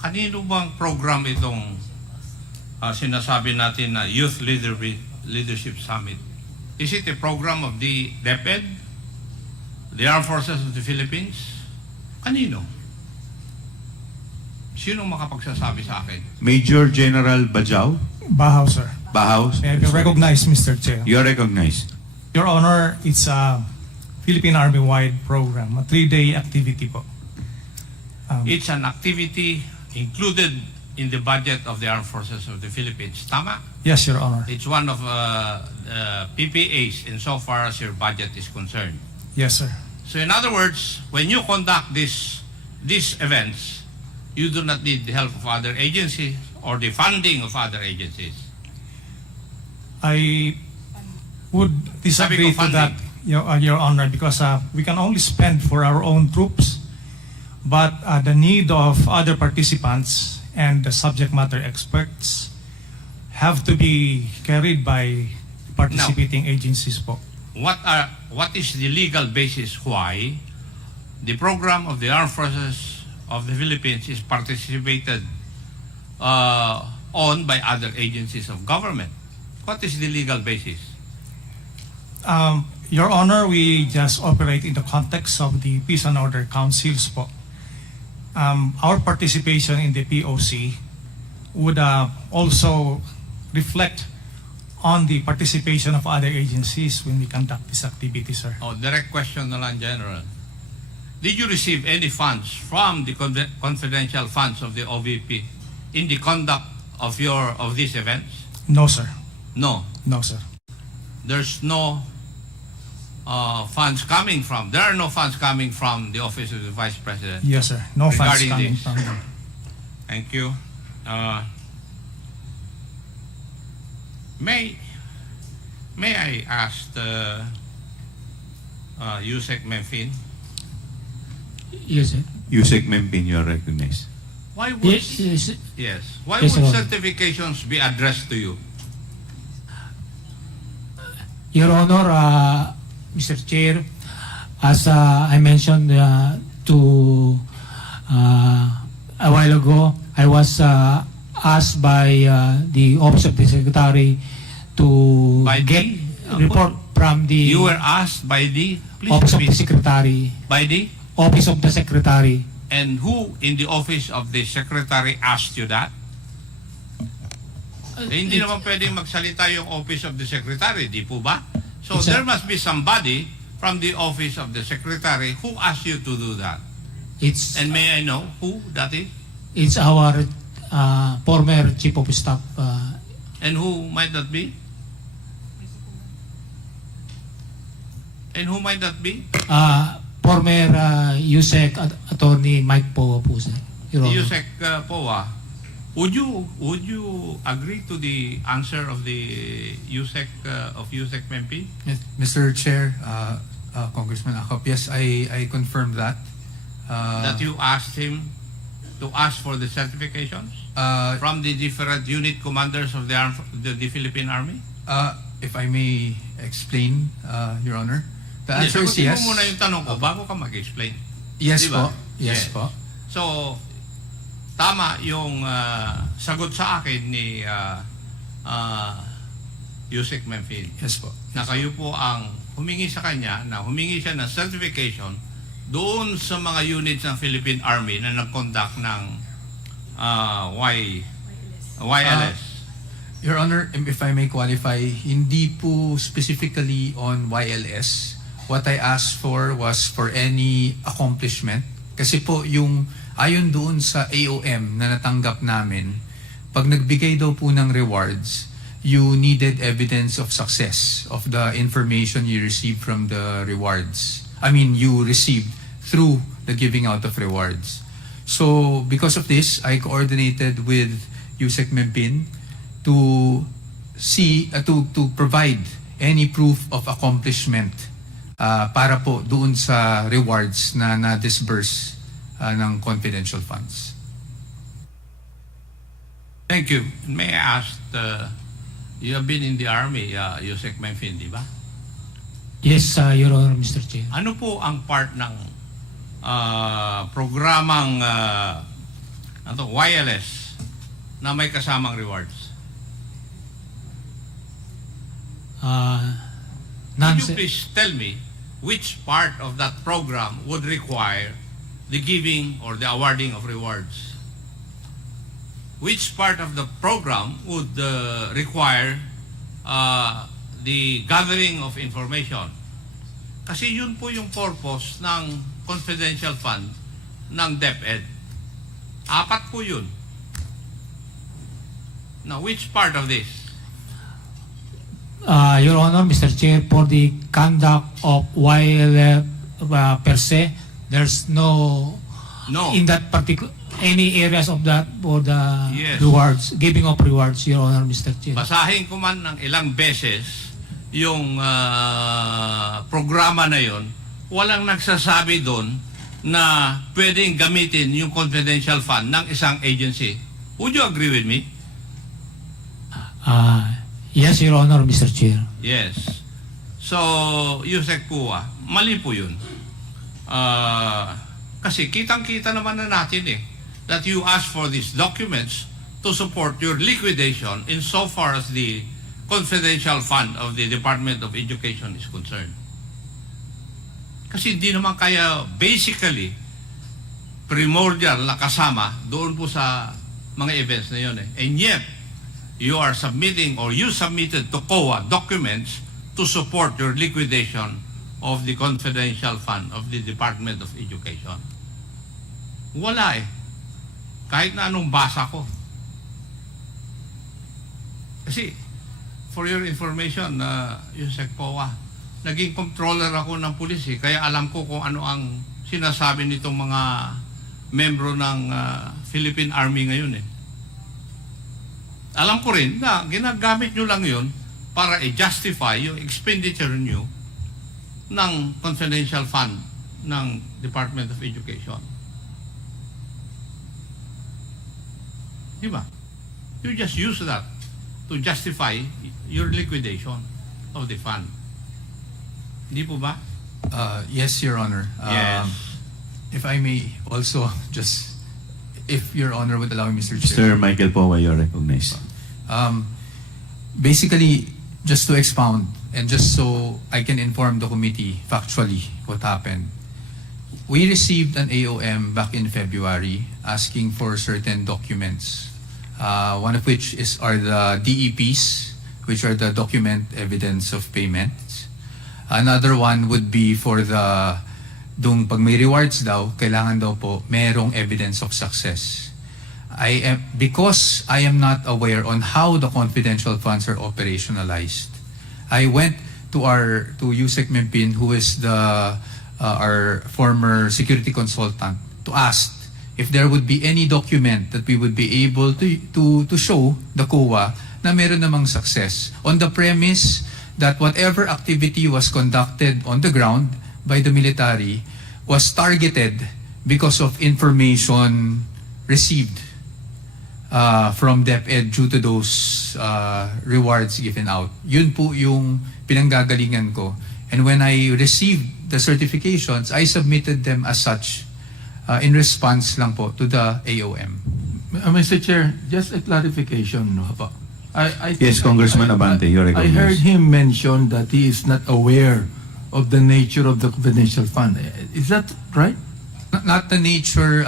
Kanino bang program itong sinasabi natin na Youth Leadership Summit? Is it a program of the Deped, the Armed Forces of the Philippines? Kanino? Sino makapagsasabi sa akin? Major General Bajao. Bahao, sir. Bahao. May I be recognized, Mr. Chair? You are recognized. Your Honor, it's a Philippine Army-wide program, a 3-day activity po. It's an activity included in the budget of the Armed Forces of the Philippines. Tama? Yes, Your Honor. It's one of PPAs insofar as your budget is concerned. Yes, sir. So in other words, when you conduct these events, you do not need the help of other agencies or the funding of other agencies. I would disagree to that, Your Honor, because we can only spend for our own troops, but the need of other participants and the subject matter experts have to be carried by participating agencies po. What is the legal basis why the program of the Armed Forces of the Philippines is participated on by other agencies of government? What is the legal basis? Your Honor, we just operate in the context of the Peace and Order Councils po. Our participation in the POC would also reflect on the participation of other agencies when we conduct this activity, sir. Direct question na lang, General. Did you receive any funds from the confidential funds of the OVP in the conduct of these events? No, sir. No. No, sir. There's no funds coming from. There are no funds coming from the Office of the Vice President. Yes, sir. No funds regarding coming this. from them. Thank you. May I ask Yusek Memphine? Yes, sir. Yusek Mempin, you are recognized. Why would Yes. Why Yes, would Your Honor. certifications be addressed to you? Your Honor, Mr. Chair, as I mentioned to a while ago, I was asked by the Office of the Secretary to By get the- report from the You were asked by the, please Office of the repeat, Secretary. by the, Office of the Secretary. and who in the office of the secretary asked you that? Hindi naman pwedeng magsalita yung office of the secretary, di po ba? So It's a- there must be somebody from the office of the secretary who asked you to do that. It's And may I know who that is? it's our former Chief of Staff. And who might that be? And who might that be? Former USEC Attorney Mike Poe po, sir. Your Honor. Yusek Poa, would you agree to the answer of the USEC of USEC MP? Yes, Mr. Chair, Congressman Acop, yes, I confirm that. That you asked him to ask for the certifications from the different unit commanders of the Philippine Army? If I may explain, Your Honor, the Hindi, answer is sagutin yes. mo muna yung tanong ko bago ka mag-explain. Yes Diba? po. Yes po. So, tama yung sagot sa akin ni Yusek Memphis. Yes po. Na kayo po ang humingi sa kanya na humingi siya ng certification doon sa mga units ng Philippine Army na nag-conduct ng YLS. Your Honor, if I may qualify, hindi po specifically on YLS. What I asked for was for any accomplishment. Kasi po yung ayon doon sa AOM na natanggap namin, pag nagbigay daw po ng rewards, you needed evidence of success of the information you received from the rewards. I mean, you received through the giving out of rewards. So, because of this, I coordinated with USEC Mempin to see, to provide any proof of accomplishment para po doon sa rewards na na-disburse ng confidential funds. Thank you. May I ask, you have been in the Army, Yusek Memphis, di ba? Yes, Your Honor, Mr. Chair. Ano po ang part ng programang YLS na may kasamang rewards? Could you please tell me which part of that program would require the giving or the awarding of rewards? Which part of the program would require the gathering of information? Kasi yun po yung purpose ng confidential fund ng DepEd. 4 po yun. Now, which part of this? Your Honor, Mr. Chair, for the conduct of YLF per se, there's no in that particular any areas of that for the Yes. rewards, giving of rewards, Your Honor, Mr. Chair. Basahin ko man ng ilang beses yung programa na yon, walang nagsasabi doon na pwedeng gamitin yung confidential fund ng isang agency. Would you agree with me? Yes, Your Honor, Mr. Chair. Yes. So, Yusek Pua, mali po yun. Kasi kitang-kita naman na natin that you ask for these documents to support your liquidation in so far as the confidential fund of the Department of Education is concerned. Kasi hindi naman kaya basically primordial na kasama doon po sa mga events na yun And yet, you are submitting or you submitted to COA documents to support your liquidation of the confidential fund of the Department of Education. Wala Kahit na anong basa ko. Kasi, for your information, Yusek COA, naging controller ako ng pulis kaya alam ko kung ano ang sinasabi nitong mga membro ng Philippine Army ngayon Alam ko rin na ginagamit nyo lang yun para i-justify yung expenditure nyo ng confidential fund ng Department of Education. Diba? You just use that to justify your liquidation of the fund. Di po ba? Yes, Your Honor. Yes. if I may also just, if Your Honor would allow me, Mr. Chair. Mr. Michael Powa, you're recognized. Basically, just to expound and just so I can inform the committee factually what happened. We received an AOM back in February asking for certain documents. One of which are the DEPs, which are the document evidence of payments. Another one would be for the, pag may rewards daw, kailangan daw po merong evidence of success. Because I am not aware on how the confidential funds are operationalized, I went to Yusek Mimpin, who is our former security consultant, to ask if there would be any document that we would be able to show the COA na meron namang success, on the premise that whatever activity was conducted on the ground by the military was targeted because of information received from DepEd due to those rewards given out. Yun po yung pinanggagalingan ko. And when I received the certifications, I submitted them as such in response lang po to the AOM. Mr. Chair, just a clarification. No? Yes, Congressman Abante, you're I recognized. heard him mention that he is not aware of the nature of the confidential fund. Is that right? Not the nature,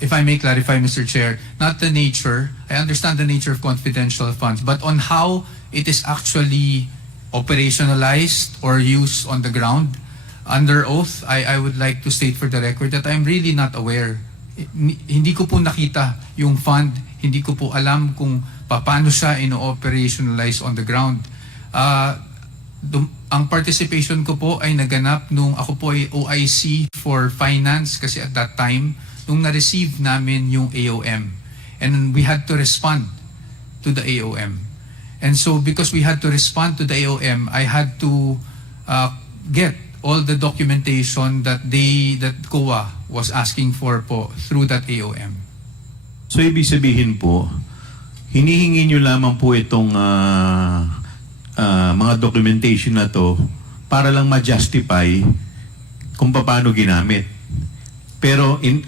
if I may clarify, Mr. Chair, not the nature. I understand the nature of confidential funds, but on how it is actually operationalized or used on the ground, under oath, I would like to state for the record that I'm really not aware. Hindi ko po nakita yung fund, hindi ko po alam kung paano siya ino-operationalize on the ground. Ang participation ko po ay naganap nung ako po ay OIC for finance kasi at that time, nung na-receive namin yung AOM. And we had to respond to the AOM. And so because we had to respond to the AOM, I had to get all the documentation that COA was asking for po through that AOM. So ibig sabihin po, hinihingi nyo lamang po itong mga documentation na to para lang ma-justify kung paano ginamit. Pero in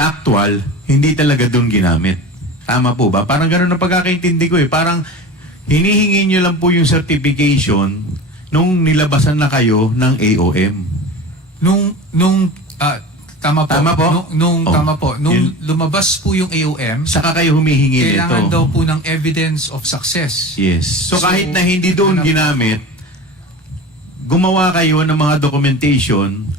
actual, hindi talaga doon ginamit. Tama po ba? Parang gano'n na pagkakaintindi ko eh. Parang hinihingi nyo lang po yung certification nung nilabasan na kayo ng AOM. Tama po. Tama po? Tama po. Nung lumabas po yung AOM, saka kayo humihingi nito. Kailangan daw po ng evidence of success. Yes. So kahit na hindi doon ginamit, gumawa kayo ng mga documentation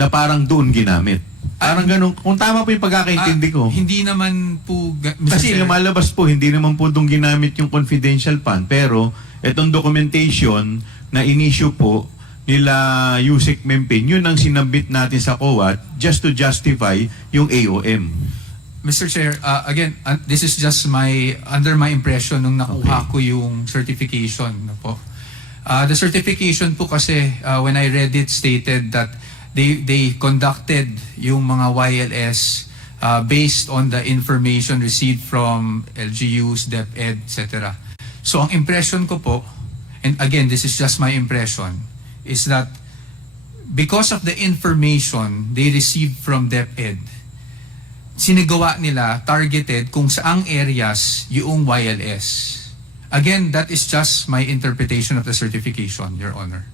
na parang doon ginamit. Parang ganun. Kung tama po yung pagkakaintindi ko. Hindi naman po, Mr. Kasi Chair, lumalabas po, hindi naman po doon ginamit yung confidential fund. Pero itong documentation na in-issue po nila Yusek Mimpin, yun ang sinabit natin sa COA just to justify yung AOM. Mr. Chair, again, this is just under my impression nung nakuha ko yung certification. Po. The certification po kasi, when I read it, stated that they conducted yung mga YLS based on the information received from LGUs, DepEd, etc. So ang impression ko po, and again, this is just my impression, is that because of the information they received from DepEd, sinagawa nila, targeted kung saang areas yung YLS. Again, that is just my interpretation of the certification, Your Honor.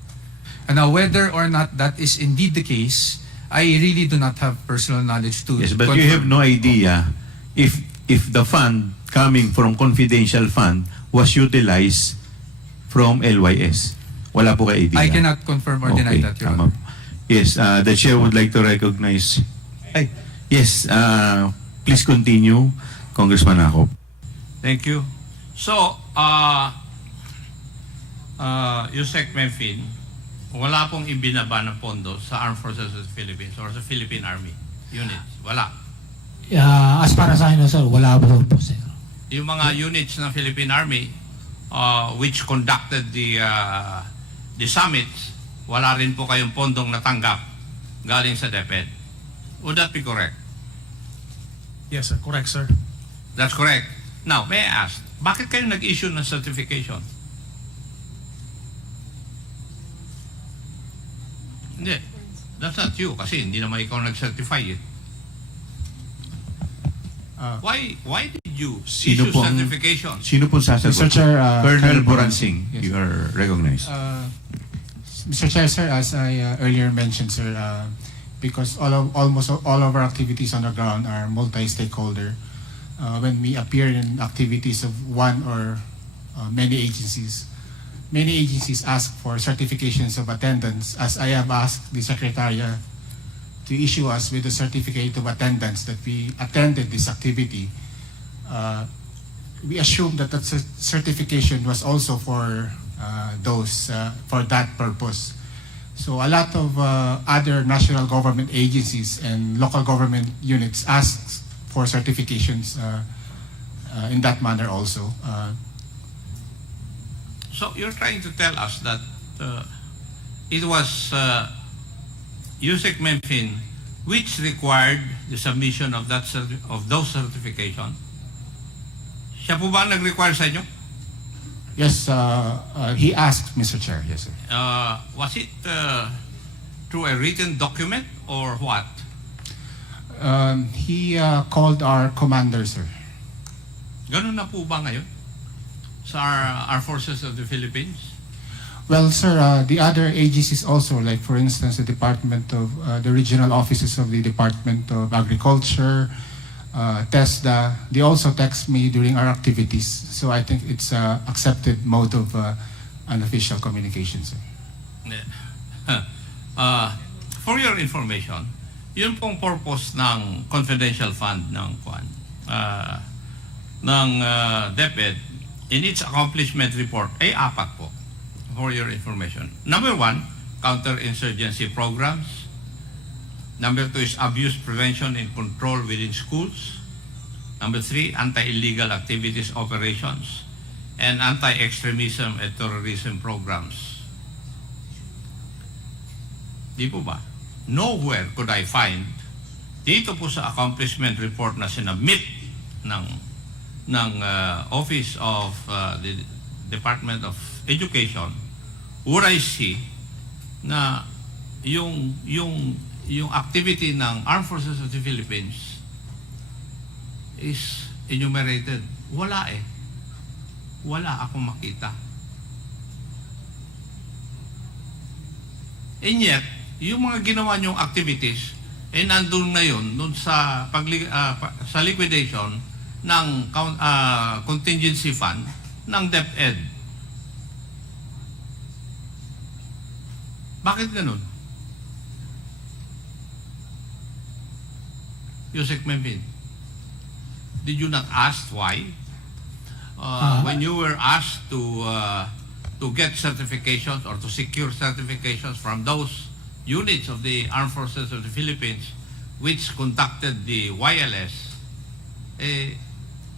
And now, whether or not that is indeed the case, I really do not have personal knowledge to Yes, but confirm. you have no idea if the fund coming from confidential fund was utilized from LYS. Wala po kayo idea. I cannot confirm or deny that, Your Honor. Yes, the chair would like to recognize. Yes, please continue, Congressman Akop. Thank you. So, Yusek Memphis, wala pong ibinaba ng pondo sa Armed Forces of the Philippines or sa Philippine Army units. Wala. As para sa akin, sir, wala po, sir. Yung mga units ng Philippine Army which conducted the summits, wala rin po kayong pondong natanggap galing sa DepEd. Would that be correct? Yes, sir. Correct, sir. That's correct. Now, may I ask, bakit kayo nag-issue ng certification? Hindi. That's not you kasi hindi naman ikaw nag-certify eh. Why did you issue certification? Sino pong sasagot? Mr. Chair, Colonel Colonel Boransing, Yes. you are recognized. Mr. Chair, sir, as I earlier mentioned, sir, because almost all of our activities on the ground are multi-stakeholder. When we appear in activities of one or many agencies ask for certifications of attendance, as I have asked the Secretariat to issue us with a certificate of attendance that we attended this activity. We assume that that certification was also for for that purpose. So a lot of other national government agencies and local government units asked for certifications in that manner also. So you're trying to tell us that it was USEC Memphis which required the submission of those certification. Siya po ba ang nag-require sa inyo? Yes, he asked, Mr. Chair. Yes, sir. Was it through a written document or what? He called our commander, sir. Ganun na po ba ngayon sa our forces of the Philippines? Well, sir, the other agencies also, like for instance, the Department of, the regional offices of the Department of Agriculture, TESDA, they also text me during our activities. So I think it's an accepted mode of unofficial communication, sir. For your information, yun pong purpose ng confidential fund ng DepEd in its accomplishment report ay 4 po. For your information. Number 1, counter-insurgency programs. Number 2 is abuse prevention and control within schools. Number 3, anti-illegal activities operations. And anti-extremism and terrorism programs. Di po ba? Nowhere could I find dito po sa accomplishment report na sinabmit ng Office of the Department of Education would I see na yung activity ng Armed Forces of the Philippines is enumerated. Wala eh. Wala akong makita. And yet, yung mga ginawa niyong activities eh nandun ngayon dun sa sa liquidation ng contingency fund ng DepEd. Bakit ganun? Yusek Memphis, did you not ask why? When you were asked to get certifications or to secure certifications from those units of the Armed Forces of the Philippines which conducted the YLS, eh,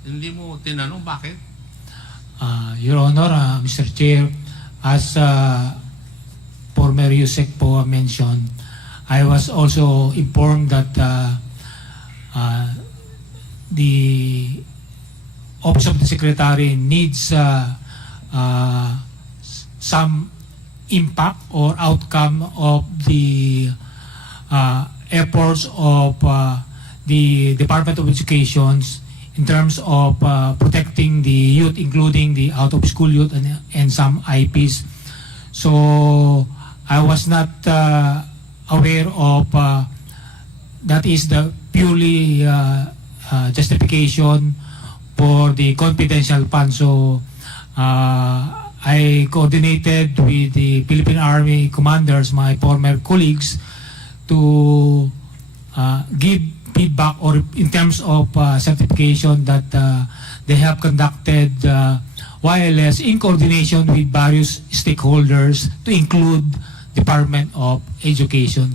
hindi mo tinanong bakit? Your Honor, Mr. Chair, as former USEC po mentioned, I was also informed that the Office of the Secretary needs some impact or outcome of the efforts of the Department of Education in terms of protecting the youth, including the out-of-school youth and some IPs. So I was not aware of that is the purely justification for the confidential fund. So I coordinated with the Philippine Army commanders, my former colleagues, to give feedback or in terms of certification that they have conducted YLS in coordination with various stakeholders to include Department of Education.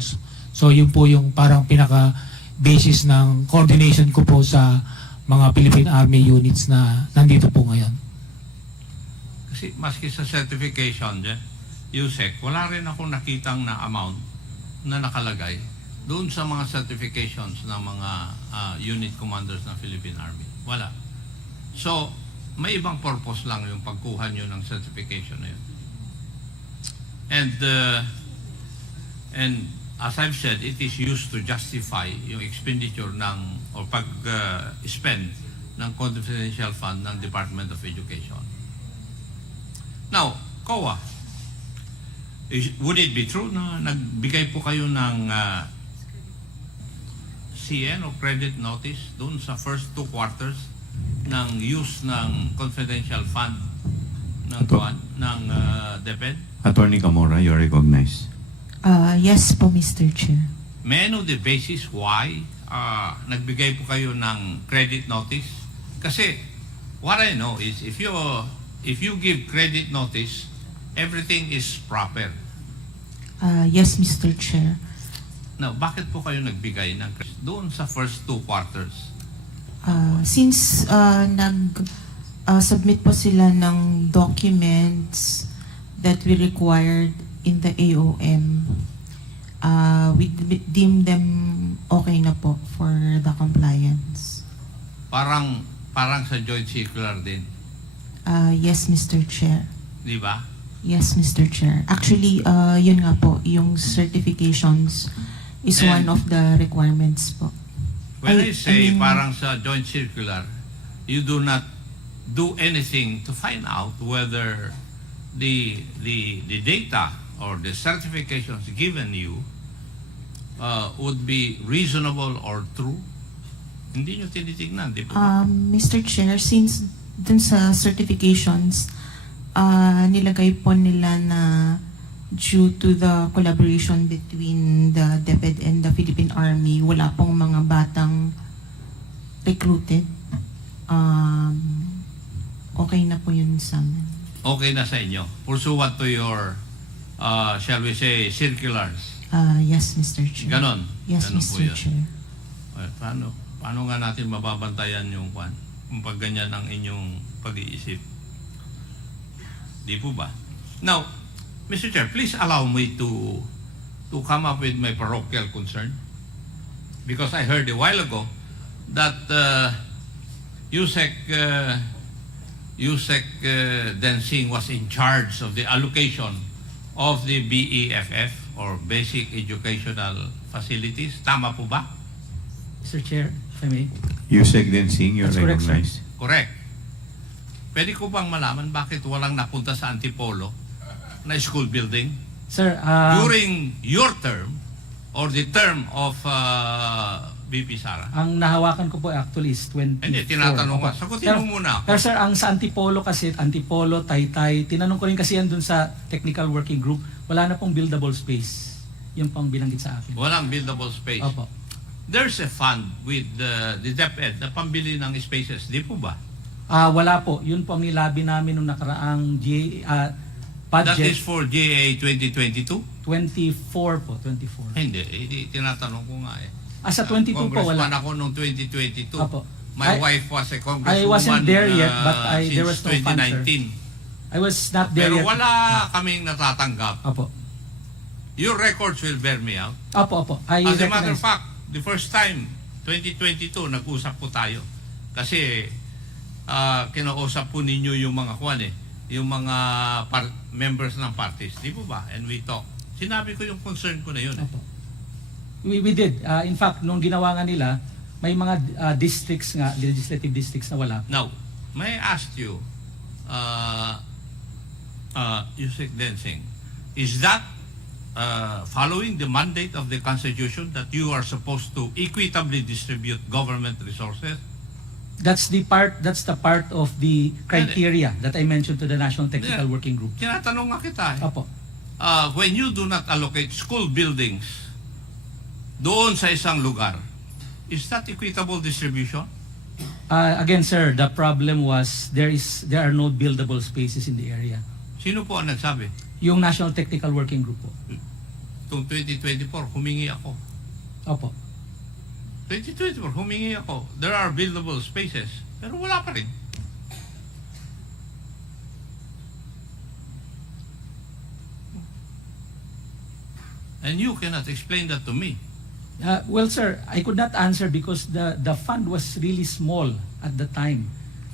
So yun po yung parang pinaka-basis ng coordination ko po sa mga Philippine Army units na nandito po ngayon. Kasi maski sa certification, USEC, wala rin akong nakitang na amount na nakalagay doon sa mga certifications ng mga unit commanders ng Philippine Army. Wala. So, may ibang purpose lang yung pagkuha nyo ng certification na yun. And as I've said, it is used to justify yung expenditure ng or pag-spend ng confidential fund ng Department of Education. Now, COA, would it be true na nagbigay po kayo ng CN o credit notice doon sa first 2 quarters ng use ng confidential fund ng Deped? Attorney Camora, you are recognized. Yes po, Mr. Chair. May I know the basis why nagbigay po kayo ng credit notice? Kasi what I know is if you give credit notice, everything is proper. Yes, Mr. Chair. Now, bakit po kayo nagbigay ng credit doon sa first 2 quarters? Since submit po sila ng documents that we required in the AOM, we deem them okay na po for the compliance. Parang sa joint circular din. Yes, Mr. Chair. Di ba? Yes, Mr. Chair. Actually, yun nga po, yung certifications is And one of the requirements po. When I say parang sa joint circular, you do not do anything to find out whether the data or the certifications given you would be reasonable or true. Hindi nyo tinitignan, di ba? Mr. Chair, since dun sa certifications, nilagay po nila na due to the collaboration between the Deped and the Philippine Army, wala pong mga batang recruited. Okay na po yun sa amin. Okay na sa inyo. Pursuant to your, shall we say, circulars. Yes, Mr. Chair. Ganon. Yes, Ganon po Mr. yun. Chair. Well, paano nga natin mababantayan yung kung pag ganyan ang inyong pag-iisip? Di po ba? Now, Mr. Chair, please allow me to come up with my parochial concern. Because I heard a while ago that Yusek Densing was in charge of the allocation of the BEFF or Basic Educational Facilities. Tama po ba? Mr. Chair, if I may. Yusek Densing, you are That's correct, sir. recognized. Correct. Pwede ko bang malaman bakit walang napunta sa Antipolo na school building? Sir, During your term or the term of VP Sara? ang nahawakan ko po actually is 24. Hindi, tinatanong ko. Opo. Sagutin mo muna ako. Pero sir, ang sa Antipolo kasi, Antipolo, Taytay, tinanong ko rin kasi yan dun sa technical working group, wala na pong buildable space. Yung pang binanggit sa akin. Walang buildable space. Opo. There's a fund with the DepEd na pambili ng spaces. Di po ba? Wala po. Yun po ang nilabi namin nung nakaraang That budget. is for GA 2022? 24 po, 24. Hindi, tinatanong ko nga eh. Sa 22 po Congressman wala. ako noong 2022. Opo. My wife was a congresswoman I wasn't there yet, but there since was no fund, sir. 2019. I was not there Pero yet. wala kaming natatanggap. Opo. Your records will bear me out. Opo. I As a matter recognize. of fact, the first time, 2022, nag-usap po tayo. Kasi kinausap po ninyo yung mga yung mga members ng parties. Di po ba? And we talk. Sinabi ko yung concern ko na yun. Opo. We did. In fact, nung ginawa nga nila, may mga districts nga, legislative districts na wala. Now, may I ask you, Yusek Densing, is that following the mandate of the Constitution that you are supposed to equitably distribute government resources? That's the part of the criteria that I mentioned to the National Technical Working Group. Tinatanong nga kita eh. Opo. When you do not allocate school buildings doon sa isang lugar, is that equitable distribution? Again, sir, the problem was there are no buildable spaces in the area. Sino po ang nagsabi? Yung National Technical Working Group po. Itong 2024, humingi ako. Opo. 2024, humingi ako. There are buildable spaces, pero wala pa rin. And you cannot explain that to me. Well, sir, I could not answer because the fund was really small at the time.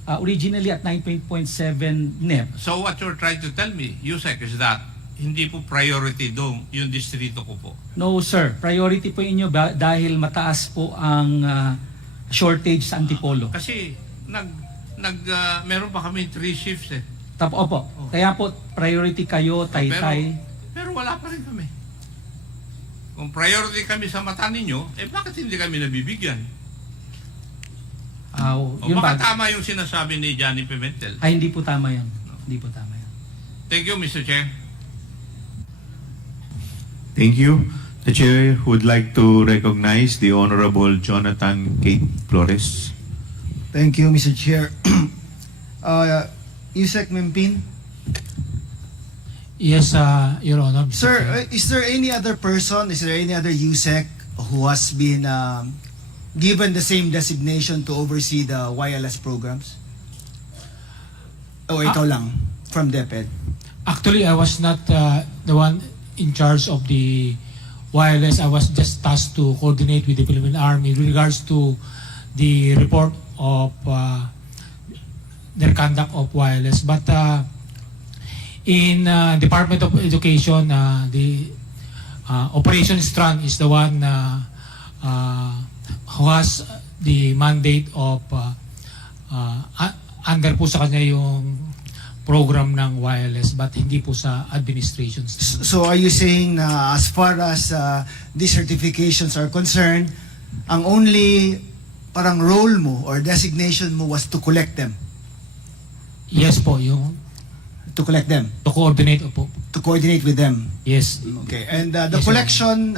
Originally at 9.7 NEP. So what you're trying to tell me, Yusek, is that hindi po priority doon yung distrito ko po. No sir, priority po inyo dahil mataas po ang shortage sa Antipolo. Kasi meron pa kami 3 shifts eh. Opo, kaya po priority kayo, Taytay. Pero wala pa rin kami. Kung priority kami sa mata ninyo, bakit hindi kami nabibigyan? Yun baka tama yung sinasabi ni Johnny Pimentel. Ay, hindi po tama yan. Hindi po tama yan. Thank you, Mr. Chair. Thank you. The Chair would like to recognize the Honorable Jonathan Kate Flores. Thank you, Mr. Chair. Yusek Mempin. Yes, Your Honor. Mr. Sir, Chair. is there any other person, is there any other USEC who has been given the same designation to oversee the YLS programs? O ikaw lang, from DepEd? Actually, I was not the one in charge of the wireless. I was just tasked to coordinate with the Philippine Army with regards to the report of their conduct of wireless. But in Department of Education, the Operation Strand is the one who has the mandate of under po sa kanya yung program ng wireless, but hindi po sa administration. So are you saying na as far as these certifications are concerned, ang only parang role mo or designation mo was to collect them? Yes po, yung to collect them? To coordinate po. To coordinate with them? Yes. Okay, and the Yes, collection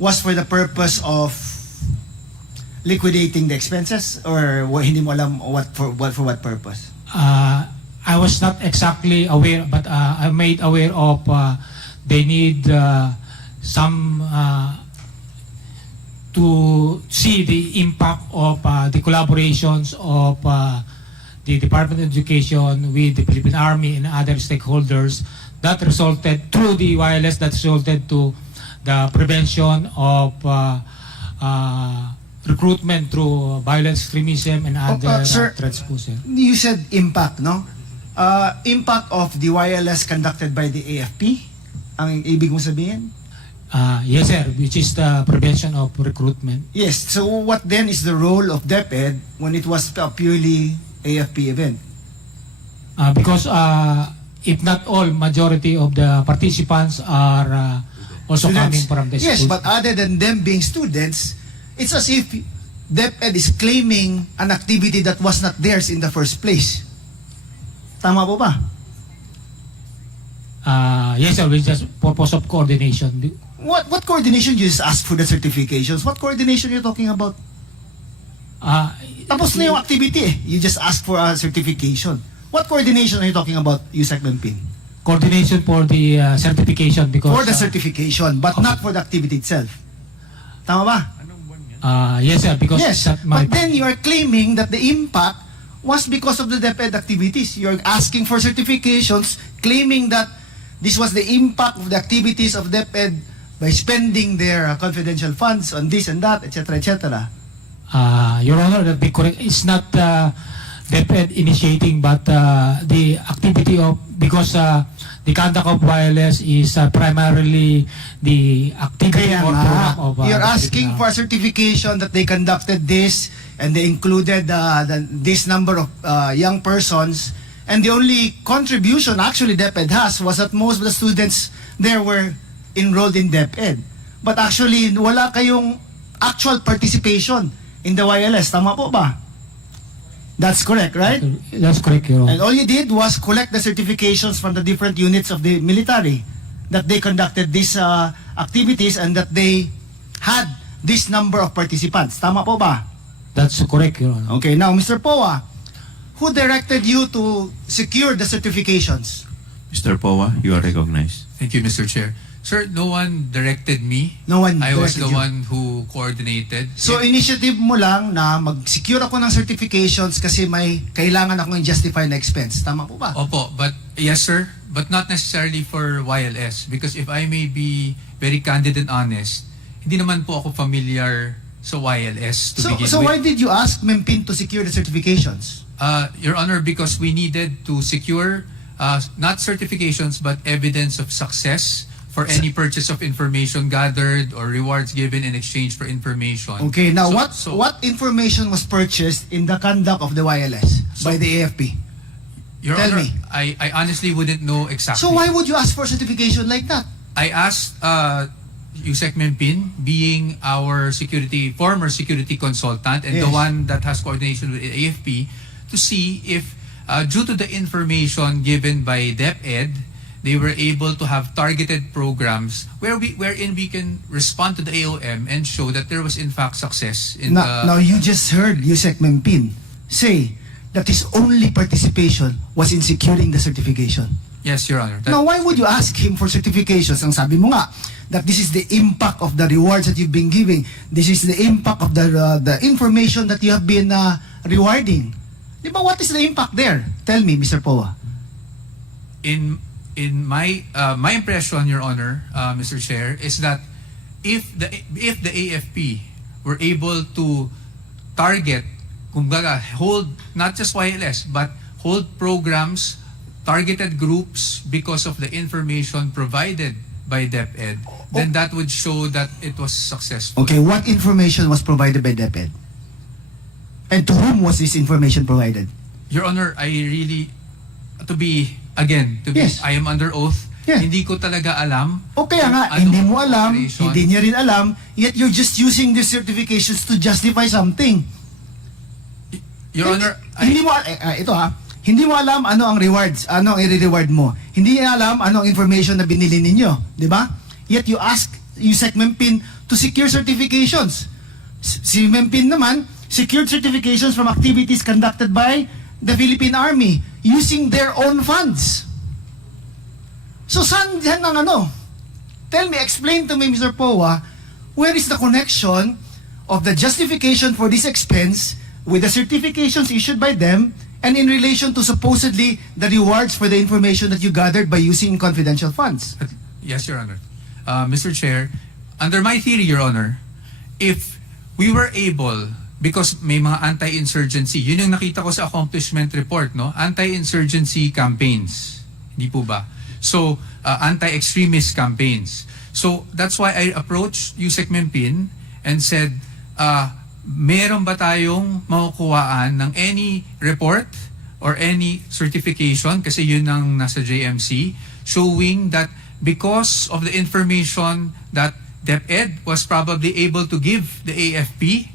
was for the purpose of liquidating the expenses, or hindi mo alam for what purpose? I was not exactly aware, but I'm made aware of they need some to see the impact of the collaborations of the Department of Education with the Philippine Army and other stakeholders that resulted through the wireless, that resulted to the prevention of recruitment through violent extremism and other Sir, threats po, sir. You said impact, no? Impact of the YLS conducted by the AFP? Ang ibig mo sabihin? Yes, sir, which is the prevention of recruitment. Yes, so what then is the role of DepEd when it was a purely AFP event? Because if not all, majority of the participants are also Students. coming from the Yes, schools. but other than them being students, it's as if DepEd is claiming an activity that was not theirs in the first place. Tama po ba? Yes, sir, with just purpose of coordination. What coordination? You just ask for the certifications. What coordination are you talking about? Tapos na yung activity eh. You just ask for a certification. What coordination are you talking about, Yusek Mempin? Coordination for the certification because... For the certification, but not for the activity itself. Tama ba? Yes, sir, because... Yes, that my but then you are claiming that the impact was because of the DepEd activities. You're asking for certifications, claiming that this was the impact of the activities of DepEd by spending their confidential funds on this and that, etc., etc. Your Honor, that be correct. It's not DepEd initiating, but the activity of... Because the conduct of wireless is primarily the activity Kaya or nga, program of... you're asking for a certification that they conducted this and they included this number of young persons, and the only contribution actually DepEd has was that most of the students there were enrolled in DepEd. But actually, wala kayong actual participation in the YLS. Tama po ba? That's correct, right? That's correct, Your Honor. And all you did was collect the certifications from the different units of the military that they conducted these activities and that they had this number of participants. Tama po ba? That's correct, Your Honor. Okay, now Mr. Poa, who directed you to secure the certifications? Mr. Powa, you are recognized. Thank you, Mr. Chair. Sir, no one directed me. No one I was directed the you. one who coordinated. So initiative mo lang na mag-secure ako ng certifications kasi may kailangan akong i-justify na expense. Tama po ba? Opo, but yes, sir, but not necessarily for YLS, because if I may be very candid and honest, hindi naman po ako familiar sa YLS to begin So with. why did you ask Mempin to secure the certifications? Your Honor, because we needed to secure not certifications but evidence of success for any purchase of information gathered or rewards given in exchange for information. Okay, now So- what information was purchased in the conduct of the YLS by the AFP? Your Tell Honor, me. I honestly wouldn't know exactly. So why would you ask for certification like that? I asked Yusek Mempin, being our former security consultant and the Yes. one that has coordination with AFP, to see if due to the information given by DepEd, they were able to have targeted programs wherein we can respond to the AOM and show that there was in fact success in Now you just heard Yusek Mempin say that his only participation was in securing the certification. Yes, Your Honor. Now, why would you ask him for certifications? Ang sabi mo nga, that this is the impact of the rewards that you've been giving. This is the impact of the information that you have been rewarding. Di ba, what is the impact there? Tell me, Mr. Poa. In my impression, Your Honor, Mr. Chair, is that if the AFP were able to target, kumbaga, hold not just YLS but hold programs, targeted groups because of the information provided by DepEd, then that would show that it was successful. Okay, what information was provided by DepEd? And to whom was this information provided? Your Honor, I really, Yes. I am under oath. Yeah. Hindi ko talaga alam. O kaya nga, kung hindi anong mo alam, operation. hindi niya rin alam, yet you're just using these certifications to justify something. Your Honor, Hindi mo, hindi mo alam ano ang rewards, ano ang i-reward mo. Hindi niya alam ano ang information na binili ninyo, di ba? Yet you ask Yusek Mempin to secure certifications. Si Mempin naman, secured certifications from activities conducted by the Philippine Army using their own funds. So saan dyan ang ano? Tell me, explain to me, Mr. Poa, where is the connection of the justification for this expense with the certifications issued by them and in relation to supposedly the rewards for the information that you gathered by using confidential funds? Yes, Your Honor. Mr. Chair, under my theory, Your Honor, if we were able, because may mga anti-insurgency, yun yung nakita ko sa accomplishment report, no? Anti-insurgency campaigns. Hindi po ba? So, anti-extremist campaigns. So, that's why I approached Yusek Mempin and said, meron ba tayong makukuhaan ng any report or any certification, kasi yun ang nasa JMC, showing that because of the information that DepEd was probably able to give the AFP,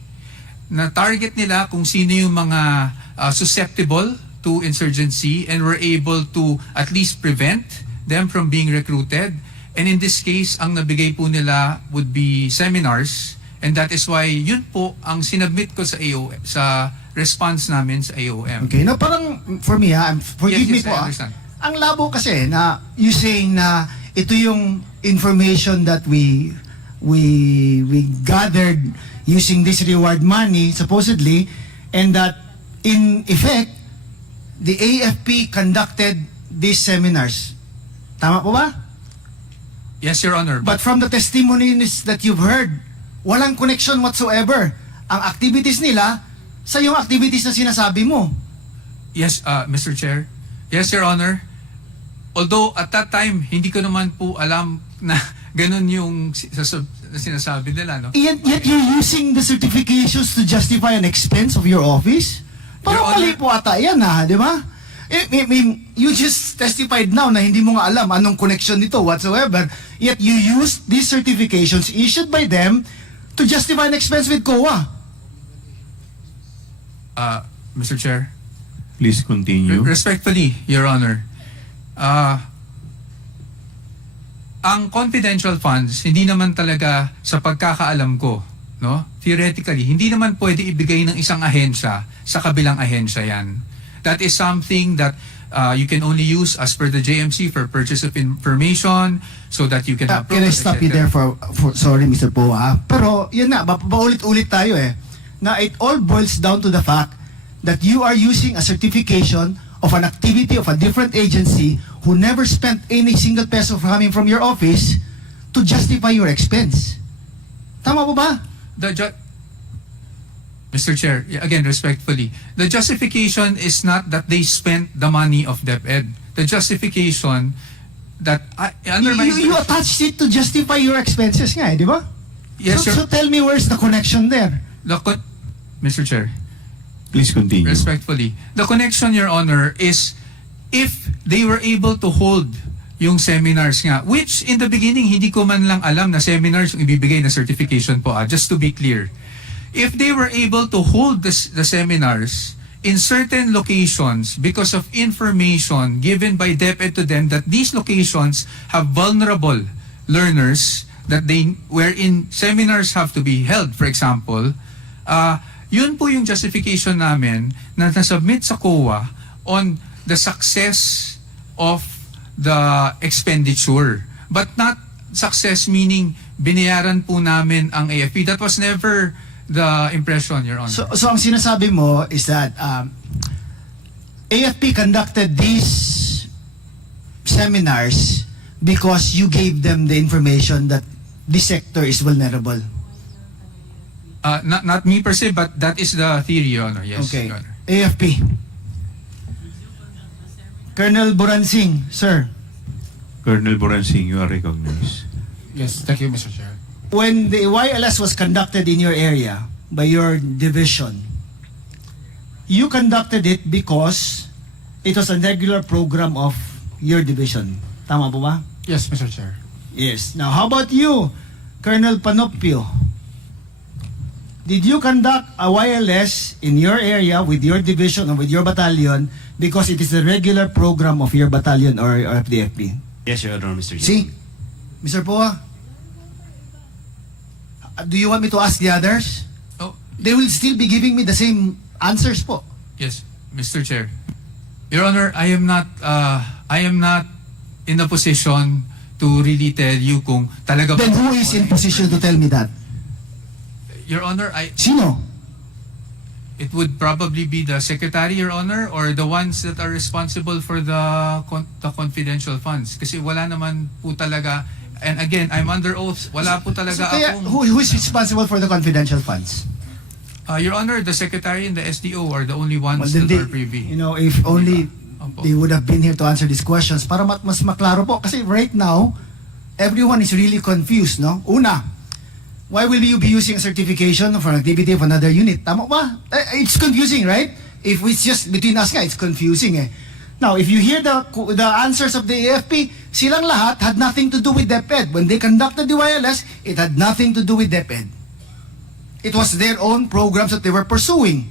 na target nila kung sino yung mga susceptible to insurgency and were able to at least prevent them from being recruited. And in this case, ang nabigay po nila would be seminars. And that is why yun po ang sinubmit ko sa AOM, sa response namin sa AOM. Okay, no, parang for me forgive me Yes, po I understand. ang labo kasi na you saying na ito yung information that we gathered using this reward money supposedly, and that in effect the AFP conducted these seminars. Tama po ba? Yes, Your Honor. But from the testimonies that you've heard, walang connection whatsoever ang activities nila sa yung activities na sinasabi mo. Yes, Mr. Chair. Yes, Your Honor. Although at that time, hindi ko naman po alam na ganun yung sinasabi nila, no? Yet you're using the certifications to justify an expense of your office? Parang Your Honor, mali po ata yan, di ba? You just testified now na hindi mo nga alam anong connection nito whatsoever, yet you used these certifications issued by them to justify an expense with COA. Mr. Chair. Please continue. Respectfully, Your Honor. Ang confidential funds, hindi naman talaga sa pagkakaalam ko, no? Theoretically, hindi naman pwede ibigay ng isang ahensya sa kabilang ahensya yan. That is something that you can only use as per the JMC for purchase of information so that you can have... Can I stop you there for sorry, Mr. Poa? Pero yun na, paulit-ulit tayo na it all boils down to the fact that you are using a certification of an activity of a different agency who never spent any single peso coming from your office to justify your expense. Tama po ba? Mr. Chair, again, respectfully, the justification is not that they spent the money of DepEd. the justification that under my You attached it to justify your expenses nga, di ba? Yes, so tell me where's the connection there? Mr. Chair, Please continue. respectfully, the connection, Your Honor, is if they were able to hold yung seminars nga, which in the beginning, hindi ko man lang alam na seminars yung ibibigay na certification po, just to be clear. If they were able to hold the seminars in certain locations because of information given by DepEd to them that these locations have vulnerable learners, that wherein seminars have to be held, for example, yun po yung justification namin na nasubmit sa COA on the success of the expenditure. But not success meaning binayaran po namin ang AFP. That was never the impression, Your Honor. So ang sinasabi mo is that AFP conducted these seminars because you gave them the information that this sector is vulnerable. Not me per se, but that is the theory, Your Honor. Yes, Okay. Your Honor. AFP. Colonel Buransing, sir. Colonel Boransing, you are recognized. Yes, thank you, Mr. Chair. When the YLS was conducted in your area by your division, you conducted it because it was a regular program of your division. Tama po ba? Yes, Mr. Chair. Yes. Now, how about you, Colonel Panopio? Did you conduct a YLS in your area with your division or with your battalion because it is a regular program of your battalion or of the FP? Yes, Your Honor, Mr. Chair. See? Mr. Poa? Do you want me to ask the others? Oh, They will still be giving me the same answers po. yes, Mr. Chair. Your Honor, I am not in a position to really tell you kung talaga Then who is in position to tell me that? Your Honor, Sino? it would probably be the Secretary, Your Honor, or the ones that are responsible for the confidential funds. Kasi wala naman po talaga, and again, I'm under oath, wala po So talaga kaya, akong... who is responsible for the confidential funds? Your Honor, the Secretary and the SDO are the only ones Well, then that are privy. You know, if only Opo. they would have been here to answer these questions para mas maklaro po. Kasi right now, everyone is really confused, no? Una, why will you be using a certification for an activity of another unit? Tama ba? It's confusing, right? If it's just between us nga, it's confusing eh. Now, if you hear the answers of the AFP, silang lahat had nothing to do with DepEd. When they conducted the YLS, it had nothing to do with DepEd. It was their own programs that they were pursuing.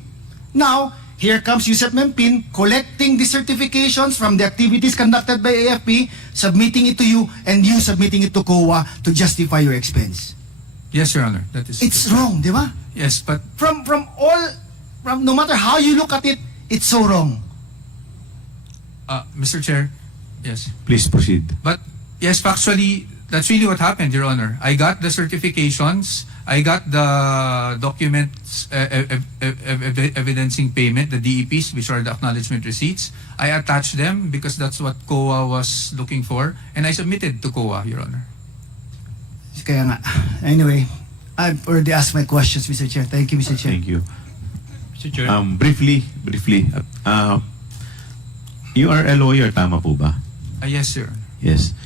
Now, here comes Yusef Mempin collecting the certifications from the activities conducted by AFP, submitting it to you, and you submitting it to COA to justify your expense. Yes, Your Honor. That is. It's wrong, di ba? Yes, but From no matter how you look at it, it's so wrong. Mr. Chair, yes. Please proceed. But yes, factually, that's really what happened, Your Honor. I got the certifications, I got the documents evidencing payment, the DEPs, which are the acknowledgement receipts. I attached them because that's what COA was looking for, and I submitted to COA, Your Honor. Kaya nga. Anyway, I've already asked my questions, Mr. Chair. Thank you, Mr. Chair. Thank you. Mr. Chair. Briefly, you are a lawyer, tama po ba? Yes, sir. Yes.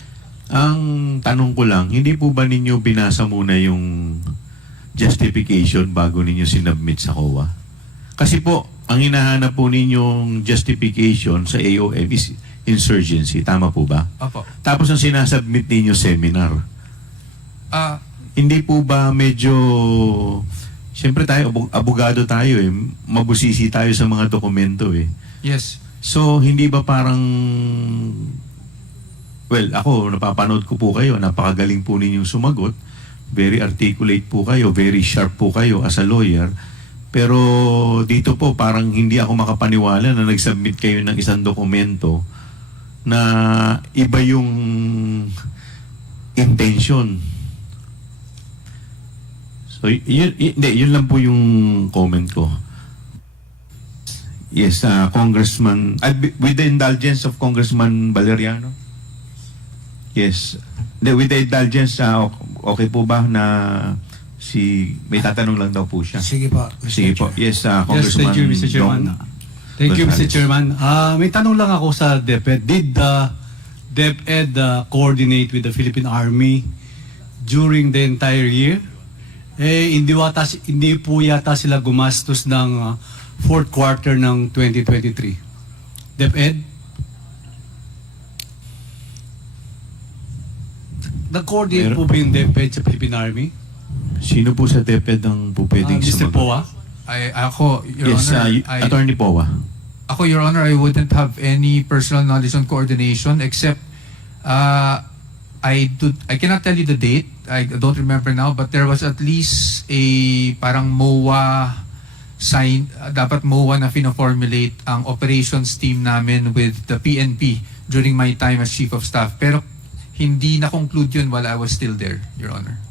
Ang tanong ko lang, hindi po ba ninyo binasa muna yung justification bago ninyo sinubmit sa COA? Kasi po, ang hinahanap po ninyong justification sa AOM is insurgency, tama po ba? Opo. Tapos ang sinasubmit ninyo seminar. Hindi po ba medyo, siyempre tayo, abogado tayo eh, mabusisi tayo sa mga dokumento eh. Yes. So, hindi ba parang, well, ako, napapanood ko po kayo, napakagaling po ninyong sumagot, very articulate po kayo, very sharp po kayo as a lawyer, pero dito po parang hindi ako makapaniwala na nag-submit kayo ng isang dokumento na iba yung intention. So, yun lang po yung comment ko. Yes, Congressman, with the indulgence of Congressman Valeriano? Yes. With the indulgence, okay po ba na may tatanong lang daw po siya? Sige po. Sige po. Yes, Congressman. Thank you, Mr. Chairman. Thank you, Mr. Gonzales. Chairman. May tanong lang ako sa DepEd. Did DepEd coordinate with the Philippine Army during the entire year? Hindi po yata sila gumastos ng fourth quarter ng 2023. DepEd? Nag-coordinate po ba yung DepEd sa Philippine Army? Sino po sa DepEd ang po pwedeng Mr. sumagot? Poa? Ako, Your Yes, Honor, Attorney Poa. Ako, Your Honor, I wouldn't have any personal knowledge on coordination except I cannot tell you the date. I don't remember now, but there was at least a parang MOA sign, dapat MOA na fino-formulate ang operations team namin with the PNP during my time as Chief of Staff. Pero hindi na-conclude yun while I was still there, Your Honor.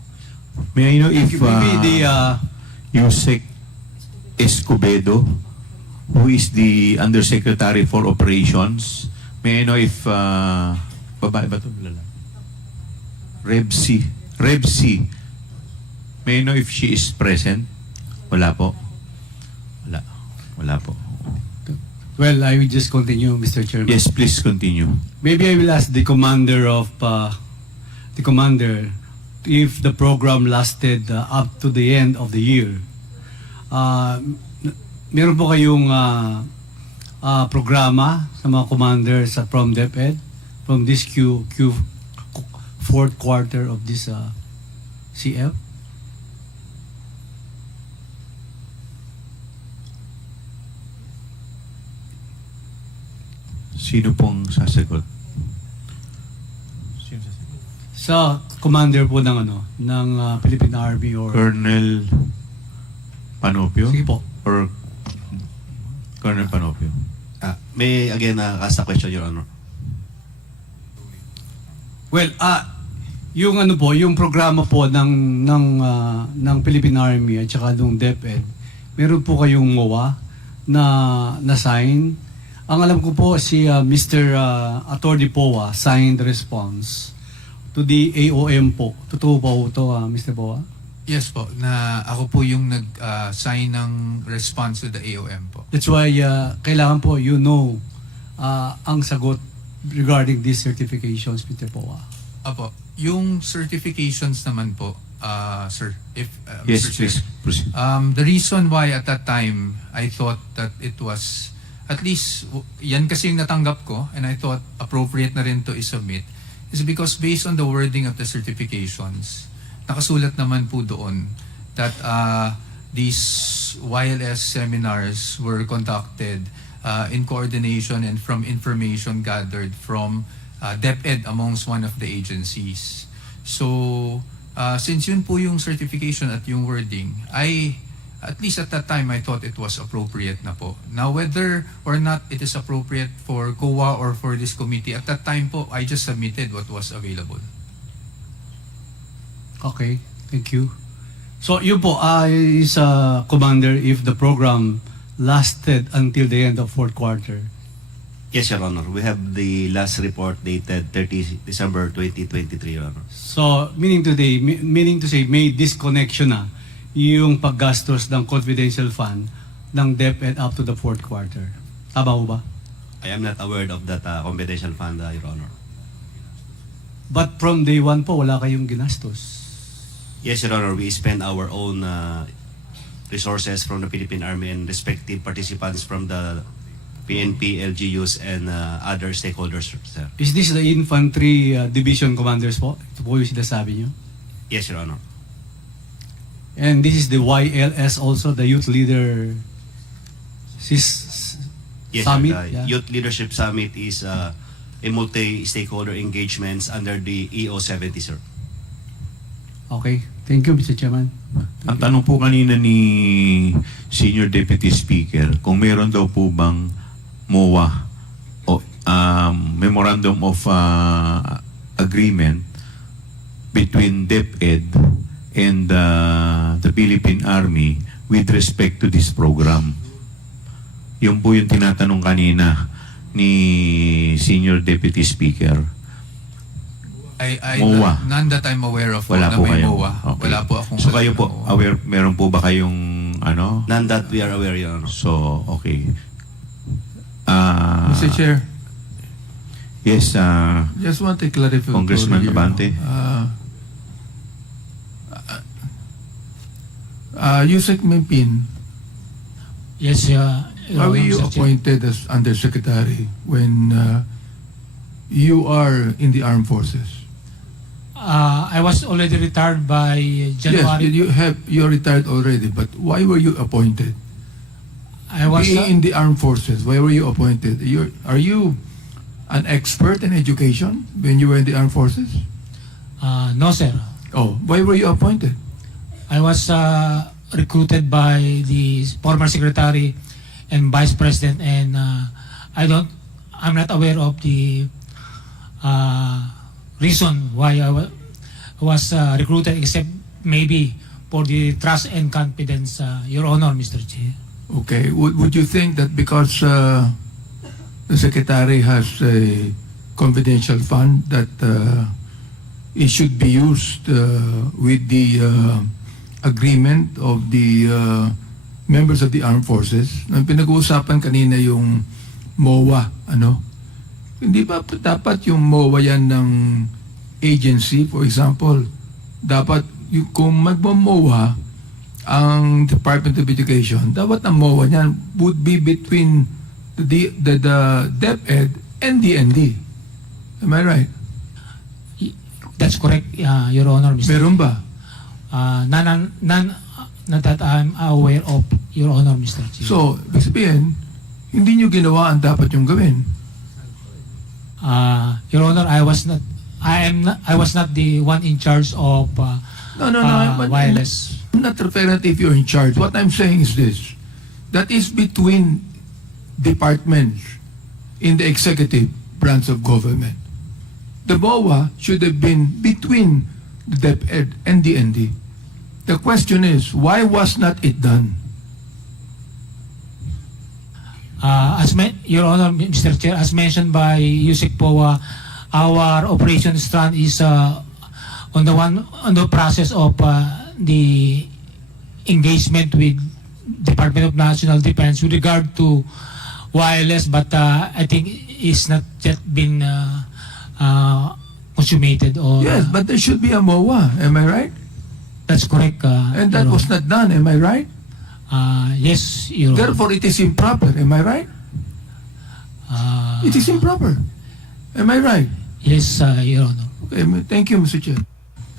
May I know if Maybe the Yusek Escobedo, who is the Undersecretary for Operations, may I know if babae ba ito? Rebsi, may I know if she is present? Wala po. Wala po. Well, I will just continue, Mr. Chairman. Yes, please continue. Maybe I will ask the commander if the program lasted up to the end of the year. Meron po kayong programa sa mga commanders from DepEd from this fourth quarter of this CF? Sino pong sasagot? Sa commander po ng Philippine Army or Colonel Panopio? Sige po. Or Colonel Panopio? May again ask a question, Your Honor. Well, yung yung programa po ng Philippine Army at saka ng DepEd, meron po kayong MOA na sign. Ang alam ko po si Mr. Attorney Poa signed response to the AOM po. Totoo po ito, Mr. Poa? Yes po, na ako po yung nag-sign ng response to the AOM po. That's why kailangan po ang sagot regarding these certifications, Mr. Poa. Apo, yung certifications naman po, sir, if Yes, Mr. Chair. please proceed. The reason why at that time I thought that it was at least yan kasi yung natanggap ko and I thought appropriate na rin to isubmit is because based on the wording of the certifications, nakasulat naman po doon that these YLS seminars were conducted in coordination and from information gathered from DepEd amongst one of the agencies. So, since yun po yung certification at yung wording, at least at that time, I thought it was appropriate na po. Now, whether or not it is appropriate for COA or for this committee, at that time po, I just submitted what was available. Okay, thank you. So, yun po, is Commander, if the program lasted until the end of fourth quarter? Yes, Your Honor. We have the last report dated 30 December 2023, Your Honor. So, meaning to say, may disconnection na yung paggastos ng confidential fund ng DepEd up to the fourth quarter. Tama ho ba? I am not aware of that confidential fund, Your Honor. But from day one po, wala kayong ginastos. Yes, Your Honor. We spend our own resources from the Philippine Army and respective participants from the PNP, LGUs, and other stakeholders, sir. Is this the infantry division commanders po? Ito po yung sinasabi nyo? Yes, Your Honor. And this is the YLS also, the Youth Leader Yes, Summit? sir. The Youth Leadership Summit is a multi-stakeholder engagements under the EO70, sir. Okay. Thank you, Mr. Chairman. Ang tanong po kanina ni Senior Deputy Speaker, kung meron daw po bang MOA o Memorandum of Agreement between DepEd and the Philippine Army with respect to this program. Yun po yung tinatanong kanina ni Senior Deputy Speaker. MOA. None that I'm aware of. Wala na po may kayo. MOA. Okay. Wala po akong So kayo po, MOA. aware, meron po ba kayong None that we are aware, Your Honor. So, okay. Mr. Chair, Yes, just want to clarify. Congressman Abante. Yusek Mempin, Yes, why were you Mr. Chair. appointed as Undersecretary when you are in the armed forces? I was already retired by January. Yes, you're retired already, but why were you appointed? I was Being in the armed forces, why were you appointed? Are you an expert in education when you were in the armed forces? no, sir. Oh, why were you appointed? I was recruited by the former secretary and vice president, and I'm not aware of the reason why I was recruited, except maybe for the trust and confidence, Your Honor, Mr. Chair. Okay, would you think that because the secretary has a confidential fund that it should be used with the agreement of the members of the armed forces? Nang pinag-uusapan kanina yung MOA, ano? Hindi ba dapat yung MOA yan ng agency, for example? Dapat kung magmo-MOA ang Department of Education, dapat ang MOA niyan would be between the Deped and DND. Am I right? That's correct, Your Honor, Mr. Meron ba? None that I'm aware of, Your Honor, Mr. Chair. So, ibig sabihin, hindi nyo ginawa ang dapat yung gawin. Your Honor, I was not the one in charge of wireless. I'm not referring to if you're in charge. What I'm saying is this. That is between departments in the executive branch of government. The MOA should have been between the DepEd and the ND. The question is, why was not it done? Your Honor, Mr. Chair, as mentioned by Yusek Poa, our operations strand is on the process of the engagement with Department of National Defense with regard to wireless, but I think it's not yet been consummated. Or Yes, but there should be a MOA. Am I right? That's correct. And that was not done. Am I right? Yes, Your Honor. Therefore, it is improper. Am I right? It is improper. Am I right? Yes, Your Honor. Okay, thank you, Mr. Chair.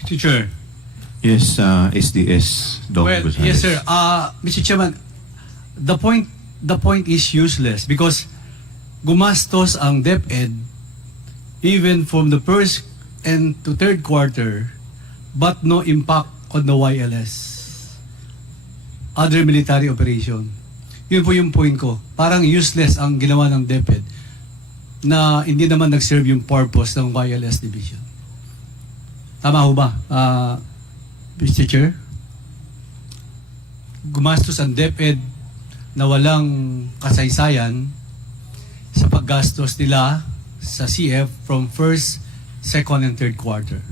Mr. Chair. Yes, SDS, Dong Well, Gonzales. yes, sir. Mr. Chairman, the point is useless because gumastos ang DepEd even from the first and to third quarter, but no impact on the YLS, other military operation. Yun po yung point ko. Parang useless ang ginawa ng DepEd na hindi naman nag-serve yung purpose ng YLS division. Tama ho ba, Mr. Chair? Gumastos ang DepEd na walang kasaysayan sa paggastos nila sa CF from first, second, and third quarter.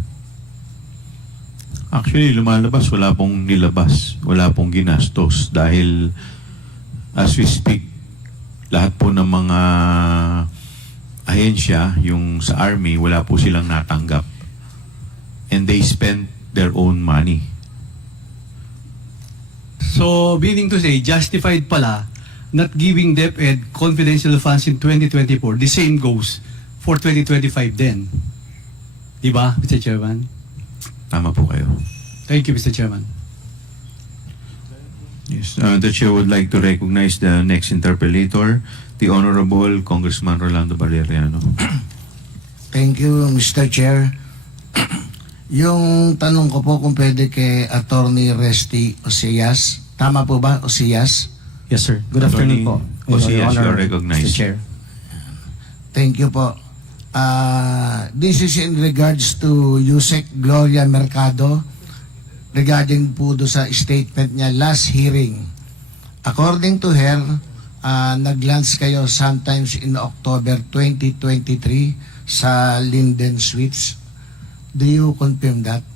Actually, lumalabas, wala pong nilabas, wala pong ginastos dahil as we speak, lahat po ng mga ahensya, yung sa Army, wala po silang natanggap. And they spend their own money. So, meaning to say, justified pala not giving DepEd confidential funds in 2024. The same goes for 2025 then. Diba, Mr. Chairman? Tama po kayo. Thank you, Mr. Chairman. Yes, the Chair would like to recognize the next interpellator, the Honorable Congressman Rolando Valeriano. Thank you, Mr. Chair. Yung tanong ko po kung pwede kay Attorney Resty Osias. Tama po ba, Osias? Yes, sir. Good afternoon po. Osias, you are Mr. recognized. Chair. Thank you po. This is in regards to Yusek Gloria Mercado regarding po do sa statement niya last hearing. According to her, nag-lunch kayo sometimes in October 2023 sa Linden Suites. Do you confirm that?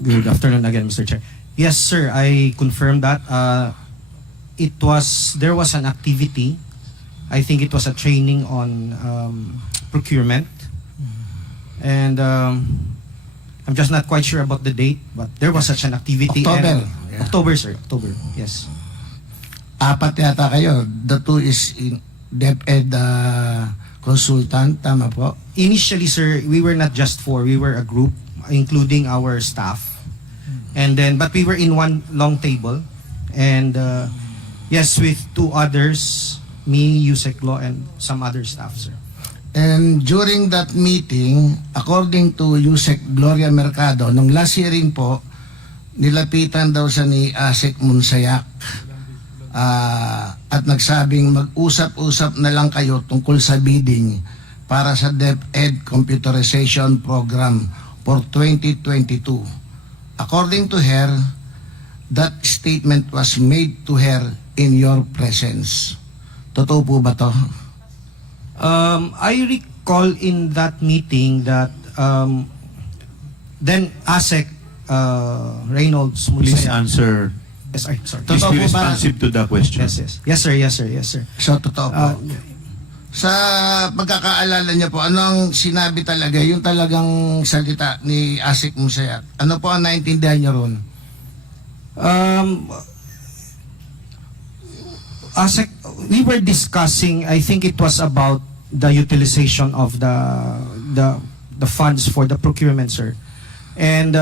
Good afternoon again, Mr. Chair. Yes, sir. I confirm that. There was an activity I think it was a training on procurement. And I'm just not quite sure about the date, but there was such an activity. October. And, Yeah. October, sir. October, yes. 4 yata kayo. The 2 is in Deped consultant, tama po? Initially, sir, we were not just 4. We were a group, including our staff. And then, but we were in one long table. And yes, with 2 others, me, Yusek Law, and some other staff, sir. And during that meeting, according to Yusek Gloria Mercado, nung last hearing po, nilapitan daw siya ni Asek Munsayak at nagsabing mag-usap-usap na lang kayo tungkol sa bidding para sa DepEd Computerization Program for 2022. According to her, that statement was made to her in your presence. Totoo po ba to? I recall in that meeting that then ASEC Reynolds Please Munsaya. answer. Yes, sorry. Please Totoo be po ba? responsive to the question. Yes, yes. Yes, sir. Yes, sir. Yes, sir. So, totoo po. Sa pagkakaalala niyo po, anong sinabi talaga, yung talagang salita ni Asik Musayak? Ano po ang naintindihan niyo ron? ASEC, we were discussing, I think it was about the utilization of the funds for the procurement, sir. And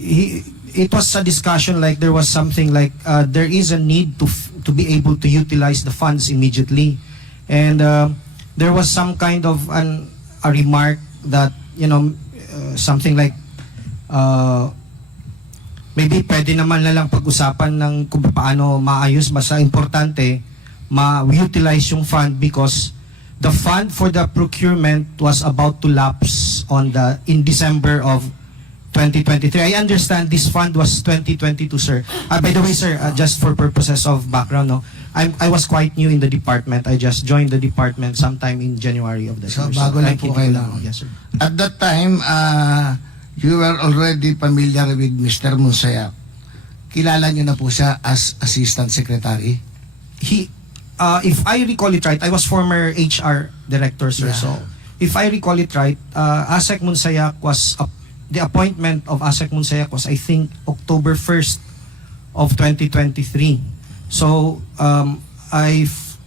it was a discussion like there was something like there is a need to be able to utilize the funds immediately. And there was some kind of a remark that, you know, something like maybe pwede naman na lang pag-usapan ng kung paano maayos, basta importante ma-utilize yung fund because the fund for the procurement was about to lapse in December of 2023. I understand this fund was 2022, sir. By the way, sir, just for purposes of background, no, I was quite new in the department. I just joined the department sometime in January of this So, year. bago lang po kayo lang. Yes, sir. At that time, you were already familiar with Mr. Munsayak. Kilala niyo na po siya as Assistant Secretary? If I recall it right, I was former HR director, sir. Yeah. So, if I recall it right, Asek Munsayak was the appointment of Asek Munsayak was, I think, October 1st of 2023. So,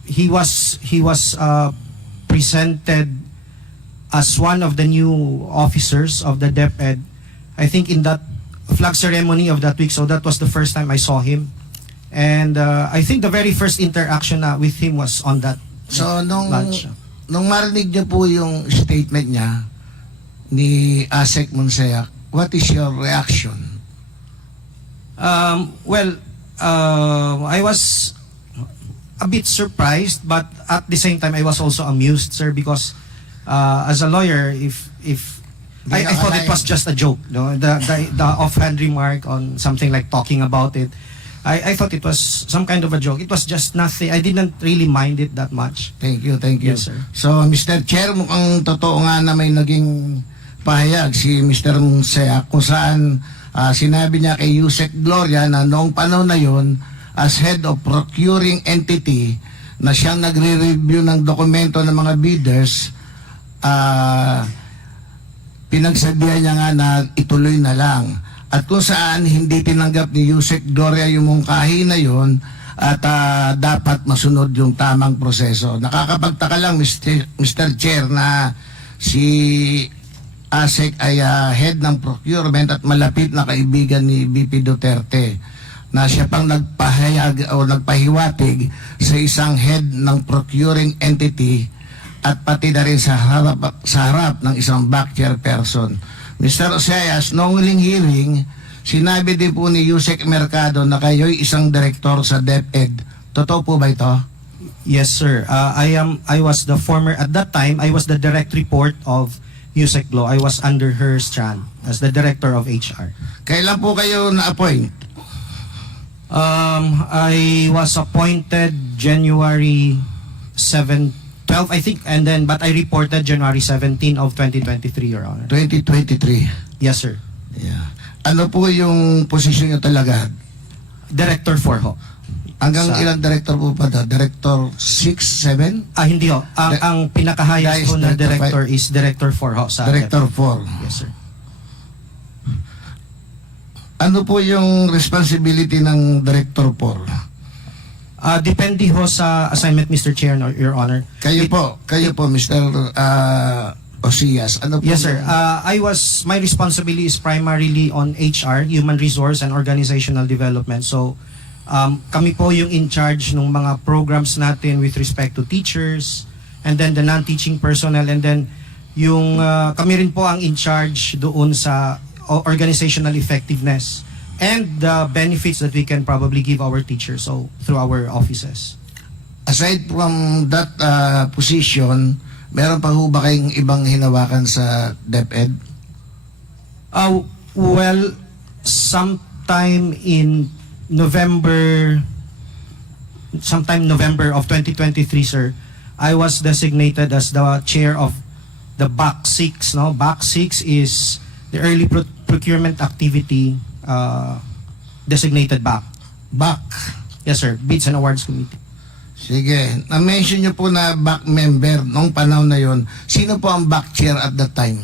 he was presented as one of the new officers of the DepEd, I think in that flag ceremony of that week. So that was the first time I saw him. And I think the very first interaction with him was on that So, lunch. nung marinig niyo po yung statement niya ni Asek Munsayak, what is your reaction? Well, I was a bit surprised, but at the same time I was also amused, sir, because as a lawyer, if I thought it was just a joke, no? The offhand remark on something like talking about it. I thought it was some kind of a joke. It was just nothing. I didn't really mind it that much. Thank you, thank you. Yes, sir. So, Mr. Chair, mukhang totoo nga na may naging pahayag si Mr. Munsayak kung saan sinabi niya kay Yusek Gloria na noong panahon na yon as head of procuring entity na siyang nagre-review ng dokumento ng mga bidders, pinagsabihan niya nga na ituloy na lang. At kung saan hindi tinanggap ni Yusek Gloria yung mungkahi na yon at dapat masunod yung tamang proseso. Nakakapagtaka lang, Mr. Chair, na si ASEC ay head ng procurement at malapit na kaibigan ni BP Duterte na siya pang nagpahayag o nagpahiwatig sa isang head ng procuring entity at pati na rin sa harap ng isang back chairperson. Mr. Oseas, noong huling hearing, sinabi din po ni Yusek Mercado na kayo'y isang direktor sa DepEd. Totoo po ba ito? Yes, sir. I was the former, at that time, I was the direct report of Yusek Law. I was under her strand as the director of HR. Kailan po kayo na-appoint? I was appointed January 12, I think, and then, but I reported January 17 of 2023, Your Honor. 2023? Yes, sir. Yeah. Ano po yung posisyon niyo talaga? Director 4 ho. Hanggang Sa- ilang director po pa daw? Director 6, 7? Hindi ho. Ang pinaka-highest Guys, po na Director director is Director 4 ho sa Director DepEd. 4. Yes, sir. Ano po yung responsibility ng Director 4? Depende ho sa assignment, Mr. Chair, no, Your Honor. Kayo po, Mr. Osias. Ano po? Yes, sir. My responsibility is primarily on HR, human resource and organizational development. So, kami po yung in charge ng mga programs natin with respect to teachers and then the non-teaching personnel, and then yung kami rin po ang in charge doon sa organizational effectiveness and the benefits that we can probably give our teachers so through our offices. Aside from that position, meron pa ho ba kayong ibang hinawakan sa DepEd? Well, sometime November of 2023, sir, I was designated as the chair of the BAC 6. No, BAC 6 is the early procurement activity designated BAC. BAC. Yes, sir. Bids and Awards Committee. Sige. Na-mention nyo po na BAC member nung panahon na yon. Sino po ang BAC chair at that time?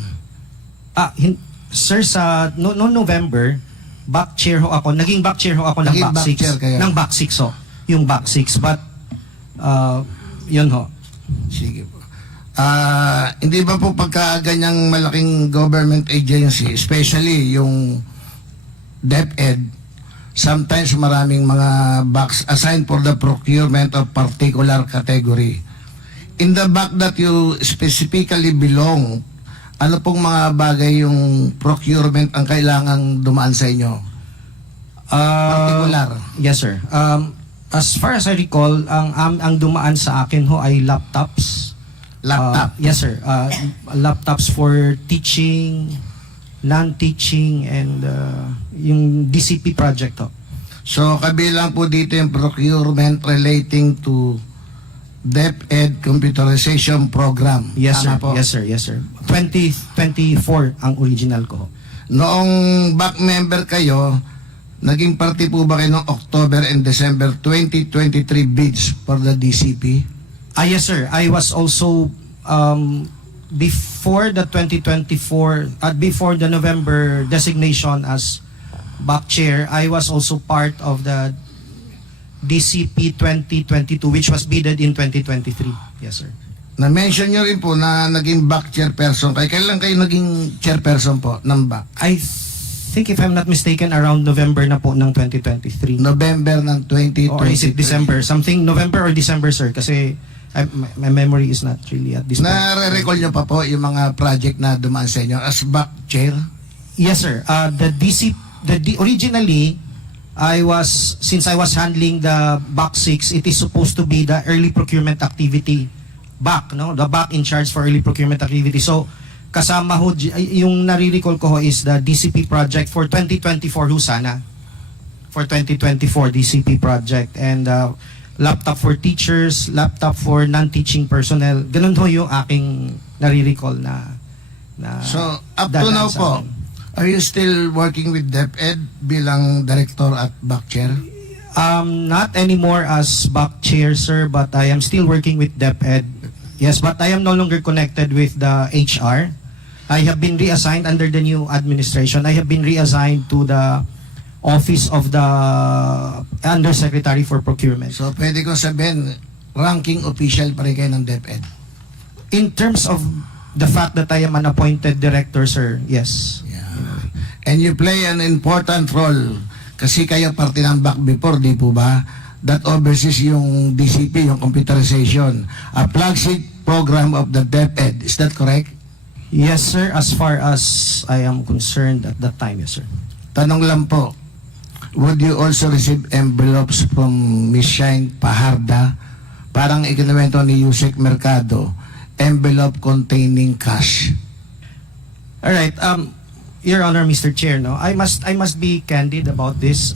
Sir, sa noong November, back chair ho ako. Naging back chair ho ako ng Naging back back 6. chair kayo? Ng back 6 ho. Yung back 6. But, yun ho. Sige po. Hindi ba po pagka ganyang malaking government agency, especially yung DepEd, sometimes maraming mga box assigned for the procurement of particular category. In the back that you specifically belong, ano pong mga bagay yung procurement ang kailangang dumaan sa inyo? Particular. Yes, sir. As far as I recall, ang dumaan sa akin ho ay laptops. Laptop? Yes, sir. Laptops for teaching, non-teaching, and yung DCP project ho. So, kabilang po dito yung procurement relating to DepEd Computerization Program. Yes, sir. Tama po? Yes, sir. Yes, sir. 2024 ang original ko ho. Noong back member kayo, naging party po ba kayo noong October and December 2023 bids for the DCP? Yes, sir. I was also before the 2024 before the November designation as back chair, I was also part of the DCP 2022 which was bidded in 2023. Yes, sir. Na-mention nyo rin po na naging back chairperson. Kailan kayo naging chairperson po ng back? I think if I'm not mistaken, around November na po ng 2023. November ng 2023. Or is it December? Something November or December, sir. Kasi my memory is not really at this point. Na-recall nyo pa po yung mga project na dumaan sa inyo as back chair? Yes, sir. Originally, since I was handling the back 6, it is supposed to be the early procurement activity back, no? The back in charge for early procurement activity. So, kasama ho, yung nare-recall ko ho is the DCP project for 2024 ho sana. For 2024 DCP project. And laptop for teachers, laptop for non-teaching personnel. Ganun ho yung aking nare-recall na So, up to now po, are you still working with DepEd bilang director at back chair? Not anymore as back chair, sir, but I am still working with DepEd. Yes, but I am no longer connected with the HR. I have been reassigned under the new administration. I have been reassigned to the office of the Undersecretary for Procurement. So, pwede ko sabihin, ranking official pa rin kayo ng DepEd? In terms of the fact that I am an appointed director, sir, yes. Yeah. And you play an important role kasi kayo parte ng back before, di po ba? That oversees yung DCP, yung computerization, a flagship program of the DepEd. Is that correct? Yes, sir. As far as I am concerned at that time, yes, sir. Tanong lang po, would you also receive envelopes from Ms. Shine Paharda? Parang ikinuwento ni Yusek Mercado, envelope containing cash. All right. Your Honor, Mr. Chair, no, I must be candid about this.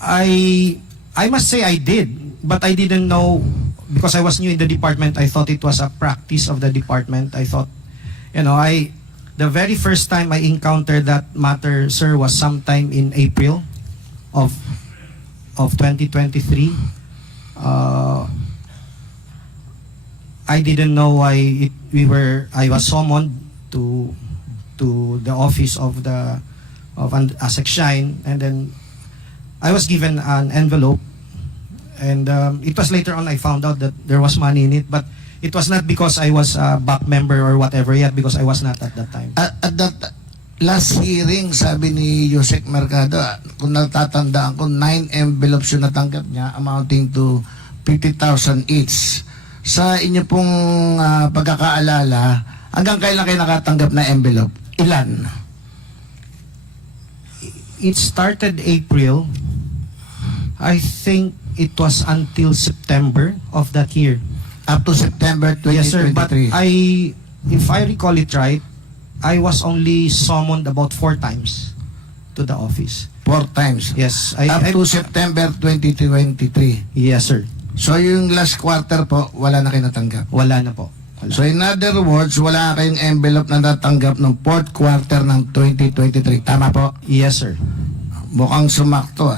I must say I did, but I didn't know because I was new in the department. I thought it was a practice of the department. I thought, the very first time I encountered that matter, sir, was sometime in April of of 2023. I didn't know why I was summoned to the office of ASEC Shine, and then I was given an envelope, and it was later on I found out that there was money in it, but it was not because I was a back member or whatever yet, because I was not at that time. At that last hearing, sabi ni Yusek Mercado, kung natatandaan ko, 9 envelopes yung natanggap niya amounting to 50,000 each. Sa inyo pong pagkakaalala, hanggang kailan kayo nakatanggap na envelope? Ilan? It started April. I think it was until September of that year. Up to September 2023? Yes, sir. But if I recall it right, I was only summoned about 4 times to the office. 4 times? Yes. Up to September 2023? Yes, sir. So yung last quarter po, wala na kayo natanggap? Wala na po. Wala. So in other words, wala kayong envelope na natanggap ng 4th quarter ng 2023. Tama po? Yes, sir. Mukhang sumakto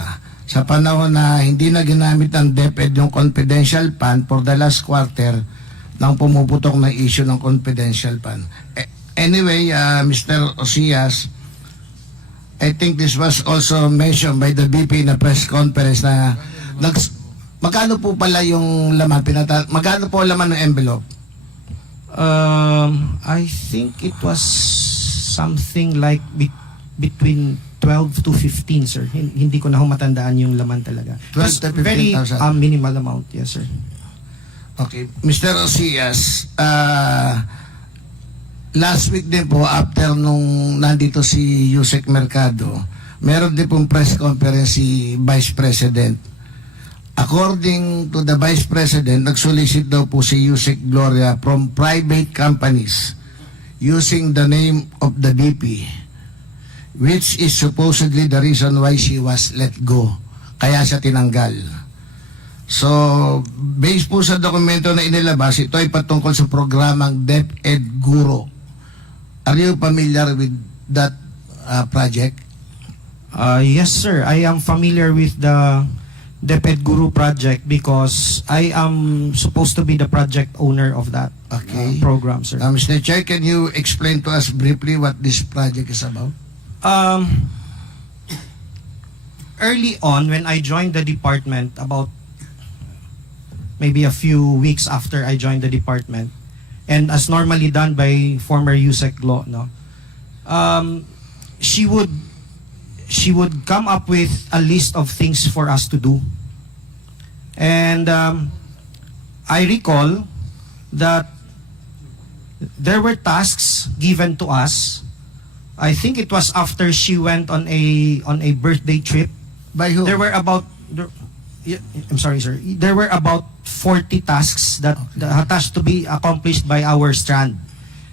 Sa panahon na hindi na ginamit ng DepEd yung confidential fund for the last quarter nang pumuputok na issue ng confidential fund. Anyway, Mr. Osias, I think this was also mentioned by the VP in a press conference na magkano po pala yung laman? Magkano po laman ng envelope? I think it was something like between 12 to 15, sir. Hindi ko na matandaan yung laman talaga. 12 to 15,000? Very minimal amount, yes, sir. Okay. Mr. Osias, last week din po, after nung nandito si Yusek Mercado, meron din pong press conference si Vice President. According to the Vice President, nag-solicit daw po si Yusek Gloria from private companies using the name of the VP, which is supposedly the reason why she was let go. Kaya siya tinanggal. So, based po sa dokumento na inilabas, ito ay patungkol sa programang Deped Guru. Are you familiar with that project? Yes, sir. I am familiar with the Deped Guru project because I am supposed to be the project owner of that program, sir. Mr. Chair, can you explain to us briefly what this project is about? Early on, when I joined the department, about maybe a few weeks after I joined the department, and as normally done by former USEC law, she would come up with a list of things for us to do. And I recall that there were tasks given to us. I think it was after she went on a birthday trip. By who? There were about I'm sorry, sir. There were about 40 tasks that has to be accomplished by our strand,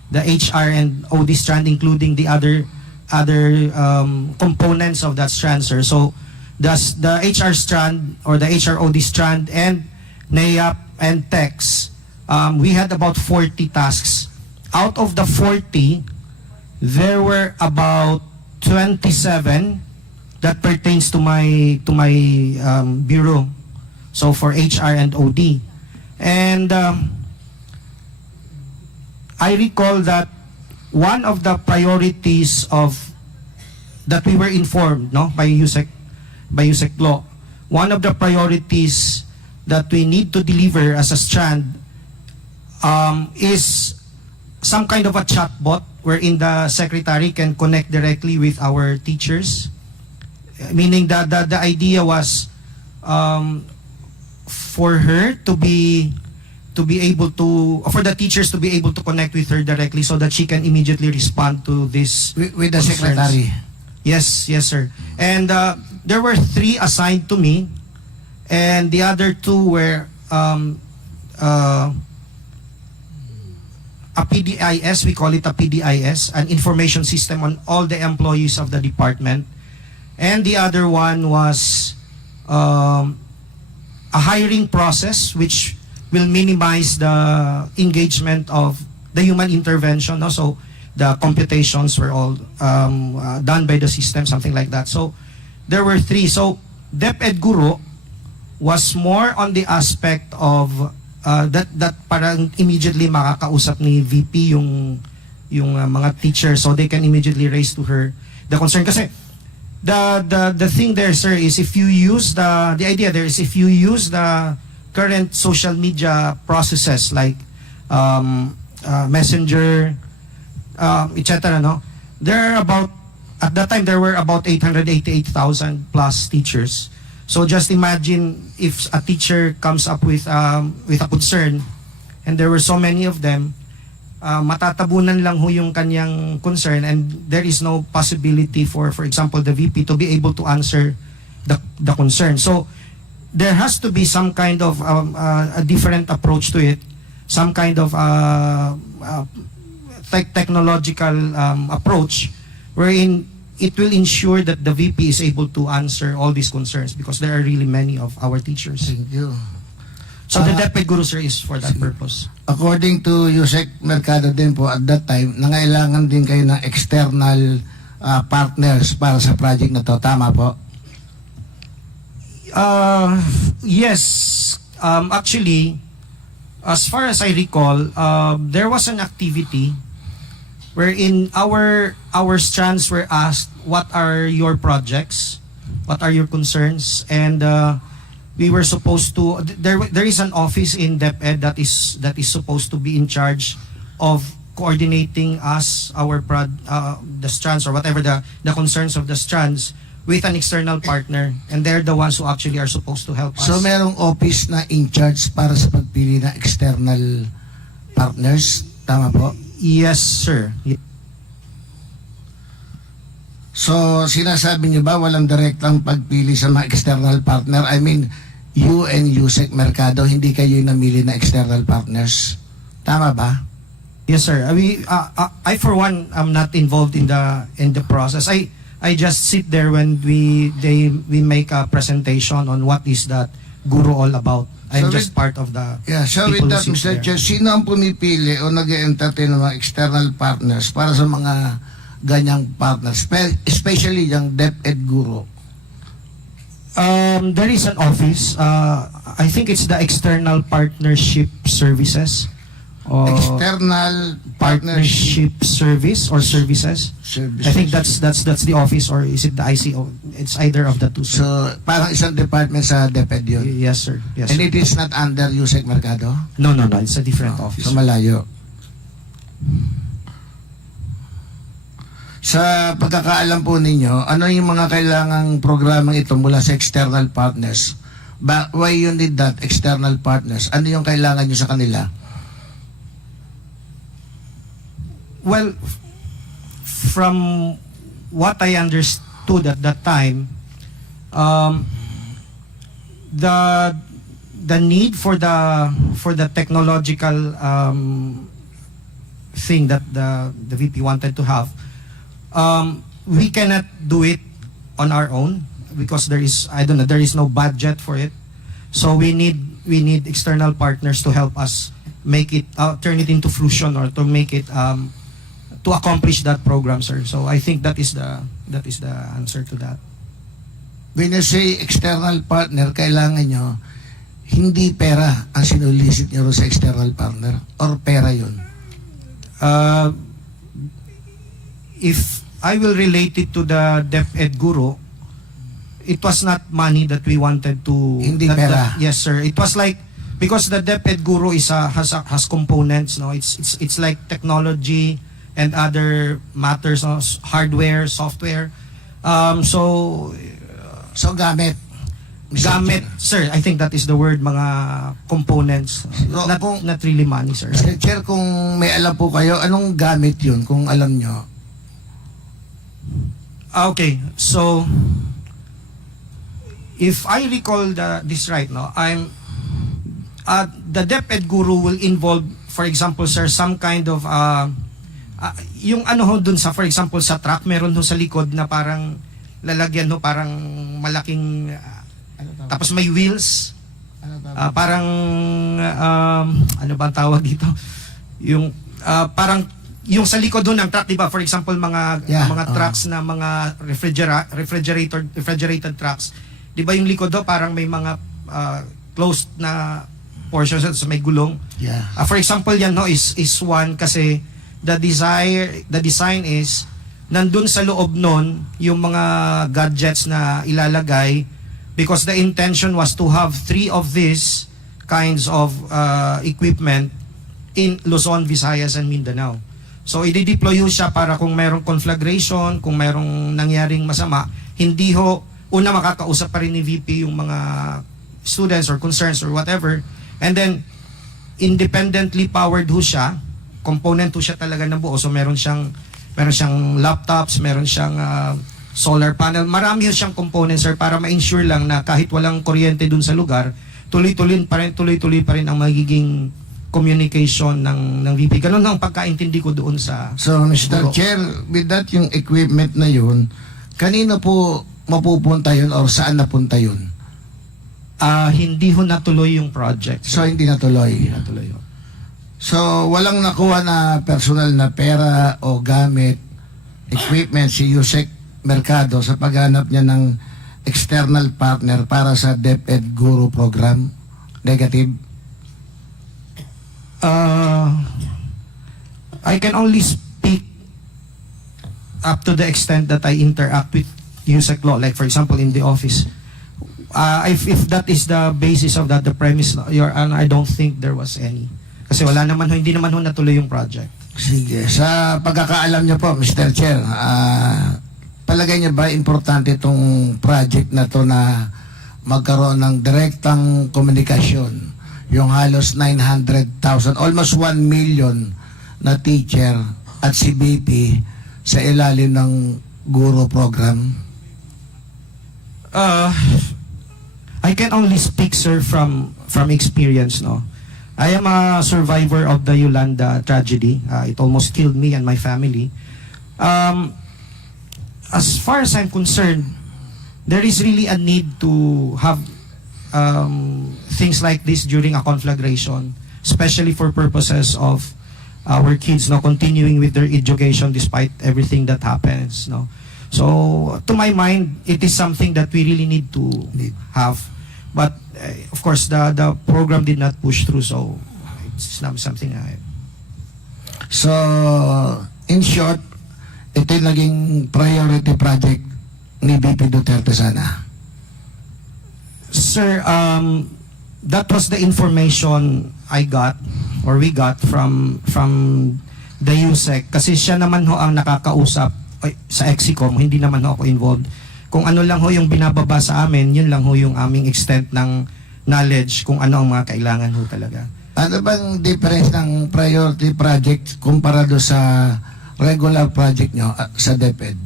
the HR and OD strand, including the other components of that strand, sir. So the HR strand or the HROD strand and NAYAP and TEX, we had about 40 tasks. Out of the 40, there were about 27 that pertains to my bureau. So for HR and OD. And I recall that one of the priorities that we were informed by USEC law, one of the priorities that we need to deliver as a strand is some kind of a chatbot wherein the secretary can connect directly with our teachers. Meaning that the idea was for her to be able to, for the teachers to be able to connect with her directly so that she can immediately respond to this with the secretary. Yes, sir. And there were 3 assigned to me, and the other 2 were a PDIS, we call it a PDIS, an information system on all the employees of the department. And the other one was a hiring process which will minimize the engagement of the human intervention. So the computations were all done by the system, something like that. So there were 3. So Deped Guru was more on the aspect of that parang immediately makakausap ni VP yung mga teacher, so they can immediately raise to her the concern. Kasi the thing there, sir, is if you use the idea there is if you use the current social media processes like Messenger, etc. No, there are about, at that time there were about 888,000 plus teachers. So just imagine if a teacher comes up with a concern, and there were so many of them, matatabunan lang ho yung kanyang concern, and there is no possibility for example, the VP to be able to answer the concern. So there has to be some kind of a different approach to it, some kind of technological approach wherein it will ensure that the VP is able to answer all these concerns, because there are really many of our teachers. Thank you. So the Deped Guru, sir, is for that purpose. According to Yusek Mercado din po, at that time, nangailangan din kayo ng external partners para sa project na to. Tama po? Yes. Actually, as far as I recall, there was an activity wherein our strands were asked, what are your projects, what are your concerns, and we were supposed to, there is an office in DepEd that is supposed to be in charge of coordinating us, the strands, or whatever the concerns of the strands, with an external partner, and they're the ones who actually are supposed to help us. So merong office na in charge para sa pagpili ng external partners? Tama po? Yes, sir. So sinasabi niyo ba walang direktang pagpili sa mga external partner? I mean, you and Yusek Mercado, hindi kayo yung namili na external partners? Tama ba? Yes, sir. I for one am not involved in the process. I just sit there when we make a presentation on what is that guru all about. I'm So just part of the So with people who that, sit Mr. there. Chair, sino ang pumipili o nag-entertain ng mga external partners para sa mga ganyang partners, especially yung Deped Guru? There is an office. I think it's the External Partnership Services. External Partnership Service or Services. Services. I think that's the office, or is it the ICO? It's either of the two. Sir. So parang isang department sa Deped yun? Yes, sir. Yes, And sir. it is not under Yusek Mercado? No. It's a different office. So malayo. Sa pagkakaalam po ninyo, ano yung mga kailangang programang ito mula sa external partners? Why you need that external partners? Ano yung kailangan nyo sa kanila? Well, from what I understood at that time, the need for the technological thing that the VP wanted to have, we cannot do it on our own because there is no budget for it. So we need external partners to help us make it turn it into fruition, or to make it to accomplish that program, sir. So I think that is the answer to that. When you say external partner, kailangan nyo hindi pera ang sinulisit nyo sa external partner, or pera yun? If I will relate it to the Deped Guru, it was not money that we wanted to. Hindi pera. Yes, sir. It was like, because the Deped Guru has components, no. It's like technology and other matters, no? Hardware, software. So gamit. Gamit, sir. I think that is the word. Mga components, not really money, sir. Mr. Chair, kung may alam po kayo, anong gamit yun kung alam nyo? Okay, so if I recall this right now, the Deped Guru will involve, for example, sir, some kind of yung ano ho dun sa, for example, sa truck, meron ho sa likod na parang lalagyan ho, parang malaking tapos may wheels, parang ano ba ang tawag dito, yung parang yung sa likod doon ng truck, di ba? For example, mga trucks na mga refrigerated trucks, di ba yung likod doon parang may mga closed na portions sa may gulong. Yeah. For example, yan no is one kasi the design is nandun sa loob nun yung mga gadgets na ilalagay because the intention was to have 3 of these kinds of equipment in Luzon, Visayas, and Mindanao. So i-deploy siya para kung mayroong conflagration, kung mayroong nangyaring masama, hindi ho una makakausap pa rin ni VP yung mga students or concerns or whatever, and then independently powered ho siya, component ho siya talaga ng buo. So meron siyang laptops, meron siyang solar panel, marami ho siyang components sir para ma-ensure lang na kahit walang kuryente dun sa lugar, tuloy-tuloy pa rin ang magiging communication ng VP. Ganun ang pagkaintindi ko doon sa... So, Mr. Chair, with that yung equipment na yun, kanino po mapupunta yun or saan napunta yun? Hindi ho natuloy yung project. So, hindi natuloy? Hindi natuloy ho. So, walang nakuha na personal na pera o gamit, equipment si Yusek Mercado sa paghanap niya ng external partner para sa Deped Guru program? Negative? I can only speak up to the extent that I interact with USEC law, like for example in the office. If that is the basis of that, the premise, I don't think there was any. Kasi hindi naman ho natuloy yung project. Sige. Sa pagkakaalam niyo po, Mr. Chair, palagay niyo ba importante itong project na to na magkaroon ng direktang komunikasyon? Yung halos 900,000, almost 1 million na teacher at CBP sa ilalim ng Guru program? I can only speak, sir, from experience, no. I am a survivor of the Yolanda tragedy. It almost killed me and my family. As far as I'm concerned, there is really a need to have things like this during a conflagration, especially for purposes of our kids continuing with their education despite everything that happens. So to my mind, it is something that we really need to have. But of course, the program did not push through, so it's not something So, in short, ito yung naging priority project ni VP Duterte sana? Sir, that was the information I got or we got from the USEC kasi siya naman ho ang nakakausap sa Exicom, hindi naman ho ako involved. Kung ano lang ho yung binababa sa amin, yun lang ho yung aming extent ng knowledge kung ano ang mga kailangan ho talaga. Ano bang difference ng priority project kumpara sa regular project nyo sa DepEd?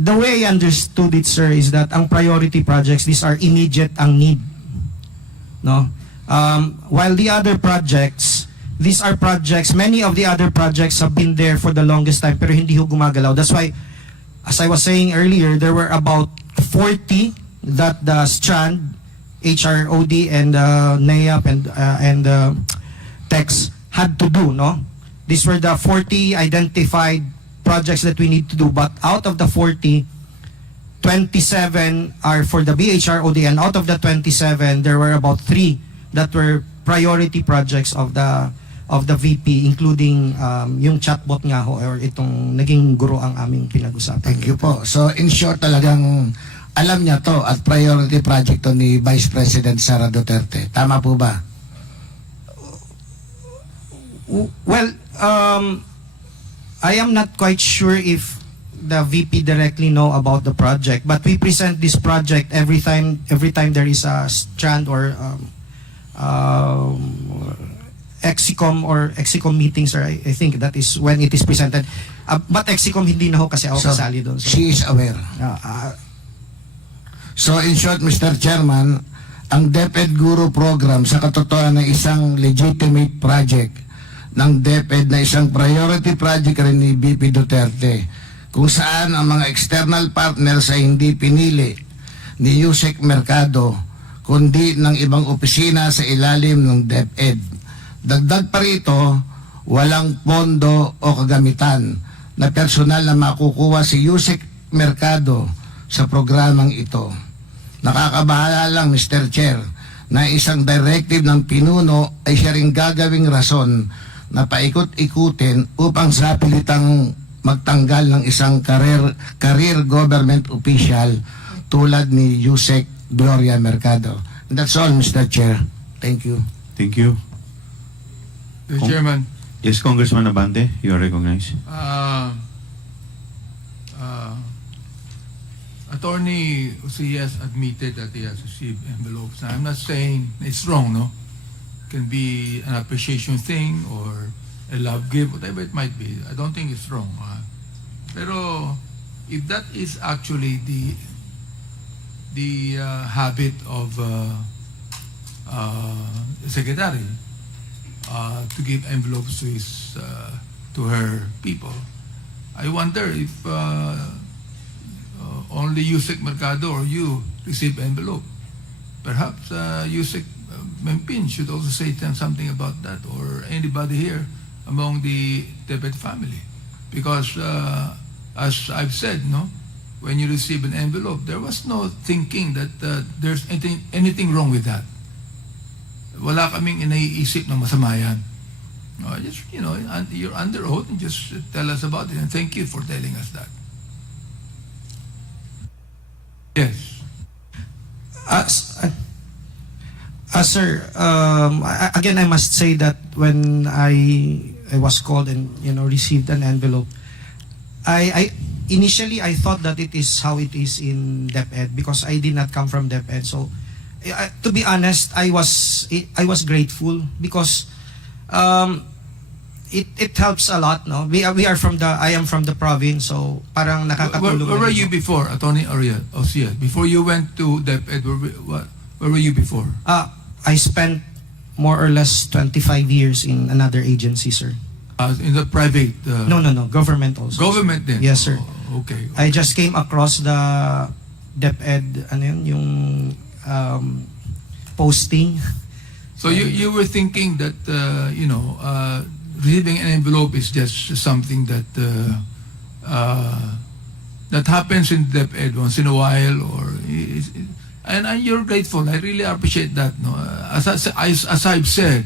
The way I understood it, sir, is that ang priority projects, these are immediate ang need. No? While the other projects, these are projects, many of the other projects have been there for the longest time pero hindi ho gumagalaw. That's why, as I was saying earlier, there were about 40 that the Strand, HROD, and NAEAP and TEX had to do. No? These were the 40 identified projects that we need to do, but out of the 40, 27 are for the BHROD, and out of the 27, there were about 3 that were priority projects of the VP, including yung chatbot nga ho, or itong naging guro ang aming pinag-usapan. Thank you po. So in short, talagang alam niya to at priority project to ni Vice President Sara Duterte. Tama po ba? Well, I am not quite sure if the VP directly know about the project, but we present this project every time there is a Strand or Exicom meetings, or I think that is when it is presented. But Exicom hindi na ho kasi ako kasali doon. So, she is aware. So in short, Mr. Chairman, ang Deped Guru program sa katotohanan ng isang legitimate project ng Deped na isang priority project rin ni VP Duterte, kung saan ang mga external partners ay hindi pinili ni Yusek Mercado kundi ng ibang opisina sa ilalim ng DepEd. Dagdag pa rito, walang pondo o kagamitan na personal na makukuha si Yusek Mercado sa programang ito. Nakakabahala lang, Mr. Chair, na isang directive ng pinuno ay siya ring gagawing rason na paikot-ikutin upang sa pilitang magtanggal ng isang career government official tulad ni Yusek Gloria Mercado. That's all, Mr. Chair. Thank you. Thank you. Mr. Chairman, Yes, Congressman Abante, you are recognized. Attorney Ucias admitted that he has received envelopes. Now, I'm not saying it's wrong, no? It can be an appreciation thing or a love gift, whatever it might be. I don't think it's wrong. Pero if that is actually the habit of the secretary to give envelopes to her people, I wonder if only Yusek Mercado or you receive envelope. Perhaps Yusek Mempin should also say something about that, or anybody here among the Deped family. Because as I've said, no, when you receive an envelope, there was no thinking that there's anything wrong with that. Wala kaming inaiisip na masama yan. Just, you're under oath and just tell us about it, and thank you for telling us that. Yes. Sir, again, I must say that when I was called and received an envelope, I initially I thought that it is how it is in Deped because I did not come from Deped. So, to be honest, I was grateful because it helps a lot. No, I am from the province, so parang nakakatulong. Where were you before, Attorney Osias? Before you went to Deped, where were you before? I spent more or less 25 years in another agency, sir. In the private? No, government also. Government sir. din? Yes, sir. Okay. I just came across the Deped, yung posting. So you were thinking that, receiving an envelope is just something that that happens in Deped once in a while, and you're grateful. I really appreciate that. No, as I've said,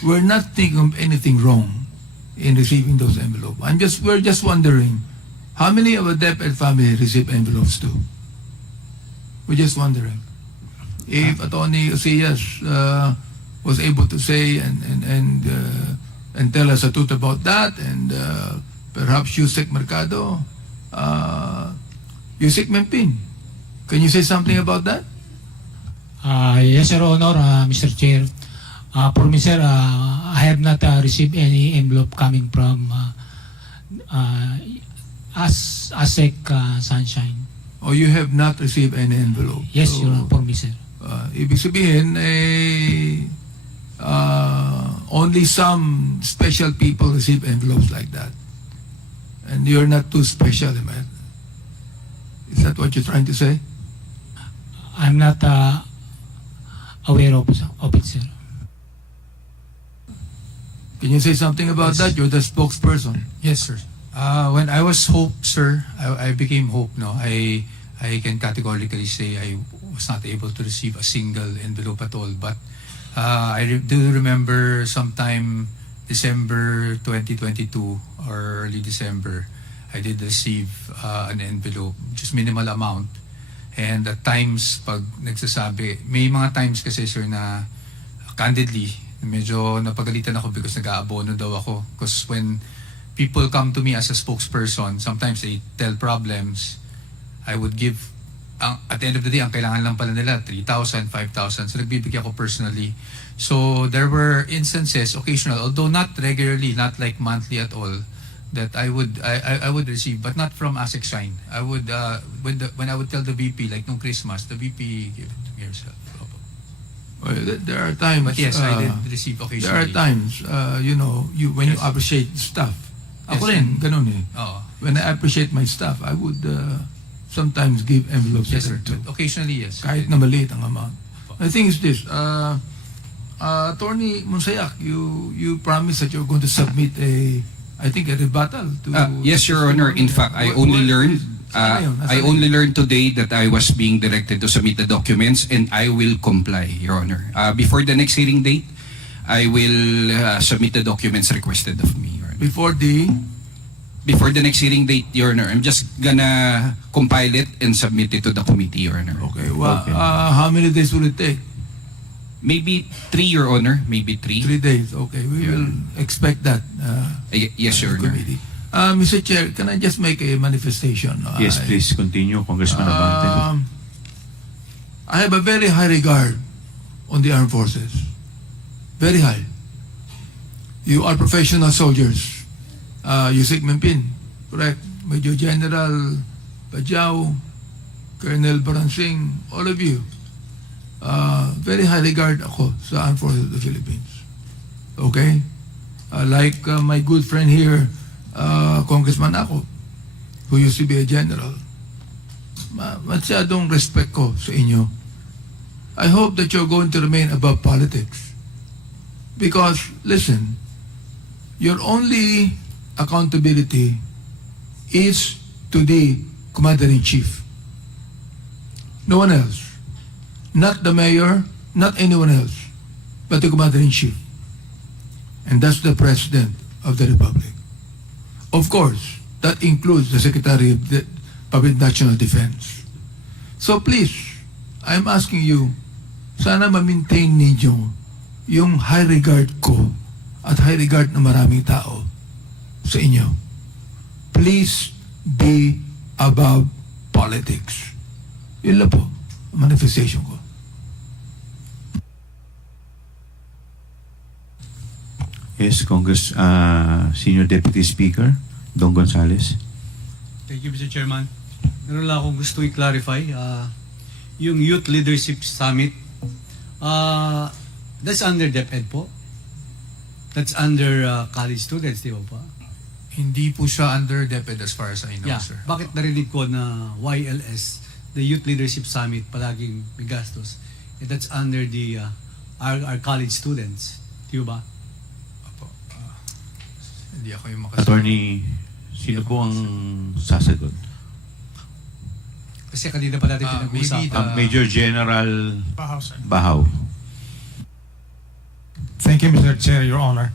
we're not thinking of anything wrong in receiving those envelopes. We're just wondering how many of a Deped family receive envelopes too. We're just wondering if Attorney Osias was able to say and tell us the truth about that, and perhaps Yusek Mercado, Yusek Mempin. Can you say something about that? Yes, Your Honor, Mr. Chair. For me, sir, I have not received any envelope coming from ASEC Sunshine. Oh, you have not received any envelope? Yes, Your Honor, for me, sir. Ibig sabihin, only some special people receive envelopes like that. And you're not too special, man. Is that what you're trying to say? I'm not aware of it, sir. Can you say something about that? You're the spokesperson. Yes, sir. When I was Hope, sir, I became Hope. No, I can categorically say I was not able to receive a single envelope at all. But I do remember sometime December 2022 or early December, I did receive an envelope, just minimal amount. And at times, pag nagsasabi, may mga times kasi, sir, na candidly, medyo napagalitan ako because nag-aabono daw ako. Because when people come to me as a spokesperson, sometimes they tell problems, I would give, at the end of the day, ang kailangan lang pala nila, 3,000, 5,000. So nagbibigyan ko personally. So there were instances, occasional, although not regularly, not like monthly at all, that I would receive, but not from ASEC Shine. I would, when I would tell the VP, like nung Christmas, the VP give it to me herself. Well, there are times. But yes, I did receive occasionally. There are times, when you appreciate stuff. Ako rin, ganun eh. When I appreciate my stuff, I would sometimes give envelopes. Yes, sir. But occasionally, yes. Kahit na maliit ang amount. The thing is this, Attorney Monsayak, you promised that you're going to submit a rebuttal to... Yes, Your Honor. In fact, I only learned Nasaan I yun? only learned today that I was being directed to submit the documents and I will comply, Your Honor. Before the next hearing date, I will submit the documents requested of me, Your Honor. Before the next hearing date, Your Honor, I'm just gonna compile it and submit it to the committee, Your Honor. Okay, well, how many days will it take? Maybe 3, Your Honor. Maybe 3. 3 days, okay. We will expect that. Yes, Your Honor. Committee. Mr. Chair, can I just make a manifestation? Yes, please continue, Congressman Abante. I have a very high regard on the armed forces. Very high. You are professional soldiers. Yusik Mempin, correct? Major General Pajao, Colonel Baransing, all of you. Very high regard ako sa armed forces of the Philippines. Okay? Like my good friend here, Congressman ako, who used to be a general. Masyadong respect ko sa inyo. I hope that you're going to remain above politics. Because, listen, your only accountability is to the Commander-in-Chief. No one else. Not the mayor, not anyone else, but the Commander-in-Chief. And that's the President of the Republic. Of course, that includes the Secretary of the Public National Defense. So please, I'm asking you, sana ma-maintain ninyo yung high regard ko at high regard ng maraming tao sa inyo. Please be above politics. Yun lang po, manifestation ko. Yes, Senior Deputy Speaker, Don Gonzales. Thank you, Mr. Chairman. Meron lang akong gusto i-clarify. Yung Youth Leadership Summit, that's under DepEd po? That's under college students, di ba po? Hindi po siya under DepEd as far as I know, sir. Bakit narinig ko na YLS, the Youth Leadership Summit, palaging may gastos? That's under the our college students, di ba? Hindi ako yung makasagot. Attorney, sino po ang sasagot? Kasi kanina pa natin pinag-usapan. Major General Bahao, sir. Bahao. Thank you, Mr. Chair, Your Honor.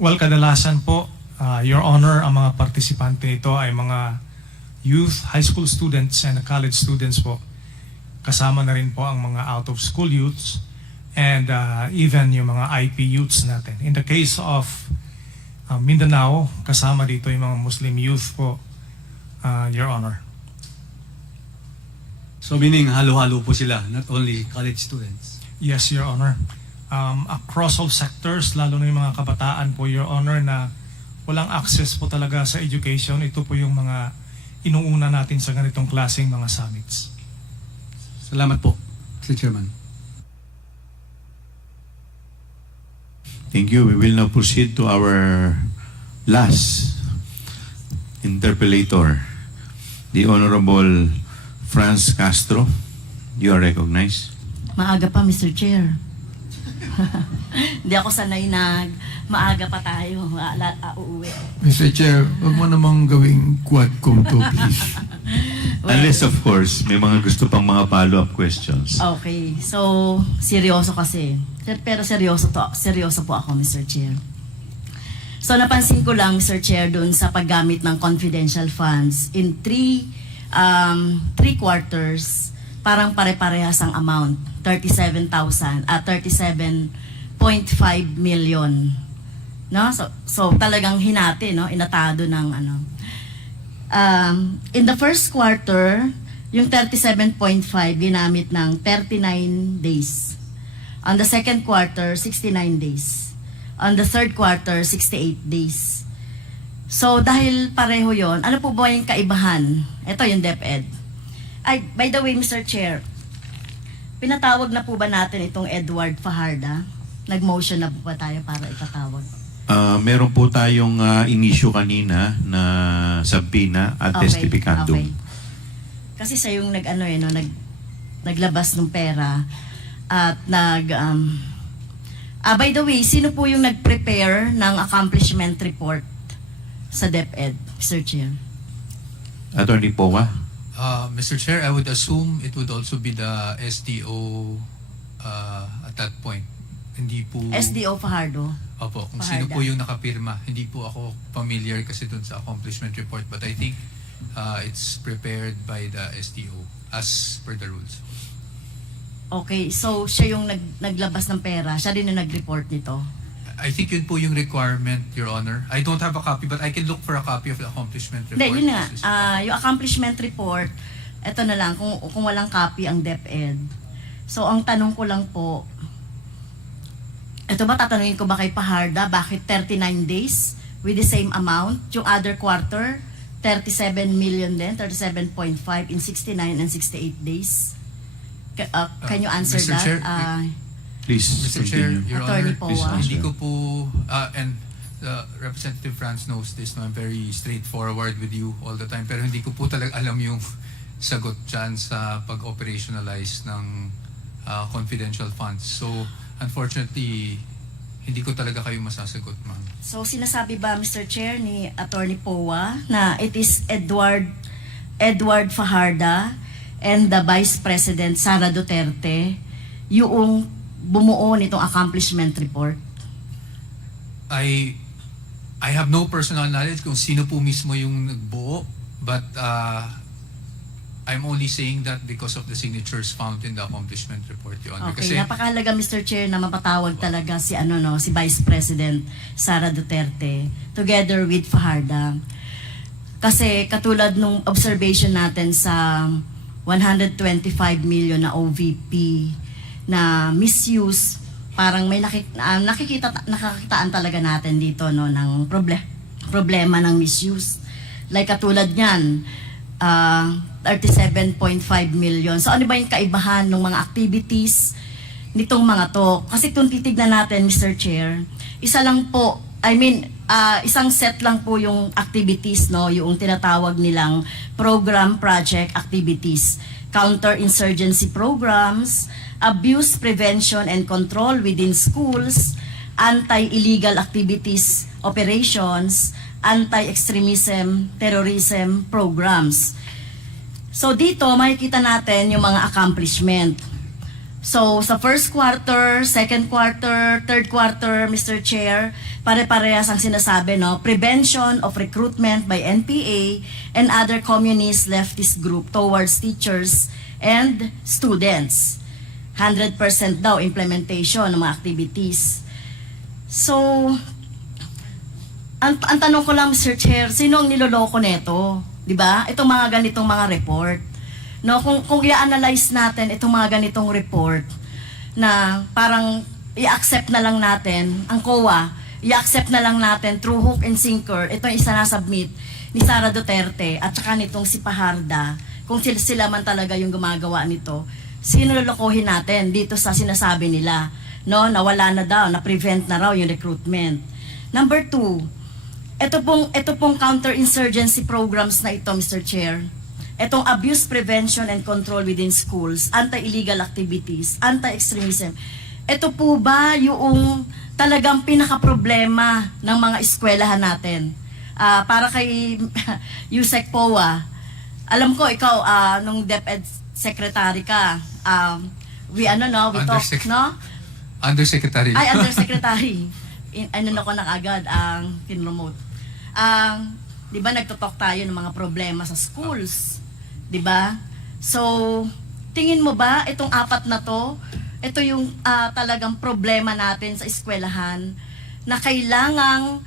Well, kadalasan po, Your Honor, ang mga partisipante ito ay mga youth, high school students, and college students po. Kasama na rin po ang mga out-of-school youths and even yung mga IP youths natin. In the case of Mindanao, kasama dito yung mga Muslim youth po, Your Honor. So meaning halo-halo po sila, not only college students? Yes, Your Honor. Across all sectors, lalo na yung mga kabataan po, Your Honor, na walang access po talaga sa education, ito po yung mga inuuna natin sa ganitong klaseng mga summits. Salamat po, Mr. Chairman. Thank you. We will now proceed to our last interpellator, the Honorable Franz Castro. You are recognized. Maaga pa, Mr. Chair. Hindi ako sanay na maaga pa tayo. Uuwi. Mr. Chair, huwag mo namang gawing quadcom to, please. Well, Unless, of course, may mga gusto pang mga follow-up questions. Okay. So, seryoso kasi. Pero seryoso po ako, Mr. Chair. So, napansin ko lang, Mr. Chair, dun sa paggamit ng confidential funds in three quarters, parang pare-parehas ang amount. 37,000 at 37.5 million. No? So talagang hinati, no? Inatado ng ano. In the first quarter, yung 37.5 ginamit ng 39 days. On the second quarter, 69 days. On the third quarter, 68 days. So dahil pareho yon, ano po ba yung kaibahan? Ito yung DepEd. Ay, by the way, Mr. Chair, pinatawag na po ba natin itong Edward Fajarda? Nag-motion na po ba tayo para ipatawag? Meron po tayong inisyu kanina na subpoena at testificandum. Okay. Kasi siya yung naglabas ng pera at by the way, sino po yung nag-prepare ng accomplishment report sa DepEd, Mr. Chair? Attorney Powa. Mr. Chair, I would assume it would also be the SDO at that point. Hindi po... SDO Fajardo. Opo, kung sino Fajarda. po yung nakapirma. Hindi po ako familiar kasi dun sa accomplishment report, but I think it's prepared by the SDO as per the rules. Okay, so siya yung naglabas ng pera. Siya din yung nag-report nito. I think yun po yung requirement, Your Honor. I don't have a copy, but I can look for a copy of the accomplishment report. Hindi, yun nga. Yung accomplishment report, eto na lang, kung walang copy ang DepEd. So, ang tanong ko lang po, eto ba, tatanungin ko ba kay Fajarda, bakit 39 days with the same amount? Yung other quarter, 37 million din, 37.5 in 69 and 68 days. Can you answer Mr. that? Chair, Please Mr. Chair, continue. Your Attorney Honor, Powa. hindi ko po, and Representative Franz knows this, no, I'm very straightforward with you all the time, pero hindi ko po talaga alam yung sagot dyan sa pag-operationalize ng confidential funds. So, unfortunately, hindi ko talaga kayo masasagot, ma'am. So, sinasabi ba, Mr. Chair, ni Attorney Powa na it is Edward Fajarda and the Vice President Sara Duterte yung bumuo nitong accomplishment report? I have no personal knowledge kung sino po mismo yung nagbuo, but I'm only saying that because of the signatures found in the accomplishment report, Your Honor. Okay, napakahalaga, Mr. Chair, na mapatawag talaga si si Vice President Sara Duterte together with Fajarda. Kasi katulad nung observation natin sa 125 million na OVP na misuse, parang may nakakitaan talaga natin dito, no, ng problema ng misuse. Like katulad niyan, 37.5 million. So ano ba yung kaibahan ng mga activities nitong mga to? Kasi kung titignan natin, Mr. Chair, isa lang po, isang set lang po yung activities, no, yung tinatawag nilang program, project, activities, counter-insurgency programs, abuse prevention and control within schools, anti-illegal activities operations, anti-extremism, terrorism programs. So dito makikita natin yung mga accomplishment. So sa first quarter, second quarter, third quarter, Mr. Chair, pare-parehas ang sinasabi, no? Prevention of recruitment by NPA and other communist leftist group towards teachers and students. 100% daw implementation ng mga activities. So, ang tanong ko lang, Mr. Chair, sino ang niloloko neto? 'Di ba? Itong mga ganitong mga report. No, kung i-analyze natin itong mga ganitong report na parang i-accept na lang natin ang COA, i-accept na lang natin through hook and sinker itong isa na submit ni Sara Duterte at saka nitong si Fajarda, kung sila man talaga yung gumagawa nito, sino lolokohin natin dito sa sinasabi nila, no, nawala na daw, na-prevent na raw yung recruitment. Number 2, ito pong counter-insurgency programs na ito, Mr. Chair, itong abuse prevention and control within schools, anti-illegal activities, anti-extremism, ito po ba yung talagang pinaka-problema ng mga eskwelahan natin? Para kay Yusek Powa, alam ko ikaw, nung DepEd Secretary ka, we talk, no? Undersecretary. Ay, Undersecretary. Ako na agad ang pinromote. Di ba nagtutok tayo ng mga problema sa schools? Di ba? So, tingin mo ba itong apat na to, ito yung talagang problema natin sa eskwelahan na kailangang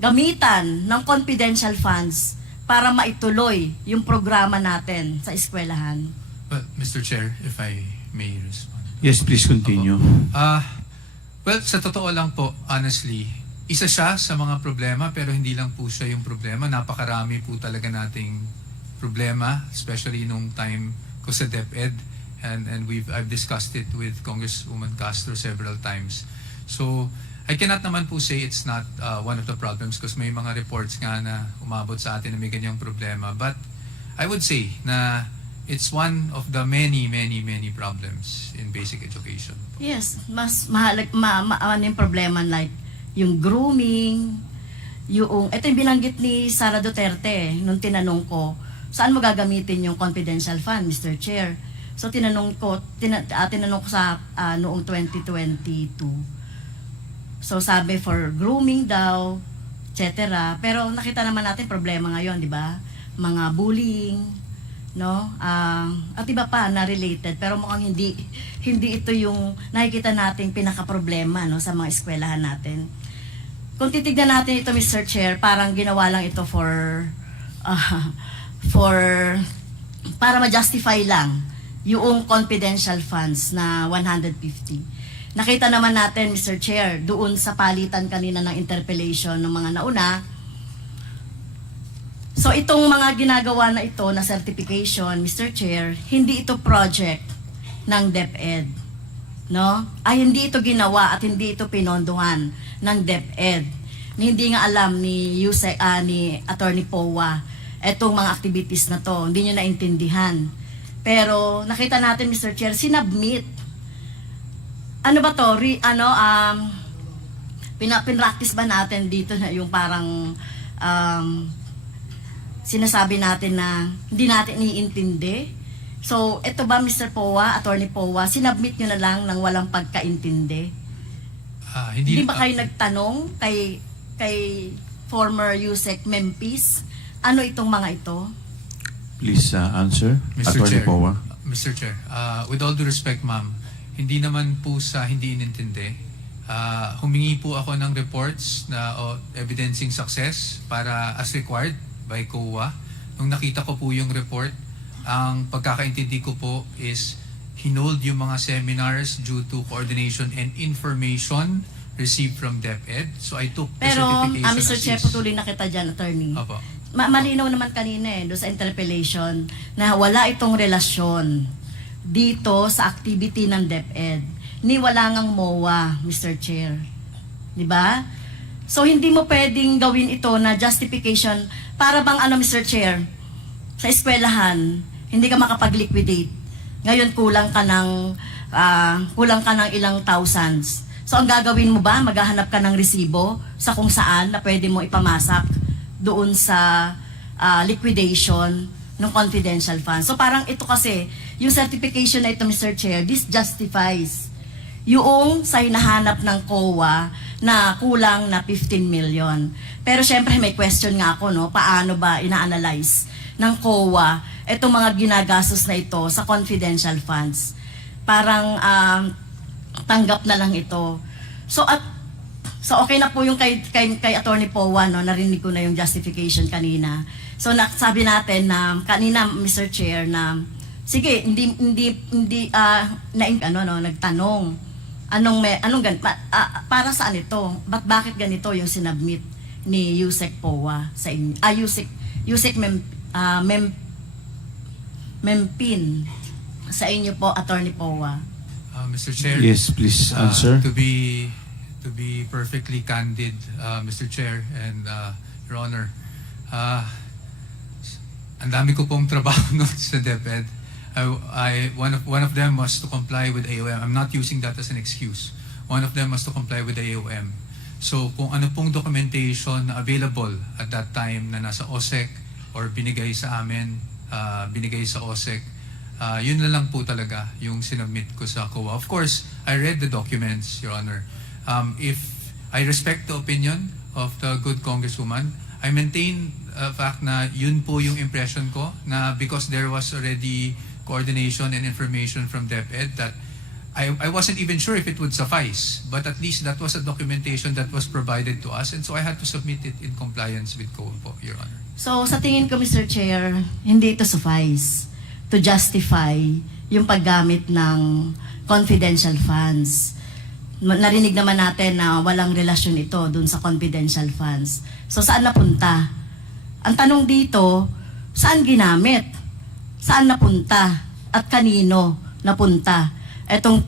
gamitan ng confidential funds para maituloy yung programa natin sa eskwelahan? Well, Mr. Chair, if I may respond. Yes, please continue. Well, sa totoo lang po, honestly, isa siya sa mga problema pero hindi lang po siya yung problema. Napakarami po talaga nating problema, especially nung time ko sa DepEd, and I've discussed it with Congresswoman Castro several times. So I cannot naman po say it's not one of the problems because may mga reports nga na umabot sa atin na may ganyang problema. But I would say na it's one of the many problems in basic education. Yes, mas ano yung problema like yung grooming, ito yung binanggit ni Sara Duterte nung tinanong ko saan mo gagamitin yung confidential fund, Mr. Chair? So tinanong ko sa noong 2022. So sabi for grooming daw, etc. Pero nakita naman natin problema ngayon, di ba? Mga bullying, no? At iba pa na related, pero mukhang hindi ito yung nakikita nating pinaka-problema, no, sa mga eskwelahan natin. Kung titignan natin ito, Mr. Chair, parang ginawa lang ito para ma-justify lang yung confidential funds na 150. Nakita naman natin, Mr. Chair, doon sa palitan kanina ng interpellation ng mga nauna. So itong mga ginagawa na ito na certification, Mr. Chair, hindi ito project ng DepEd. No? Ay hindi ito ginawa at hindi ito pinondohan ng DepEd. Hindi nga alam ni Attorney Powa etong mga activities na to. Hindi nyo naintindihan. Pero nakita natin, Mr. Chair, sinubmit. Ano ba to? Pinractice ba natin dito na yung parang sinasabi natin na hindi natin iintindi? So, ito ba, Mr. Powa, Attorney Powa, sinubmit nyo na lang ng walang pagkaintindi? Hindi ba kayo nagtanong kay former USEC Memphis? Ano itong mga ito? Please answer, Mr. Attorney Chair, Powa. Mr. Chair, with all due respect, ma'am, hindi naman po sa hindi inintindi. Humingi po ako ng reports na evidencing success para as required by COA. Nung nakita ko po yung report, ang pagkakaintindi ko po is hinold yung mga seminars due to coordination and information received from DepEd. So I took the certification Mr. Chair, as is. patuloy na kita dyan, Attorney. Opo. Malinaw naman kanina doon sa interpellation na wala itong relasyon dito sa activity ng DepEd. Ni wala ngang MOA, Mr. Chair. Di ba? So hindi mo pwedeng gawin ito na justification para bang Mr. Chair, sa eskwelahan, hindi ka makapag-liquidate. Ngayon kulang ka ng ilang thousands. So ang gagawin mo ba? Maghahanap ka ng resibo sa kung saan na pwede mo ipamasak doon sa liquidation ng confidential funds. So parang ito kasi, yung certification na ito, Mr. Chair, this justifies yung sa hinahanap ng COA na kulang na 15 million. Pero syempre may question nga ako, no? Paano ba ina-analyze ng COA itong mga ginagastos na ito sa confidential funds? Parang tanggap na lang ito. So okay na po yung kay Attorney Powa, no? Narinig ko na yung justification kanina. So sabi natin na kanina, Mr. Chair, na sige, nagtanong para saan ito? Bakit ganito yung sinubmit ni USEC Powa sa inyo? USEC Mempin sa inyo po, Attorney Powa. Mr. Chair. Yes, please answer. To be perfectly candid, Mr. Chair and Your Honor, ang dami ko pong trabaho noon sa DepEd. One of them was to comply with AOM. I'm not using that as an excuse. One of them was to comply with AOM. So kung ano pong documentation na available at that time na nasa OSEC or binigay sa amin, binigay sa OSEC, yun na lang po talaga yung sinubmit ko sa COA. Of course, I read the documents, Your Honor. If I respect the opinion of the good Congresswoman, I maintain fact na yun po yung impression ko na because there was already coordination and information from DepEd that I wasn't even sure if it would suffice, but at least that was a documentation that was provided to us, and so I had to submit it in compliance with COA po, Your Honor. So sa tingin ko, Mr. Chair, hindi ito suffice to justify yung paggamit ng confidential funds. Narinig naman natin na walang relasyon ito dun sa confidential funds. So saan napunta? Ang tanong dito, saan ginamit? Saan napunta? At kanino napunta? Etong